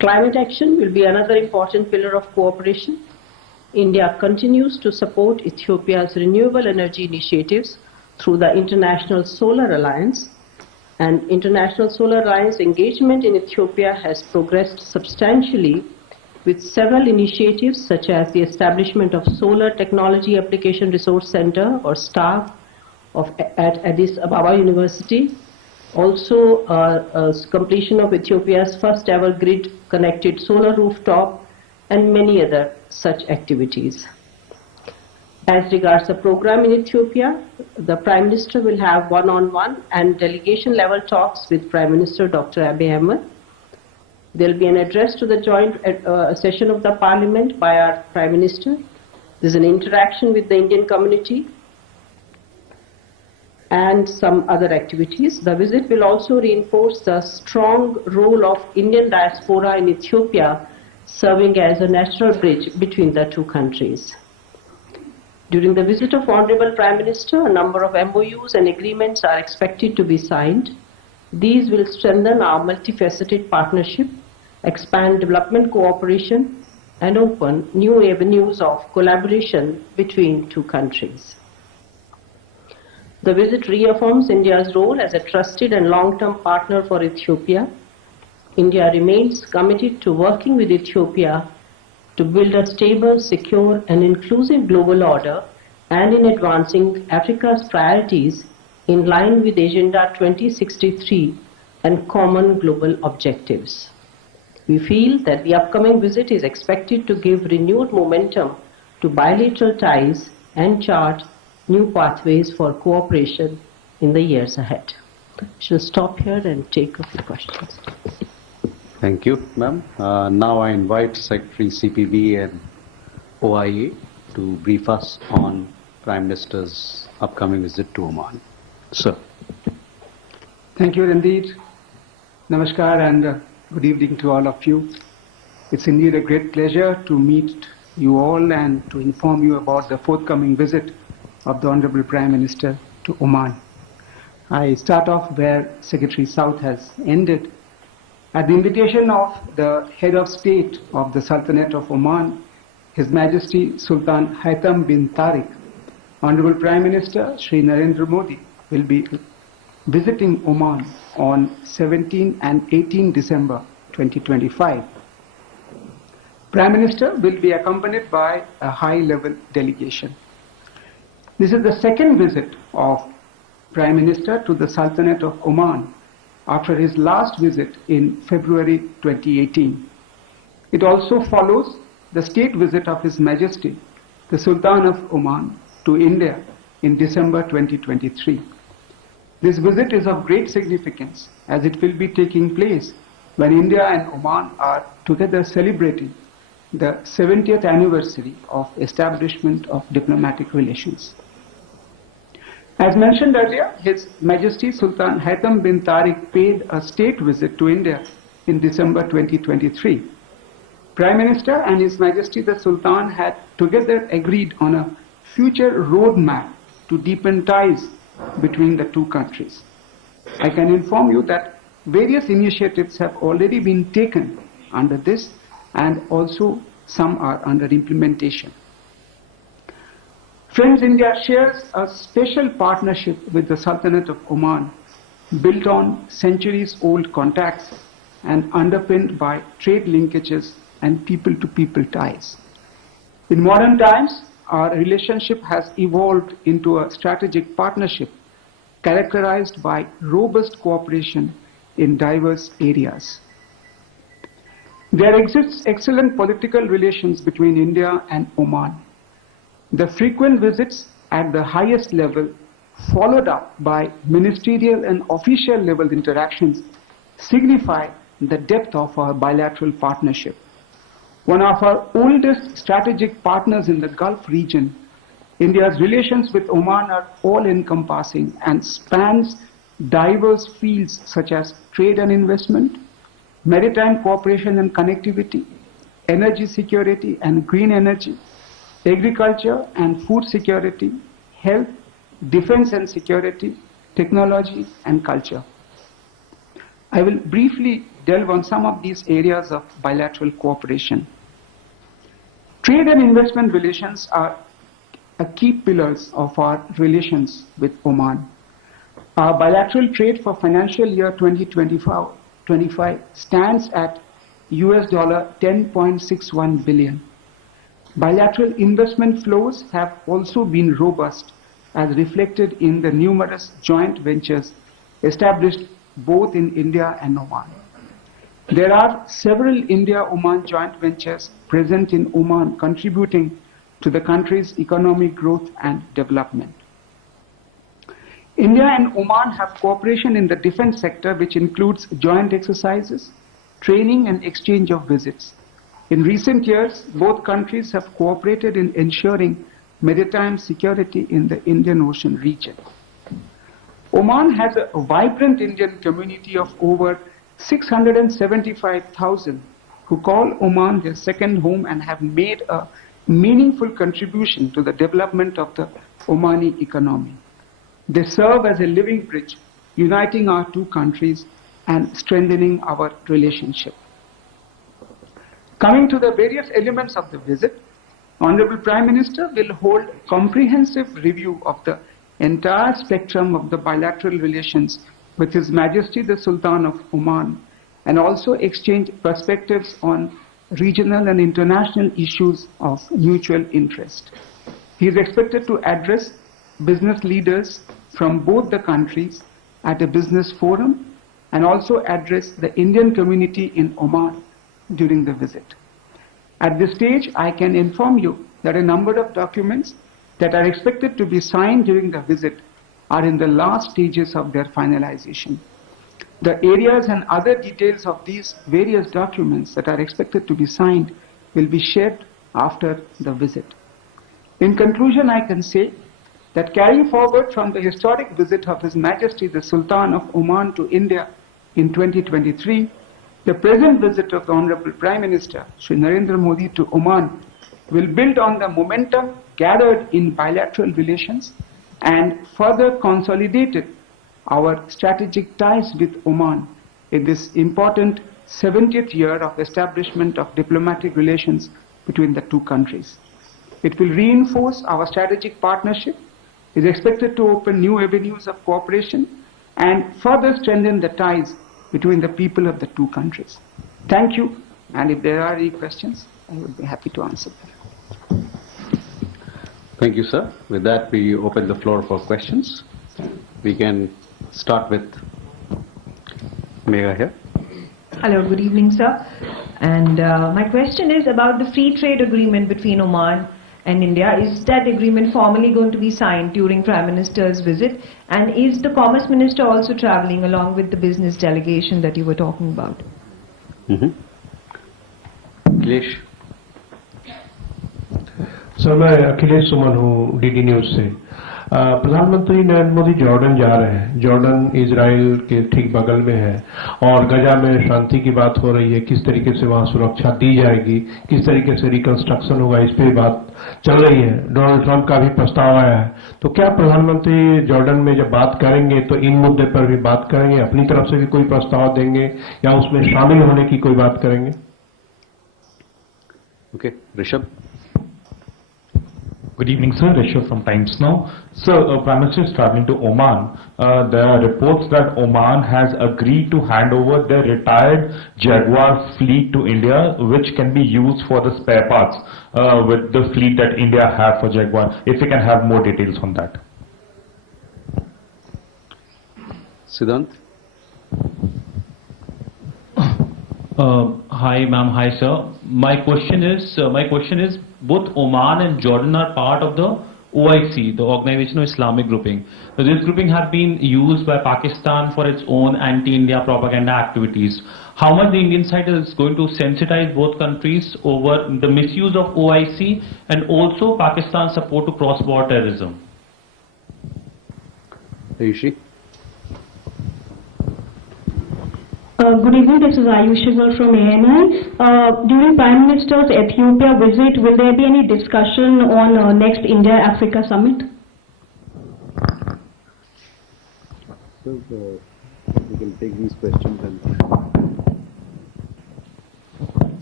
Climate action will be another important pillar of cooperation. India continues to support Ethiopia's renewable energy initiatives through the International Solar Alliance. And International Solar Alliance engagement in Ethiopia has progressed substantially with several initiatives such as the establishment of Solar Technology Application Resource Center or STAR at Addis Ababa University. Also completion of Ethiopia's first ever grid connected solar rooftop and many other such activities. As regards the program in Ethiopia, the Prime Minister will have one-on-one and delegation-level talks with Prime Minister Dr. Abiy Ahmed. There will be an address to the joint session of the Parliament by our Prime Minister. There is an interaction with the Indian community and some other activities. The visit will also reinforce the strong role of Indian diaspora in Ethiopia, serving as a natural bridge between the two countries. During the visit of Honorable Prime Minister, a number of MOUs and agreements are expected to be signed. These will strengthen our multifaceted partnership, expand development cooperation, and open new avenues of collaboration between two countries. The visit reaffirms India's role as a trusted and long-term partner for Ethiopia. India remains committed to working with Ethiopia to build a stable, secure, and inclusive global order and in advancing Africa's priorities in line with Agenda 2063 and common global objectives. We feel that the upcoming visit is expected to give renewed momentum to bilateral ties and chart new pathways for cooperation in the years ahead. I shall stop here and take a few questions. Thank you, ma'am. Now I invite Secretary CPB and OIA to brief us on Prime Minister's upcoming visit to Oman. Sir. Thank you, indeed. Namaskar and good evening to all of you. It's indeed a great pleasure to meet you all and to inform you about the forthcoming visit of the Honorable Prime Minister to Oman. I start off where Secretary South has ended. At the invitation of the head of state of the Sultanate of Oman, His Majesty Sultan Haitham bin Tariq, Honorable Prime Minister Shri Narendra Modi will be visiting Oman on 17 and 18 December 2025. Prime Minister will be accompanied by a high-level delegation. This is the second visit of Prime Minister to the Sultanate of Oman after his last visit in February 2018. It also follows the state visit of His Majesty, the Sultan of Oman, to India in December 2023. This visit is of great significance as it will be taking place when India and Oman are together celebrating the 70th anniversary of establishment of diplomatic relations. As mentioned earlier, His Majesty Sultan Haitham bin Tariq paid a state visit to India in December 2023. Prime Minister and His Majesty the Sultan had together agreed on a future roadmap to deepen ties between the two countries. I can inform you that various initiatives have already been taken under this and also some are under implementation. Friends, India shares a special partnership with the Sultanate of Oman, built on centuries-old contacts and underpinned by trade linkages and people-to-people ties. In modern times, our relationship has evolved into a strategic partnership characterized by robust cooperation in diverse areas. There exists excellent political relations between India and Oman. The frequent visits at the highest level, followed up by ministerial and official level interactions, signify the depth of our bilateral partnership. One of our oldest strategic partners in the Gulf region, India's relations with Oman are all-encompassing and spans diverse fields such as trade and investment, maritime cooperation and connectivity, energy security and green energy, agriculture and food security, health, defense and security, technology and culture. I will briefly delve on some of these areas of bilateral cooperation. Trade and investment relations are key pillars of our relations with Oman. Our bilateral trade for financial year 2025 stands at US $10.61 billion. Bilateral investment flows have also been robust, as reflected in the numerous joint ventures established both in India and Oman. There are several India-Oman joint ventures present in Oman contributing to the country's economic growth and development. India and Oman have cooperation in the defense sector, which includes joint exercises, training and exchange of visits. In recent years, both countries have cooperated in ensuring maritime security in the Indian Ocean region. Oman has a vibrant Indian community of over 675,000 who call Oman their second home and have made a meaningful contribution to the development of the Omani economy. They serve as a living bridge, uniting our two countries and strengthening our relationship. Coming to the various elements of the visit, Honorable Prime Minister will hold comprehensive review of the entire spectrum of the bilateral relations with His Majesty the Sultan of Oman, and also exchange perspectives on regional and international issues of mutual interest. He is expected to address business leaders from both the countries at a business forum and also address the Indian community in Oman during the visit. At this stage, I can inform you that a number of documents that are expected to be signed during the visit are in the last stages of their finalization. The areas and other details of these various documents that are expected to be signed will be shared after the visit. In conclusion, I can say that carrying forward from the historic visit of His Majesty the Sultan of Oman to India in 2023, the present visit of the Honorable Prime Minister, Shri Narendra Modi, to Oman will build on the momentum gathered in bilateral relations and further consolidated our strategic ties with Oman in this important 70th year of establishment of diplomatic relations between the two countries. It will reinforce our strategic partnership, is expected to open new avenues of cooperation and further strengthen the ties between the people of the two countries. Thank you, and if there are any questions, I would be happy to answer them. Thank you, sir. With that, we open the floor for questions. We can start with MEA here. Hello, good evening, sir. And my question is about the free trade agreement between Oman and India. Is that agreement formally going to be signed during Prime Minister's visit? And is the Commerce Minister also traveling along with the business delegation that you were talking about? Akhilesh. Sir मैं अखिलेश सुमन हूँ DD news से। प्रधानमंत्री Narendra Modi Jordan जा रहे हैं। Jordan Israel के ठीक बगल में है और गजा में शांति की बात हो रही है। किस तरीके से वहां सुरक्षा दी जाएगी, किस तरीके से रिकंस्ट्रक्शन होगा, इस पे बात चल रही है। डोनाल्ड ट्रंप का भी प्रस्ताव आया है। तो क्या प्रधानमंत्री जॉर्डन में जब बात करेंगे तो इन मुद्दे पर भी बात करेंगे, अपनी तरफ से भी कोई प्रस्ताव देंगे या उसमें शामिल होने की कोई बात करेंगे? Okay, Rishabh. Good evening, sir. Rishabh from Times Now. Sir, Prime Minister is traveling to Oman. There are reports that Oman has agreed to hand over their retired Jaguar fleet to India, which can be used for the spare parts with the fleet that India have for Jaguar. If we can have more details on that. Siddhant. Hi, ma'am. Hi, sir. My question is, both Oman and Jordan are part of the OIC, the Organization of Islamic Grouping. So this grouping have been used by Pakistan for its own anti-India propaganda activities. How much the Indian side is going to sensitize both countries over the misuse of OIC and also Pakistan's support to cross-border terrorism? Ayushi. Good evening, this is Ayushi from ANI. During Prime Minister's Ethiopia visit, will there be any discussion on next India-Africa summit? So we can take these questions and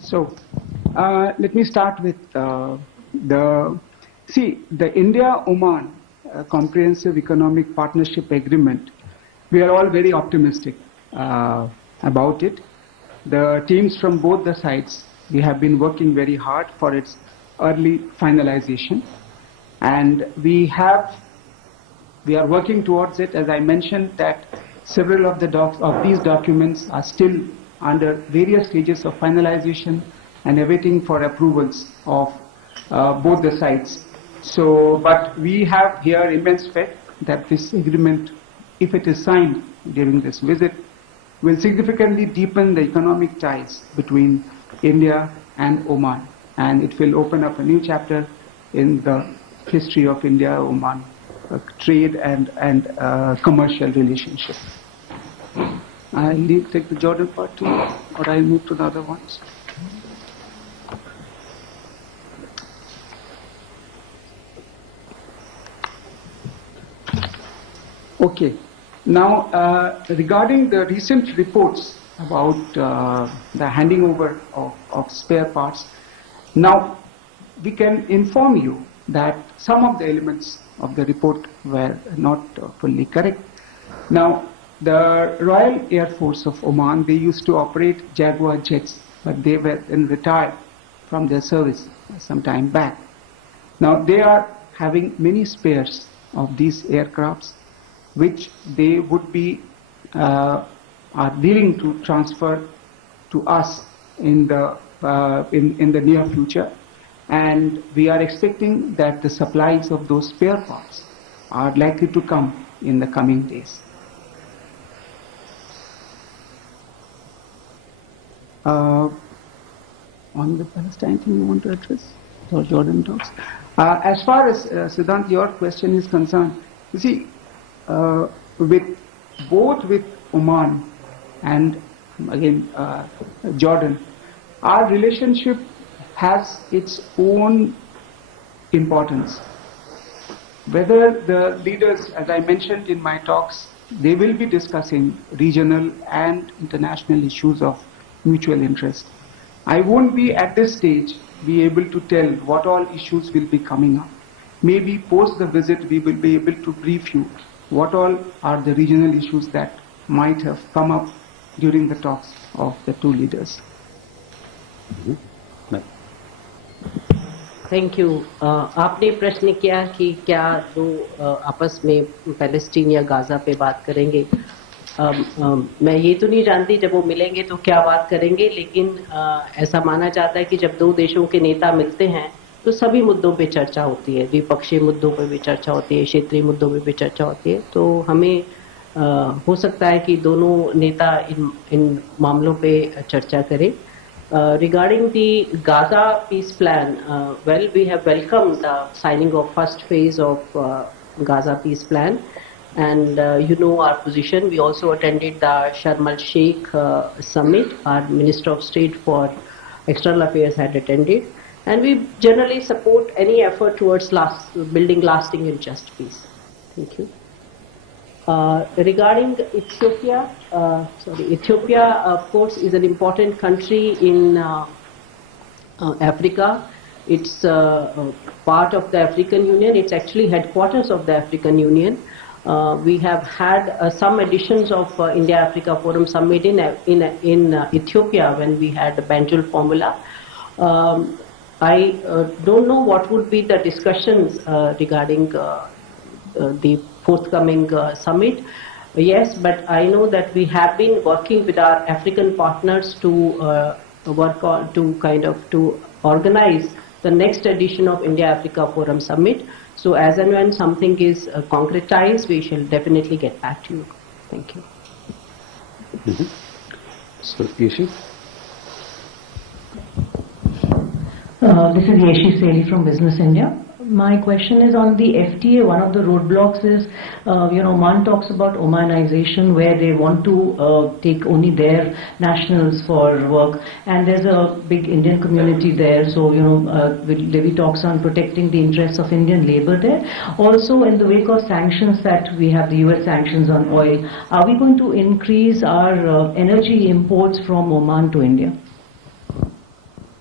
So, let me start with the India-Oman Comprehensive Economic Partnership Agreement. We are all very optimistic about it. The teams from both the sides, we have been working very hard for its early finalization, and we are working towards it. As I mentioned, that several of these documents are still under various stages of finalization and awaiting for approvals of both the sides. So, but we have here immense faith that this agreement, if it is signed during this visit, will significantly deepen the economic ties between India and Oman, and it will open up a new chapter in the history of India-Oman trade and commercial relationship. I'll take the Jordan part too, or I'll move to the other ones. Okay. Now, regarding the recent reports about the handing over of spare parts, now we can inform you that some of the elements of the report were not fully correct. Now, the Royal Air Force of Oman, they used to operate Jaguar jets, but they were then retired from their service some time back. Now, they are having many spares of these aircrafts, which they would be are willing to transfer to us in the near future, and we are expecting that the supplies of those spare parts are likely to come in the coming days. On the Palestine thing you want to address, or Jordan talks. As far as Siddhant, your question is concerned, you see, both with Oman and again Jordan, our relationship has its own importance. Whether the leaders, as I mentioned in my talks, they will be discussing regional and international issues of mutual interest. I won't be at this stage be able to tell what all issues will be coming up. Maybe post the visit we will be able to brief you what all are the regional issues that might have come up during the talks of the two leaders. Thank you. आपने प्रश्न किया कि क्या दो आपस में Palestine या Gaza पे बात करेंगे। मैं ये तो नहीं जानती जब वो मिलेंगे तो क्या बात करेंगे, लेकिन ऐसा माना जाता है कि जब दो देशों के नेता मिलते हैं तो सभी मुद्दों पे चर्चा होती है, द्विपक्षीय मुद्दों पे भी चर्चा होती है, क्षेत्रीय मुद्दों पे भी चर्चा होती है। तो हमें हो सकता है कि दोनों नेता इन मामलों पे चर्चा करें। Regarding the Gaza peace plan, well, we have welcomed the signing of first phase of Gaza peace plan, and you know our position. We also attended the Sharm el-Sheikh summit. Our Minister of State for External Affairs had attended, and we generally support any effort towards building lasting and just peace. Thank you. Regarding Ethiopia, Ethiopia, of course, is an important country in Africa. It's part of the African Union. It's actually headquarters of the African Union. We have had some editions of India-Africa Forum Summit in Ethiopia when we had the Banjul formula. I don't know what would be the discussions regarding the forthcoming summit. Yes, but I know that we have been working with our African partners to work on to organize the next edition of India-Africa Forum Summit. So as and when something is concretized, we shall definitely get back to you. Thank you. So, Yeshi? This is Yeshi Seli from Business India. My question is on the FTA. One of the roadblocks is, Oman talks about Omanization, where they want to take only their nationals for work, and there's a big Indian community there. So, Devi talks on protecting the interests of Indian labor there. Also, in the wake of sanctions that we have, the US sanctions on oil, are we going to increase our energy imports from Oman to India?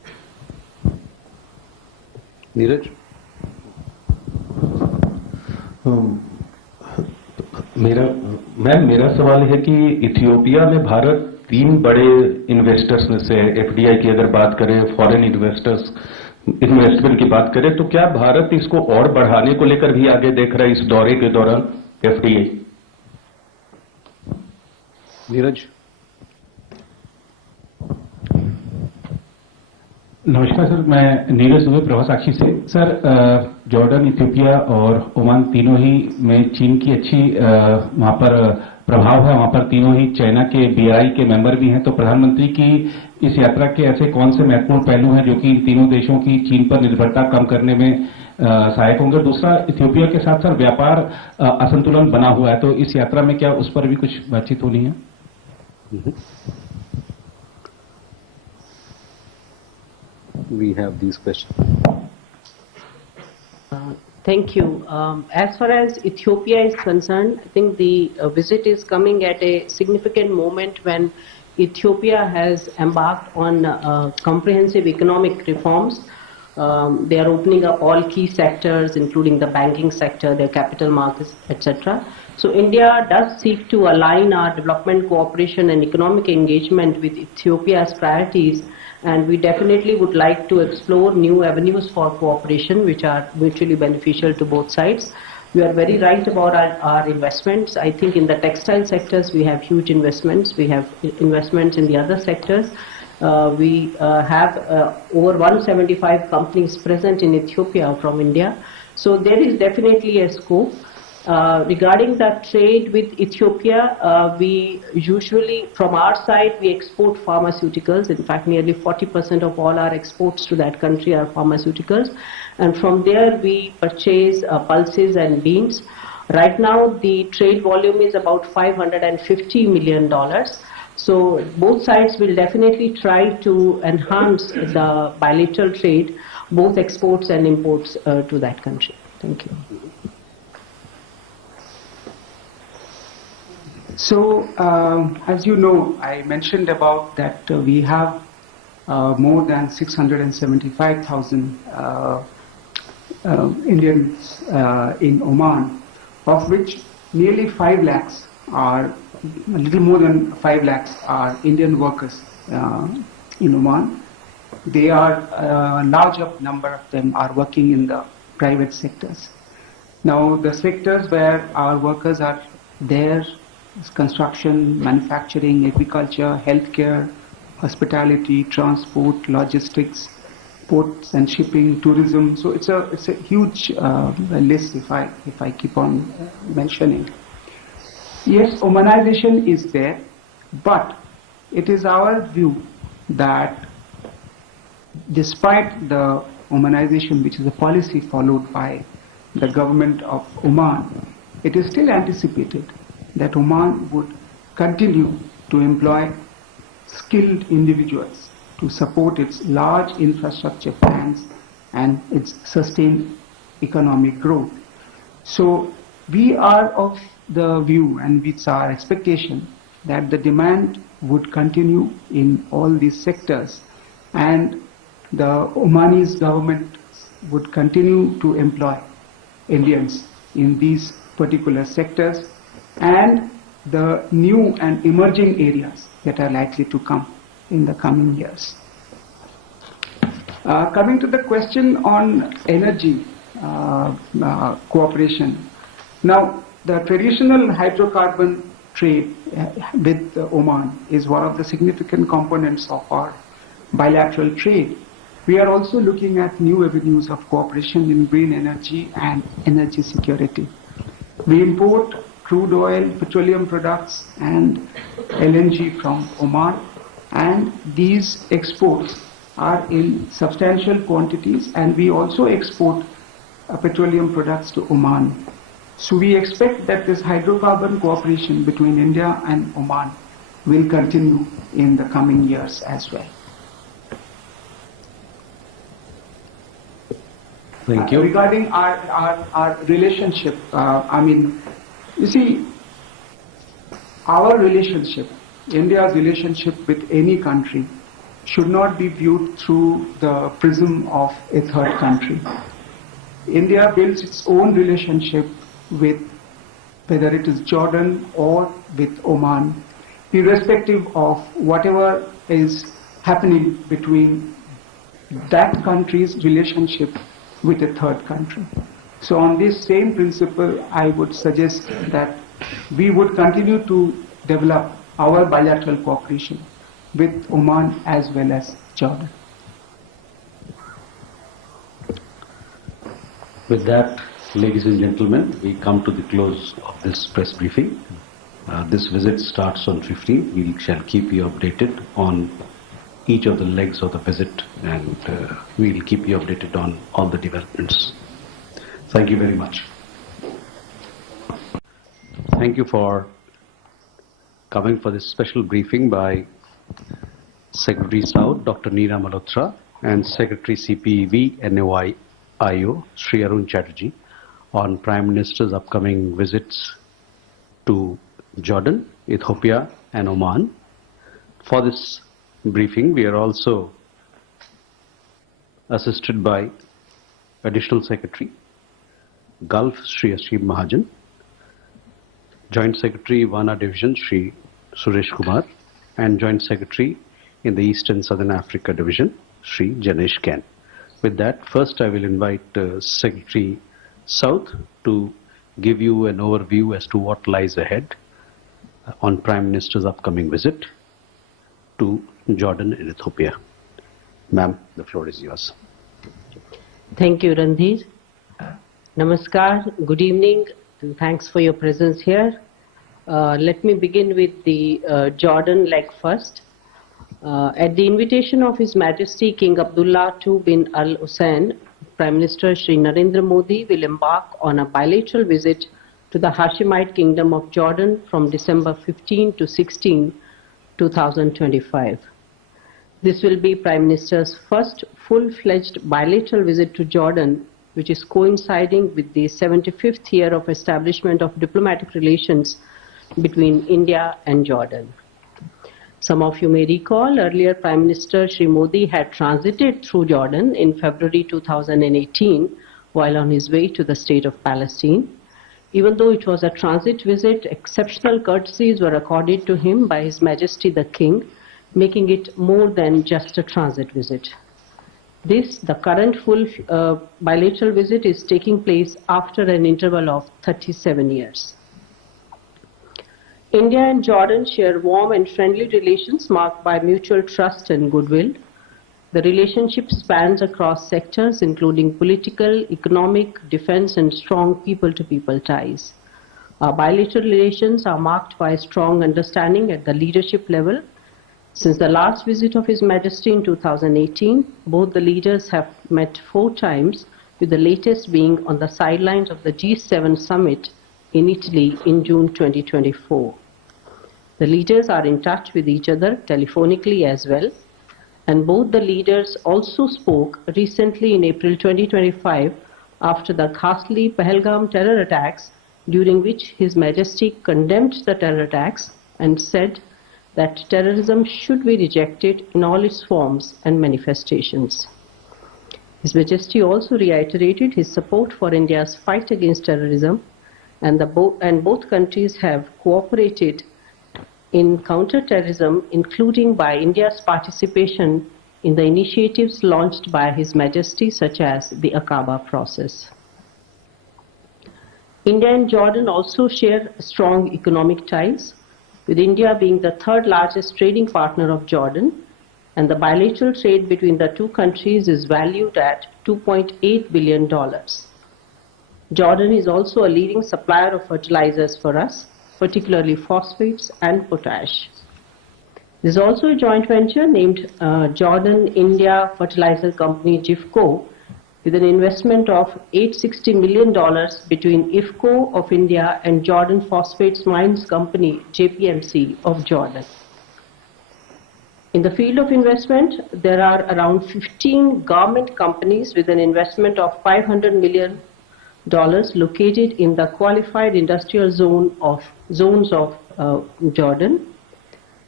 Neeraj, मेरा सवाल है कि Ethiopia में भारत 3 बड़े investors में से FDI की अगर बात करें, फॉरेन इन्वेस्टमेंट की बात करें, तो क्या भारत इसको और बढ़ाने को लेकर भी आगे देख रहा है इस दौरे के दौरान एफडीआई? नीरज, नमस्कार सर, मैं नीरज दुबे प्रभा साक्षी से। सर, जॉर्डन, इथियोपिया और ओमान तीनों ही में चीन की अच्छी वहां पर प्रभाव है। वहां पर तीनों ही चाइना के बीआई के मेंबर भी हैं। तो प्रधानमंत्री की इस यात्रा के ऐसे कौन से महत्वपूर्ण पहलू हैं जो कि इन तीनों देशों की चीन पर निर्भरता कम करने में सहायक होंगे? दूसरा, इथियोपिया के साथ सर व्यापार असंतुलन बना हुआ है, तो इस यात्रा में क्या उस पर भी कुछ बातचीत होनी है? We have these questions. Thank you. As far as Ethiopia is concerned, I think the visit is coming at a significant moment when Ethiopia has embarked on comprehensive economic reforms. They are opening up all key sectors, including the banking sector, their capital markets, etc. So India does seek to align our development cooperation and economic engagement with Ethiopia's priorities, and we definitely would like to explore new avenues for cooperation which are mutually beneficial to both sides. You are very right about our investments. I think in the textile sectors we have huge investments. We have investments in the other sectors. We have over 175 companies present in Ethiopia from India. So there is definitely a scope. Regarding the trade with Ethiopia, we usually, from our side, we export pharmaceuticals. In fact, nearly 40% of all our exports to that country are pharmaceuticals. And from there, we purchase pulses and beans. Right now, the trade volume is about $550 million. So both sides will definitely try to enhance the bilateral trade, both exports and imports to that country. Thank you. So, as you know, I mentioned about that we have more than 675,000 Indians in Oman, of which nearly 5 lakhs are, a little more than 5 lakhs are Indian workers in Oman. They are, a larger number of them are working in the private sectors. Now, the sectors where our workers are there, construction, manufacturing, agriculture, healthcare, hospitality, transport, logistics, ports and shipping, tourism. So it's a huge list if I keep on mentioning. Yes, Omanization is there, but it is our view that despite the Omanization, which is a policy followed by the government of Oman, it is still anticipated that Oman would continue to employ skilled individuals to support its large infrastructure plans and its sustained economic growth. So we are of the view, and it's our expectation, that the demand would continue in all these sectors, and the Omanese government would continue to employ Indians in these particular sectors and the new and emerging areas that are likely to come in the coming years. Coming to the question on energy cooperation. Now, the traditional hydrocarbon trade with Oman is one of the significant components of our bilateral trade. We are also looking at new avenues of cooperation in green energy and energy security. We import crude oil, petroleum products and LNG from Oman, and these exports are in substantial quantities, and we also export petroleum products to Oman. So we expect that this hydrocarbon cooperation between India and Oman will continue in the coming years as well. Thank you. Regarding our relationship, I mean, you see, our relationship, India's relationship with any country should not be viewed through the prism of a third country. India builds its own relationship with, whether it is Jordan or with Oman, irrespective of whatever is happening between that country's relationship with a third country. So on this same principle, I would suggest that we would continue to develop our bilateral cooperation with Oman as well as Jordan. With that, ladies and gentlemen, we come to the close of this press briefing. This visit starts on 15. We shall keep you updated on each of the legs of the visit, and we will keep you updated on all the developments. Thank you very much. Thank you for coming for this special briefing by Secretary South, Dr. Neera Malhotra, and Secretary CPEV NOI-IO, Sri Arun Chatterjee, on Prime Minister's upcoming visits to Jordan, Ethiopia and Oman. For this briefing, we are also assisted by Additional Secretary, Gulf, Sri Ashim Mahajan, Joint Secretary, Wana Division, Sri Suresh Kumar, and Joint Secretary in the East and Southern Africa Division, Sri Janesh Ken. With that, first I will invite Secretary South to give you an overview as to what lies ahead on Prime Minister's upcoming visit to Jordan and Ethiopia. Ma'am, the floor is yours. Thank you, Randhir. Namaskar, good evening, and thanks for your presence here. Let me begin with the Jordan leg first. At the invitation of His Majesty King Abdullah II bin Al Hussein, Prime Minister Shri Narendra Modi will embark on a bilateral visit to the Hashemite Kingdom of Jordan from December 15 to 16, 2025. This will be Prime Minister's first full-fledged bilateral visit to Jordan, which is coinciding with the 75th year of establishment of diplomatic relations between India and Jordan. Some of you may recall earlier Prime Minister Shri Modi had transited through Jordan in February 2018 while on his way to the state of Palestine. Even though it was a transit visit, exceptional courtesies were accorded to him by His Majesty the King, making it more than just a transit visit. The current full bilateral visit is taking place after an interval of 37 years. India and Jordan share warm and friendly relations marked by mutual trust and goodwill. The relationship spans across sectors including political, economic, defense and strong people-to-people ties. Our bilateral relations are marked by strong understanding at the leadership level. Since the last visit of His Majesty in 2018, both the leaders have met 4 times, with the latest being on the sidelines of the G7 summit in Italy in June 2024. The leaders are in touch with each other telephonically as well, and both the leaders also spoke recently in April 2025 after the ghastly Pahalgam terror attacks, during which His Majesty condemned the terror attacks and said that terrorism should be rejected in all its forms and manifestations. His Majesty also reiterated his support for India's fight against terrorism, and both countries have cooperated in counter-terrorism, including by India's participation in the initiatives launched by His Majesty, such as the Aqaba process. India and Jordan also share strong economic ties, with India being the 3rd largest trading partner of Jordan, and the bilateral trade between the two countries is valued at $2.8 billion. Jordan is also a leading supplier of fertilizers for us, particularly phosphates and potash. There is also a joint venture named Jordan India Fertilizer Company JIFCO, with an investment of $860 million between IFCO of India and Jordan Phosphates Mines Company JPMC of Jordan. In the field of investment, there are around 15 government companies with an investment of $500 million located in the qualified industrial zones of Jordan.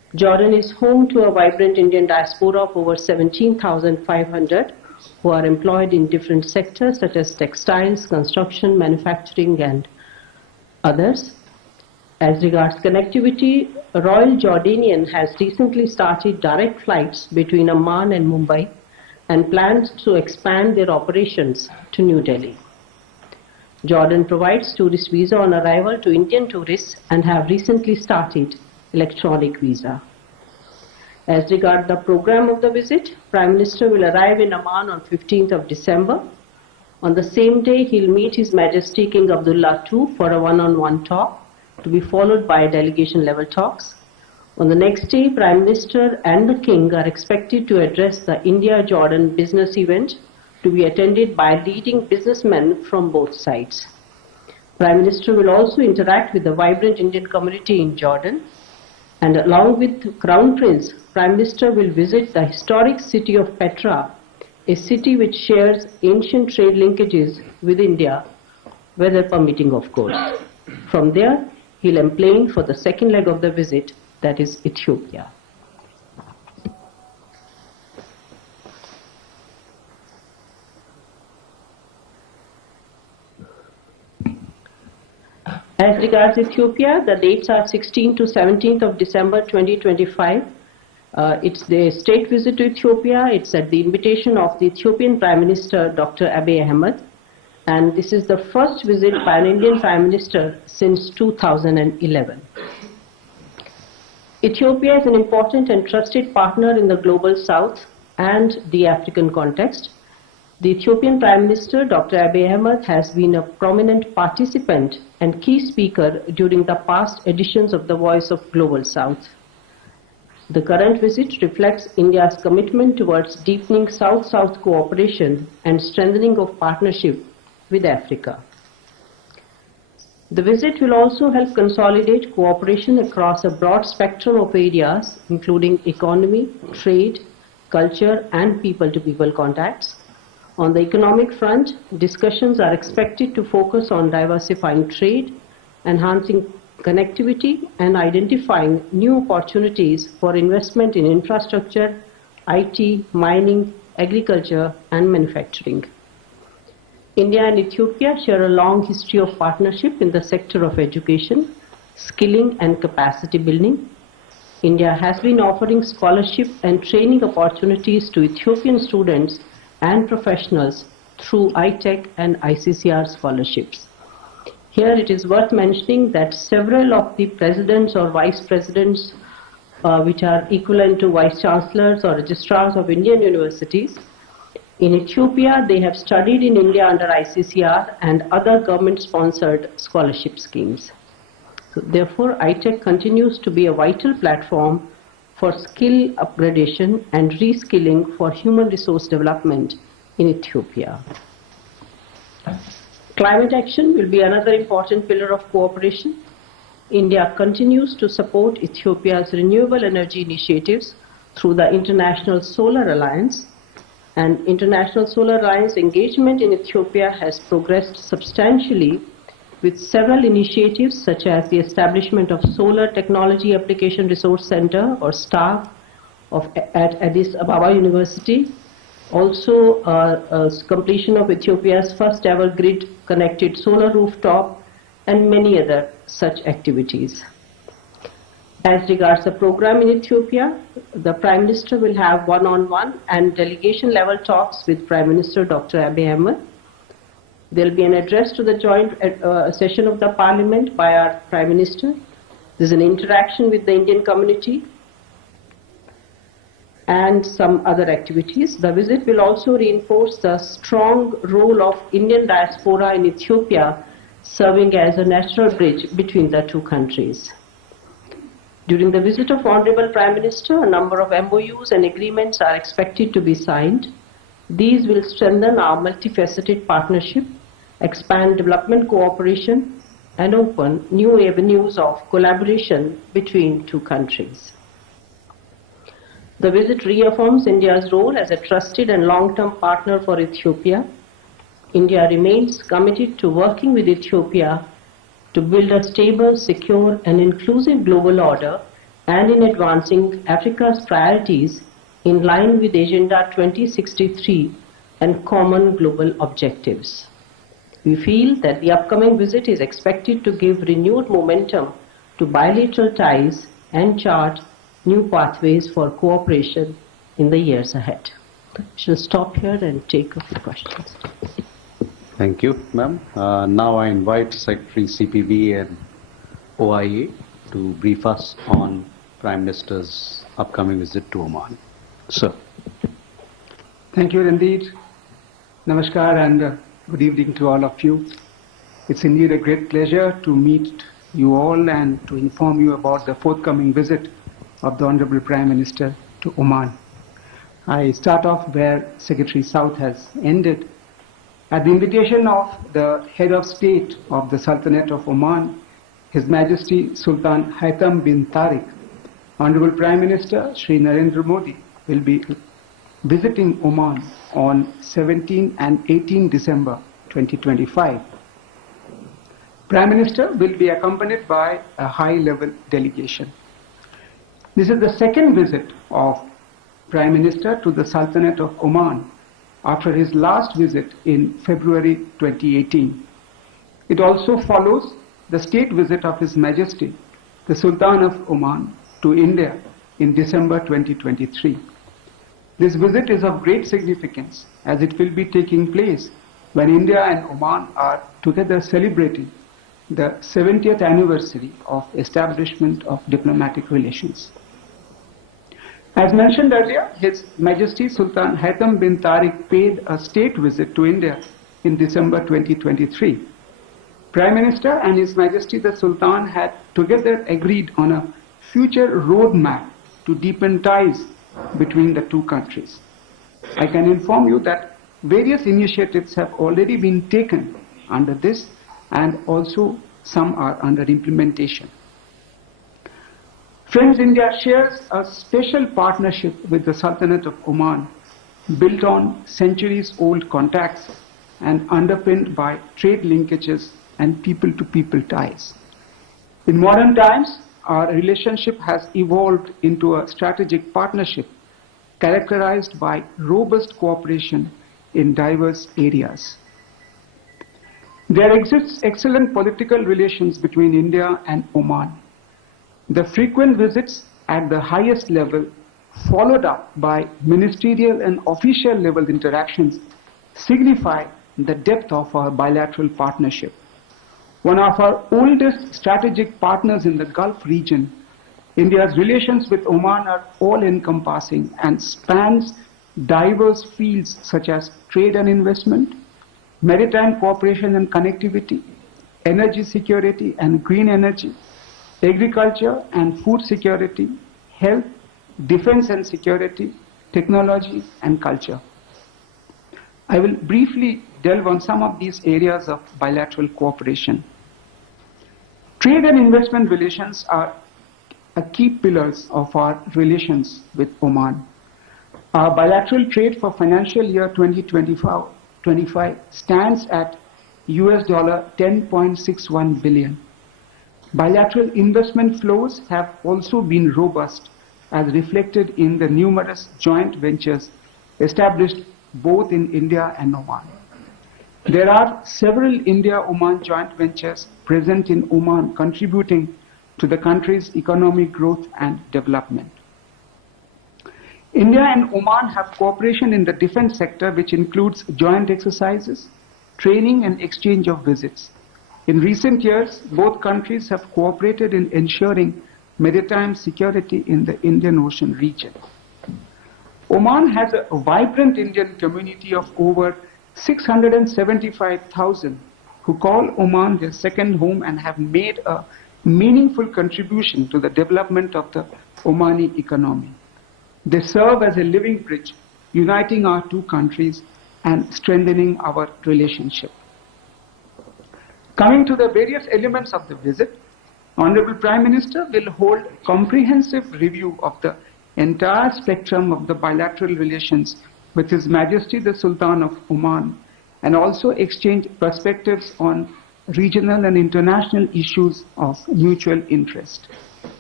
Jordan is home to a vibrant Indian diaspora of over 17,500 who are employed in different sectors such as textiles, construction, manufacturing and others. As regards connectivity, Royal Jordanian has recently started direct flights between Amman and Mumbai and plans to expand their operations to New Delhi. Jordan provides tourist visa on arrival to Indian tourists and have recently started electronic visa. As regards the program of the visit, Prime Minister will arrive in Amman on 15th of December. On the same day, he'll meet His Majesty King Abdullah II for a one-on-one talk, to be followed by delegation-level talks. On the next day, Prime Minister and the King are expected to address the India-Jordan business event to be attended by leading businessmen from both sides. Prime Minister will also interact with the vibrant Indian community in Jordan, and along with Crown Prince, Prime Minister will visit the historic city of Petra, a city which shares ancient trade linkages with India, weather permitting of course. From there, he'll emplane for the second leg of the visit, that is Ethiopia. As regards Ethiopia, the dates are 16th to 17th of December 2025. It's the state visit to Ethiopia. It's at the invitation of the Ethiopian Prime Minister, Dr. Abiy Ahmed. And this is the first visit by an Indian Prime Minister since 2011. Ethiopia is an important and trusted partner in the global south and the African context. The Ethiopian Prime Minister, Dr. Abiy Ahmed, has been a prominent participant and key speaker during the past editions of the Voice of Global South. The current visit reflects India's commitment towards deepening South-South cooperation and strengthening of partnership with Africa. The visit will also help consolidate cooperation across a broad spectrum of areas, including economy, trade, culture, and people-to-people contacts. On the economic front, discussions are expected to focus on diversifying trade, enhancing connectivity, and identifying new opportunities for investment in infrastructure, IT, mining, agriculture, and manufacturing. India and Ethiopia share a long history of partnership in the sector of education, skilling, and capacity building. India has been offering scholarship and training opportunities to Ethiopian students and professionals through ITEC and ICCR scholarships. Here it is worth mentioning that several of the presidents or vice presidents, which are equivalent to vice chancellors or registrars of Indian universities, in Ethiopia they have studied in India under ICCR and other government-sponsored scholarship schemes. So therefore, ITEC continues to be a vital platform for skill upgradation and reskilling for human resource development in Ethiopia. Climate action will be another important pillar of cooperation. India continues to support Ethiopia's renewable energy initiatives through the International Solar Alliance, and International Solar Alliance engagement in Ethiopia has progressed substantially with several initiatives such as the establishment of Solar Technology Application Resource Center or STAR at Addis Ababa University, also completion of Ethiopia's first ever grid connected solar rooftop, and many other such activities. As regards the program in Ethiopia, the Prime Minister will have one-on-one and delegation level talks with Prime Minister Dr. Abiy Ahmed. There will be an address to the joint session of the Parliament by our Prime Minister. There is an interaction with the Indian community and some other activities. The visit will also reinforce the strong role of Indian diaspora in Ethiopia, serving as a natural bridge between the two countries. During the visit of Honorable Prime Minister, a number of MOUs and agreements are expected to be signed. These will strengthen our multifaceted partnership, expand development cooperation, and open new avenues of collaboration between two countries. The visit reaffirms India's role as a trusted and long-term partner for Ethiopia. India remains committed to working with Ethiopia to build a stable, secure, and inclusive global order and in advancing Africa's priorities in line with Agenda 2063 and common global objectives. We feel that the upcoming visit is expected to give renewed momentum to bilateral ties and chart new pathways for cooperation in the years ahead. We shall stop here and take a few questions. Thank you, ma'am. Now I invite Secretary CPB and OIA to brief us on Prime Minister's upcoming visit to Oman. Sir. Thank you, indeed. Namaskar and good evening to all of you. It's indeed a great pleasure to meet you all and to inform you about the forthcoming visit of the Honorable Prime Minister to Oman. I start off where Secretary South has ended. At the invitation of the head of state of the Sultanate of Oman, His Majesty Sultan Haitham bin Tariq, Honorable Prime Minister Shri Narendra Modi will be visiting Oman on 17 and 18 December 2025. Prime Minister will be accompanied by a high-level delegation. This is the second visit of Prime Minister to the Sultanate of Oman after his last visit in February 2018. It also follows the state visit of His Majesty, the Sultan of Oman, to India in December 2023. This visit is of great significance as it will be taking place when India and Oman are together celebrating the 70th anniversary of establishment of diplomatic relations. As mentioned earlier, His Majesty Sultan Haitham bin Tariq paid a state visit to India in December 2023. Prime Minister and His Majesty the Sultan had together agreed on a future roadmap to deepen ties between the two countries. I can inform you that various initiatives have already been taken under this and also some are under implementation. Friends, India shares a special partnership with the Sultanate of Oman built on centuries-old contacts and underpinned by trade linkages and people-to-people ties. In modern times, our relationship has evolved into a strategic partnership characterized by robust cooperation in diverse areas. There exists excellent political relations between India and Oman. The frequent visits at the highest level, followed up by ministerial and official level interactions, signify the depth of our bilateral partnership. One of our oldest strategic partners in the Gulf region, India's relations with Oman are all-encompassing and spans diverse fields such as trade and investment, maritime cooperation and connectivity, energy security and green energy, agriculture and food security, health, defense and security, technology and culture. I will briefly delve on some of these areas of bilateral cooperation. Trade and investment relations are a key pillars of our relations with Oman. Our bilateral trade for financial year 2025 stands at US $10.61 billion. Bilateral investment flows have also been robust as reflected in the numerous joint ventures established both in India and Oman. There are several India-Oman joint ventures present in Oman contributing to the country's economic growth and development. India and Oman have cooperation in the defense sector which includes joint exercises, training and exchange of visits. In recent years, both countries have cooperated in ensuring maritime security in the Indian Ocean region. Oman has a vibrant Indian community of over 675,000 who call Oman their second home and have made a meaningful contribution to the development of the Omani economy. They serve as a living bridge, uniting our two countries and strengthening our relationship. Coming to the various elements of the visit, Honorable Prime Minister will hold comprehensive review of the entire spectrum of the bilateral relations with His Majesty the Sultan of Oman and also exchange perspectives on regional and international issues of mutual interest.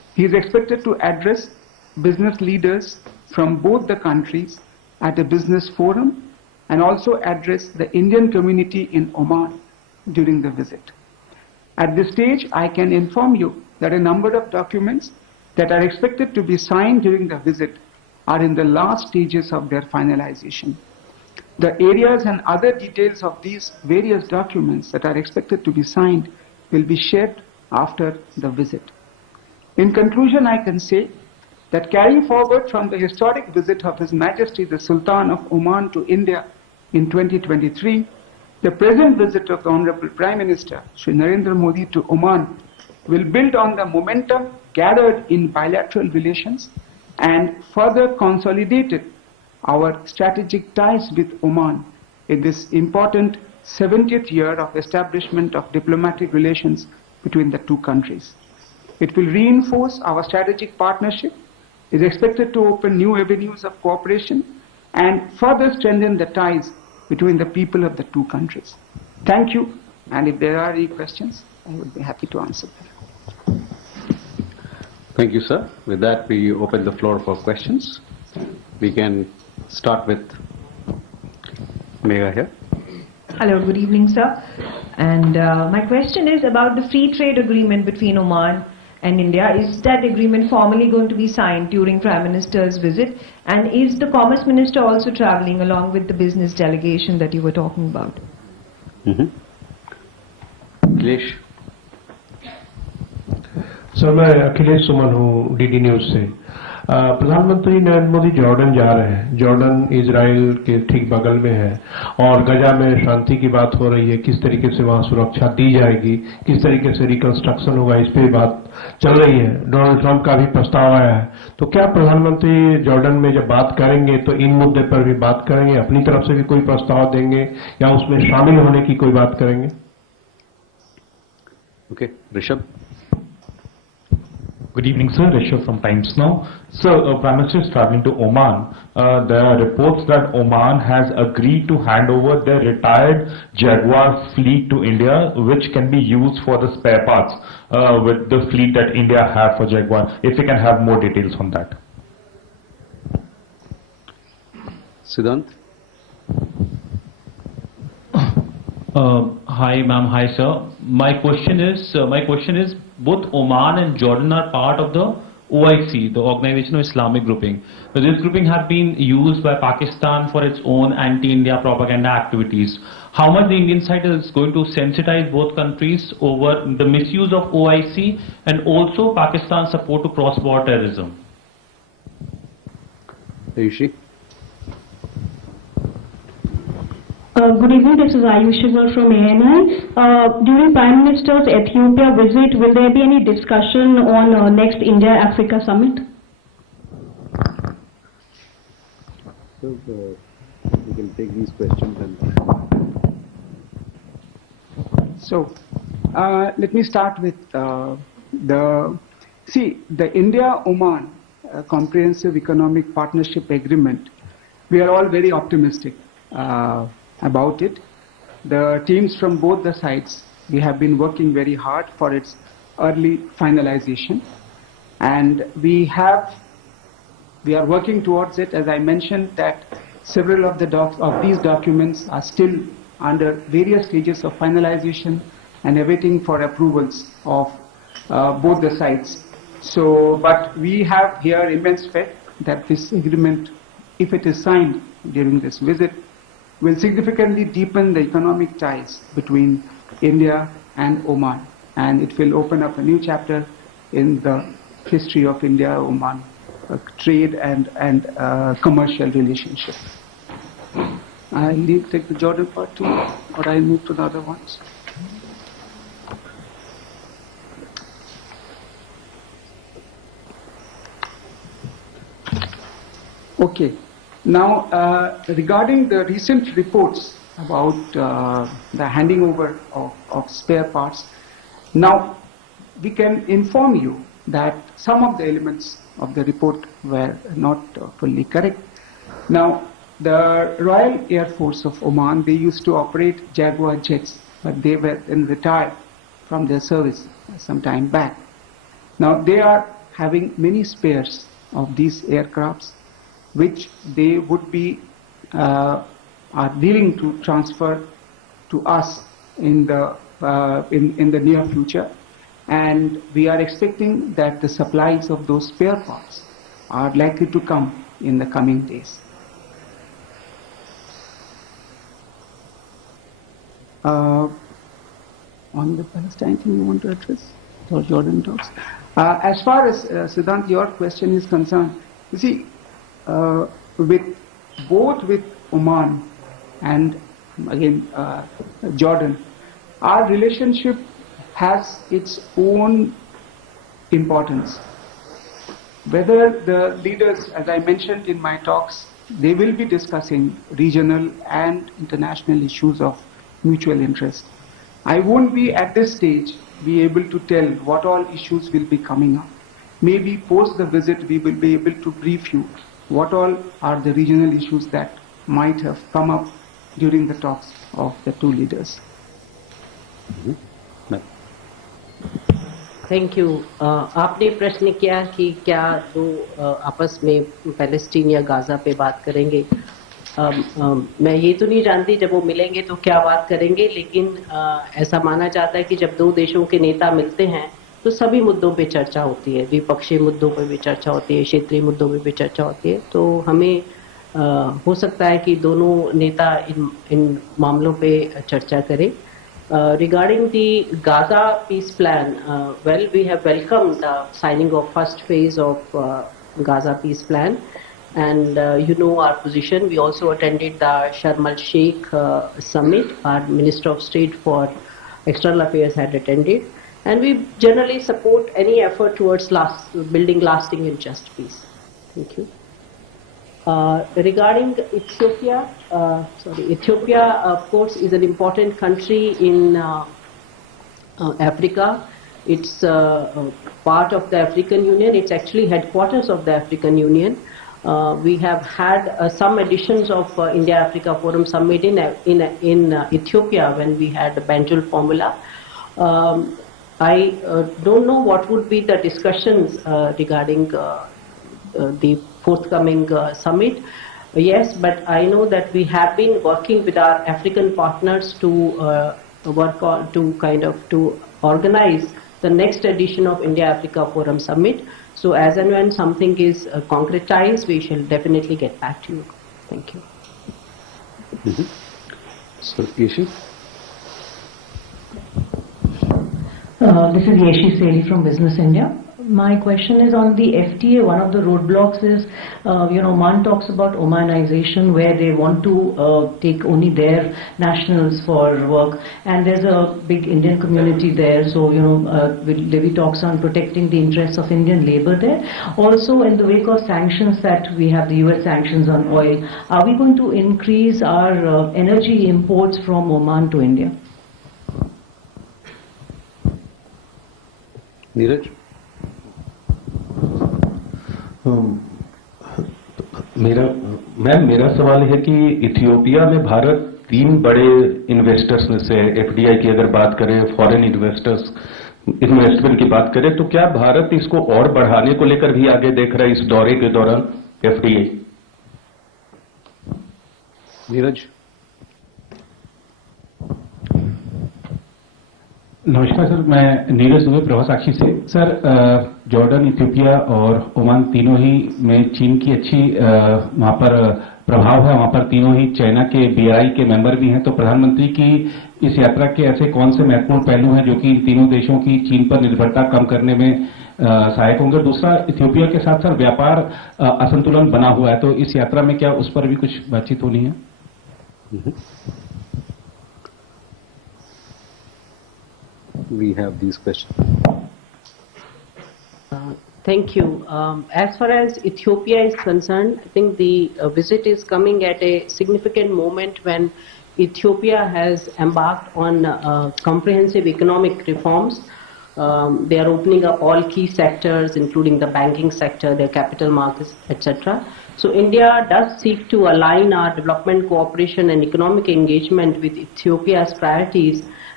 He is expected to address business leaders from both the countries at a business forum and also address the Indian community in Oman during the visit. At this stage, I can inform you that a number of documents that are expected to be signed during the visit are in the last stages of their finalization. The areas and other details of these various documents that are expected to be signed will be shared after the visit. In conclusion, I can say that carrying forward from the historic visit of His Majesty the Sultan of Oman to India in 2023, the present visit of the Honorable Prime Minister, Shri Narendra Modi, to Oman will build on the momentum gathered in bilateral relations and further consolidated our strategic ties with Oman in this important 70th year of establishment of diplomatic relations between the two countries. It will reinforce our strategic partnership, is expected to open new avenues of cooperation and further strengthen the ties between the people of the two countries. Thank you, and if there are any questions, I would be happy to answer them. Thank you, sir. With that, we open the floor for questions. We can start with MEA here. Hello, good evening, sir. And my question is about the free trade agreement between Oman and India. Is that agreement formally going to be signed during Prime Minister's visit? And is the Commerce Minister also traveling along with the business delegation that you were talking about? Akhilesh. Sir मैं अखिलेश सुमन हूँ DD news से। प्रधानमंत्री Narendra Modi Jordan जा रहे हैं। Jordan Israel के ठीक बगल में है और गजा में शांति की बात हो रही है। किस तरीके से वहां सुरक्षा दी जाएगी, किस तरीके से रिकंस्ट्रक्शन होगा, इस पे बात चल रही है। डोनाल्ड ट्रंप का भी प्रस्ताव आया है। तो क्या प्रधानमंत्री जॉर्डन में जब बात करेंगे तो इन मुद्दे पर भी बात करेंगे, अपनी तरफ से भी कोई प्रस्ताव देंगे या उसमें शामिल होने की कोई बात करेंगे? Okay, Rishabh. Good evening, sir. Rishabh from Times Now. Sir, Prime Minister is traveling to Oman. There are reports that Oman has agreed to hand over their retired Jaguar fleet to India, which can be used for the spare parts with the fleet that India have for Jaguar. If we can have more details on that. Siddhant. Hi, ma'am. Hi, sir. My question is, both Oman and Jordan are part of the OIC, the Organization of Islamic Grouping. So this grouping have been used by Pakistan for its own anti-India propaganda activities. How much the Indian side is going to sensitize both countries over the misuse of OIC and also Pakistan's support to cross-border terrorism? Ayushi. Good evening, this is Ayushi from ANI. During Prime Minister's Ethiopia visit, will there be any discussion on next India-Africa summit? So, we can take these questions and... So, let me start with the India-Oman Comprehensive Economic Partnership Agreement. We are all very optimistic about it. The teams from both the sides, we have been working very hard for its early finalization, and we are working towards it. As I mentioned, that several of these documents are still under various stages of finalization and awaiting for approvals of both the sides. So, but we have here immense faith that this agreement, if it is signed during this visit, will significantly deepen the economic ties between India and Oman, and it will open up a new chapter in the history of India-Oman trade and commercial relationship. I'll take the Jordan part too, or I'll move to the other ones. Okay. Now, regarding the recent reports about the handing over of spare parts, now we can inform you that some of the elements of the report were not fully correct. Now, the Royal Air Force of Oman, they used to operate Jaguar jets, but they were then retired from their service some time back. Now, they are having many spares of these aircrafts, which they would be are willing to transfer to us in the near future, and we are expecting that the supplies of those spare parts are likely to come in the coming days. On the Palestine thing you want to address, or Jordan talks? As far as Siddhant, your question is concerned, you see, with Oman and again Jordan, our relationship has its own importance. Whether the leaders, as I mentioned in my talks, they will be discussing regional and international issues of mutual interest. I won't be at this stage be able to tell what all issues will be coming up. Maybe post the visit we will be able to brief you what all are the regional issues that might have come up during the talks of the two leaders. Thank you. आपने प्रश्न किया कि क्या दो आपस में Palestine या Gaza पे बात करेंगे। मैं ये तो नहीं जानती जब वो मिलेंगे तो क्या बात करेंगे, लेकिन ऐसा माना जाता है कि जब दो देशों के नेता मिलते हैं तो सभी मुद्दों पे चर्चा होती है, द्विपक्षीय मुद्दों पे भी चर्चा होती है, क्षेत्रीय मुद्दों पे भी चर्चा होती है। तो हमें हो सकता है कि दोनों नेता इन मामलों पे चर्चा करें। Regarding the Gaza peace plan, well, we have welcomed the signing of first phase of Gaza peace plan, and you know our position. We also attended the Sharm el-Sheikh summit. Our Minister of State for External Affairs had attended, and we generally support any effort towards building lasting and just peace. Thank you. Regarding Ethiopia, Ethiopia, of course, is an important country in Africa. It's part of the African Union. It's actually headquarters of the African Union. We have had some editions of India-Africa Forum Summit in Ethiopia when we had the Banjul formula. I don't know what would be the discussions regarding the forthcoming summit. Yes, but I know that we have been working with our African partners to organize the next edition of India-Africa Forum Summit. So as and when something is concretized, we shall definitely get back to you. Thank you. So, Yeshi? This is Yeshi Seli from Business India. My question is on the FTA. One of the roadblocks is, Oman talks about Omanization, where they want to take only their nationals for work, and there's a big Indian community there. So, there be talks on protecting the interests of Indian labor there. Also, in the wake of sanctions that we have, the US sanctions on oil, are we going to increase our energy imports from Oman to India? Neeraj? मेरा सवाल है कि Ethiopia में भारत 3 बड़े investors में से FDI की अगर बात करें, फॉरेन इन्वेस्टमेंट की बात करें, तो क्या भारत इसको और बढ़ाने को लेकर भी आगे देख रहा है इस दौरे के दौरान एफडीआई? नीरज? नमस्कार सर, मैं नीरज दुबे प्रभा साक्षी से। सर, जॉर्डन, इथियोपिया और ओमान तीनों ही में चीन की अच्छी वहां पर प्रभाव है। वहां पर तीनों ही चाइना के बीआई के मेंबर भी हैं। तो प्रधानमंत्री की इस यात्रा के ऐसे कौन से महत्वपूर्ण पहलू हैं जो कि तीनों देशों की चीन पर निर्भरता कम करने में सहायक होंगे? दूसरा, इथियोपिया के साथ साथ व्यापार असंतुलन बना हुआ है, तो इस यात्रा में क्या उस पर भी कुछ बातचीत होनी है? We have these questions. Thank you. As far as Ethiopia is concerned, I think the visit is coming at a significant moment when Ethiopia has embarked on comprehensive economic reforms. They are opening up all key sectors, including the banking sector, their capital markets, etc. So India does seek to align our development cooperation and economic engagement with Ethiopia's priorities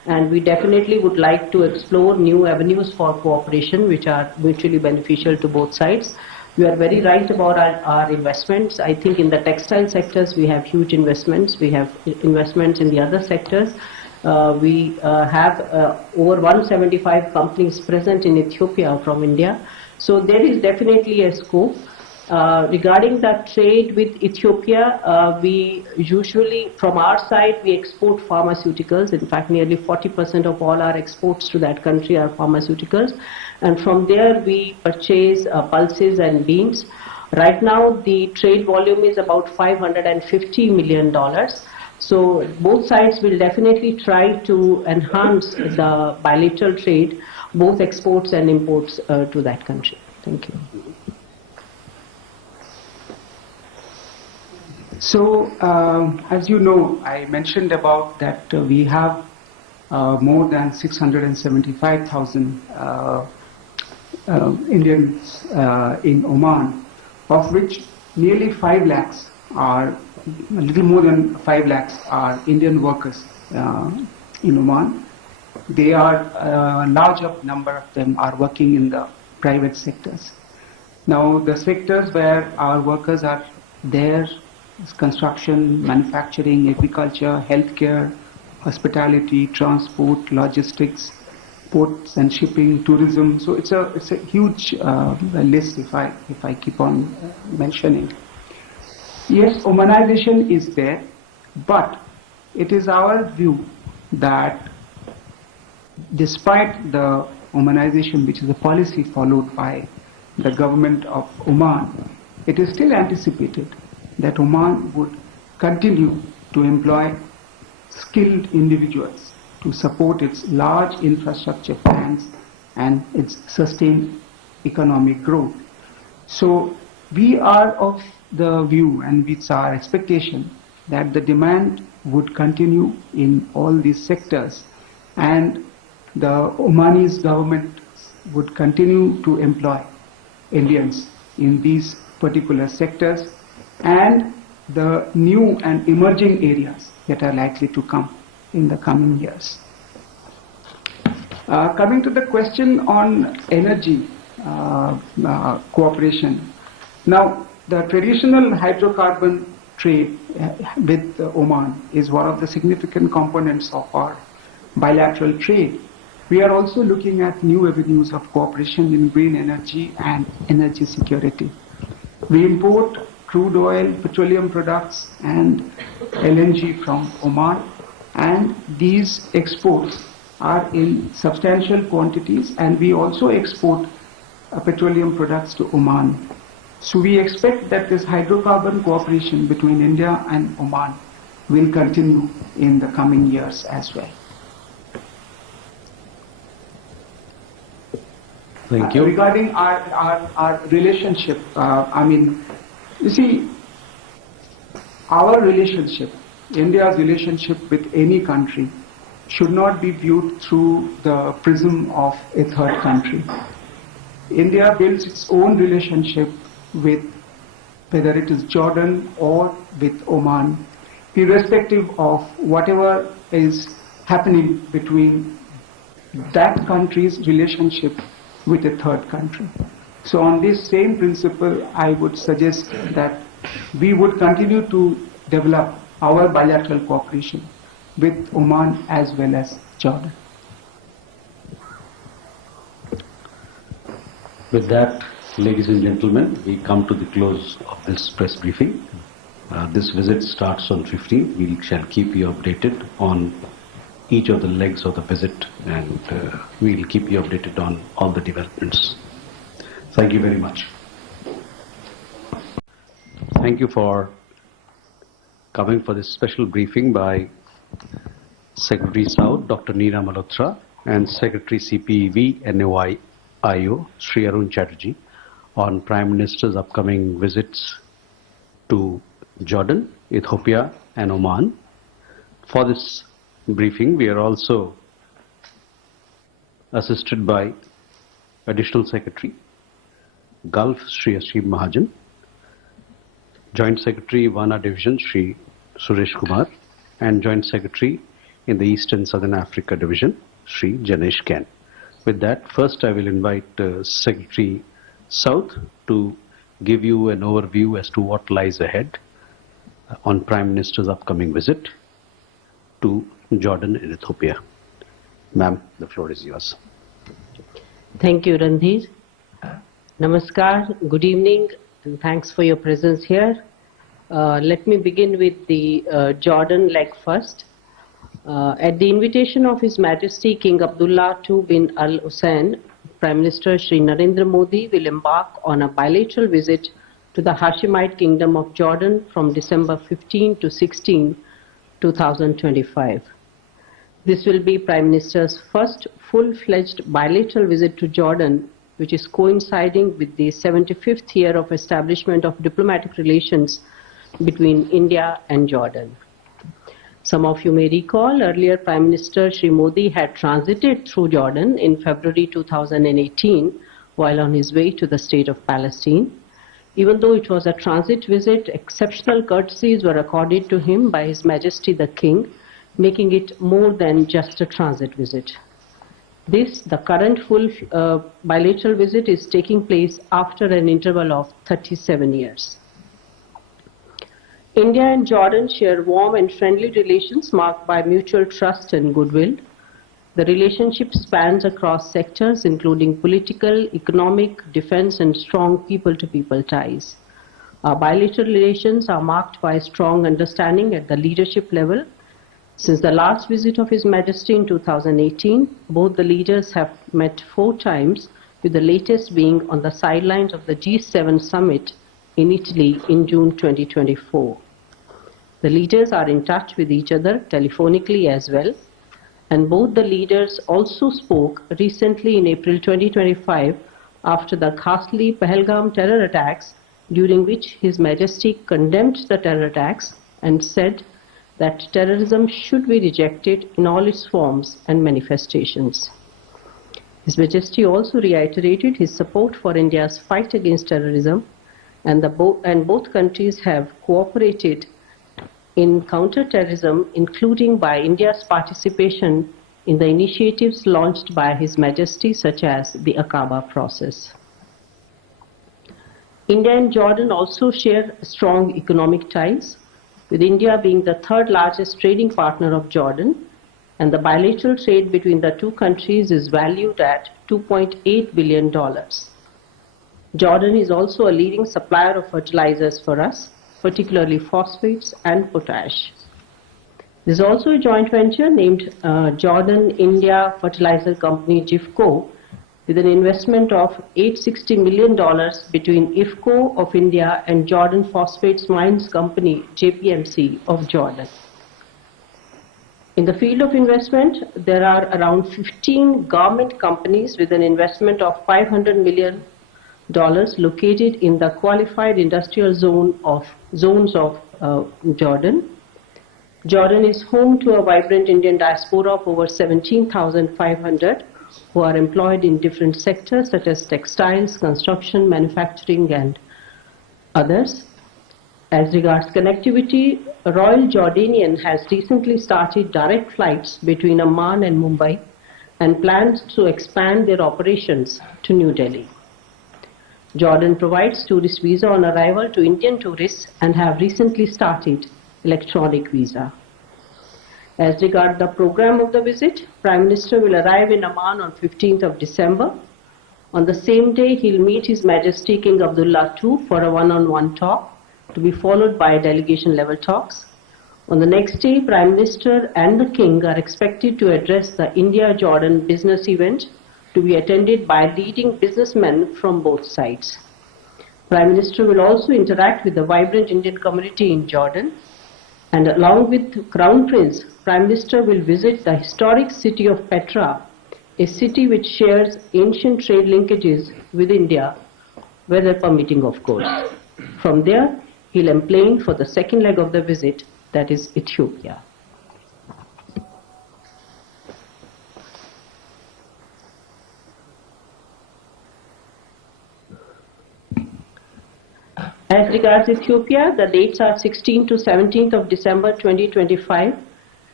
and we definitely would like to explore new avenues for cooperation which are mutually beneficial to both sides. You are very right about our investments. I think in the textile sectors we have huge investments. We have investments in the other sectors. We have over 175 companies present in Ethiopia from India. So there is definitely a scope. Regarding the trade with Ethiopia, we usually, from our side, we export pharmaceuticals. In fact, nearly 40% of all our exports to that country are pharmaceuticals. And from there, we purchase pulses and beans. Right now, the trade volume is about $550 million. So both sides will definitely try to enhance the bilateral trade, both exports and imports to that country. Thank you. So, as you know, I mentioned about that we have more than 675,000 Indians in Oman, of which nearly 5 lakhs are, a little more than 5 lakhs are Indian workers in Oman. They are, a larger number of them are working in the private sectors. Now, the sectors where our workers are there is construction, manufacturing, agriculture, healthcare, hospitality, transport, logistics, ports and shipping, tourism. So it's a huge list if I keep on mentioning. Yes, Omanization is there, but it is our view that despite the Omanization, which is a policy followed by the government of Oman, it is still anticipated that Oman would continue to employ skilled individuals to support its large infrastructure plans and its sustained economic growth. So we are of the view, and it's our expectation, that the demand would continue in all these sectors, and the Omanese government would continue to employ Indians in these particular sectors and the new and emerging areas that are likely to come in the coming years. Coming to the question on energy cooperation. Now, the traditional hydrocarbon trade with Oman is one of the significant components of our bilateral trade. We are also looking at new avenues of cooperation in green energy and energy security. We import crude oil, petroleum products and LNG from Oman, and these exports are in substantial quantities, and we also export petroleum products to Oman. So we expect that this hydrocarbon cooperation between India and Oman will continue in the coming years as well. Thank you. Regarding our relationship, I mean, you see, our relationship, India's relationship with any country, should not be viewed through the prism of a third country. India builds its own relationship with, whether it is Jordan or with Oman, irrespective of whatever is happening between that country's relationship with a third country. So on this same principle, I would suggest that we would continue to develop our bilateral cooperation with Oman as well as Jordan. With that, ladies and gentlemen, we come to the close of this press briefing. This visit starts on 15th. We shall keep you updated on each of the legs of the visit, and we will keep you updated on all the developments. Thank you very much. Thank you for coming for this special briefing by Secretary South, Dr. Neera Malhotra, and Secretary CPEV NOIO, Sri Arun Chatterjee, on Prime Minister's upcoming visits to Jordan, Ethiopia and Oman. For this briefing, we are also assisted by Additional Secretary Gulf, Sri Ashim Mahajan, Joint Secretary Vana Division, Sri Suresh Kumar, and Joint Secretary in the East and Southern Africa Division, Sri Janesh Ken. With that, first I will invite Secretary South to give you an overview as to what lies ahead on Prime Minister's upcoming visit to Jordan and Ethiopia. Ma'am, the floor is yours. Thank you, Randhir. Namaskar, good evening, and thanks for your presence here. Let me begin with the Jordan leg first. At the invitation of His Majesty King Abdullah II bin Al Hussein, Prime Minister Shri Narendra Modi will embark on a bilateral visit to the Hashemite Kingdom of Jordan from December 15 to 16, 2025. This will be Prime Minister's first full-fledged bilateral visit to Jordan, which is coinciding with the 75th year of establishment of diplomatic relations between India and Jordan. Some of you may recall earlier Prime Minister Shri Modi had transited through Jordan in February 2018 while on his way to the state of Palestine. Even though it was a transit visit, exceptional courtesies were accorded to him by His Majesty the King, making it more than just a transit visit. The current full bilateral visit is taking place after an interval of 37 years. India and Jordan share warm and friendly relations marked by mutual trust and goodwill. The relationship spans across sectors including political, economic, defense and strong people-to-people ties. Our bilateral relations are marked by strong understanding at the leadership level. Since the last visit of His Majesty in 2018, both the leaders have met 4 times, with the latest being on the sidelines of the G7 summit in Italy in June 2024. The leaders are in touch with each other telephonically as well, and both the leaders also spoke recently in April 2025 after the ghastly Pahalgam terror attacks, during which His Majesty condemned the terror attacks and said that terrorism should be rejected in all its forms and manifestations. His Majesty also reiterated his support for India's fight against terrorism, and both countries have cooperated in counter-terrorism, including by India's participation in the initiatives launched by His Majesty, such as the Aqaba process. India and Jordan also share strong economic ties, with India being the 3rd largest trading partner of Jordan, and the bilateral trade between the two countries is valued at $2.8 billion. Jordan is also a leading supplier of fertilizers for us, particularly phosphates and potash. There is also a joint venture named Jordan-India Fertilizer Company (JIFCO) with an investment of $860 million between IFCO of India and Jordan Phosphates Mines Company JPMC of Jordan. In the field of investment, there are around 15 government companies with an investment of $500 million located in the qualified industrial zones of Jordan. Jordan is home to a vibrant Indian diaspora of over 17,500 who are employed in different sectors such as textiles, construction, manufacturing and others. As regards connectivity, Royal Jordanian has recently started direct flights between Amman and Mumbai and plans to expand their operations to New Delhi. Jordan provides tourist visa on arrival to Indian tourists and have recently started electronic visa. As regards the program of the visit, Prime Minister will arrive in Amman on 15th of December. On the same day, he will meet His Majesty King Abdullah II for a one-on-one talk, to be followed by delegation-level talks. On the next day, Prime Minister and the King are expected to address the India-Jordan business event, to be attended by leading businessmen from both sides. Prime Minister will also interact with the vibrant Indian community in Jordan, and along with Crown Prince, Prime Minister will visit the historic city of Petra, a city which shares ancient trade linkages with India, weather permitting of course. From there, he'll emplain for the second leg of the visit, that is Ethiopia. As regards Ethiopia, the dates are 16th to 17th of December 2025.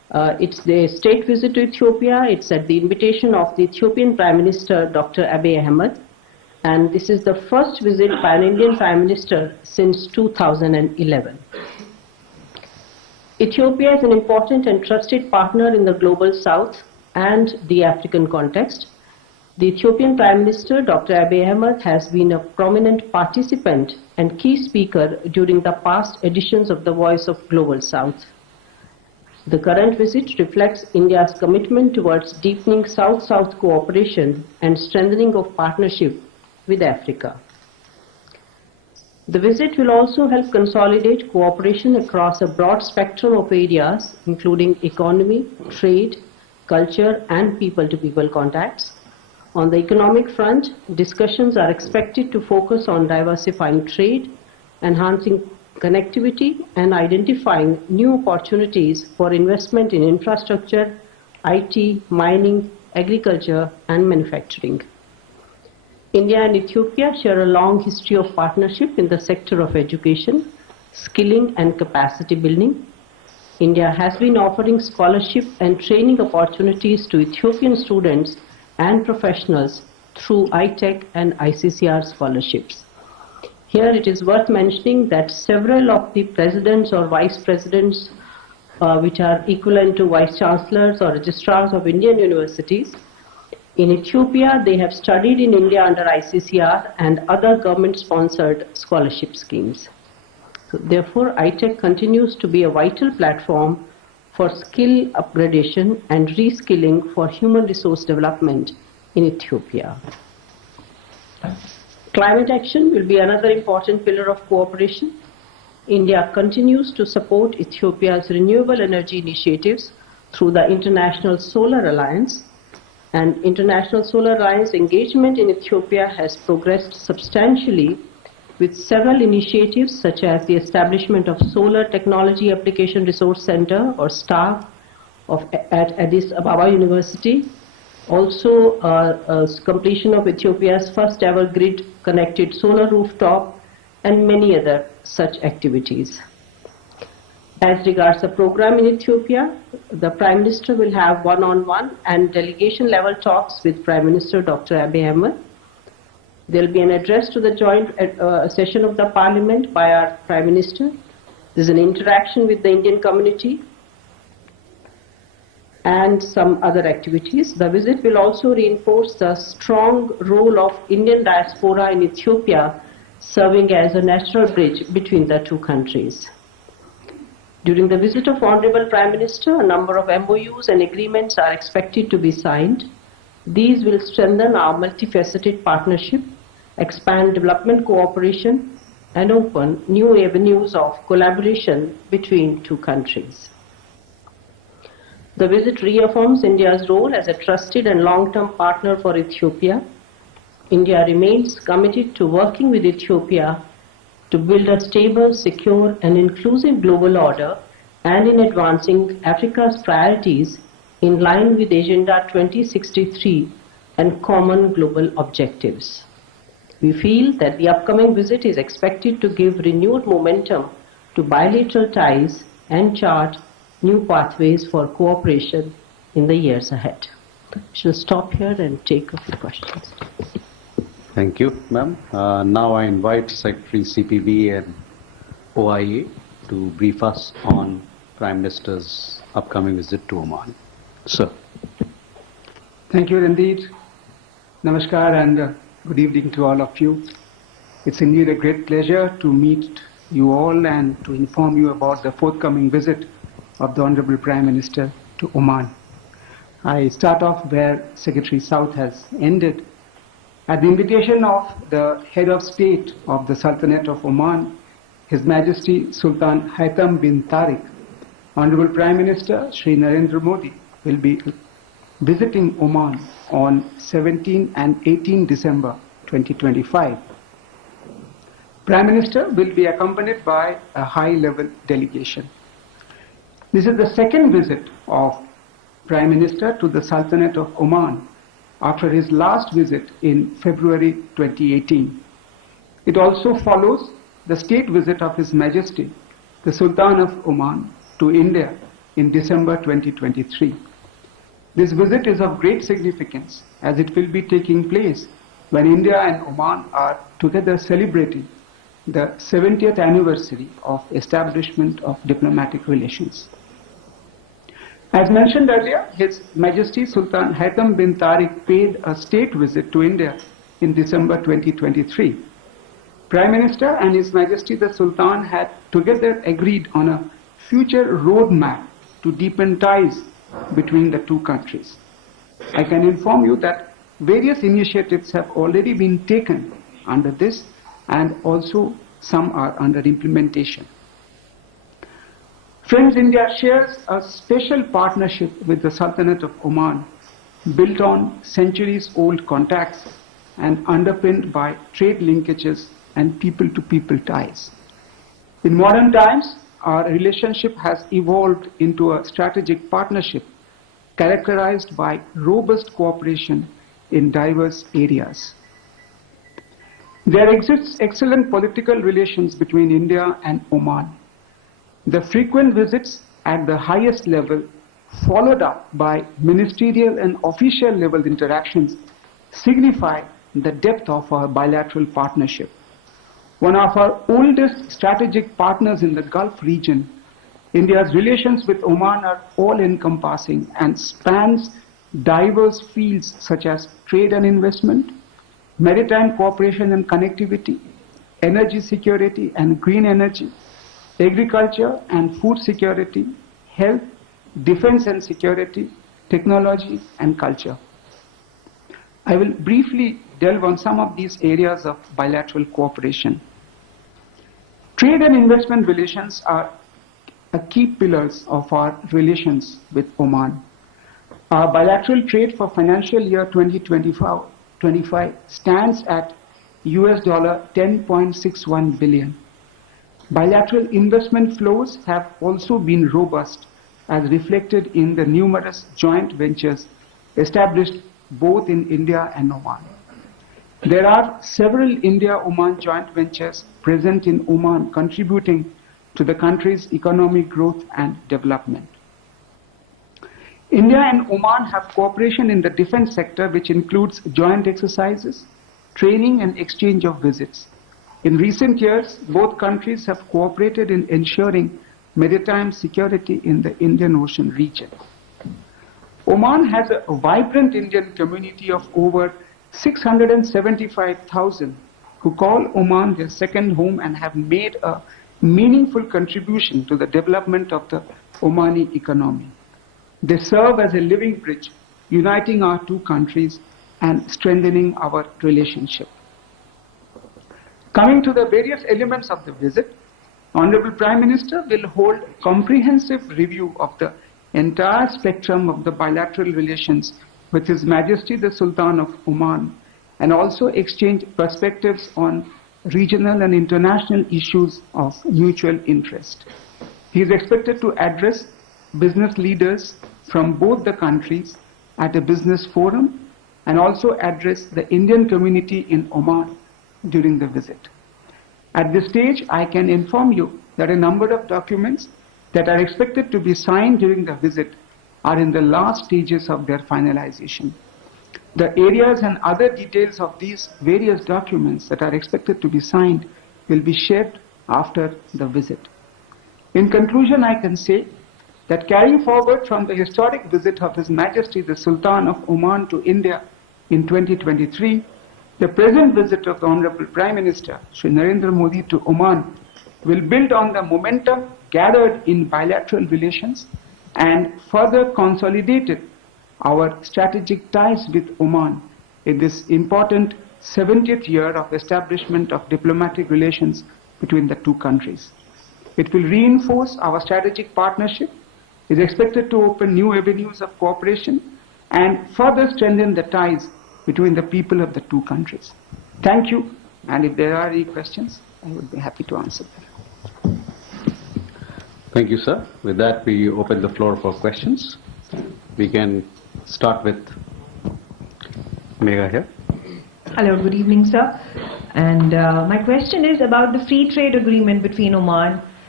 It's the state visit to Ethiopia. It's at the invitation of the Ethiopian Prime Minister, Dr. Abiy Ahmed. And this is the first visit by an Indian Prime Minister since 2011. Ethiopia is an important and trusted partner in the global south and the African context. The Ethiopian Prime Minister, Dr. Abiy Ahmed, has been a prominent participant and key speaker during the past editions of the Voice of Global South. The current visit reflects India's commitment towards deepening South-South cooperation and strengthening of partnership with Africa. The visit will also help consolidate cooperation across a broad spectrum of areas, including economy, trade, culture, and people-to-people contacts. On the economic front, discussions are expected to focus on diversifying trade, enhancing connectivity, and identifying new opportunities for investment in infrastructure, IT, mining, agriculture, and manufacturing. India and Ethiopia share a long history of partnership in the sector of education, skilling, and capacity building. India has been offering scholarship and training opportunities to Ethiopian students and professionals through ITEC and ICCR scholarships. Here it is worth mentioning that several of the presidents or vice presidents, which are equivalent to vice chancellors or registrars of Indian universities, in Ethiopia they have studied in India under ICCR and other government-sponsored scholarship schemes. So therefore, ITEC continues to be a vital platform for skill upgradation and reskilling for human resource development in Ethiopia. Climate action will be another important pillar of cooperation. India continues to support Ethiopia's renewable energy initiatives through the International Solar Alliance. And International Solar Alliance engagement in Ethiopia has progressed substantially with several initiatives such as the establishment of Solar Technology Application Resource Center or STAR at Addis Ababa University. Also completion of Ethiopia's first ever grid connected solar rooftop and many other such activities. As regards the program in Ethiopia, the Prime Minister will have one-on-one and delegation-level talks with Prime Minister Dr. Abiy Ahmed. There will be an address to the joint session of the Parliament by our Prime Minister. There is an interaction with the Indian community and some other activities. The visit will also reinforce the strong role of Indian diaspora in Ethiopia, serving as a natural bridge between the two countries. During the visit of Honorable Prime Minister, a number of MOUs and agreements are expected to be signed. These will strengthen our multifaceted partnership, expand development cooperation, and open new avenues of collaboration between two countries. The visit reaffirms India's role as a trusted and long-term partner for Ethiopia. India remains committed to working with Ethiopia to build a stable, secure, and inclusive global order, and in advancing Africa's priorities in line with Agenda 2063 and common global objectives. We feel that the upcoming visit is expected to give renewed momentum to bilateral ties and chart new pathways for cooperation in the years ahead. I shall stop here and take a few questions. Thank you, ma'am. Now I invite Secretary CPB and OIA to brief us on Prime Minister's upcoming visit to Oman. Sir. Thank you, Randeep. Namaskar and good evening to all of you. It's indeed a great pleasure to meet you all and to inform you about the forthcoming visit of the Honorable Prime Minister to Oman. I start off where Secretary South has ended. At the invitation of the head of state of the Sultanate of Oman, His Majesty Sultan Haitham bin Tariq, Honorable Prime Minister Shri Narendra Modi will be visiting Oman on 17 and 18 December 2025. Prime Minister will be accompanied by a high-level delegation. This is the second visit of Prime Minister to the Sultanate of Oman after his last visit in February 2018. It also follows the state visit of His Majesty, the Sultan of Oman, to India in December 2023. This visit is of great significance as it will be taking place when India and Oman are together celebrating the 70th anniversary of establishment of diplomatic relations. As mentioned earlier, His Majesty Sultan Haitham bin Tariq paid a state visit to India in December 2023. Prime Minister and His Majesty the Sultan had together agreed on a future roadmap to deepen ties between the two countries. I can inform you that various initiatives have already been taken under this, and also some are under implementation. Friends, India shares a special partnership with the Sultanate of Oman, built on centuries-old contacts and underpinned by trade linkages and people-to-people ties. In modern times, our relationship has evolved into a strategic partnership characterized by robust cooperation in diverse areas. There exists excellent political relations between India and Oman. The frequent visits at the highest level, followed up by ministerial and official level interactions, signify the depth of our bilateral partnership. One of our oldest strategic partners in the Gulf region, India's relations with Oman are all-encompassing and spans diverse fields such as trade and investment, maritime cooperation and connectivity, energy security and green energy, agriculture and food security, health, defense and security, technology and culture. I will briefly delve on some of these areas of bilateral cooperation. Trade and investment relations are a key pillars of our relations with Oman. Our bilateral trade for financial year 2025 stands at US $10.61 billion. Bilateral investment flows have also been robust, as reflected in the numerous joint ventures established both in India and Oman. There are several India-Oman joint ventures present in Oman contributing to the country's economic growth and development. India and Oman have cooperation in the defense sector, which includes joint exercises, training and exchange of visits. In recent years, both countries have cooperated in ensuring maritime security in the Indian Ocean region. Oman has a vibrant Indian community of over 675,000 who call Oman their second home and have made a meaningful contribution to the development of the Omani economy. They serve as a living bridge, uniting our two countries and strengthening our relationship. Coming to the various elements of the visit, Honorable Prime Minister will hold comprehensive review of the entire spectrum of the bilateral relations with His Majesty the Sultan of Oman, and also exchange perspectives on regional and international issues of mutual interest. He is expected to address business leaders from both the countries at a business forum and also address the Indian community in Oman during the visit. At this stage, I can inform you that a number of documents that are expected to be signed during the visit are in the last stages of their finalization. The areas and other details of these various documents that are expected to be signed will be shared after the visit. In conclusion, I can say that carrying forward from the historic visit of His Majesty the Sultan of Oman to India in 2023, the present visit of the Honorable Prime Minister, Shri Narendra Modi, to Oman will build on the momentum gathered in bilateral relations and further consolidated our strategic ties with Oman in this important 70th year of establishment of diplomatic relations between the two countries. It will reinforce our strategic partnership, is expected to open new avenues of cooperation, and further strengthen the ties between the people of the two countries. Thank you, and if there are any questions, I would be happy to answer them. Thank you, sir. With that, we open the floor for questions. We can start with MEA here. Hello, good evening, sir. And my question is about the free trade agreement between Oman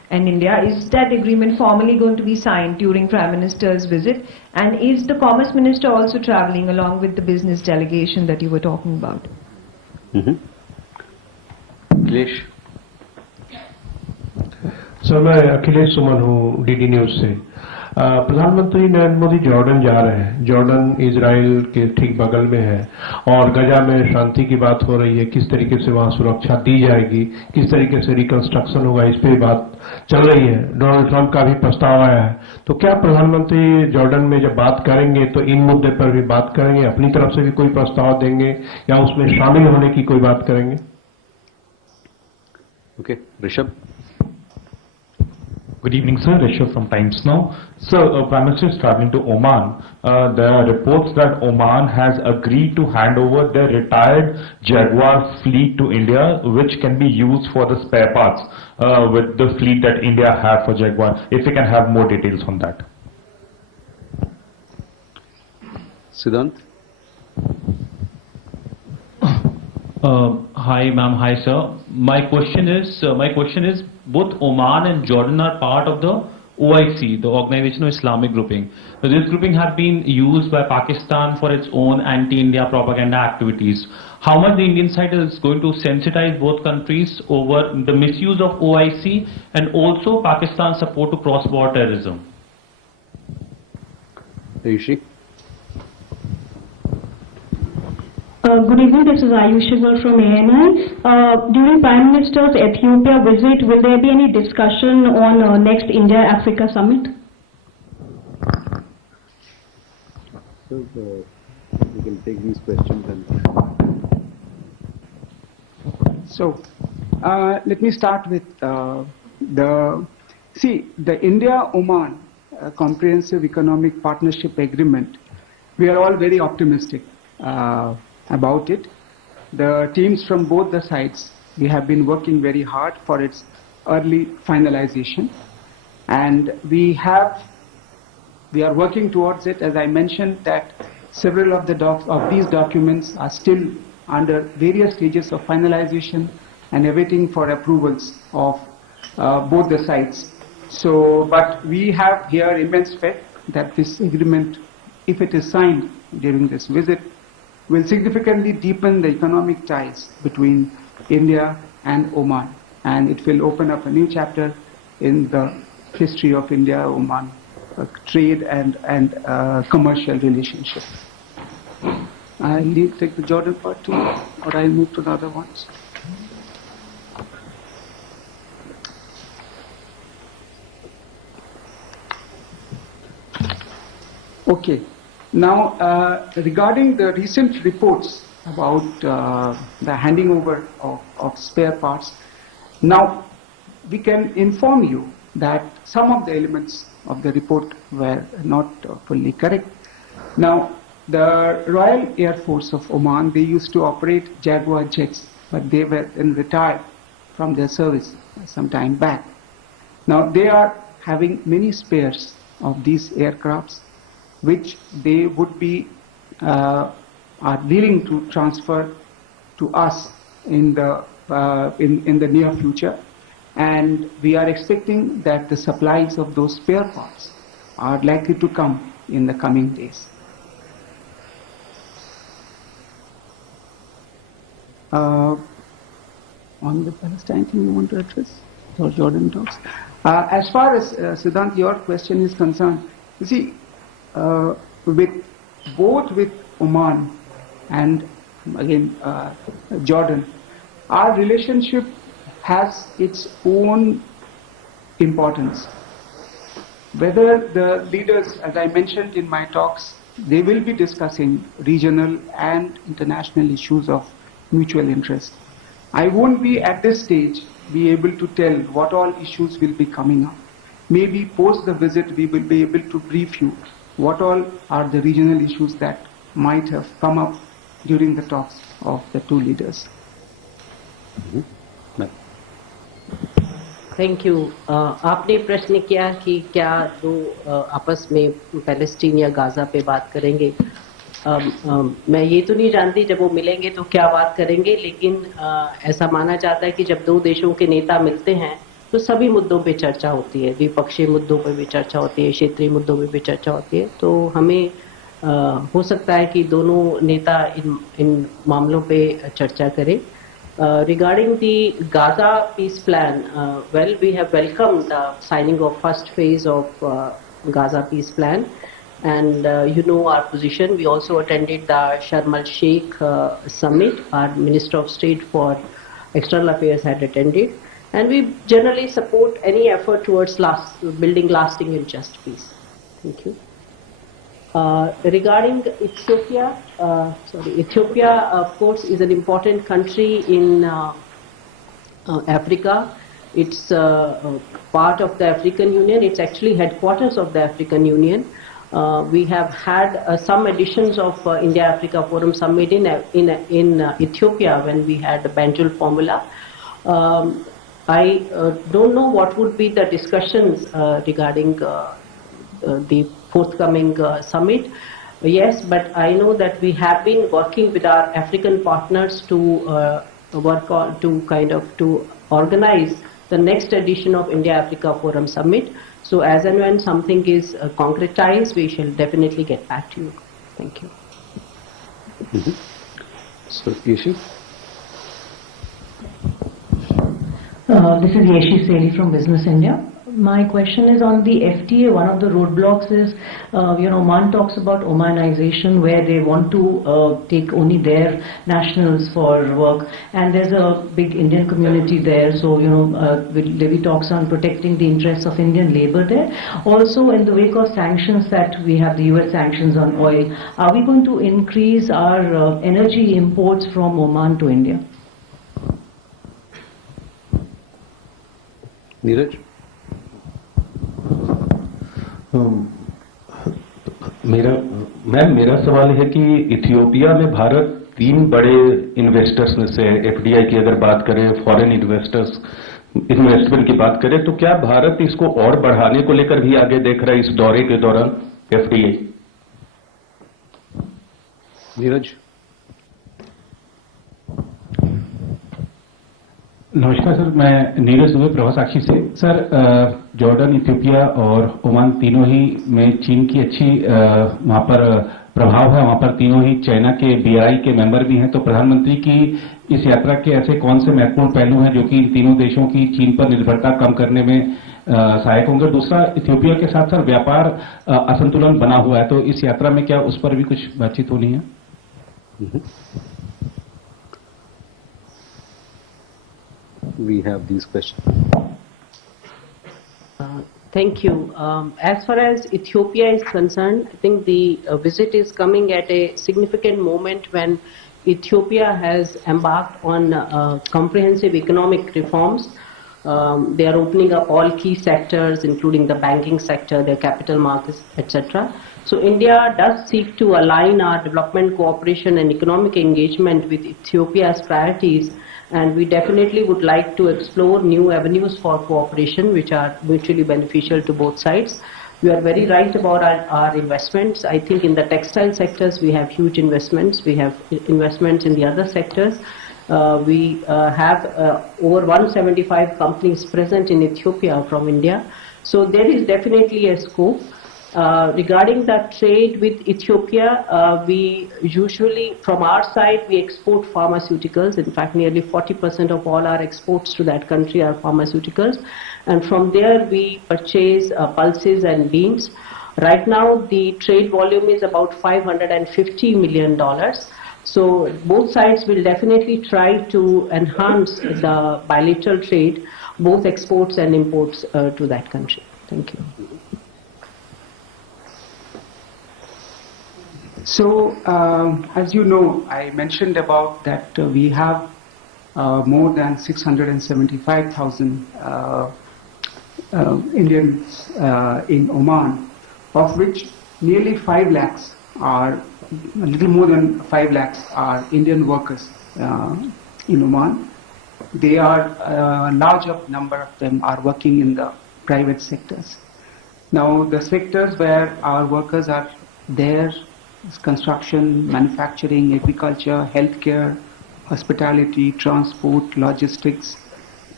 and India. Is that agreement formally going to be signed during Prime Minister's visit? And is the Commerce Minister also traveling along with the business delegation that you were talking about? Akhilesh. Sir मैं अखिलेश सुमन हूँ DD news से। प्रधानमंत्री Narendra Modi Jordan जा रहे हैं। Jordan Israel के ठीक बगल में है और गजा में शांति की बात हो रही है। किस तरीके से वहां सुरक्षा दी जाएगी, किस तरीके से रिकंस्ट्रक्शन होगा, इस पे बात चल रही है। डोनाल्ड ट्रंप का भी प्रस्ताव आया है। तो क्या प्रधानमंत्री जॉर्डन में जब बात करेंगे तो इन मुद्दे पर भी बात करेंगे, अपनी तरफ से भी कोई प्रस्ताव देंगे या उसमें शामिल होने की कोई बात करेंगे? Okay, Rishabh. Good evening, sir. Rishabh from Times Now. Sir, Prime Minister is traveling to Oman. There are reports that Oman has agreed to hand over their retired Jaguar fleet to India, which can be used for the spare parts with the fleet that India had for Jaguar. If we can have more details on that. Siddhant. Hi, ma'am. Hi, sir. My question is, both Oman and Jordan are part of the OIC, the Organization of Islamic Grouping. So this grouping has been used by Pakistan for its own anti-India propaganda activities. How much the Indian side is going to sensitize both countries over the misuse of OIC and also Pakistan's support to cross-border terrorism? Ayushi. Good evening, this is Ayushi from ANI. During Prime Minister's Ethiopia visit, will there be any discussion on next India-Africa summit? So we can take these questions and... So, let me start with the India-Oman Comprehensive Economic Partnership Agreement. We are all very optimistic about it. The teams from both the sides, we have been working very hard for its early finalization, and we are working towards it. As I mentioned, that several of these documents are still under various stages of finalization and awaiting for approvals of both the sides. So, but we have here immense faith that this agreement, if it is signed during this visit, will significantly deepen the economic ties between India and Oman, and it will open up a new chapter in the history of India-Oman trade and commercial relationship. I'll take the Jordan part too, or I'll move to the other ones. Okay. Now, regarding the recent reports about the handing over of spare parts, now we can inform you that some of the elements of the report were not fully correct. Now, the Royal Air Force of Oman, they used to operate Jaguar jets, but they were then retired from their service some time back. Now, they are having many spares of these aircrafts, which they would be are willing to transfer to us in the near future, and we are expecting that the supplies of those spare parts are likely to come in the coming days. On the Palestine thing you want to address, or Jordan talks? As far as Siddhant, your question is concerned, you see, both with Oman and again Jordan, our relationship has its own importance. Whether the leaders, as I mentioned in my talks, they will be discussing regional and international issues of mutual interest. I won't be at this stage be able to tell what all issues will be coming up. Maybe post the visit we will be able to brief you what all are the regional issues that might have come up during the talks of the two leaders. Thank you. आपने प्रश्न किया कि क्या दो आपस में Palestine या Gaza पे बात करेंगे। मैं ये तो नहीं जानती जब वो मिलेंगे तो क्या बात करेंगे, लेकिन ऐसा माना जाता है कि जब दो देशों के नेता मिलते हैं तो सभी मुद्दों पे चर्चा होती है, द्विपक्षीय मुद्दों पे भी चर्चा होती है, क्षेत्रीय मुद्दों पे भी चर्चा होती है। तो हमें हो सकता है कि दोनों नेता इन मामलों पे चर्चा करें। Regarding the Gaza peace plan, well, we have welcomed the signing of first phase of Gaza peace plan, and you know our position. We also attended the Sharm el-Sheikh summit. Our Minister of State for External Affairs had attended, and we generally support any effort towards building lasting and just peace. Thank you. Regarding Ethiopia, Ethiopia, of course, is an important country in Africa. It's part of the African Union. It's actually headquarters of the African Union. We have had some editions of India-Africa Forum Summit in Ethiopia when we had the Banjul formula. I don't know what would be the discussions regarding the forthcoming summit. Yes, but I know that we have been working with our African partners to to organize the next edition of India-Africa Forum Summit. So as and when something is concretized, we shall definitely get back to you. Thank you. So, Yeshi? This is Yeshi Seli from Business India. My question is on the FTA. One of the roadblocks is, Oman talks about Omanization, where they want to take only their nationals for work, and there's a big Indian community there. So, Levy talks on protecting the interests of Indian labor there. Also, in the wake of sanctions that we have, the US sanctions on oil, are we going to increase our energy imports from Oman to India? Neeraj? मेरा सवाल है कि Ethiopia में भारत 3 बड़े investors में से FDI की अगर बात करें, फॉरेन इन्वेस्टमेंट की बात करें, तो क्या भारत इसको और बढ़ाने को लेकर भी आगे देख रहा है इस दौरे के दौरान एफडीआई? नीरज? नमस्कार सर, मैं नीरज दुबे प्रभा साक्षी से। सर, जॉर्डन, इथियोपिया और ओमान तीनों ही में चीन की अच्छी वहां पर प्रभाव है। वहां पर तीनों ही चाइना के बीआई के मेंबर भी हैं। तो प्रधानमंत्री की इस यात्रा के ऐसे कौन से महत्वपूर्ण पहलू हैं जो कि इन तीनों देशों की चीन पर निर्भरता कम करने में सहायक होंगे? दूसरा, इथियोपिया के साथ साथ व्यापार असंतुलन बना हुआ है, तो इस यात्रा में क्या उस पर भी कुछ बातचीत होनी है? We have these questions. Thank you. As far as Ethiopia is concerned, I think the visit is coming at a significant moment when Ethiopia has embarked on comprehensive economic reforms. They are opening up all key sectors, including the banking sector, their capital markets, etc. So India does seek to align our development cooperation and economic engagement with Ethiopia's priorities, and we definitely would like to explore new avenues for cooperation which are mutually beneficial to both sides. You are very right about our investments. I think in the textile sectors we have huge investments. We have investments in the other sectors. We have over 175 companies present in Ethiopia from India. So there is definitely a scope. Regarding the trade with Ethiopia, we usually, from our side, we export pharmaceuticals. In fact, nearly 40% of all our exports to that country are pharmaceuticals. And from there, we purchase pulses and beans. Right now, the trade volume is about $550 million. So both sides will definitely try to enhance the bilateral trade, both exports and imports to that country. Thank you. So, as you know, I mentioned about that we have more than 675,000 Indians in Oman, of which nearly 5 lakhs are, a little more than 5 lakhs are Indian workers in Oman. They are, a larger number of them are working in the private sectors. Now, the sectors where our workers are there, construction, manufacturing, agriculture, healthcare, hospitality, transport, logistics,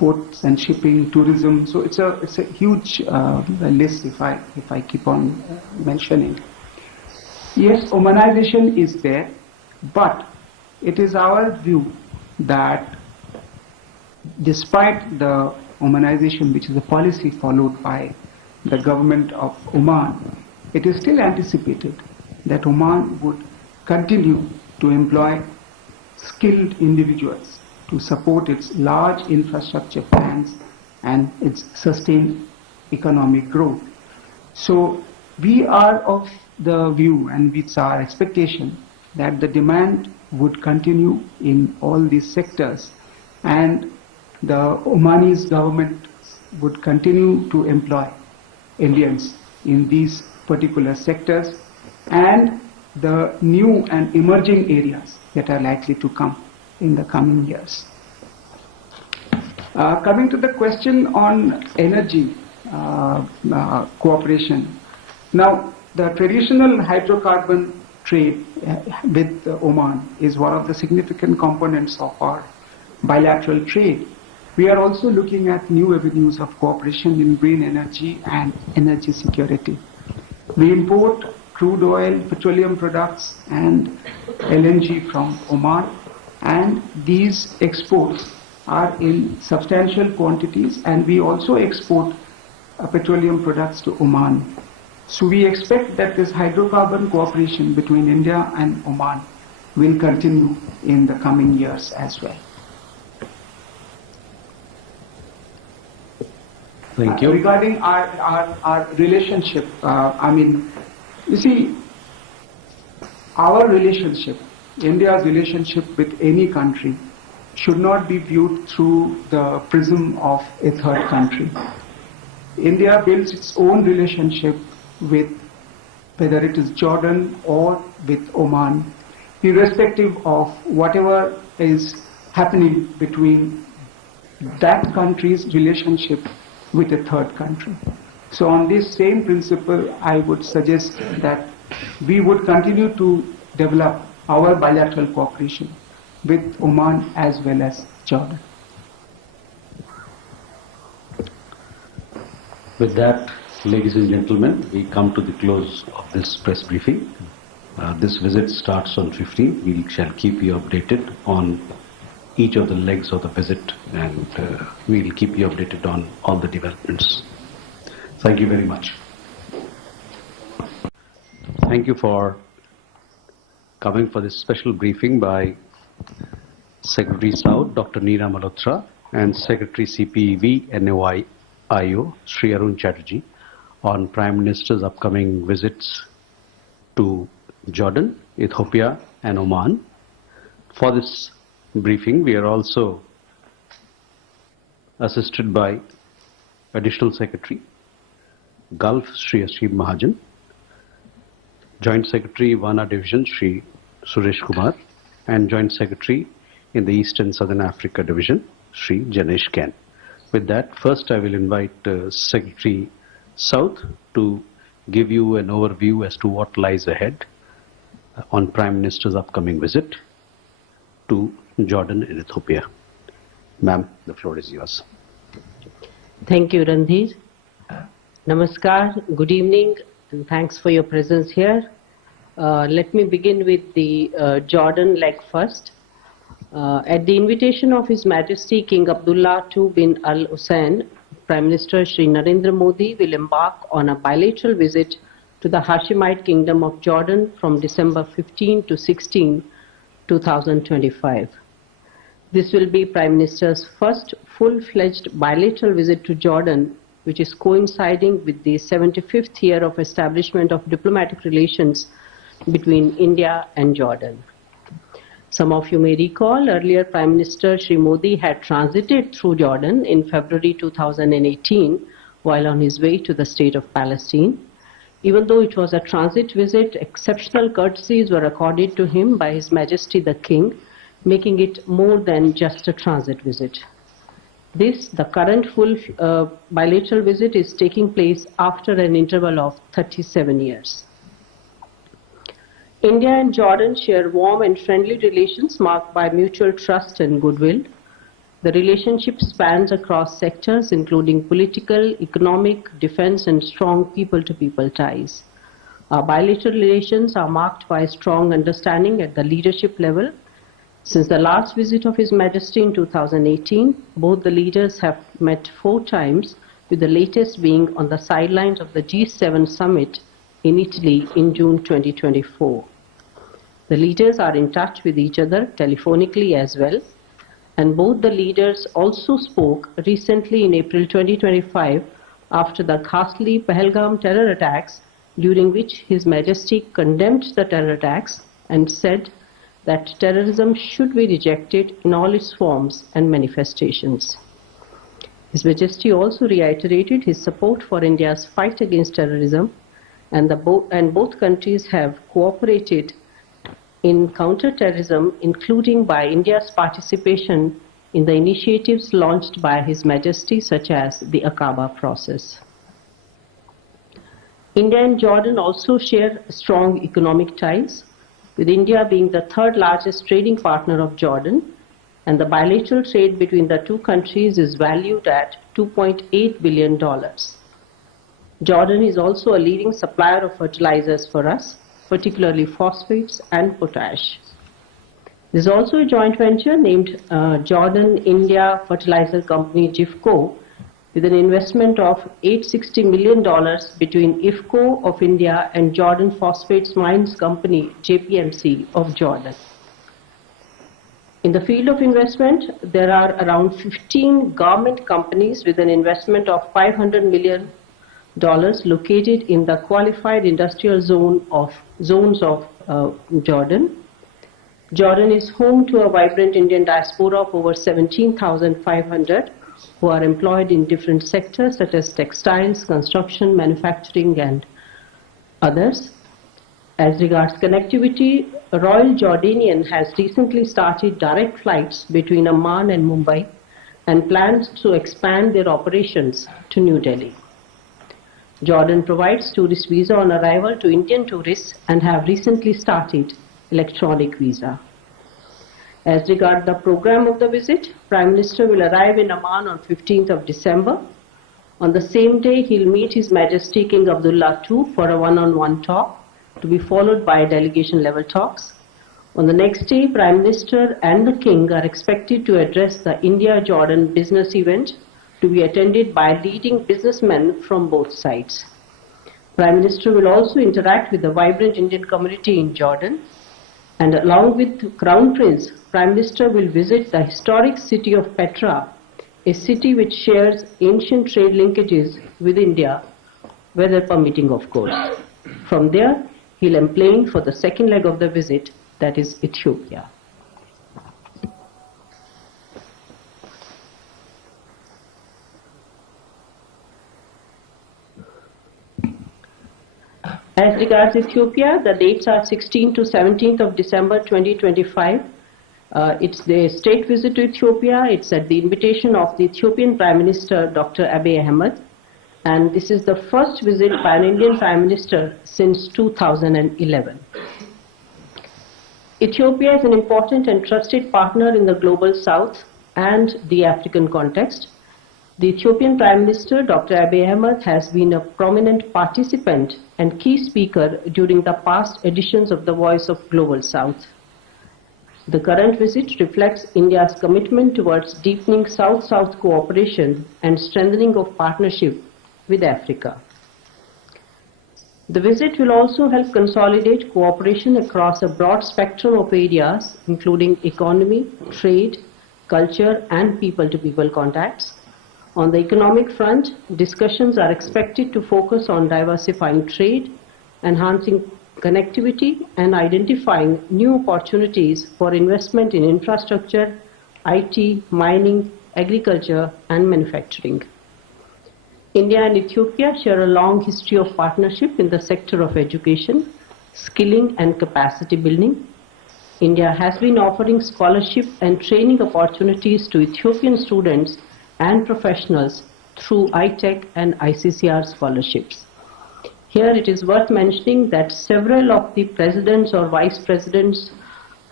ports and shipping, tourism. So it's a huge list if I keep on mentioning. Yes, Omanization is there, but it is our view that despite the Omanization, which is a policy followed by the government of Oman, it is still anticipated that Oman would continue to employ skilled individuals to support its large infrastructure plans and its sustained economic growth. So we are of the view, and it's our expectation, that the demand would continue in all these sectors, and the Omanese government would continue to employ Indians in these particular sectors and the new and emerging areas that are likely to come in the coming years. Coming to the question on energy cooperation. Now, the traditional hydrocarbon trade with Oman is one of the significant components of our bilateral trade. We are also looking at new avenues of cooperation in green energy and energy security. We import crude oil, petroleum products and LNG from Oman, and these exports are in substantial quantities, and we also export petroleum products to Oman. So we expect that this hydrocarbon cooperation between India and Oman will continue in the coming years as well. Thank you. Regarding our relationship, you see, our relationship, India's relationship with any country, should not be viewed through the prism of a third country. India builds its own relationship with, whether it is Jordan or with Oman, irrespective of whatever is happening between that country's relationship with a third country. So on this same principle, I would suggest that we would continue to develop our bilateral cooperation with Oman as well as Jordan. With that, ladies and gentlemen, we come to the close of this press briefing. This visit starts on 15th. We shall keep you updated on each of the legs of the visit, and we will keep you updated on all the developments. Thank you very much. Thank you for coming for this special briefing by Secretary South, Dr. Neera Malhotra, and Secretary CPEV NOIO, Sri Arun Chatterjee, on Prime Minister's upcoming visits to Jordan, Ethiopia and Oman. For this briefing, we are also assisted by Additional Secretary, Gulf, Sri Asim Mahajan, Joint Secretary, Wana Division, Sri Suresh Kumar, and Joint Secretary in the East and Southern Africa Division, Sri Janesh Ken. With that, first I will invite Secretary South to give you an overview as to what lies ahead on Prime Minister's upcoming visit to Jordan and Ethiopia. Ma'am, the floor is yours. Thank you, Randhir. Namaskar, good evening, and thanks for your presence here. Let me begin with the Jordan leg first. At the invitation of His Majesty King Abdullah II bin Al Hussein, Prime Minister Shri Narendra Modi will embark on a bilateral visit to the Hashemite Kingdom of Jordan from December 15 to 16, 2025. This will be Prime Minister's first full-fledged bilateral visit to Jordan, which is coinciding with the 75th year of establishment of diplomatic relations between India and Jordan. Some of you may recall earlier Prime Minister Shri Modi had transited through Jordan in February 2018 while on his way to the state of Palestine. Even though it was a transit visit, exceptional courtesies were accorded to him by His Majesty the King, making it more than just a transit visit. The current full bilateral visit is taking place after an interval of 37 years. India and Jordan share warm and friendly relations marked by mutual trust and goodwill. The relationship spans across sectors including political, economic, defense and strong people-to-people ties. Our bilateral relations are marked by strong understanding at the leadership level. Since the last visit of His Majesty in 2018, both the leaders have met 4 times, with the latest being on the sidelines of the G7 summit in Italy in June 2024. The leaders are in touch with each other telephonically as well, and both the leaders also spoke recently in April 2025 after the ghastly Pahalgam terror attacks, during which His Majesty condemned the terror attacks and said that terrorism should be rejected in all its forms and manifestations. His Majesty also reiterated his support for India's fight against terrorism, and both countries have cooperated in counter-terrorism, including by India's participation in the initiatives launched by His Majesty, such as the Aqaba process. India and Jordan also share strong economic ties, with India being the 3rd largest trading partner of Jordan, and the bilateral trade between the two countries is valued at $2.8 billion. Jordan is also a leading supplier of fertilizers for us, particularly phosphates and potash. There is also a joint venture named Jordan-India Fertilizer Company (JIFCO) with an investment of $860 million between IFCO of India and Jordan Phosphates Mines Company (JPMC) of Jordan. In the field of investment, there are around 15 government companies with an investment of $500 million located in the qualified industrial zones of Jordan. Jordan is home to a vibrant Indian diaspora of over 17,500 who are employed in different sectors such as textiles, construction, manufacturing and others. As regards connectivity, Royal Jordanian has recently started direct flights between Amman and Mumbai and plans to expand their operations to New Delhi. Jordan provides tourist visa on arrival to Indian tourists and have recently started electronic visa. As regards the program of the visit, Prime Minister will arrive in Amman on 15th of December. On the same day, he will meet His Majesty King Abdullah II for a one-on-one talk, to be followed by delegation-level talks. On the next day, Prime Minister and the King are expected to address the India-Jordan business event, to be attended by leading businessmen from both sides. Prime Minister will also interact with the vibrant Indian community in Jordan, and along with Crown Prince, Prime Minister will visit the historic city of Petra, a city which shares ancient trade linkages with India, weather permitting of course. From there, he will emplane for the second leg of the visit, that is Ethiopia. As regards Ethiopia, the dates are 16th to 17th of December 2025. It's the state visit to Ethiopia. It's at the invitation of the Ethiopian Prime Minister, Dr. Abiy Ahmed. And this is the first visit by an Indian Prime Minister since 2011. Ethiopia is an important and trusted partner in the global south and the African context. The Ethiopian Prime Minister, Dr. Abiy Ahmed, has been a prominent participant and key speaker during the past editions of the Voice of Global South. The current visit reflects India's commitment towards deepening South-South cooperation and strengthening of partnership with Africa. The visit will also help consolidate cooperation across a broad spectrum of areas, including economy, trade, culture, and people-to-people contacts. On the economic front, discussions are expected to focus on diversifying trade, enhancing connectivity, and identifying new opportunities for investment in infrastructure, IT, mining, agriculture, and manufacturing. India and Ethiopia share a long history of partnership in the sector of education, skilling, and capacity building. India has been offering scholarship and training opportunities to Ethiopian students and professionals through ITech and ICCR scholarships. Here it is worth mentioning that several of the presidents or vice presidents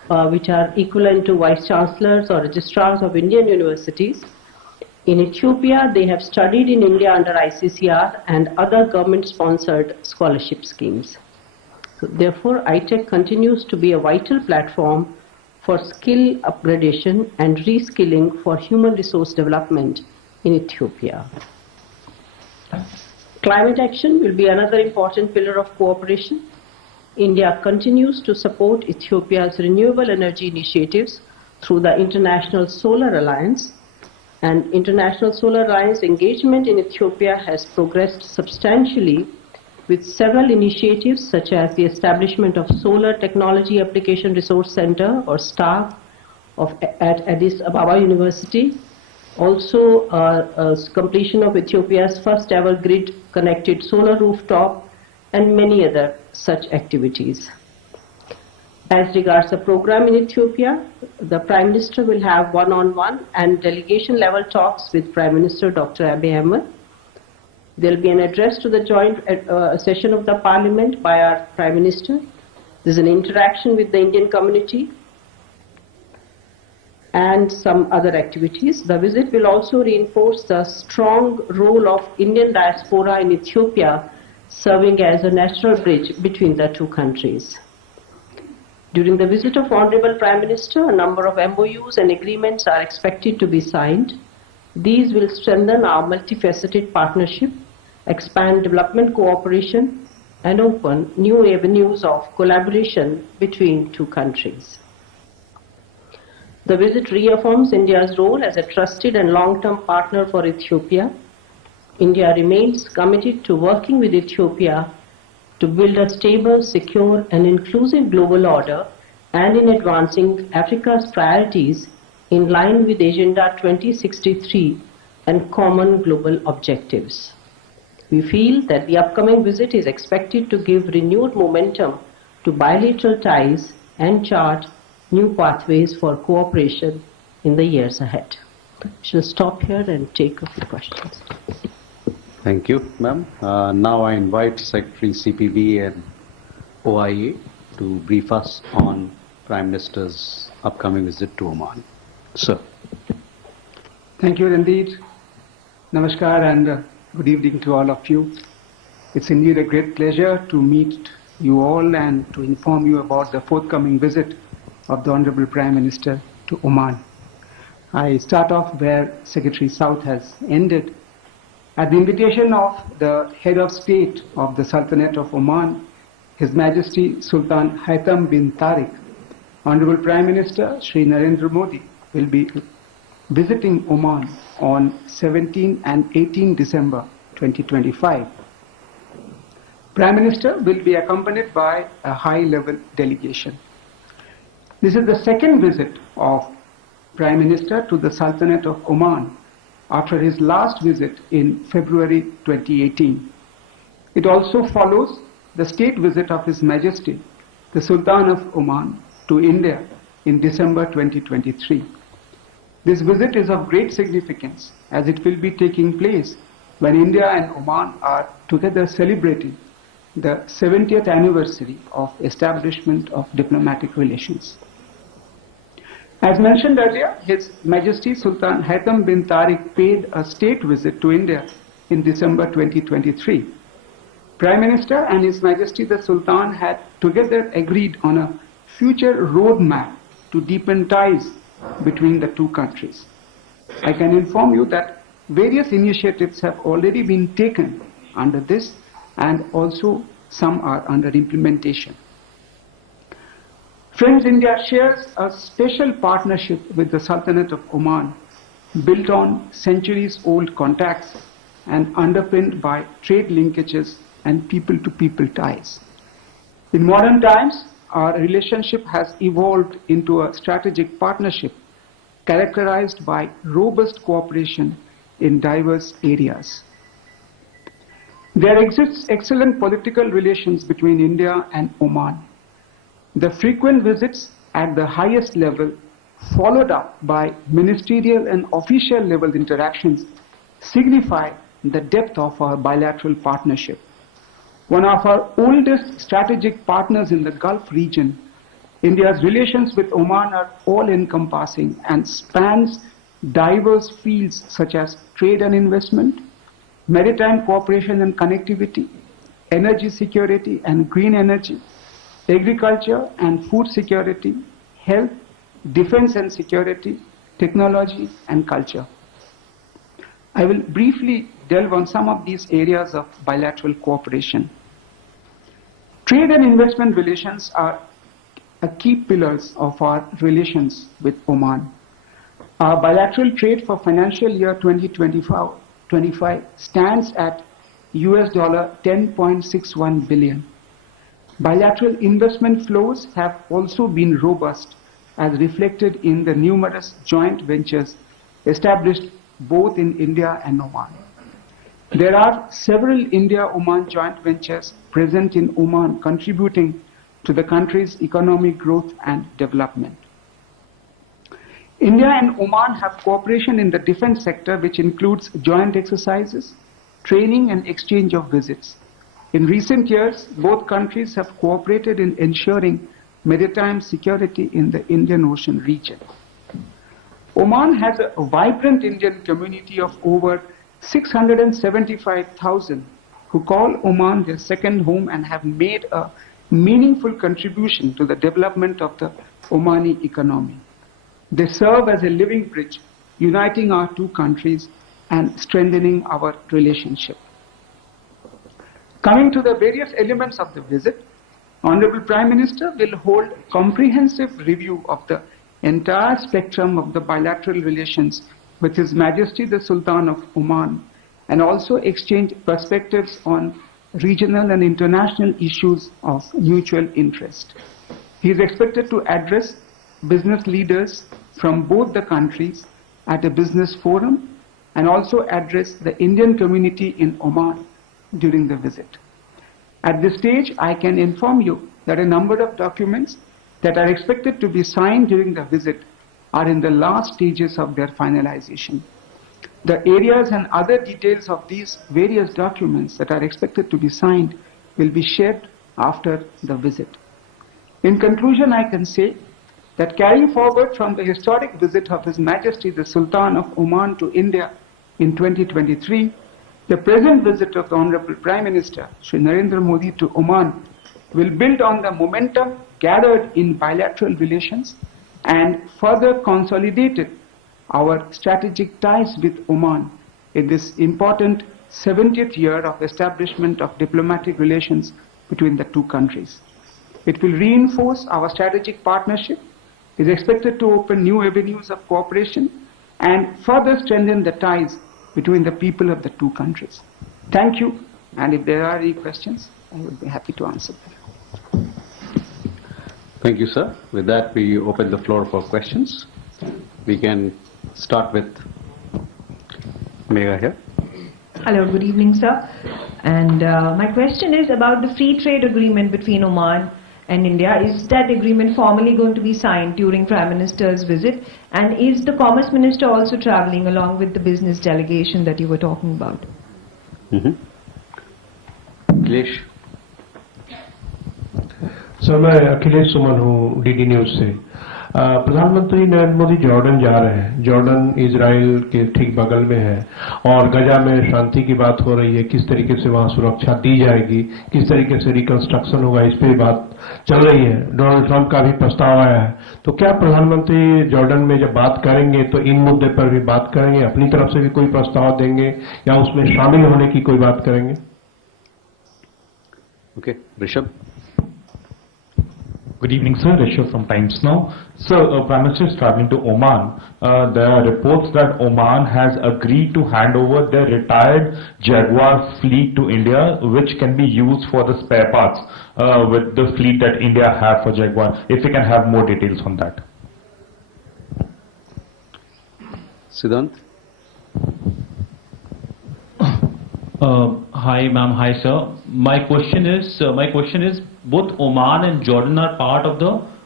which are equivalent to vice chancellors or registrars of Indian universities. In Ethiopia, they have studied in India under ICCR and other government-sponsored scholarship schemes. So therefore, ITEC continues to be a vital platform for skill upgradation and reskilling for human resource development in Ethiopia. Climate action will be another important pillar of cooperation. India continues to support Ethiopia's renewable energy initiatives through the International Solar Alliance. And International Solar Alliance engagement in Ethiopia has progressed substantially with several initiatives such as the establishment of Solar Technology Application Resource Center or STAR at Addis Ababa University. Also completion of Ethiopia's first ever grid connected solar rooftop and many other such activities. As regards the program in Ethiopia, the Prime Minister will have one-on-one and delegation-level talks with Prime Minister Dr. Abiy Ahmed. There will be an address to the joint session of the Parliament by our Prime Minister. There is an interaction with the Indian community and some other activities. The visit will also reinforce the strong role of Indian diaspora in Ethiopia, serving as a natural bridge between the two countries. During the visit of Honorable Prime Minister, a number of MOUs and agreements are expected to be signed. These will strengthen our multifaceted partnership, expand development cooperation, and open new avenues of collaboration between two countries. The visit reaffirms India's role as a trusted and long-term partner for Ethiopia. India remains committed to working with Ethiopia to build a stable, secure, and inclusive global order and in advancing Africa's priorities in line with Agenda 2063 and common global objectives. We feel that the upcoming visit is expected to give renewed momentum to bilateral ties and chart new pathways for cooperation in the years ahead. I shall stop here and take a few questions. Thank you, ma'am. Now I invite Secretary CPB and OIA to brief us on Prime Minister's upcoming visit to Oman. Sir. Thank you indeed. Namaskar and good evening to all of you. It's indeed a great pleasure to meet you all and to inform you about the forthcoming visit of the Honorable Prime Minister to Oman. I start off where Secretary South has ended. At the invitation of the head of state of the Sultanate of Oman, His Majesty Sultan Haitham bin Tariq, Honorable Prime Minister Shri Narendra Modi will be visiting Oman on 17 and 18 December 2025. Prime Minister will be accompanied by a high-level delegation. This is the second visit of Prime Minister to the Sultanate of Oman after his last visit in February 2018. It also follows the state visit of His Majesty, the Sultan of Oman, to India in December 2023. This visit is of great significance as it will be taking place when India and Oman are together celebrating the 70th anniversary of establishment of diplomatic relations. As mentioned earlier, His Majesty Sultan Haitham bin Tariq paid a state visit to India in December 2023. Prime Minister and His Majesty the Sultan had together agreed on a future roadmap to deepen ties between the two countries. I can inform you that various initiatives have already been taken under this and also some are under implementation. Friends, India shares a special partnership with the Sultanate of Oman, built on centuries-old contacts and underpinned by trade linkages and people-to-people ties. In modern times, our relationship has evolved into a strategic partnership characterized by robust cooperation in diverse areas. There exists excellent political relations between India and Oman. The frequent visits at the highest level, followed up by ministerial and official level interactions, signify the depth of our bilateral partnership. One of our oldest strategic partners in the Gulf region, India's relations with Oman are all-encompassing and spans diverse fields such as trade and investment, maritime cooperation and connectivity, energy security and green energy, agriculture and food security, health, defense and security, technology and culture. I will briefly delve on some of these areas of bilateral cooperation. Trade and investment relations are key pillars of our relations with Oman. Our bilateral trade for financial year 2025 stands at US $10.61 billion. Bilateral investment flows have also been robust, as reflected in the numerous joint ventures established both in India and Oman. There are several India-Oman joint ventures present in Oman contributing to the country's economic growth and development. India and Oman have cooperation in the defense sector, which includes joint exercises, training and exchange of visits. In recent years, both countries have cooperated in ensuring maritime security in the Indian Ocean region. Oman has a vibrant Indian community of over 675,000 who call Oman their second home and have made a meaningful contribution to the development of the Omani economy. They serve as a living bridge, uniting our two countries and strengthening our relationship. Coming to the various elements of the visit, Honorable Prime Minister will hold comprehensive review of the entire spectrum of the bilateral relations with His Majesty the Sultan of Oman and also exchange perspectives on regional and international issues of mutual interest. He is expected to address business leaders from both the countries at a business forum and also address the Indian community in Oman during the visit. At this stage, I can inform you that a number of documents that are expected to be signed during the visit are in the last stages of their finalization. The areas and other details of these various documents that are expected to be signed will be shared after the visit. In conclusion, I can say that carrying forward from the historic visit of His Majesty the Sultan of Oman to India in 2023, the present visit of the Honorable Prime Minister Shri Narendra Modi to Oman will build on the momentum gathered in bilateral relations and further consolidated our strategic ties with Oman in this important 70th year of establishment of diplomatic relations between the two countries. It will reinforce our strategic partnership, is expected to open new avenues of cooperation and further strengthen the ties between the people of the two countries. Thank you, and if there are any questions, I would be happy to answer them. Thank you, sir. With that, we open the floor for questions. We can start with MEA here. Hello, good evening, sir. And my question is about the free trade agreement between Oman and India. Is that agreement formally going to be signed during Prime Minister's visit? And is the Commerce Minister also traveling along with the business delegation that you were talking about? Akhilesh. Sir मैं अखिलेश सुमन हूँ DD news से। प्रधानमंत्री Narendra Modi Jordan जा रहे हैं। Jordan Israel के ठीक बगल में है और गजा में शांति की बात हो रही है। किस तरीके से वहां सुरक्षा दी जाएगी, किस तरीके से रिकंस्ट्रक्शन होगा, इस पे बात चल रही है। डोनाल्ड ट्रंप का भी प्रस्ताव आया है। तो क्या प्रधानमंत्री जॉर्डन में जब बात करेंगे तो इन मुद्दे पर भी बात करेंगे, अपनी तरफ से भी कोई प्रस्ताव देंगे या उसमें शामिल होने की कोई बात करेंगे? Okay, Rishabh. Good evening, sir. Rishabh from Times Now. Sir, Prime Minister is traveling to Oman. There are reports that Oman has agreed to hand over their retired Jaguar fleet to India, which can be used for the spare parts with the fleet that India have for Jaguar. If we can have more details on that. Siddhant. Hi, ma'am. Hi, sir. My question is, both Oman and Jordan are part of the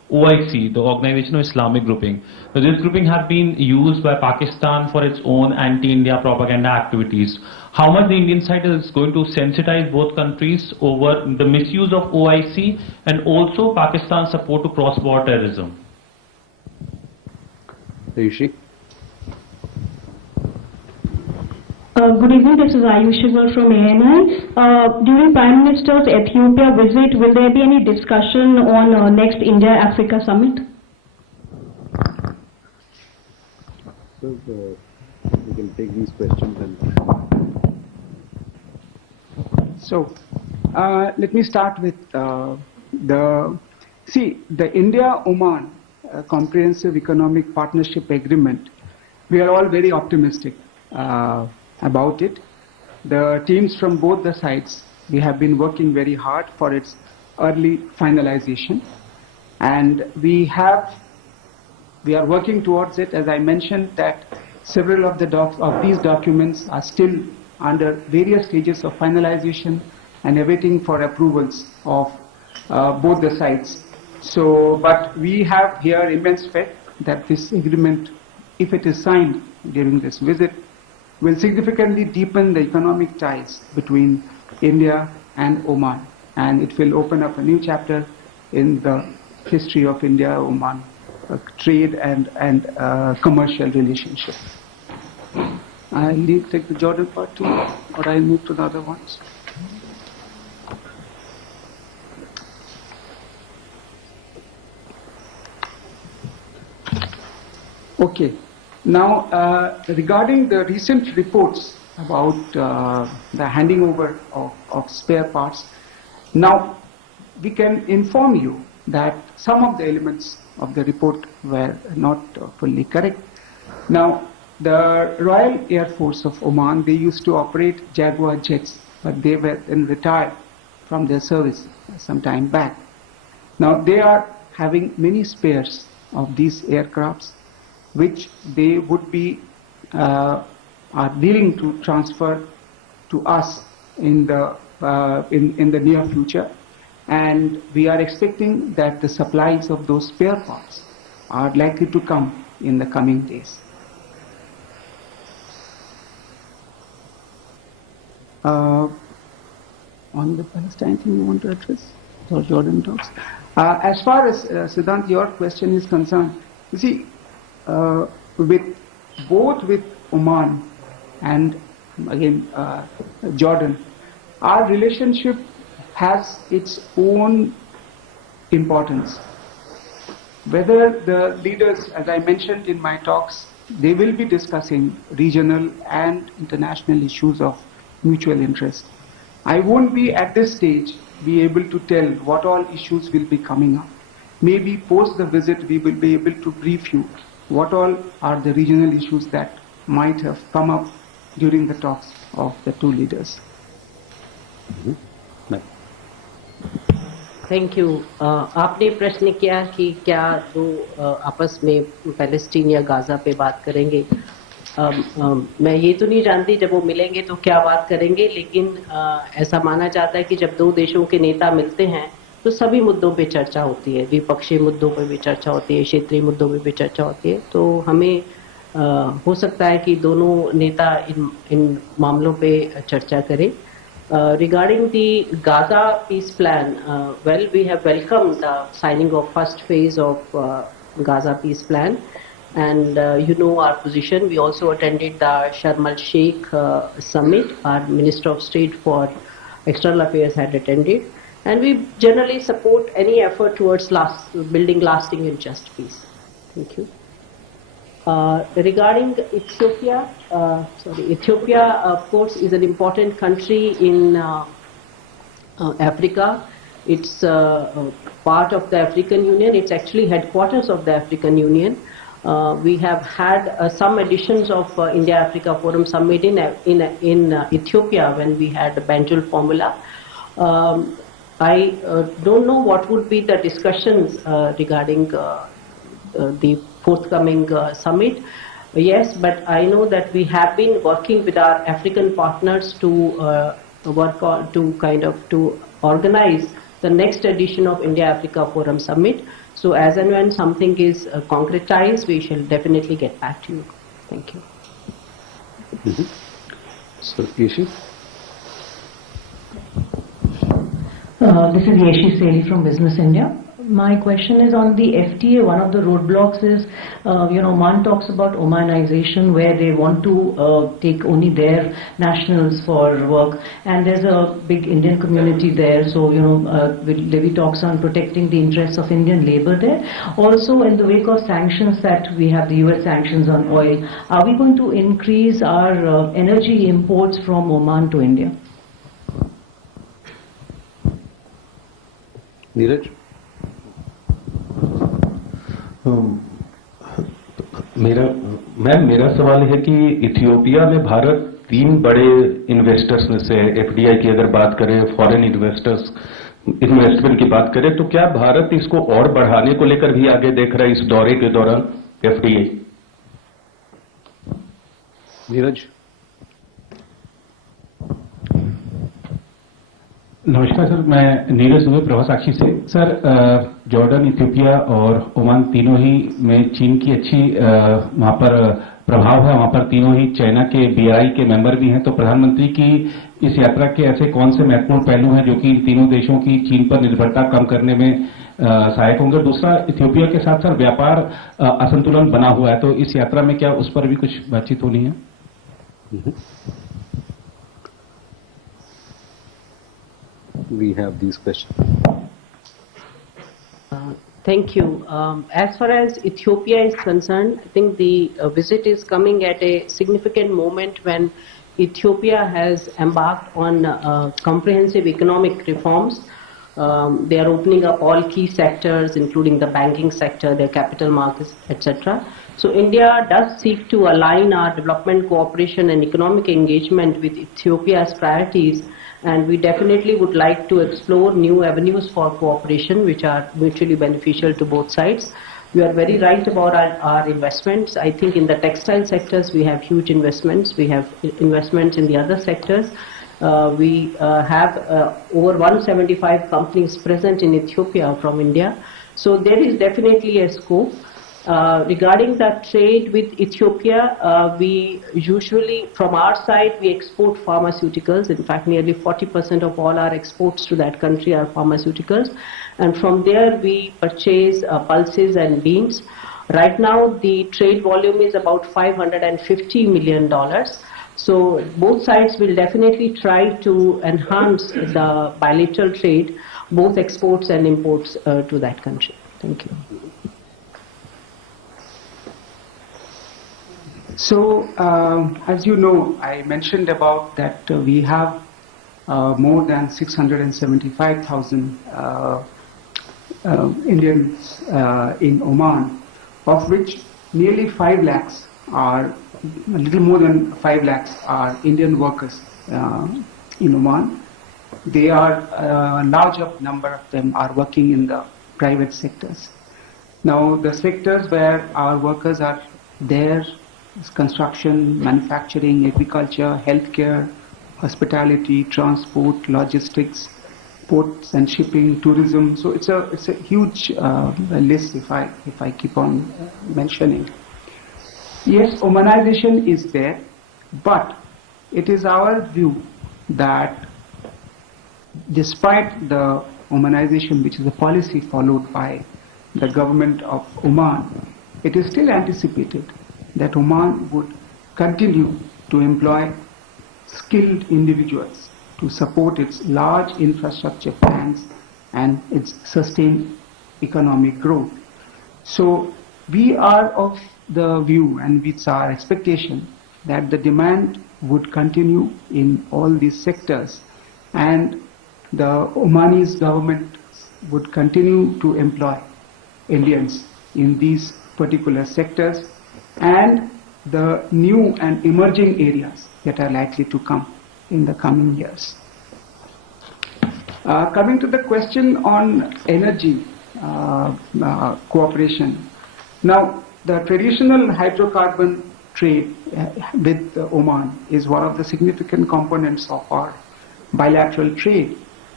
OIC, the Organization of Islamic Grouping. So this grouping has been used by Pakistan for its own anti-India propaganda activities. How much the Indian side is going to sensitize both countries over the misuse of OIC and also Pakistan's support to cross-border terrorism? Ayushi? Good evening, this is Ayushi from ANI. During Prime Minister's Ethiopia visit, will there be any discussion on next India-Africa summit? So we can take these questions and... So, let me start with the India-Oman Comprehensive Economic Partnership Agreement. We are all very optimistic about it. The teams from both the sides, we have been working very hard for its early finalization, and we are working towards it. As I mentioned, that several of these documents are still under various stages of finalization and awaiting for approvals of both the sides. So, but we have here immense faith that this agreement, if it is signed during this visit, will significantly deepen the economic ties between India and Oman, and it will open up a new chapter in the history of India-Oman trade and commercial relationship. I'll take the Jordan part too, or I'll move to the other ones. Okay. Now, regarding the recent reports about the handing over of spare parts, now we can inform you that some of the elements of the report were not fully correct. Now, the Royal Air Force of Oman, they used to operate Jaguar jets, but they were then retired from their service some time back. Now, they are having many spares of these aircrafts, which they would be are willing to transfer to us in the near future, and we are expecting that the supplies of those spare parts are likely to come in the coming days. On the Palestine thing you want to address, or Jordan talks? As far as Siddhant, your question is concerned, you see, with Oman and again Jordan, our relationship has its own importance. Whether the leaders, as I mentioned in my talks, they will be discussing regional and international issues of mutual interest. I won't be at this stage be able to tell what all issues will be coming up. Maybe post the visit we will be able to brief you what all are the regional issues that might have come up during the talks of the two leaders. Thank you. आपने प्रश्न किया कि क्या दो आपस में Palestine या Gaza पे बात करेंगे। मैं ये तो नहीं जानती जब वो मिलेंगे तो क्या बात करेंगे, लेकिन ऐसा माना जाता है कि जब दो देशों के नेता मिलते हैं तो सभी मुद्दों पे चर्चा होती है, द्विपक्षीय मुद्दों पे भी चर्चा होती है, क्षेत्रीय मुद्दों पे भी चर्चा होती है। तो हमें हो सकता है कि दोनों नेता इन मामलों पे चर्चा करें। Regarding the Gaza peace plan, well, we have welcomed the signing of first phase of Gaza peace plan, and you know our position. We also attended the Sharm el-Sheikh summit. Our Minister of State for External Affairs had attended, and we generally support any effort towards building lasting and just peace. Thank you. Regarding Ethiopia, Ethiopia of course is an important country in Africa. It's part of the African Union. It's actually headquarters of the African Union. We have had some editions of India-Africa Forum Summit in Ethiopia when we had the Banjul formula. I don't know what would be the discussions regarding the forthcoming summit. Yes, but I know that we have been working with our African partners to to organize the next edition of India-Africa Forum Summit. So as and when something is concretized, we shall definitely get back to you. Thank you. So, Yeshi? This is Yeshi Seli from Business India. My question is on the FTA. One of the roadblocks is, Oman talks about Omanization, where they want to take only their nationals for work, and there's a big Indian community there. So, Levy talks on protecting the interests of Indian labor there. Also, in the wake of sanctions that we have, the US sanctions on oil, are we going to increase our energy imports from Oman to India? Neeraj? मेरा सवाल है कि Ethiopia में भारत 3 बड़े investors में से FDI की अगर बात करें, फॉरेन इन्वेस्टमेंट की बात करें, तो क्या भारत इसको और बढ़ाने को लेकर भी आगे देख रहा है इस दौरे के दौरान एफडीआई? नीरज? नमस्कार सर, मैं नीरज दुबे प्रभा साक्षी से। सर, जॉर्डन, इथियोपिया और ओमान तीनों ही में चीन की अच्छी वहां पर प्रभाव है। वहां पर तीनों ही चाइना के बीआई के मेंबर भी हैं। तो प्रधानमंत्री की इस यात्रा के ऐसे कौन से महत्वपूर्ण पहलू हैं जो कि इन तीनों देशों की चीन पर निर्भरता कम करने में सहायक होंगे? दूसरा, इथियोपिया के साथ सर व्यापार असंतुलन बना हुआ है, तो इस यात्रा में क्या उस पर भी कुछ बातचीत होनी है? We have these questions. Thank you. As far as Ethiopia is concerned, I think the visit is coming at a significant moment when Ethiopia has embarked on comprehensive economic reforms. They are opening up all key sectors, including the banking sector, their capital markets, etc. So India does seek to align our development cooperation and economic engagement with Ethiopia's priorities, and we definitely would like to explore new avenues for cooperation which are mutually beneficial to both sides. You are very right about our investments. I think in the textile sectors we have huge investments. We have investments in the other sectors. We have over 175 companies present in Ethiopia from India. So there is definitely a scope. Regarding the trade with Ethiopia, we usually, from our side, we export pharmaceuticals. In fact, nearly 40% of all our exports to that country are pharmaceuticals. And from there, we purchase pulses and beans. Right now, the trade volume is about $550 million. So both sides will definitely try to enhance the bilateral trade, both exports and imports to that country. Thank you. So, as you know, I mentioned about that we have more than 675,000 Indians in Oman, of which nearly 5 lakhs are, a little more than 5 lakhs are Indian workers in Oman. They are, a larger number of them are working in the private sectors. Now, the sectors where our workers are there, construction, manufacturing, agriculture, healthcare, hospitality, transport, logistics, ports and shipping, tourism. So it's a huge list if I keep on mentioning. Yes, Omanization is there, but it is our view that despite the Omanization, which is a policy followed by the government of Oman, it is still anticipated that Oman would continue to employ skilled individuals to support its large infrastructure plans and its sustained economic growth. So we are of the view, and it's our expectation, that the demand would continue in all these sectors, and the Omanese government would continue to employ Indians in these particular sectors and the new and emerging areas that are likely to come in the coming years. Coming to the question on energy cooperation. Now, the traditional hydrocarbon trade with Oman is one of the significant components of our bilateral trade.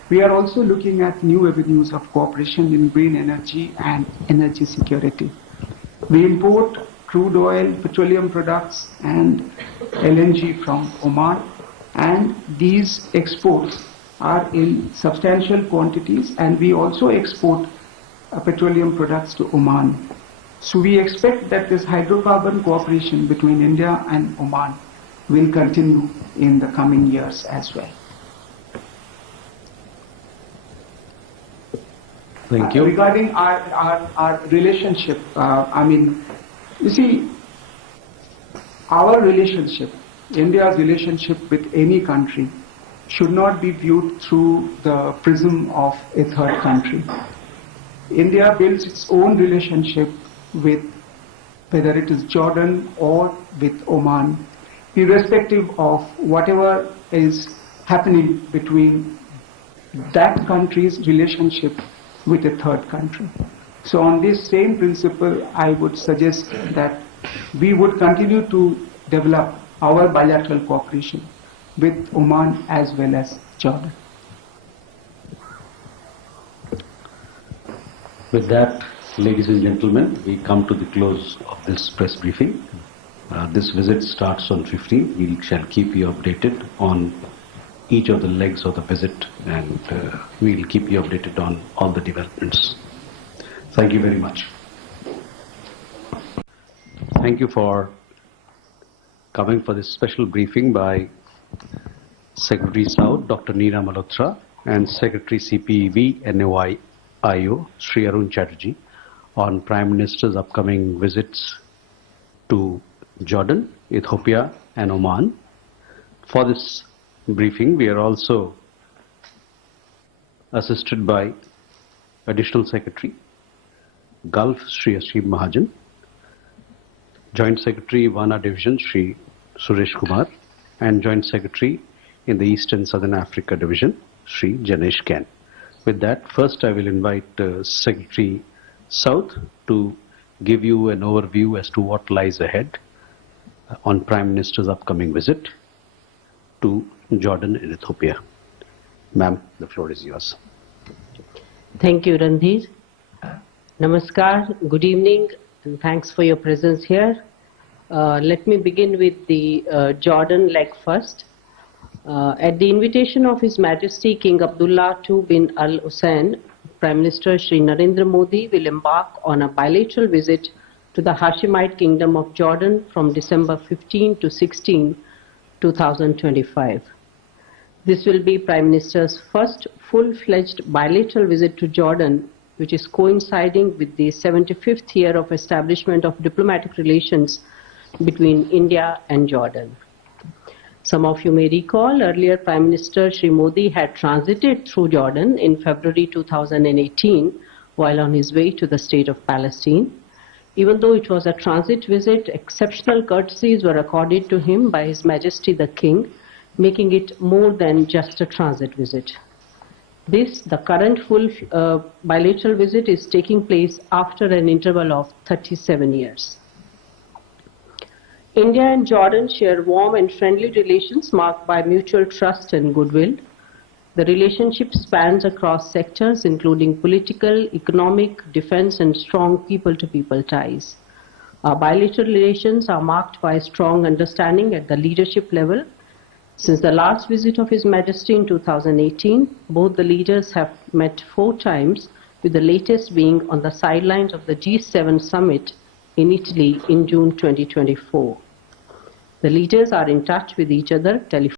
We are also looking at new avenues of cooperation in green energy and energy security. We import crude oil, petroleum products and LNG from Oman, and these exports are in substantial quantities, and we also export petroleum products to Oman. So we expect that this hydrocarbon cooperation between India and Oman will continue in the coming years as well. Thank you. Regarding our relationship, you see, our relationship, India's relationship with any country should not be viewed through the prism of a third country. India builds its own relationship with whether it is Jordan or with Oman, irrespective of whatever is happening between that country's relationship with a third country. So on this same principle, I would suggest that we would continue to develop our bilateral cooperation with Oman as well as Jordan. With that, ladies and gentlemen, we come to the close of this press briefing. This visit starts on 15. We shall keep you updated on each of the legs of the visit, and we will keep you updated on all the developments. Thank you very much. Thank you for coming for this special briefing by Secretary South, Dr. Neera Malhotra, and Secretary CPEV NOIO, Sri Arun Chatterjee, on Prime Minister's upcoming visits to Jordan, Ethiopia and Oman. For this briefing, we are also assisted by Additional Secretary, Gulf, Sri Ashim Mahajan, Joint Secretary, Wana Division, Sri Suresh Kumar, and Joint Secretary in the East and Southern Africa Division, Sri Janesh Ken. With that, first I will invite Secretary South to give you an overview as to what lies ahead on Prime Minister's upcoming visit to Jordan and Ethiopia. Ma'am, the floor is yours. Thank you, Randhir. Namaskar, good evening, and thanks for your presence here. Let me begin with the Jordan leg first. At the invitation of His Majesty King Abdullah II bin Al Hussein, Prime Minister Shri Narendra Modi will embark on a bilateral visit to the Hashemite Kingdom of Jordan from December 15 to 16, 2025. This will be Prime Minister's first full-fledged bilateral visit to Jordan, which is coinciding with the 75th year of establishment of diplomatic relations between India and Jordan. Some of you may recall earlier Prime Minister Shri Modi had transited through Jordan in February 2018 while on his way to the state of Palestine. Even though it was a transit visit, exceptional courtesies were accorded to him by His Majesty the King, making it more than just a transit visit. The current full bilateral visit is taking place after an interval of 37 years. India and Jordan share warm and friendly relations marked by mutual trust and goodwill. The relationship spans across sectors including political, economic, defense and strong people-to-people ties. Our bilateral relations are marked by strong understanding at the leadership level. Since the last visit of His Majesty in 2018, both the leaders have met 4 times, with the latest being on the sidelines of the G7 summit in Italy in June 2024. The leaders are in touch with each other